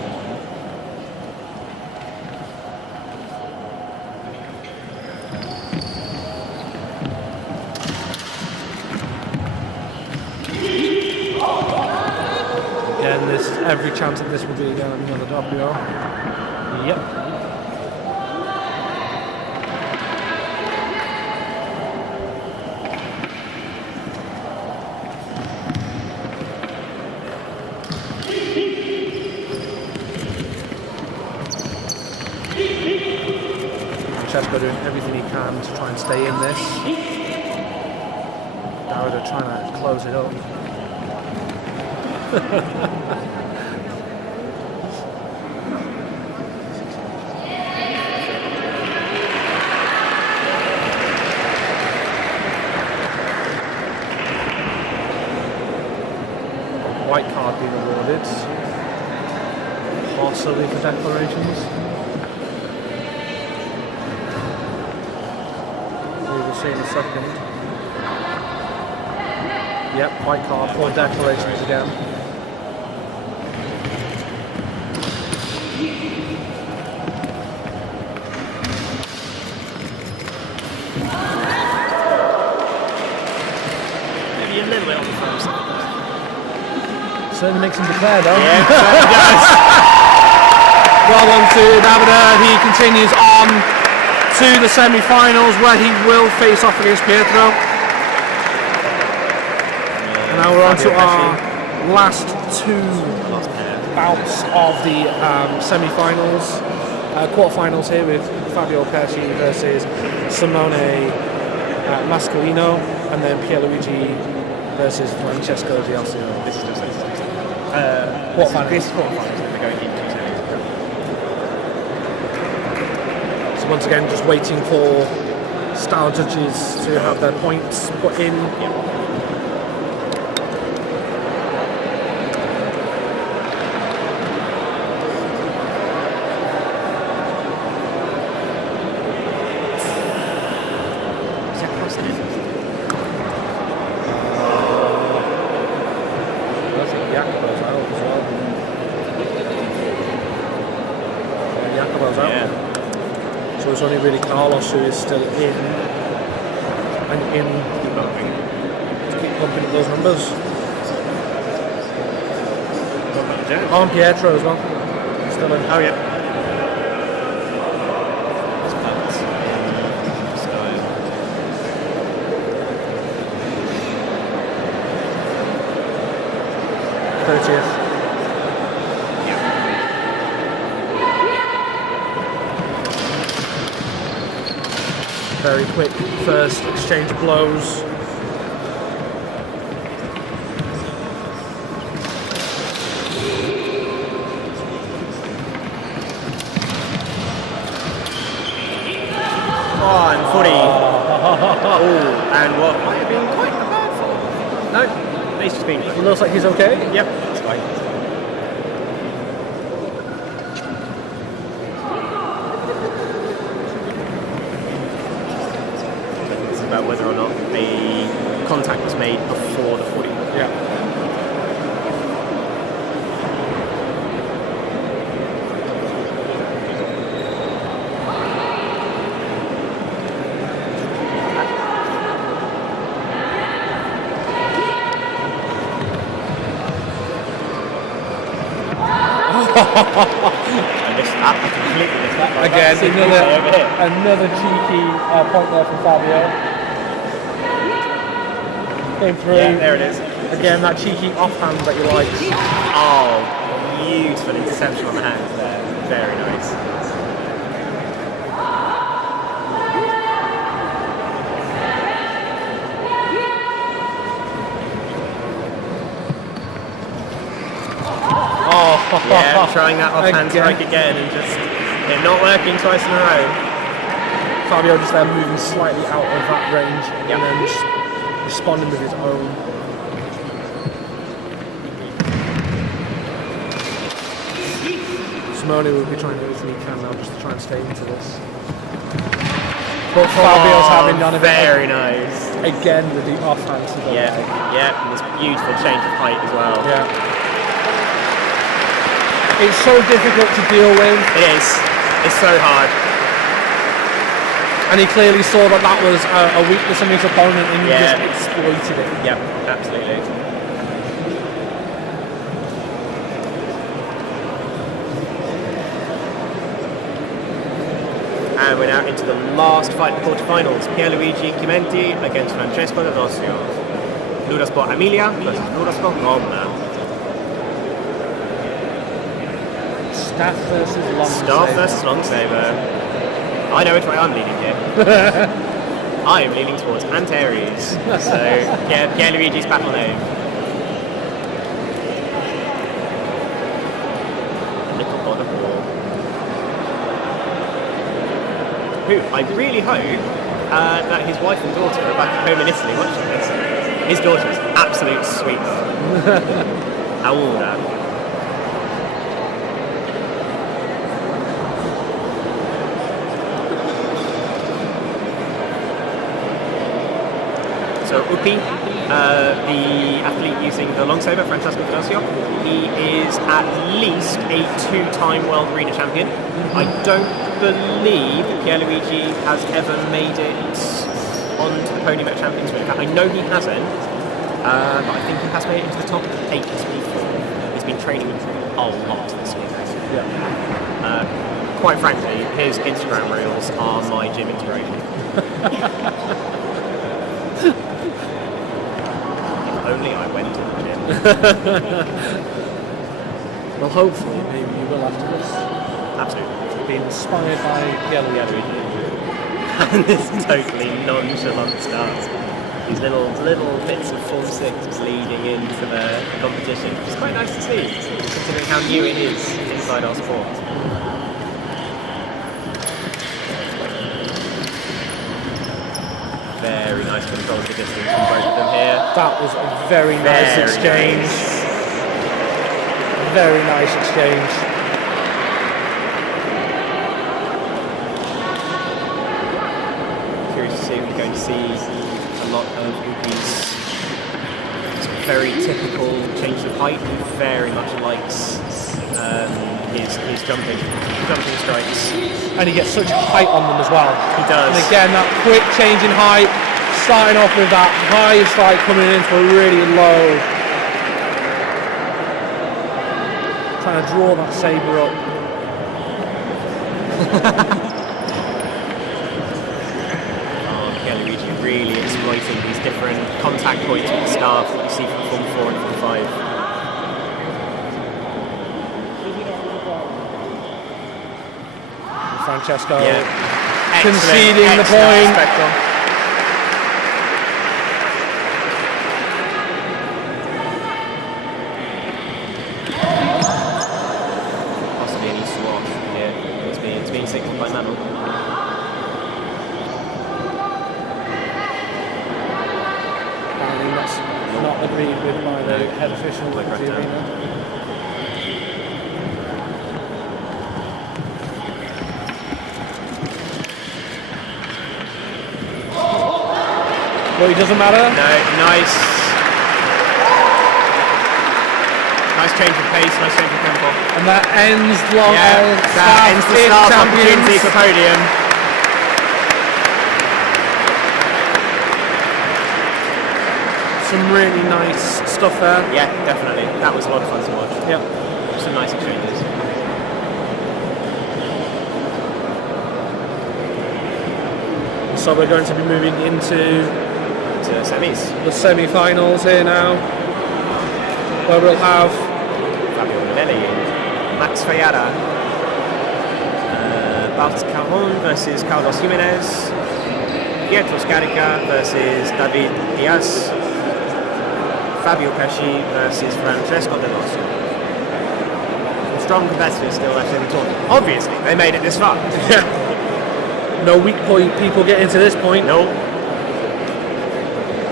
Again, there's every chance that this will be another WO. Yep. Francesco doing everything he can to try and stay in this. Davide trying to close it up. White card being awarded. Possibly for declarations. We will see in a second. Yep, white card for declarations again. Maybe a little bit on the front side. Certainly makes him declare though. Yeah, it does. Well on to Davide. He continues on to the semi-finals where he will face off against Pietro. And now we're on to our last two bouts of the semi-finals. Quarterfinals here with Fabio Pesci versus Simone Mascolino, and then Pierluigi versus Francesco Giassino. This is just Quarterfinals. This quarterfinals that they're going into. So once again, just waiting for style judges to have their points put in. So it's only really Carlos who is still in and in to keep pumping up those numbers. Oh, and Pietro as well. Still in. Oh yeah. That's 30th. Very quick first exchange of blows. Oh, and footy. Oh, and what might have been quite a bad fall. No, he's just been. He looks like he's okay. Yep, it's fine. About whether or not the contact was made before the footy. Yeah. I missed that. I completely missed that. Again, another cheeky point there from Fabio. Came through. Yeah, there it is. Again, that cheeky offhand that you like. Oh, beautiful interception on the hands there. Very nice. Yeah, trying that offhand Again. strike again and just it not working twice in a row. Fabio just there moving slightly out of that range Yep. and then just responding with his own. Simone will be trying everything he can now just to try and stay into this. But Fabio's having none of it. Very nice. Again with the offhand to the Yeah, leg. yeah, and this beautiful change of height as well. Yeah. It's so difficult to deal with. It is. It's so hard. And he clearly saw that that was a weakness in his opponent and he Yeah. just exploited it. Yep, absolutely. And we're now into the last fight of the quarterfinals. Pierluigi Chimenti against Francesco D'Adosio. LudoSport Emilia versus LudoSport Roma. Staff versus Longsaber. Staff versus Longsaber. I know which way I'm leaning here. I am leaning towards Antares. So, yeah, Pierluigi's battle name. Little God of War. Who I really hope that his wife and daughter are back at home in Italy watching this. His daughter is absolute sweetheart. Aura. So Upi, the athlete using the Longsaber, Francesco D'Adosio, he is at least a 2-time world arena champion. I don't believe Pierluigi has ever made it onto the podium at Champions League. I know he hasn't, but I think he has made it into the top 8 before. He's been training a lot this year. Yeah. Quite frankly, his Instagram reels are my gym inspiration. Only I went to the gym. Well, hopefully, maybe you will after this. Absolutely. Be inspired by Pierluigi. And this totally nonchalant start. These little bits of Form 6 leading into the competition. It's quite nice to see, considering how new it is inside our sport. Very nice control of the distance from both of them here. That was a very nice exchange. Nice. Very nice exchange. Curious to see if we're going to see a lot of Upi's very typical change of height. He very much likes his jumping strikes. And he gets such height on them as well. He does. And again, that quick change in height, starting off with that high strike coming into a really low. Trying to draw that saber up. Pierluigi really exploiting these different contact points with the staff that you see from Form 4 and Form 5. Francesco Excellent, conceding the excellent point. spectrum. Possibly any swap here. It's being signaled by Manuel. I mean, that's not agreed with by the head official of the arena. Well, it doesn't matter. No, nice change of pace, nice change of tempo. And that ends that ends the start opportunity for podium. Some really nice stuff there. Yeah, definitely. That was a lot of fun to watch. Yeah. Some nice exchanges. So we're going to be moving into the semis. The semi-finals here now, where we'll have Fabio Novelli, Max Ferreira, Bart Caron versus Carlos Jimenez, Pietro Scarica versus David Diaz, Fabio Pesci versus Francesco D'Adosio. strong competitors still left in the tournament. Obviously, they made it this far. No weak point people getting to this point. No.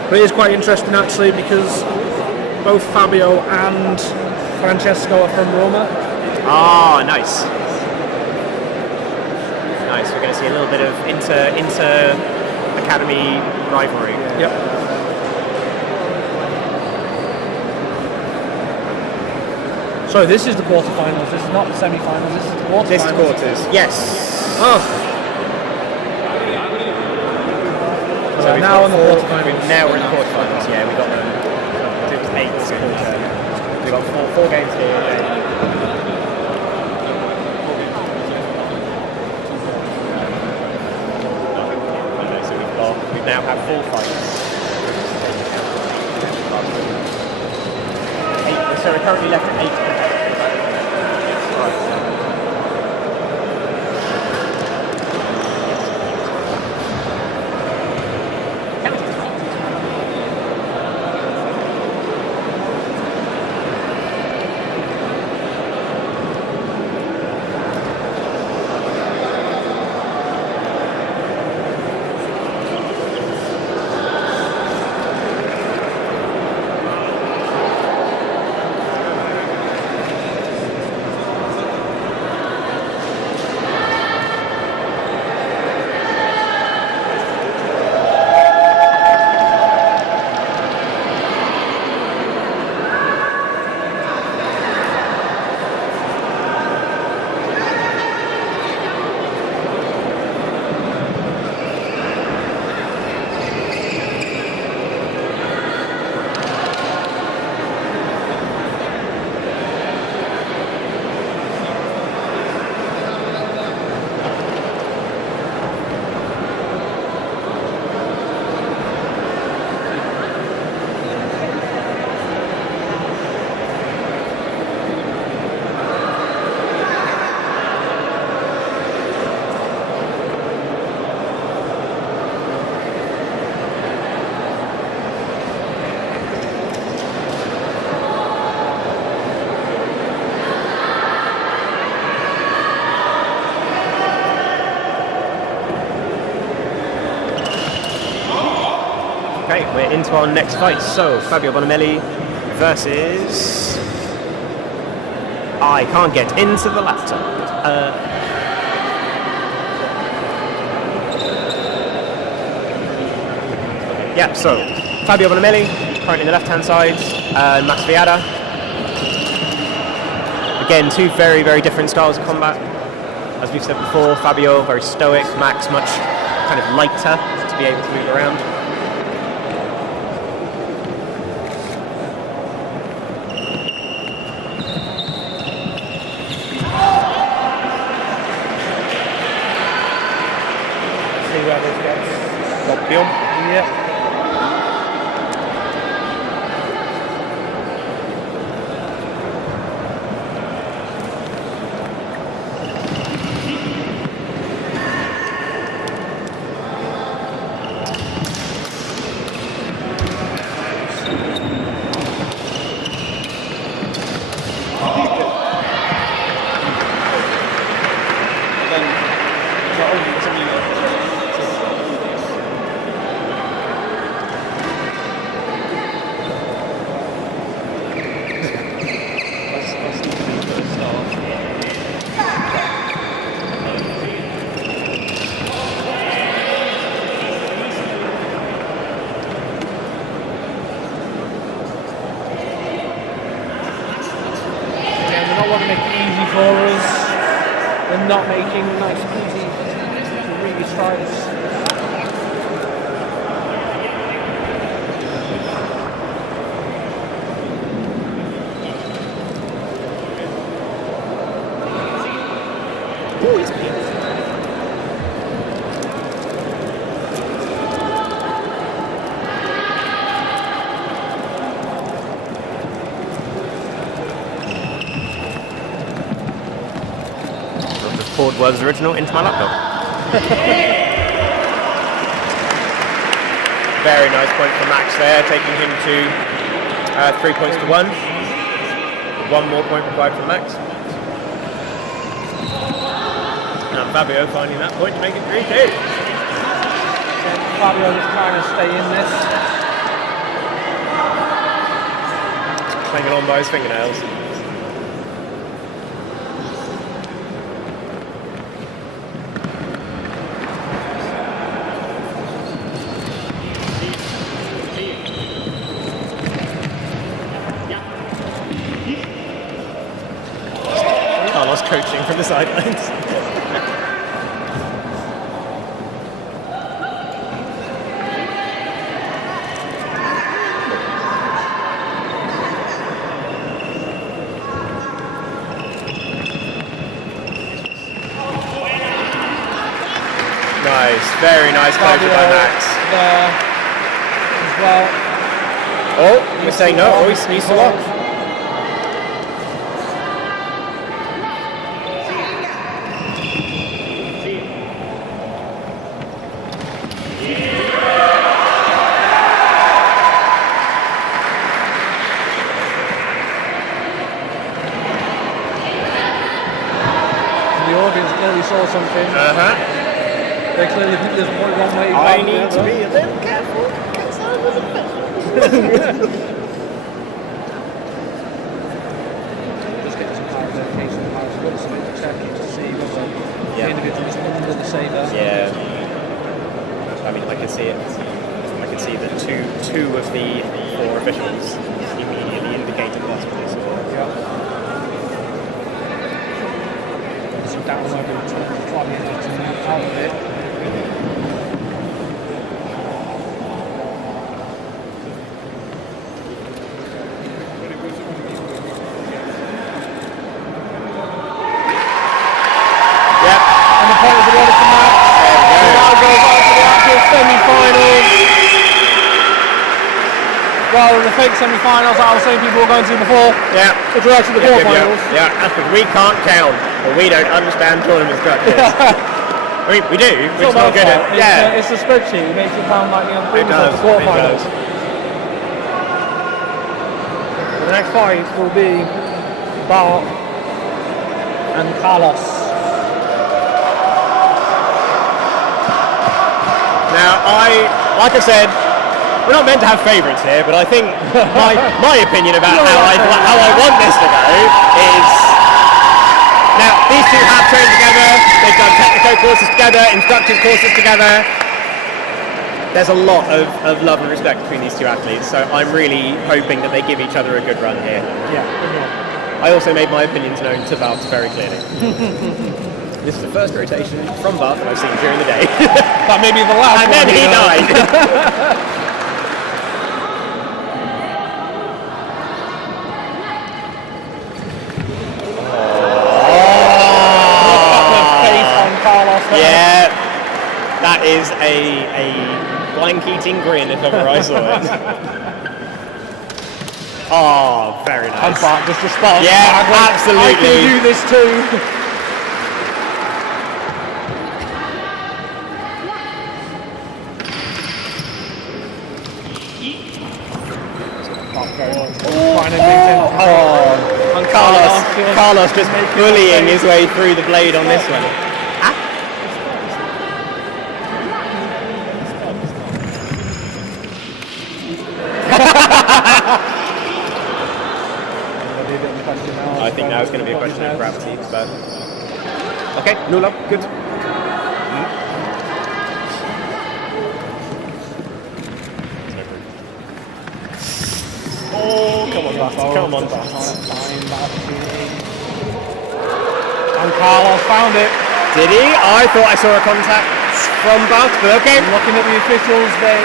But it is quite interesting actually because both Fabio and Francesco are from Roma. Ah, nice. Nice. We're going to see a little bit of inter academy rivalry. Yep. So this is the quarterfinals. This is not the semi-finals. This is the quarterfinals. This is quarters. Yes. Oh. So we're now in the quarterfinals. Now we're in the quarterfinals. Yeah, we got them. It was 8 this quarter. We got four games here. We now have 4 fights. So we're currently left at 8. Okay, we're into our next fight. So, Fabio Bonamelli versus... I can't get into the laptop. Yeah, so, Fabio Bonamelli, currently on the left-hand side, Max Viada. Again, two very, very different styles of combat. As we've said before, Fabio, very stoic, Max, much kind of lighter to be able to move around. Yep. Not making nice, easy, really strides. Ooh, it's beautiful. Record was original into my laptop. Very nice point for Max there, taking him to 3 points to 1. 1 more point required for Max. Fabio finding that point to make it 3-2. Fabio is trying to stay in this. Hanging on by his fingernails. Carlos coaching from the sidelines. Nice, very nice closure by Max. There as well. Oh, we're saying no. Oh, he's still up. The audience clearly saw something. They clearly think there's more one way. I need to be a little careful. Just get some clarification of how it's got something to check it to see whether the individual is under the saber. Yeah. I mean, I can see it. I can see that two of the 4 officials immediately indicated that's what they saw. Yeah. Some down over to try to move out of it. Rather than the fake semi-finals that I was saying people were going to before. Yeah. It's actually the quarterfinals. Yeah, that's because we can't count, or we don't understand tournament structures. I mean, we do. We're just not good at it. Yeah. It's a spreadsheet. It makes it sound like the It does. the quarterfinals. It does. The next fight will be Bart and Carlos. Now, like I said, we're not meant to have favourites here, but I think my opinion about how I want this to go is... Now, these two have trained together, they've done technical courses together, instructors courses together. There's a lot of love and respect between these two athletes, so I'm really hoping that they give each other a good run here. Yeah. I also made my opinions known to Bart very clearly. This is the first rotation from Bart that I've seen during the day. That may be the last and one. And then he died. Yeah, that is a blank-eating grin if ever I saw it. Oh, very nice. And Bart just responds. Yeah, absolutely. I can do this too. And Carlos just bullying his way through the blade on this one. I think now it's going to be a question of gravity, but okay, no love, good. Oh, come on, Bart. Come on, Bart. And Carlos found it. Did he? I thought I saw a contact from Bart, but okay. Looking at the officials, they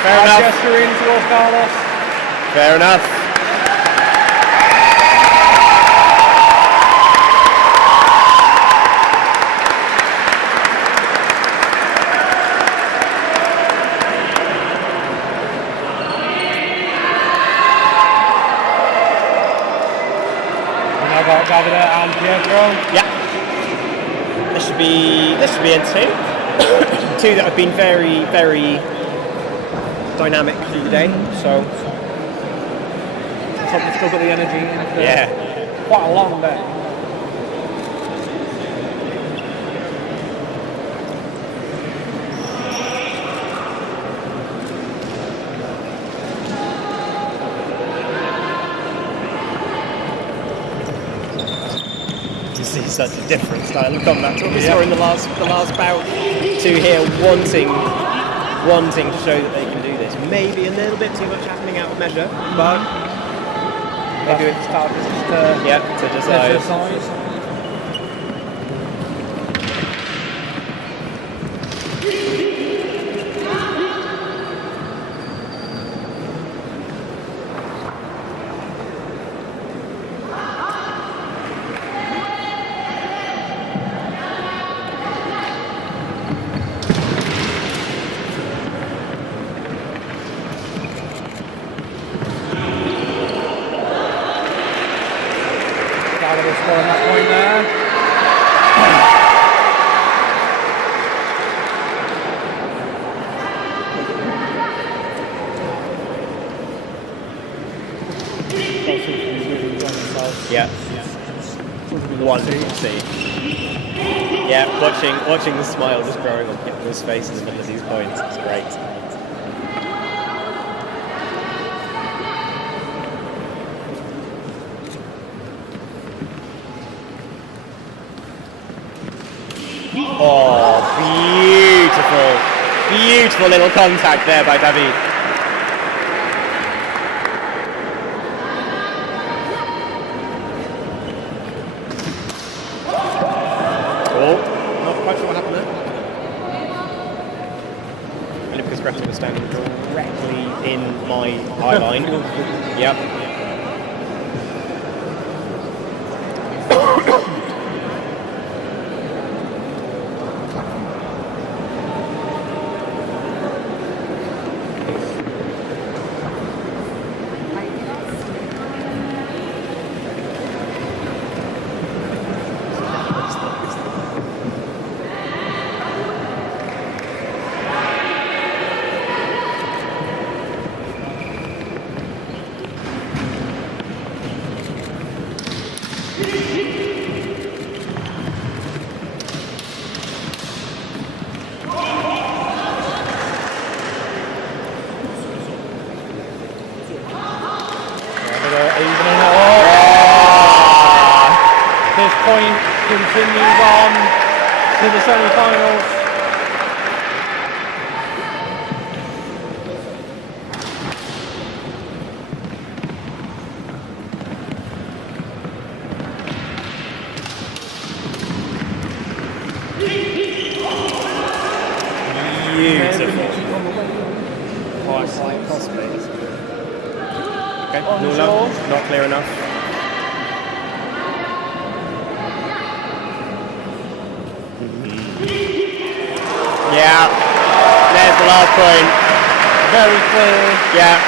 fair enough. gesturing towards Carlos. Fair enough. Davide and Pietro. Yeah. This should be entertaining. Two that have been very, very dynamic through the day. So Top have still got the energy. Yeah. Quite a long day. such a different style of combat to what we saw in the last bout. Two here wanting to show that they can do this. Maybe a little bit too much happening out of measure, but maybe it's to decide. Scoring that point there. Yeah. Wonderful to see. Yeah, watching the smile just growing on people's faces in the middle of these points. It's great. Oh, beautiful little contact there by David. Oh, not quite sure what happened there. Only because Greta was standing directly in my eye line. Yep. This point continues on to the semi-finals. Beautiful. Oh, slight possibly. Okay, not clear enough. Yeah, there's the last point. Very clear. Yeah.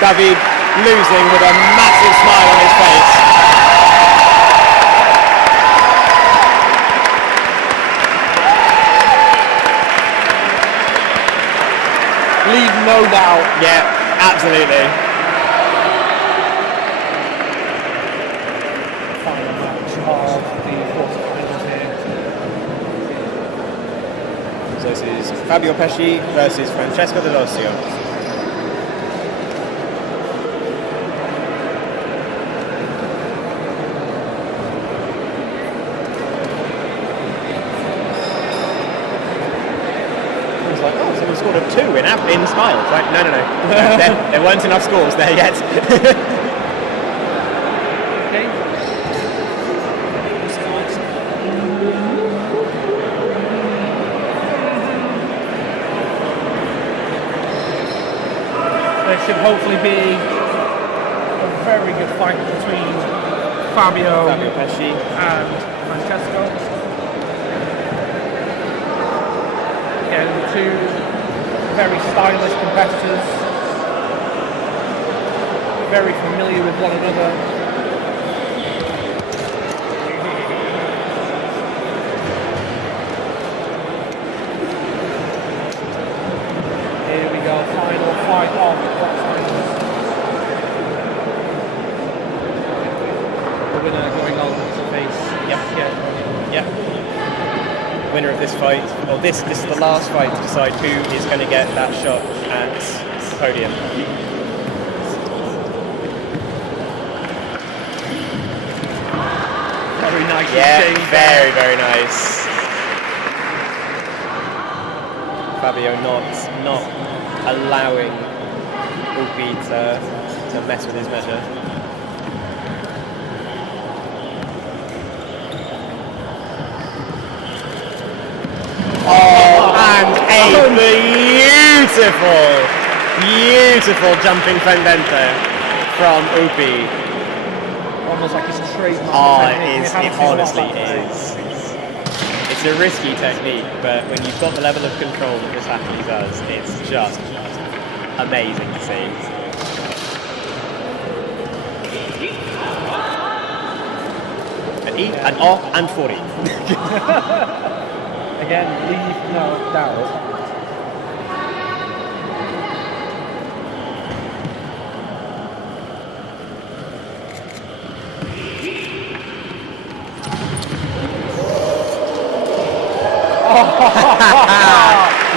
David losing with a massive smile on his face. Leave no doubt. Yeah, absolutely. Final match of the quarterfinals here. So this is Fabio Pesci versus Francesco D'Alessio. It's like, oh, someone scored a 2 in Styles. Right? No. there weren't enough scores there yet. Okay. There should hopefully be a very good fight between Fabio Pesci and Francesco. Again, the two very stylish competitors, very familiar with one another. Here we go, final fight of the quarterfinals. The winner going on to face. Yep. Winner of this fight, well, this is the last fight to decide who is going to get that shot at the podium. Very very nice. Yeah, very, very nice. Fabio not allowing Upi to mess with his measure. Oh, and a beautiful jumping fendente from Upi. Almost like it's a trademark. Oh, it honestly is. It's a risky technique, but when you've got the level of control that this athlete does, it's just amazing to see. An E, an O, and 40. Again, leave, no, down.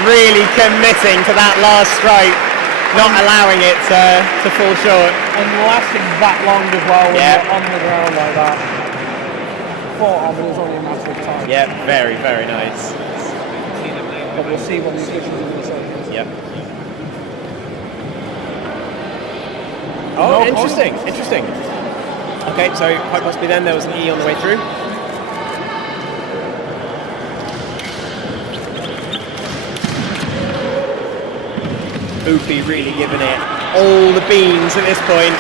Really committing to that last strike, not allowing it to fall short. And lasting that long as well when Yeah. you're on the ground like that. Thought of it was only a matter of time. Yeah, very, very nice. But we'll see what the officials are going to say. Yep. Oh, interesting, interesting. Okay, so quite possibly then there was an E on the way through. Upi really giving it all the beans at this point.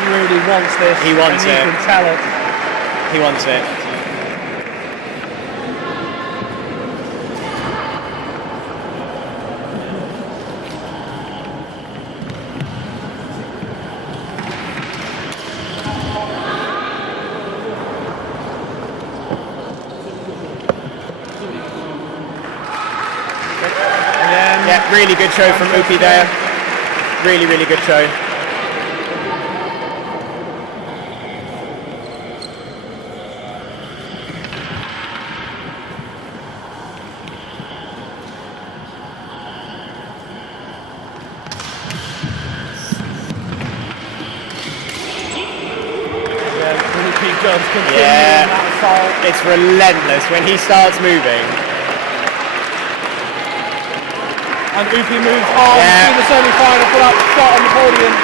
He really wants this. He wants and it. You can tell it. He wants it. Yeah, really good show from Upi there. Really, really good show. Yeah, it's relentless when he starts moving. And Upi moves on Yeah. to the semi-final for that shot on the podium.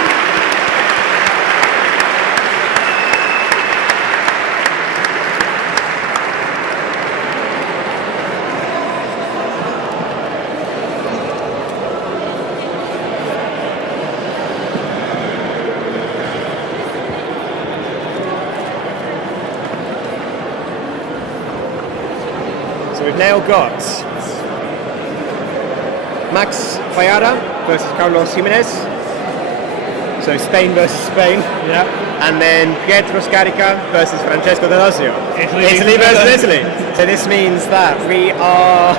So we've now got Max Fayada versus Carlos Jimenez. So Spain versus Spain. Yeah. And then Pietro Scarica versus Francesco D'Alessio. Italy versus Italy. So this means that we are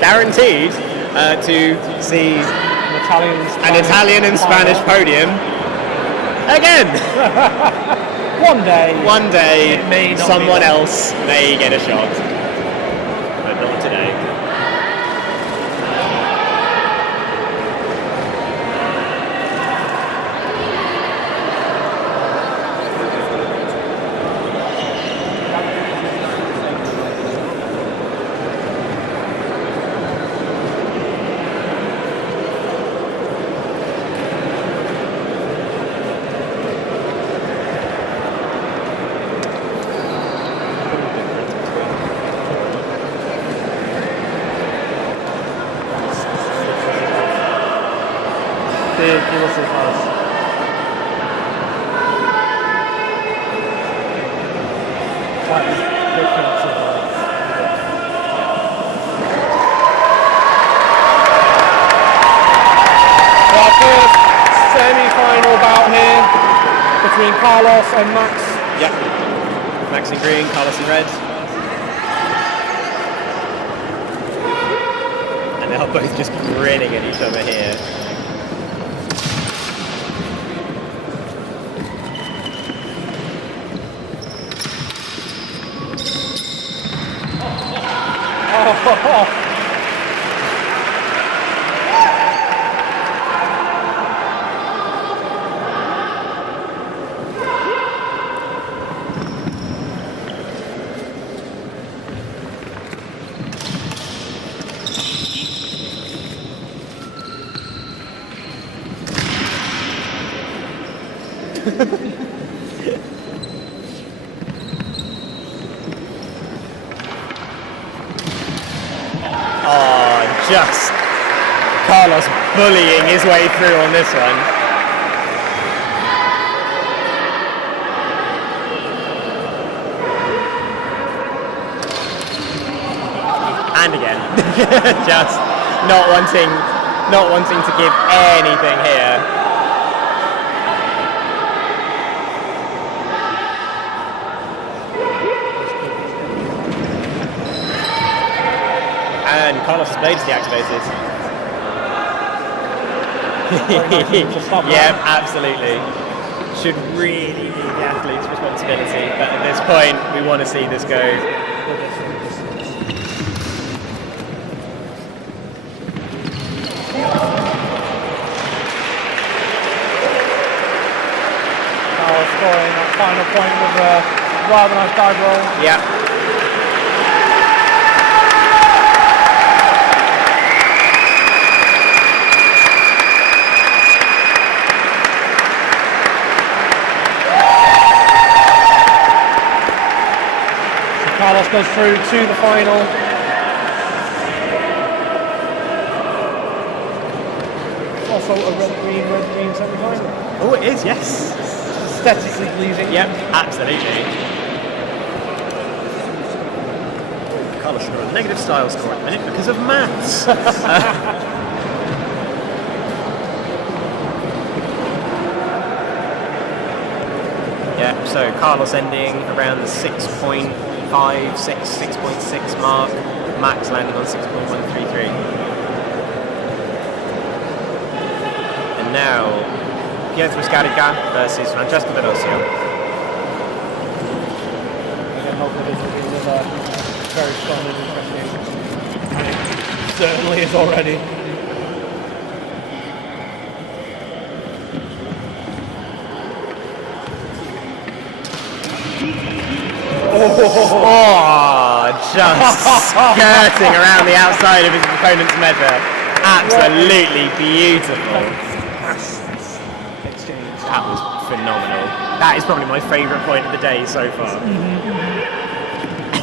guaranteed to see an Italian and Spanish podium again. One day, One it may day, not someone be that. else may get a shot, but not today. Ridiculously close. Quite a difference of our first semi-final bout here between Carlos and Max. Yep. Max in green, Carlos in red. And they're both just grinning at each other here. Oh, just Carlos bullying his way through on this one. And again, just not wanting to give anything here. And Carlos' blade is deactivated. Yeah, absolutely. Should really be the athlete's responsibility, but at this point, we want to see this go. Scoring that final point with a rather nice dive roll. Yeah. So Carlos goes through to the final. Also a red green semi-final. Oh, it is, yes. Aesthetically pleasing. Yep, absolutely. Carlos is on a negative style score at the minute because of maths. Yeah, so Carlos ending around the 6.56, 6.6 mark. Max landing on 6.133. And now Pietro Scarica versus Francesco Velocio. Again, hopefully this will be with a very strong impression. It certainly is already. Oh, just skirting around the outside of his opponent's measure. Absolutely beautiful. That was phenomenal. That is probably my favourite point of the day so far.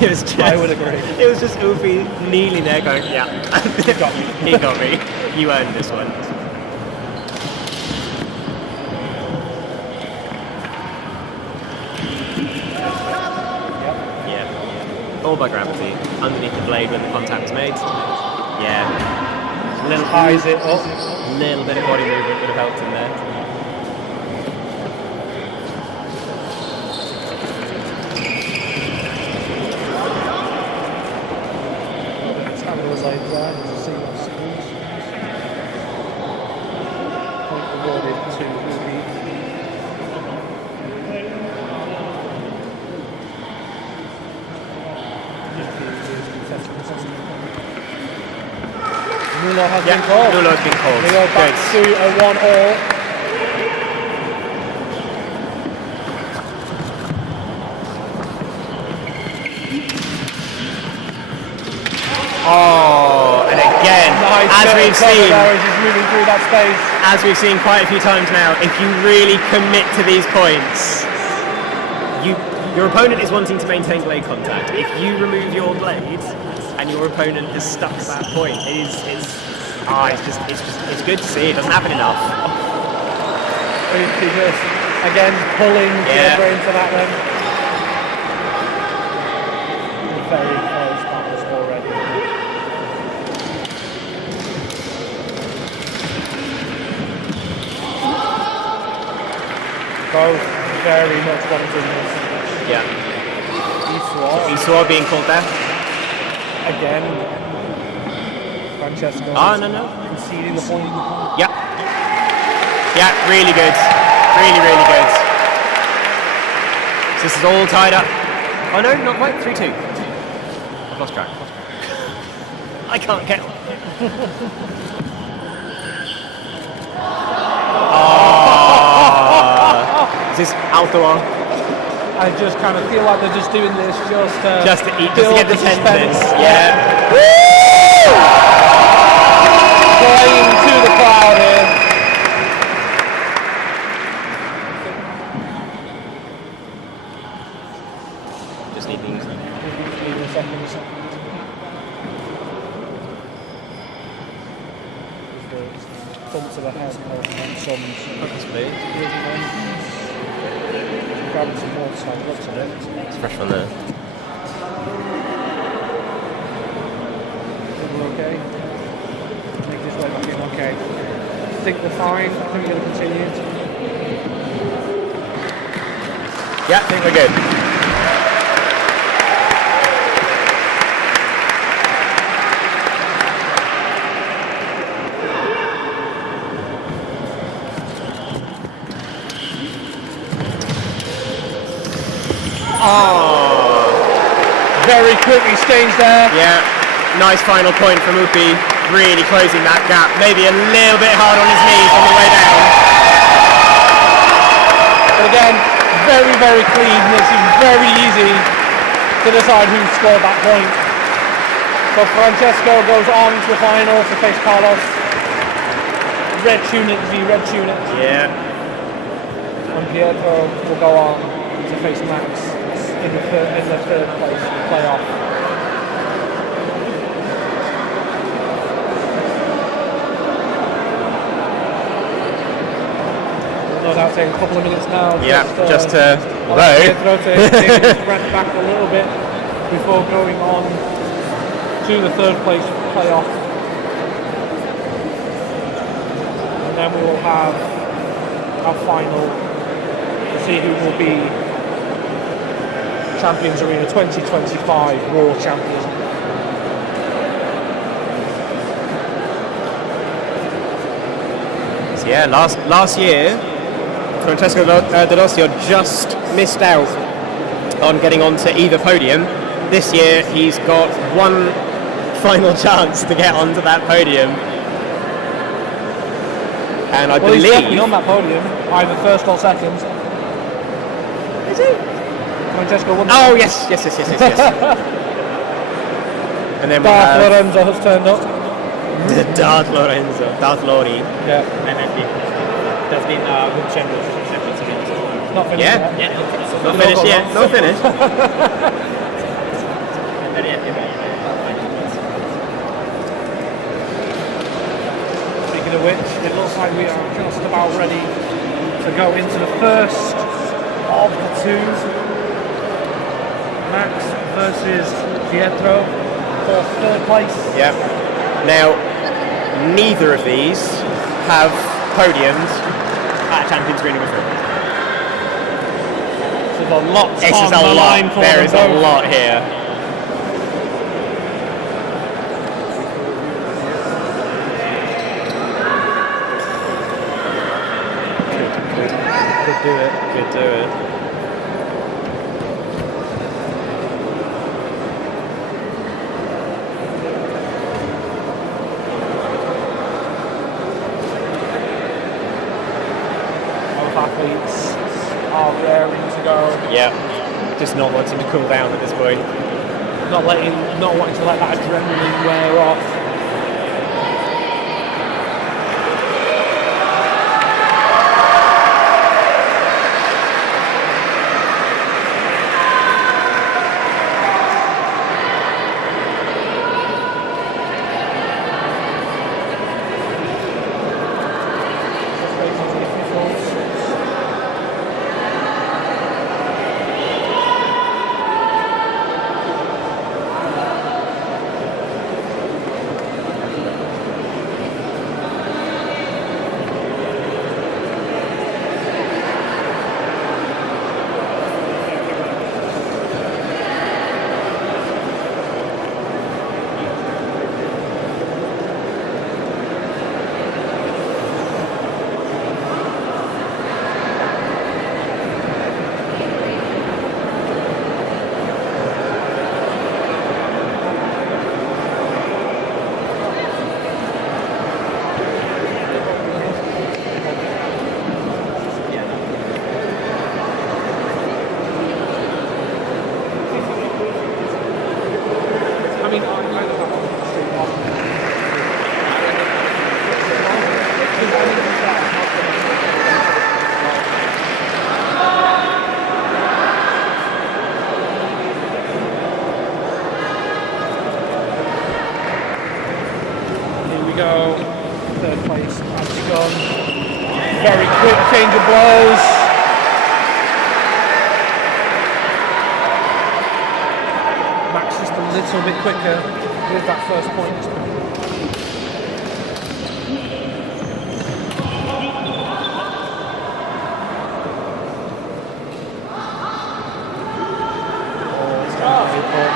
It was just, I would agree. It was just Ufi kneeling there going, yeah, He got me. He got me. You earned this one. Yeah. All by gravity. Underneath the blade when the contact was made. Yeah. Little Eyes it up. Little bit of body movement would have helped him there. Point awarded to Ubi. Nulo has been called. Nulo has been called. We go back to a 1-all. Oh, and again, as we've seen, he's moving through that space. As we've seen quite a few times now, if you really commit to these points, your opponent is wanting to maintain blade contact. If you remove your blade and your opponent is stuck at that point, it's good to see. It doesn't happen enough. He just again pulling Pietro into that one. Very close battles already. Both very much wanting this. Yeah. Isua being called there. Again. Francesco. Oh, no. Conceding the point. Yeah. Yeah, really good. Really, really good. So this is all tied up. Oh no, not quite. 3-2. I've lost track. I can't get one. Is this Altoa? I just kind of feel like they're just doing this just to get the tension. Yeah. Playing to the crowd here. bump to the head and some Possibly. grabbing some more time. Looks at it. It's fresh one there. Okay. Make this way back in. Okay. I think we're fine. I think we're going to continue. Yeah, I think we're good. Very quick exchange there. Yeah, nice final point from Upi, really closing that gap. Maybe a little bit hard on his knees on the way down. But again, very, very clean. Makes it very easy to decide who scored that point. So Francesco goes on to the final to face Carlos. Red tunic v red tunic. Yeah. And Pietro will go on to face Max in the third place playoff. No doubt taking a couple of minutes now. Yeah, just to Pietro to take his breath back a little bit before going on to the third place playoff. And then we will have our final to see who will be Champions Arena 2025 World Champions. So yeah, last year, Francesco D'Adosio just missed out on getting onto either podium. This year, he's got one final chance to get onto that podium. And I Well, believe he's definitely on that podium, either first or second. Is he? Francesco won. Oh yes. And then Darth Lorenzo has turned up. Darth Lorenzo, Darth Lori. Yeah. And there's been World Champions again. Not finished Yeah. yet. Not finished yet. Not finished. Speaking of which, it looks like we are just about ready to go into the first of the two. Max versus Pietro for third place. Yeah. Now, neither of these have podiums at Champions Arena before. So there's a lot This on is a the lot. line for There them is both. a lot here. Could do it. Could do it. Both athletes are raring to go. Yeah. Just not wanting to cool down at this point. Not wanting to let that adrenaline wear off. third place has begun. Very quick change of blows. Max just a little bit quicker with that first point.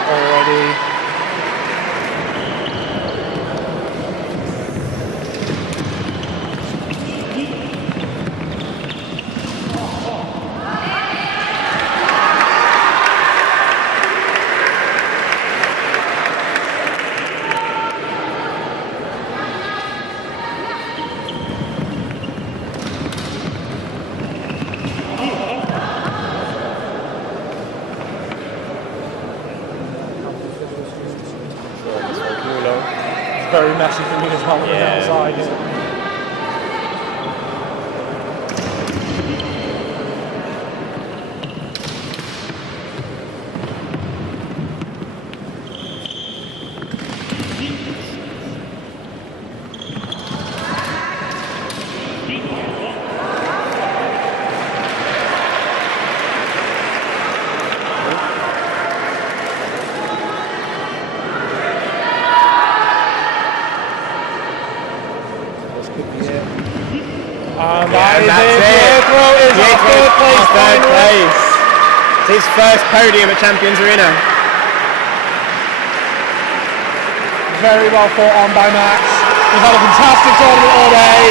Already. Very messy for me as well on the outside. And that's it. Pietro is third place. It's his first podium at Champions Arena. Very well fought on by Max. He's had a fantastic tournament all day.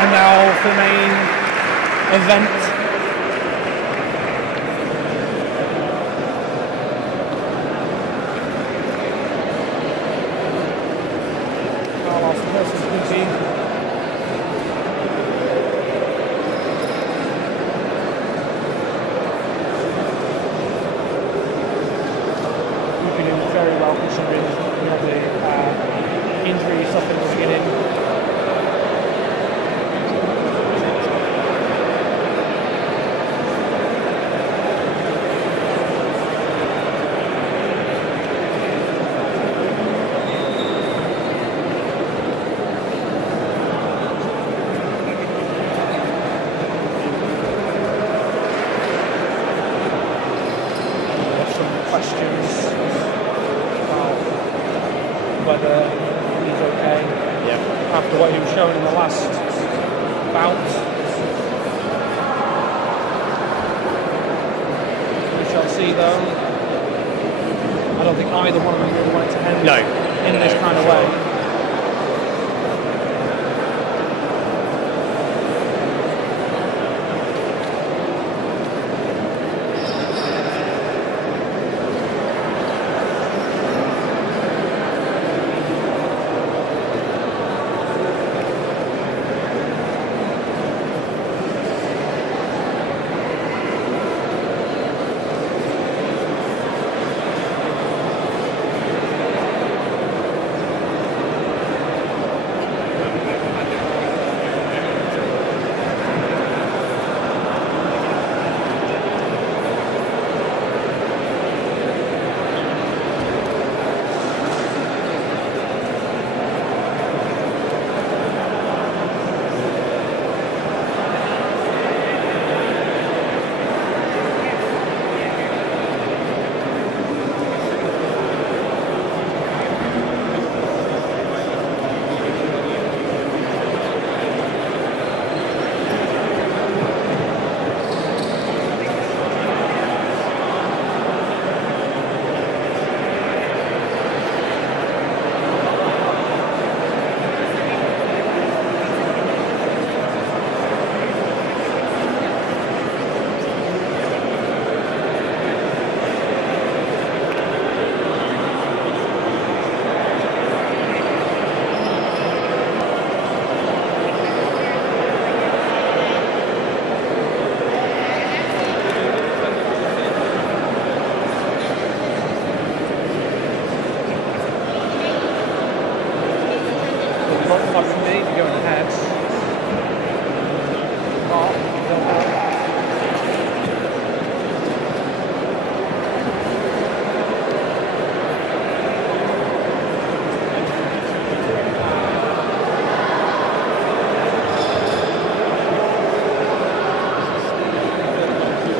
And now for the main event.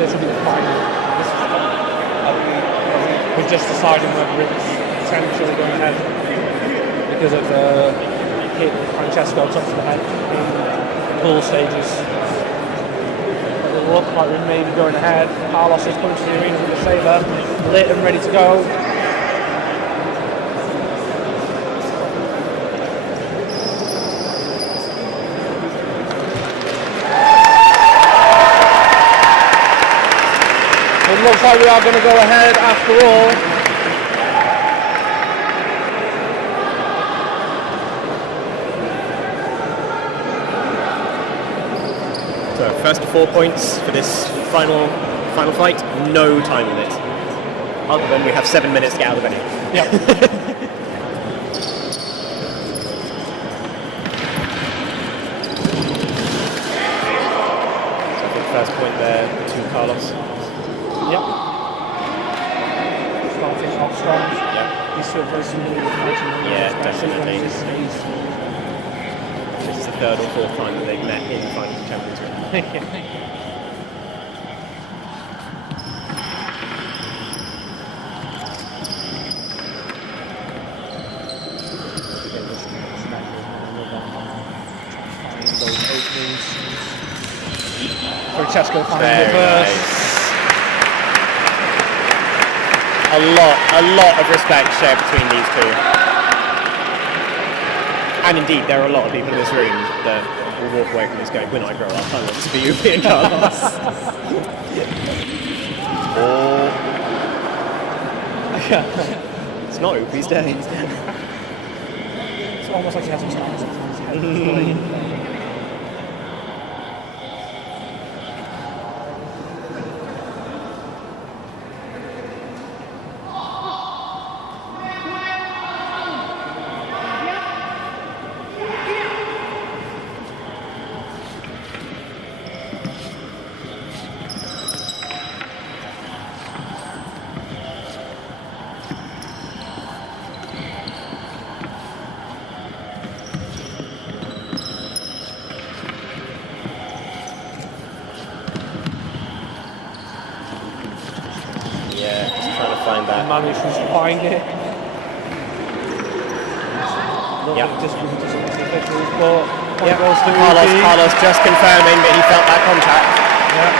this will be the final. This is we're just deciding whether it's potentially going ahead because of the hit Francesco top to the head in pool stages. But it looks like we may be going ahead. Carlos has come to the arena with the saber, lit and ready to go. It looks like we are going to go ahead after all. So first to 4 points for this final fight. No time limit. Other than we have 7 minutes to get out of the venue. Yep. So I think first point there to Carlos. Yep. Starting off strong. Yep. He's still very smooth. Yeah, definitely. This is the third or fourth time that they've met in the final Champions League. Those openings. Francesco finding Very reverse. nice. A lot of respect shared between these two. And indeed, there are a lot of people in this room that will walk away from this going, when I grow up, I want to be Upi and Carlos. Or... It's not Upi's day. It's almost like he has some stars in his head. Yeah, just trying to find that. Managed to find it. Yep. Just given to some of the officials, but Yep. goes to Carlos, Upi. Carlos just confirming that he felt that contact. Yeah.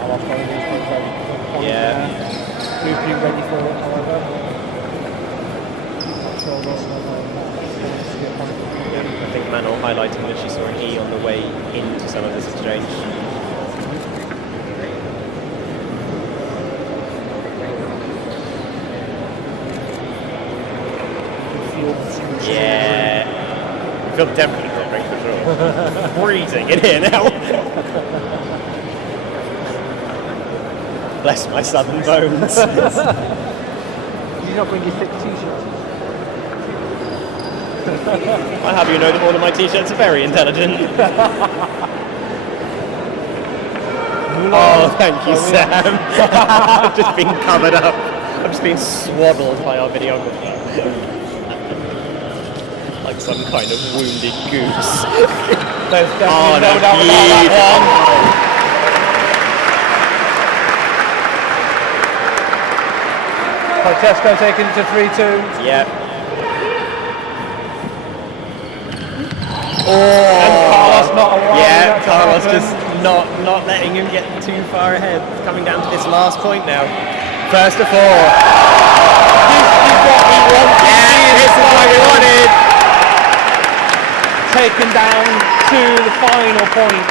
Carlos probably needs to be very quick. Yeah. Upi ready for it, however. Not sure what's going on. I think Manuel highlighting that she saw an E on the way into some of this exchange. Yeah. I feel the temperature dropping for sure. Freezing in here now. Bless my southern bones. Did you not bring your thick t-shirts? I have you know that all of my t-shirts are very intelligent. Oh, thank you, Sam. I've just been covered up. I've just been swaddled by our videographer. Like some kind of wounded goose. There's definitely Oh, no doubt about that one. Francesco taking it to 3-2. Yep. And Carlos not allowing Yeah, that to Carlos happen. just not letting him get too far ahead. Coming down to this last point now. First to 4. This is what we wanted. Yeah, this is what we wanted. Taken down to the final point.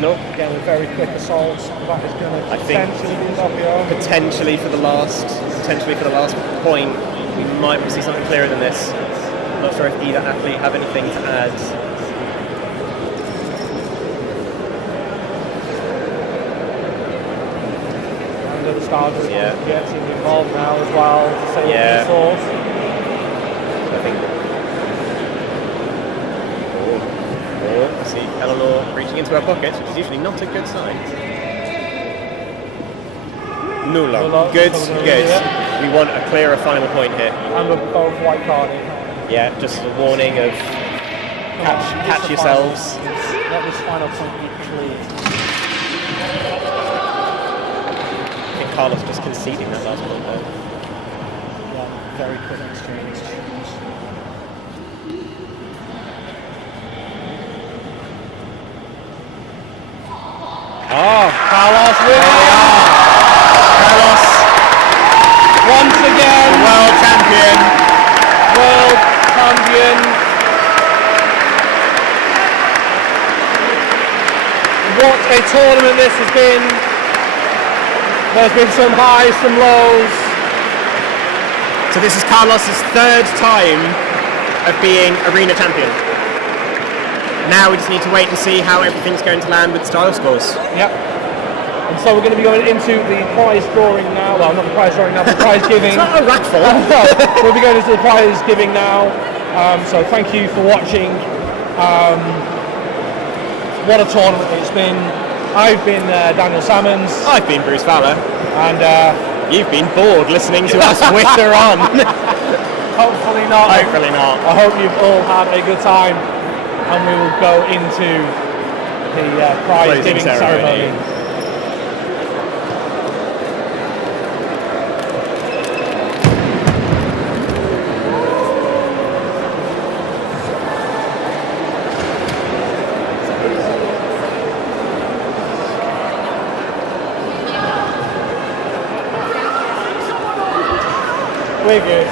Nope. Again, a very quick assault. That is going to potentially be Doppio. Potentially for the last point, we might see something clearer than this. Not sure if either athlete have anything to add. And starters. Yeah. Getting involved now as well to say Yeah. what I think. Oh, see Eleanor reaching into her pocket, which is usually not a good sign. Nulla. Good, good. We want a clearer final point here. And we're both white carded. Yeah, just a warning of catch yourselves. Let this final point be clear. I think Carlos just conceding that last point though. Yeah, very quick exchange. Oh, Carlos winning! Carlos, once again, world champion. World champion. What a tournament this has been. There's been some highs, some lows. So this is Carlos's third time of being arena champion. Now we just need to wait and see how everything's going to land with style scores. Yep. And so we're going to be going into the prize drawing now. Well, not the prize drawing now, the prize giving. It's not a raffle. We'll be going into the prize giving now. So thank you for watching. What a tournament it's been. I've been Daniel Salmons. I've been Bruce Fowler. And you've been bored listening to us witter on. Hopefully not. Hopefully not. I hope you've all had a good time. And we will go into the prize giving ceremony. We're good.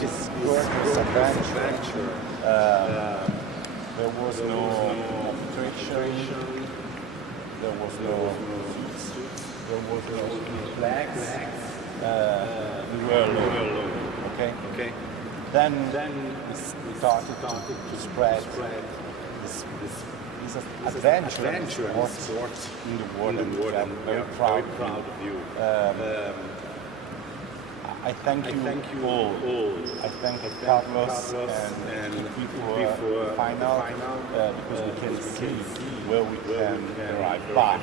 this adventure. There was no arbitration. There was no flags. We were alone. Okay. Then we started to spread this adventure sport in the world, and I'm very proud of you. I thank you all. I thank Carlos and the people for final because we can see where we can arrive. But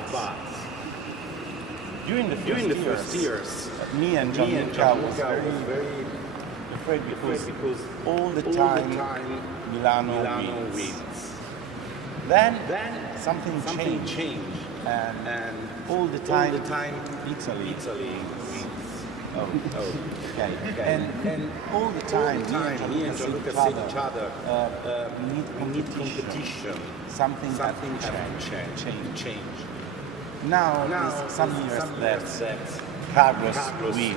during the first years, me and Gianluca was very afraid because all the time Milano wins. Then something changed, and all the time Italy wins. Okay. And all the time me and Gianluca said each other, we need competition. Something change. Now some years left. Carlos win.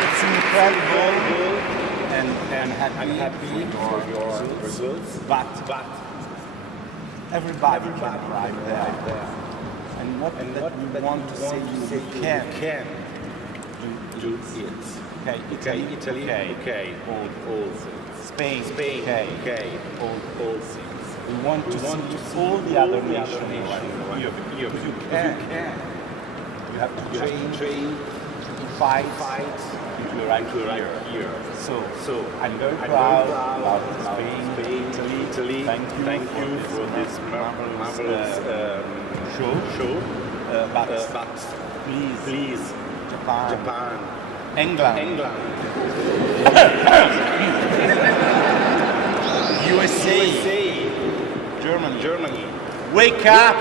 It's incredible, and I'm happy for your results, but everybody can arrive there. And what we want to say is you can do it. Okay, Italy, okay, all things. Spain, okay, all things. We want to see all the other nations. You can. You have to train, fight to arrive here. So I'm very proud about Spain, Italy. Thank you for this marvelous show. But please, Japan. England. USA. Germany. Wake up!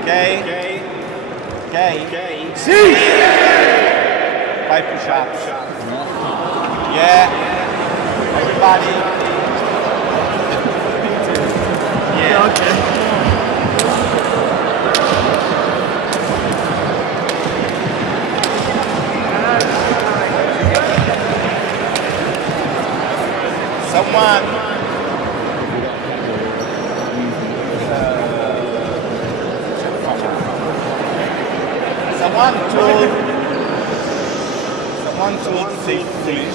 Okay. See! 5 push-ups. Yeah. Everybody. Yeah. Okay. Someone told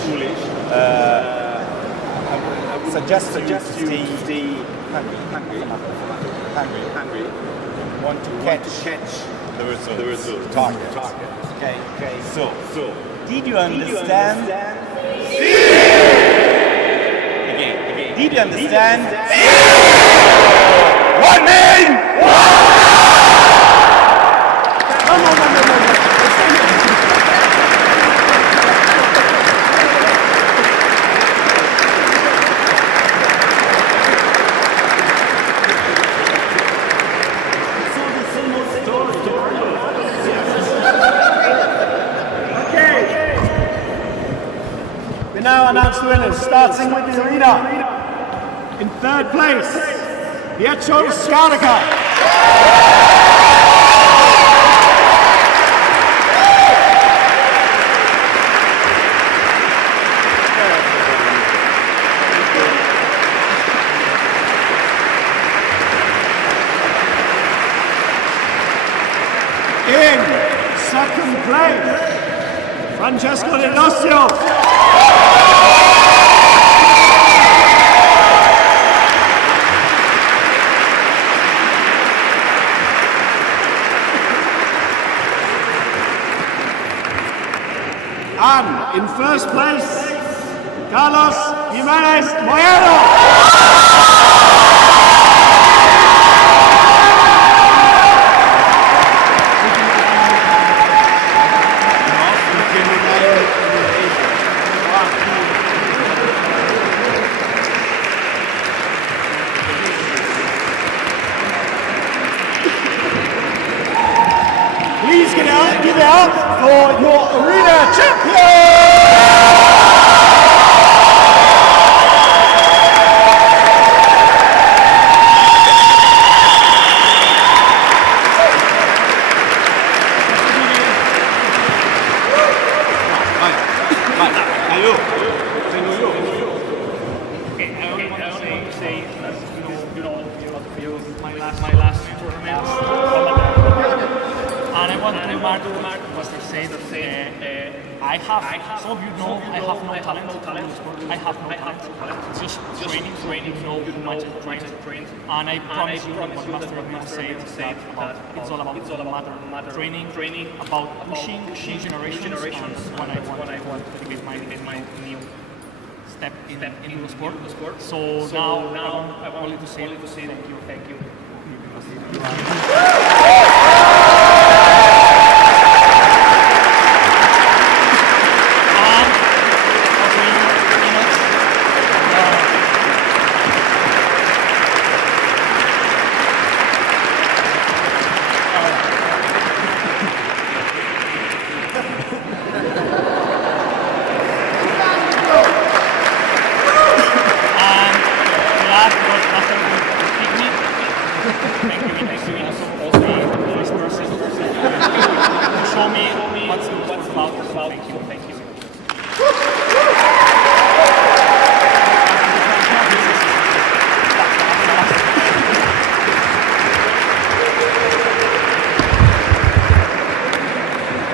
foolish. I would suggest you stay hungry. Want to catch the result. Target. Okay. So did you understand? Again. Did you understand? One name! No. We now announce the winners, starting with the arena. In third place, Pietro Scarica. In second place, Francesco Di Rosio. And in first place, Carlos Jimenez Moyano. Please give it up for your arena champion! Okay, I only want to say that my last tournament, and I want to remark what they say that I have, some of you know, I have no talent. I have no talent. It's just training, no much training. And I promise you what Master will say about it's all about training, about pushing generations, and what I want to give my new step in the sport. So now I want to say thank you.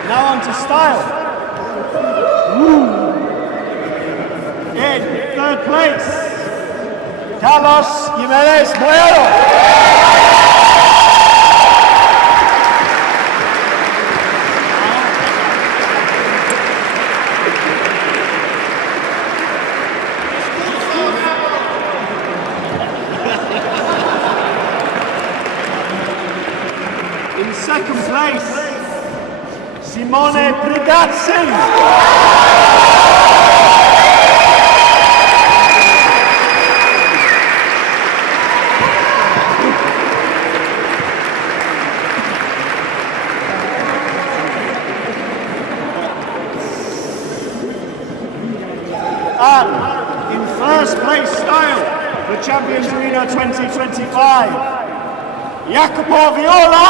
Now on to style. In third place, Carlos Jimenez Moero. In second place, Simone Brigazzi. And in first place style for Champions Arena 2025, Jacopo Viola.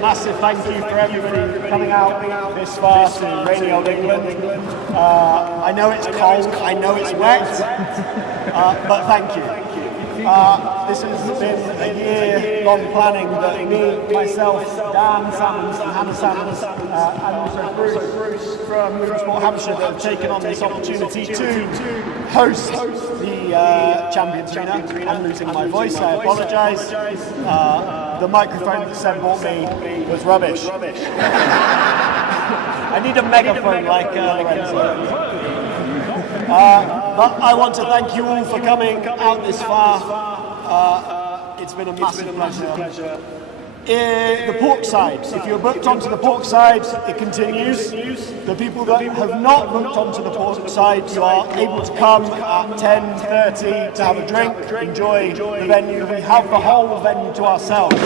Massive thank you for everybody coming out this far to rainy old England. I know it's cold, I know it's wet, but thank you. This has been a year-long planning that me, myself, Dan Salmons and Hannah Salmons, and also Bruce from LudoSport Hampshire that have taken on this opportunity to host the Champions Arena. I'm losing my voice, I apologise. The microphone that Seb bought me was rubbish. I need a megaphone like Lorenzo. But I want to thank you all for coming out this far. It's been a massive pleasure. The port side, if you're booked onto the port side, it continues. The people that have not booked onto the port side, you are able to come at 10:30 to have a drink, enjoy the venue. We have the whole venue to ourselves.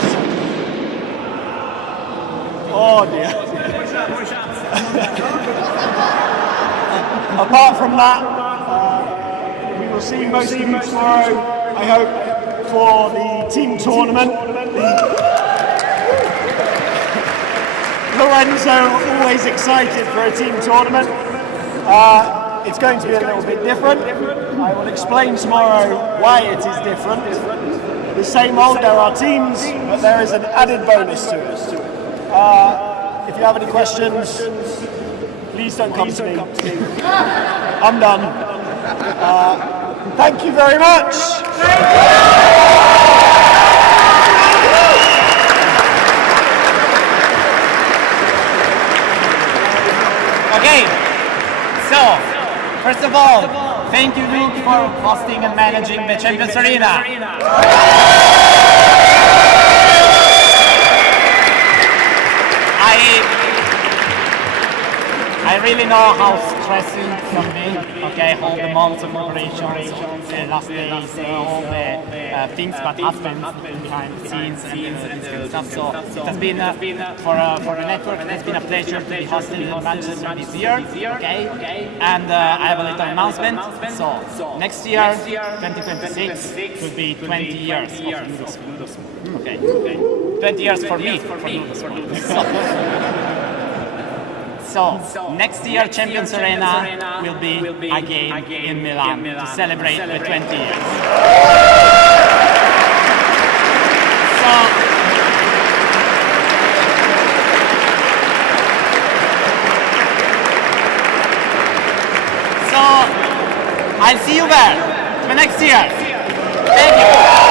Oh dear. Apart from that, we will see most of you tomorrow, I hope, for the team tournament. Lorenzo, always excited for a team tournament. it's going to be a little bit different. I will explain tomorrow why it is different. The same old, there are teams, but there is an added bonus to it. If you have any questions, please don't come to me. I'm done. Thank you very much. Okay, so first of all, thank you, Luke, for hosting and managing the Champions Arena. I really know how stressing it can be, okay, all the months of preparations, the last days, all the things that happen behind the scenes and this kind of stuff. So it has been, for the network, it has been a pleasure to be hosted in Manchester this year, okay? And I have a little announcement. So next year, 2026, will be 20 years of LudoSport. Okay, 20 years for me, for LudoSport. So, next year Champions Arena will be again in Milan to celebrate the 20 years. So I'll see you there the next year. Thank you.